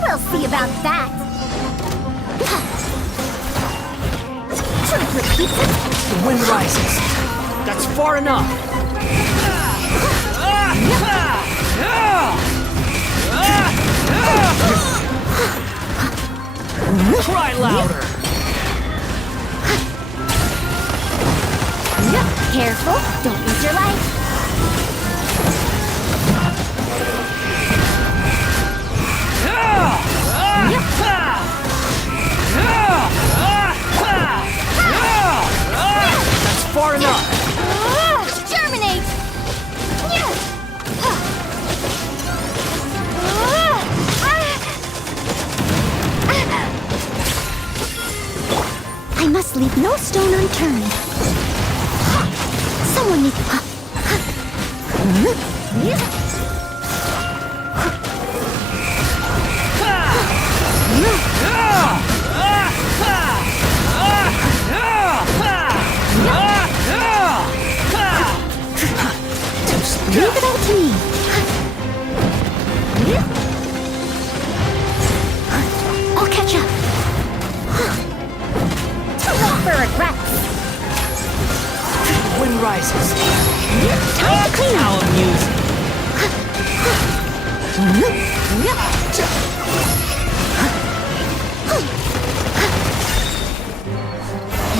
We'll see about that. Truth repeats it. The wind rises. That's far enough. Cry louder. Careful, don't lose your life. That's far enough. Germinate! I must leave no stone unturned. Someone needs... Leave it all to me. I'll catch up. Too late for regrets. The wind rises. Time to clean up. How amusing.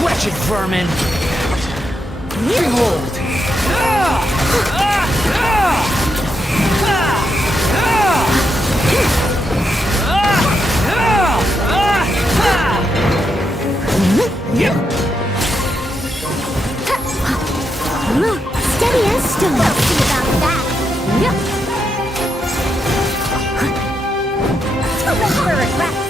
Wretched vermin. Behold. Steady as stone. We'll see about that. Too late for regrets.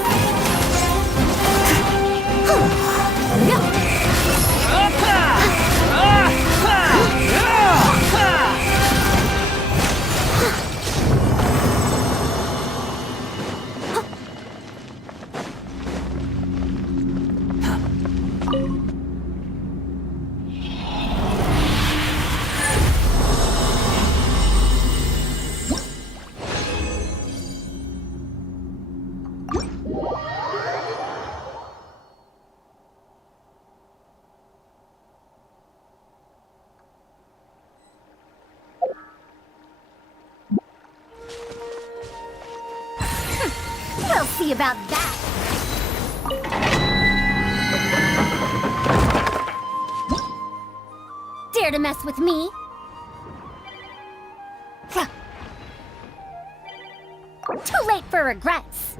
We'll see about that. Dare to mess with me? Too late for regrets.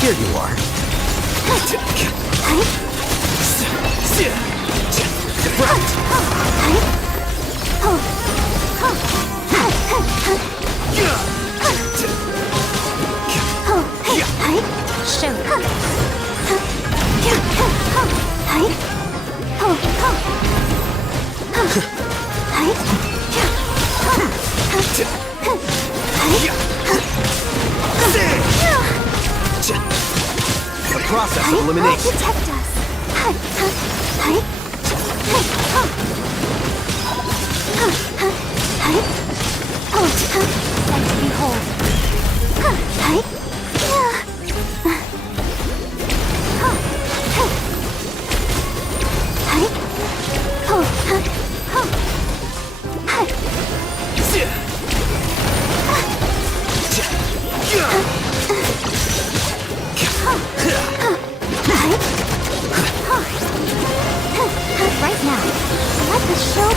Here you are. The process of elimination. Protect us. And behold. Right now, let the show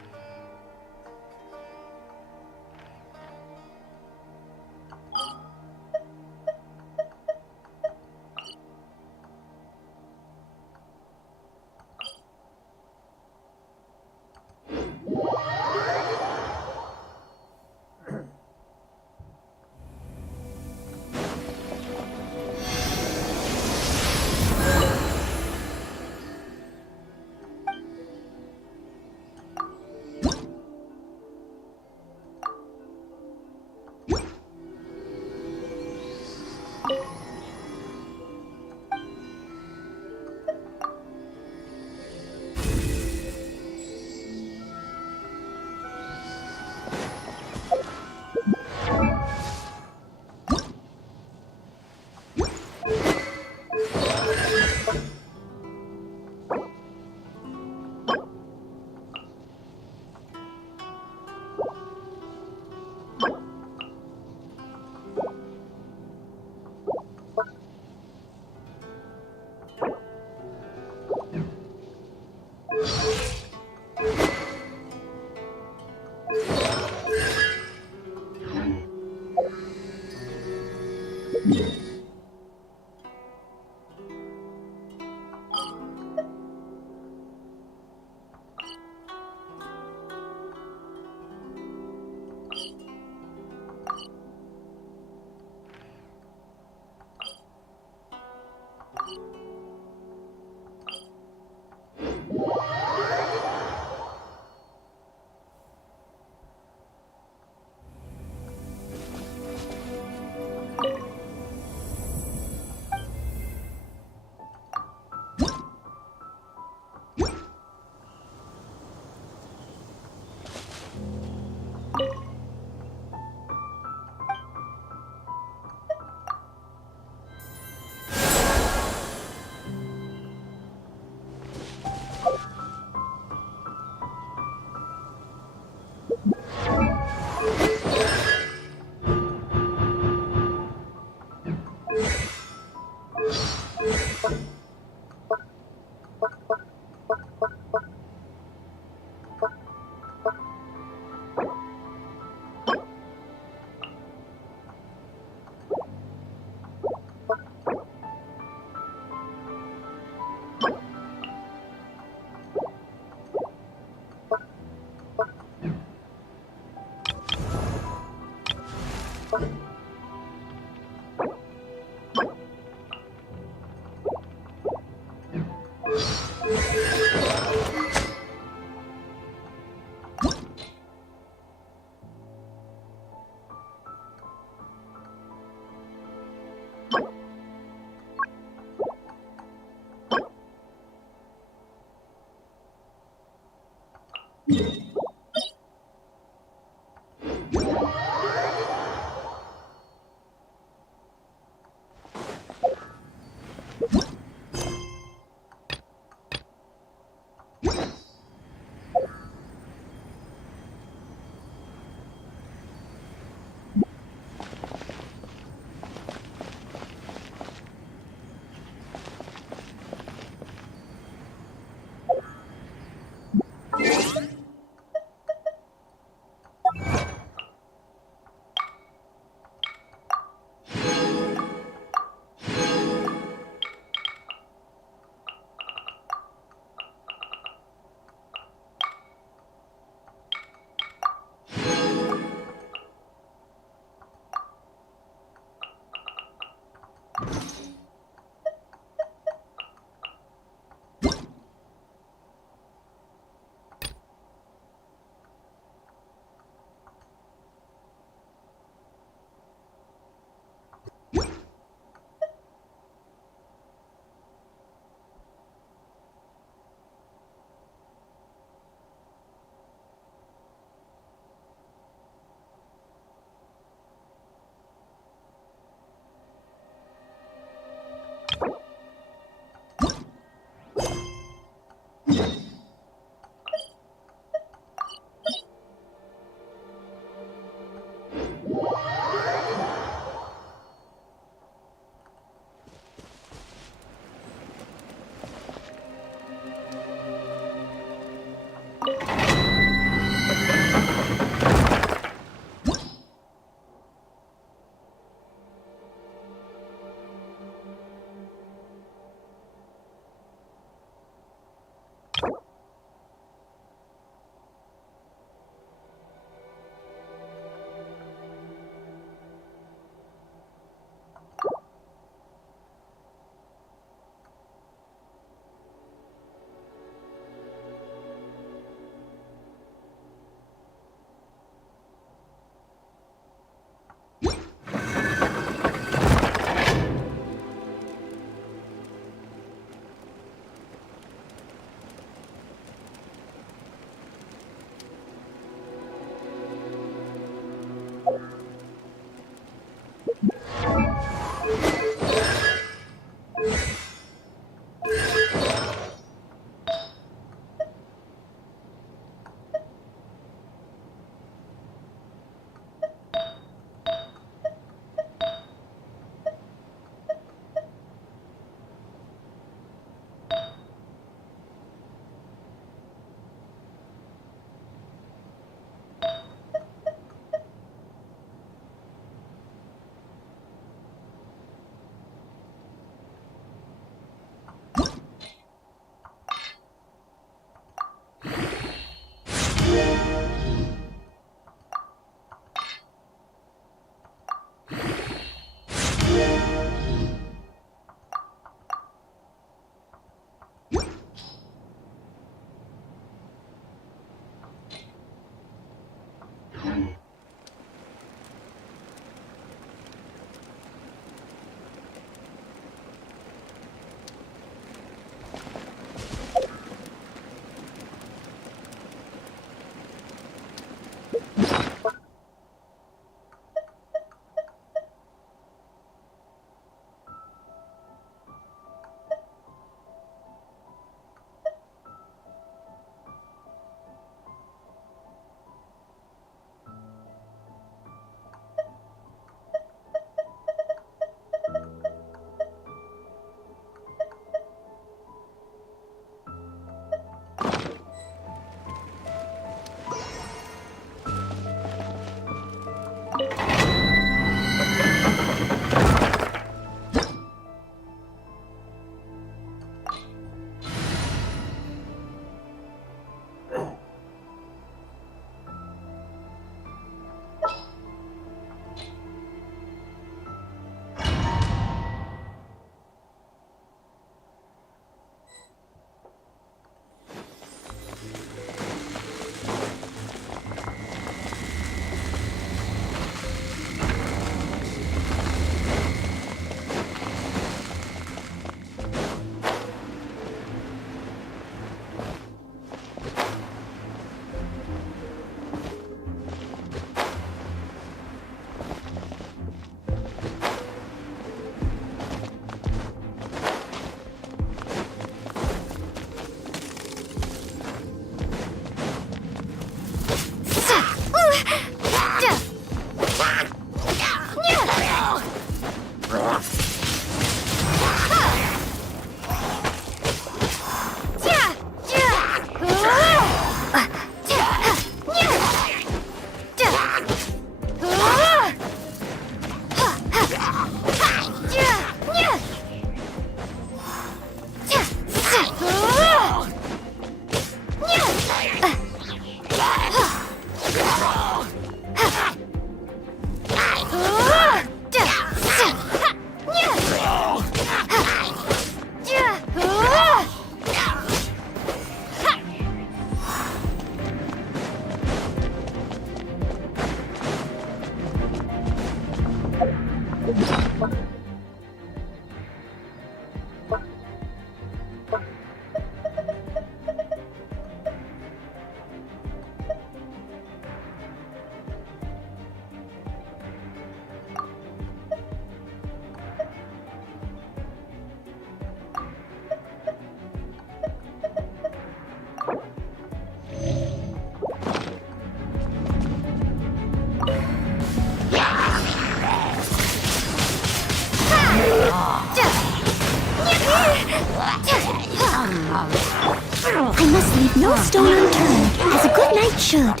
I must leave no stone unturned, as a good knight should.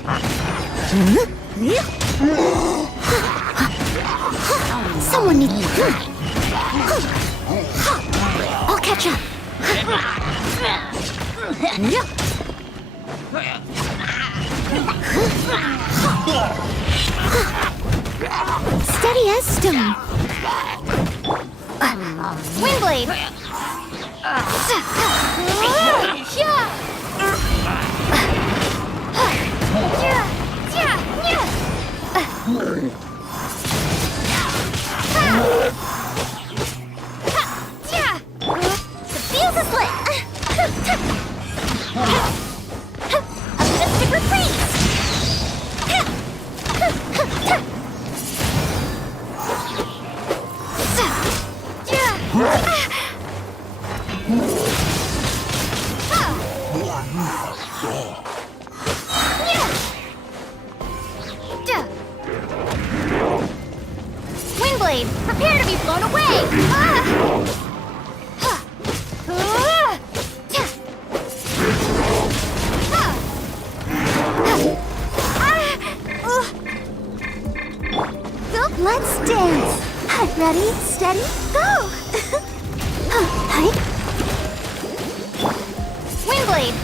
Someone needs... I'll catch up. Steady as stone. Windblade! The fuse is lit! A mystic reprise! Windblade, prepare to be blown away! Let's dance! Ready, steady, go! Windblade!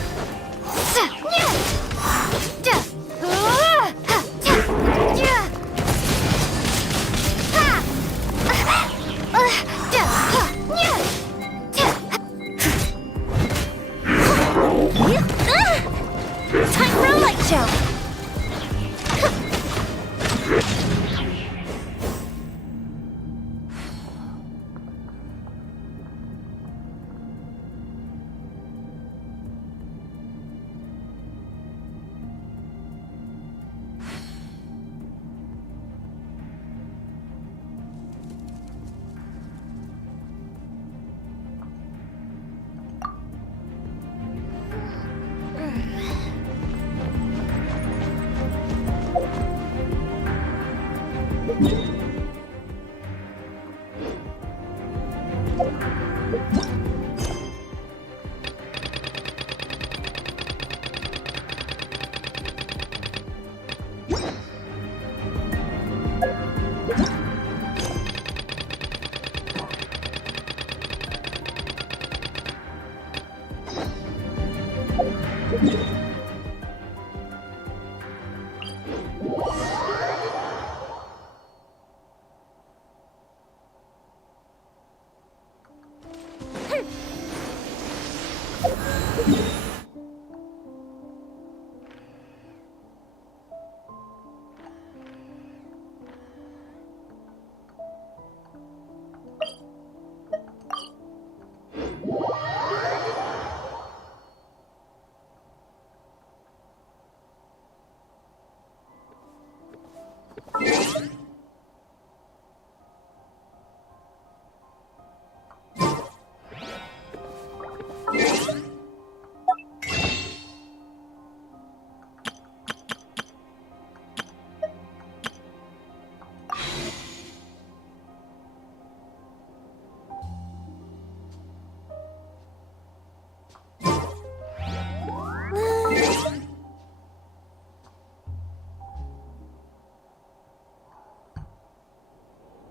Time for a light show!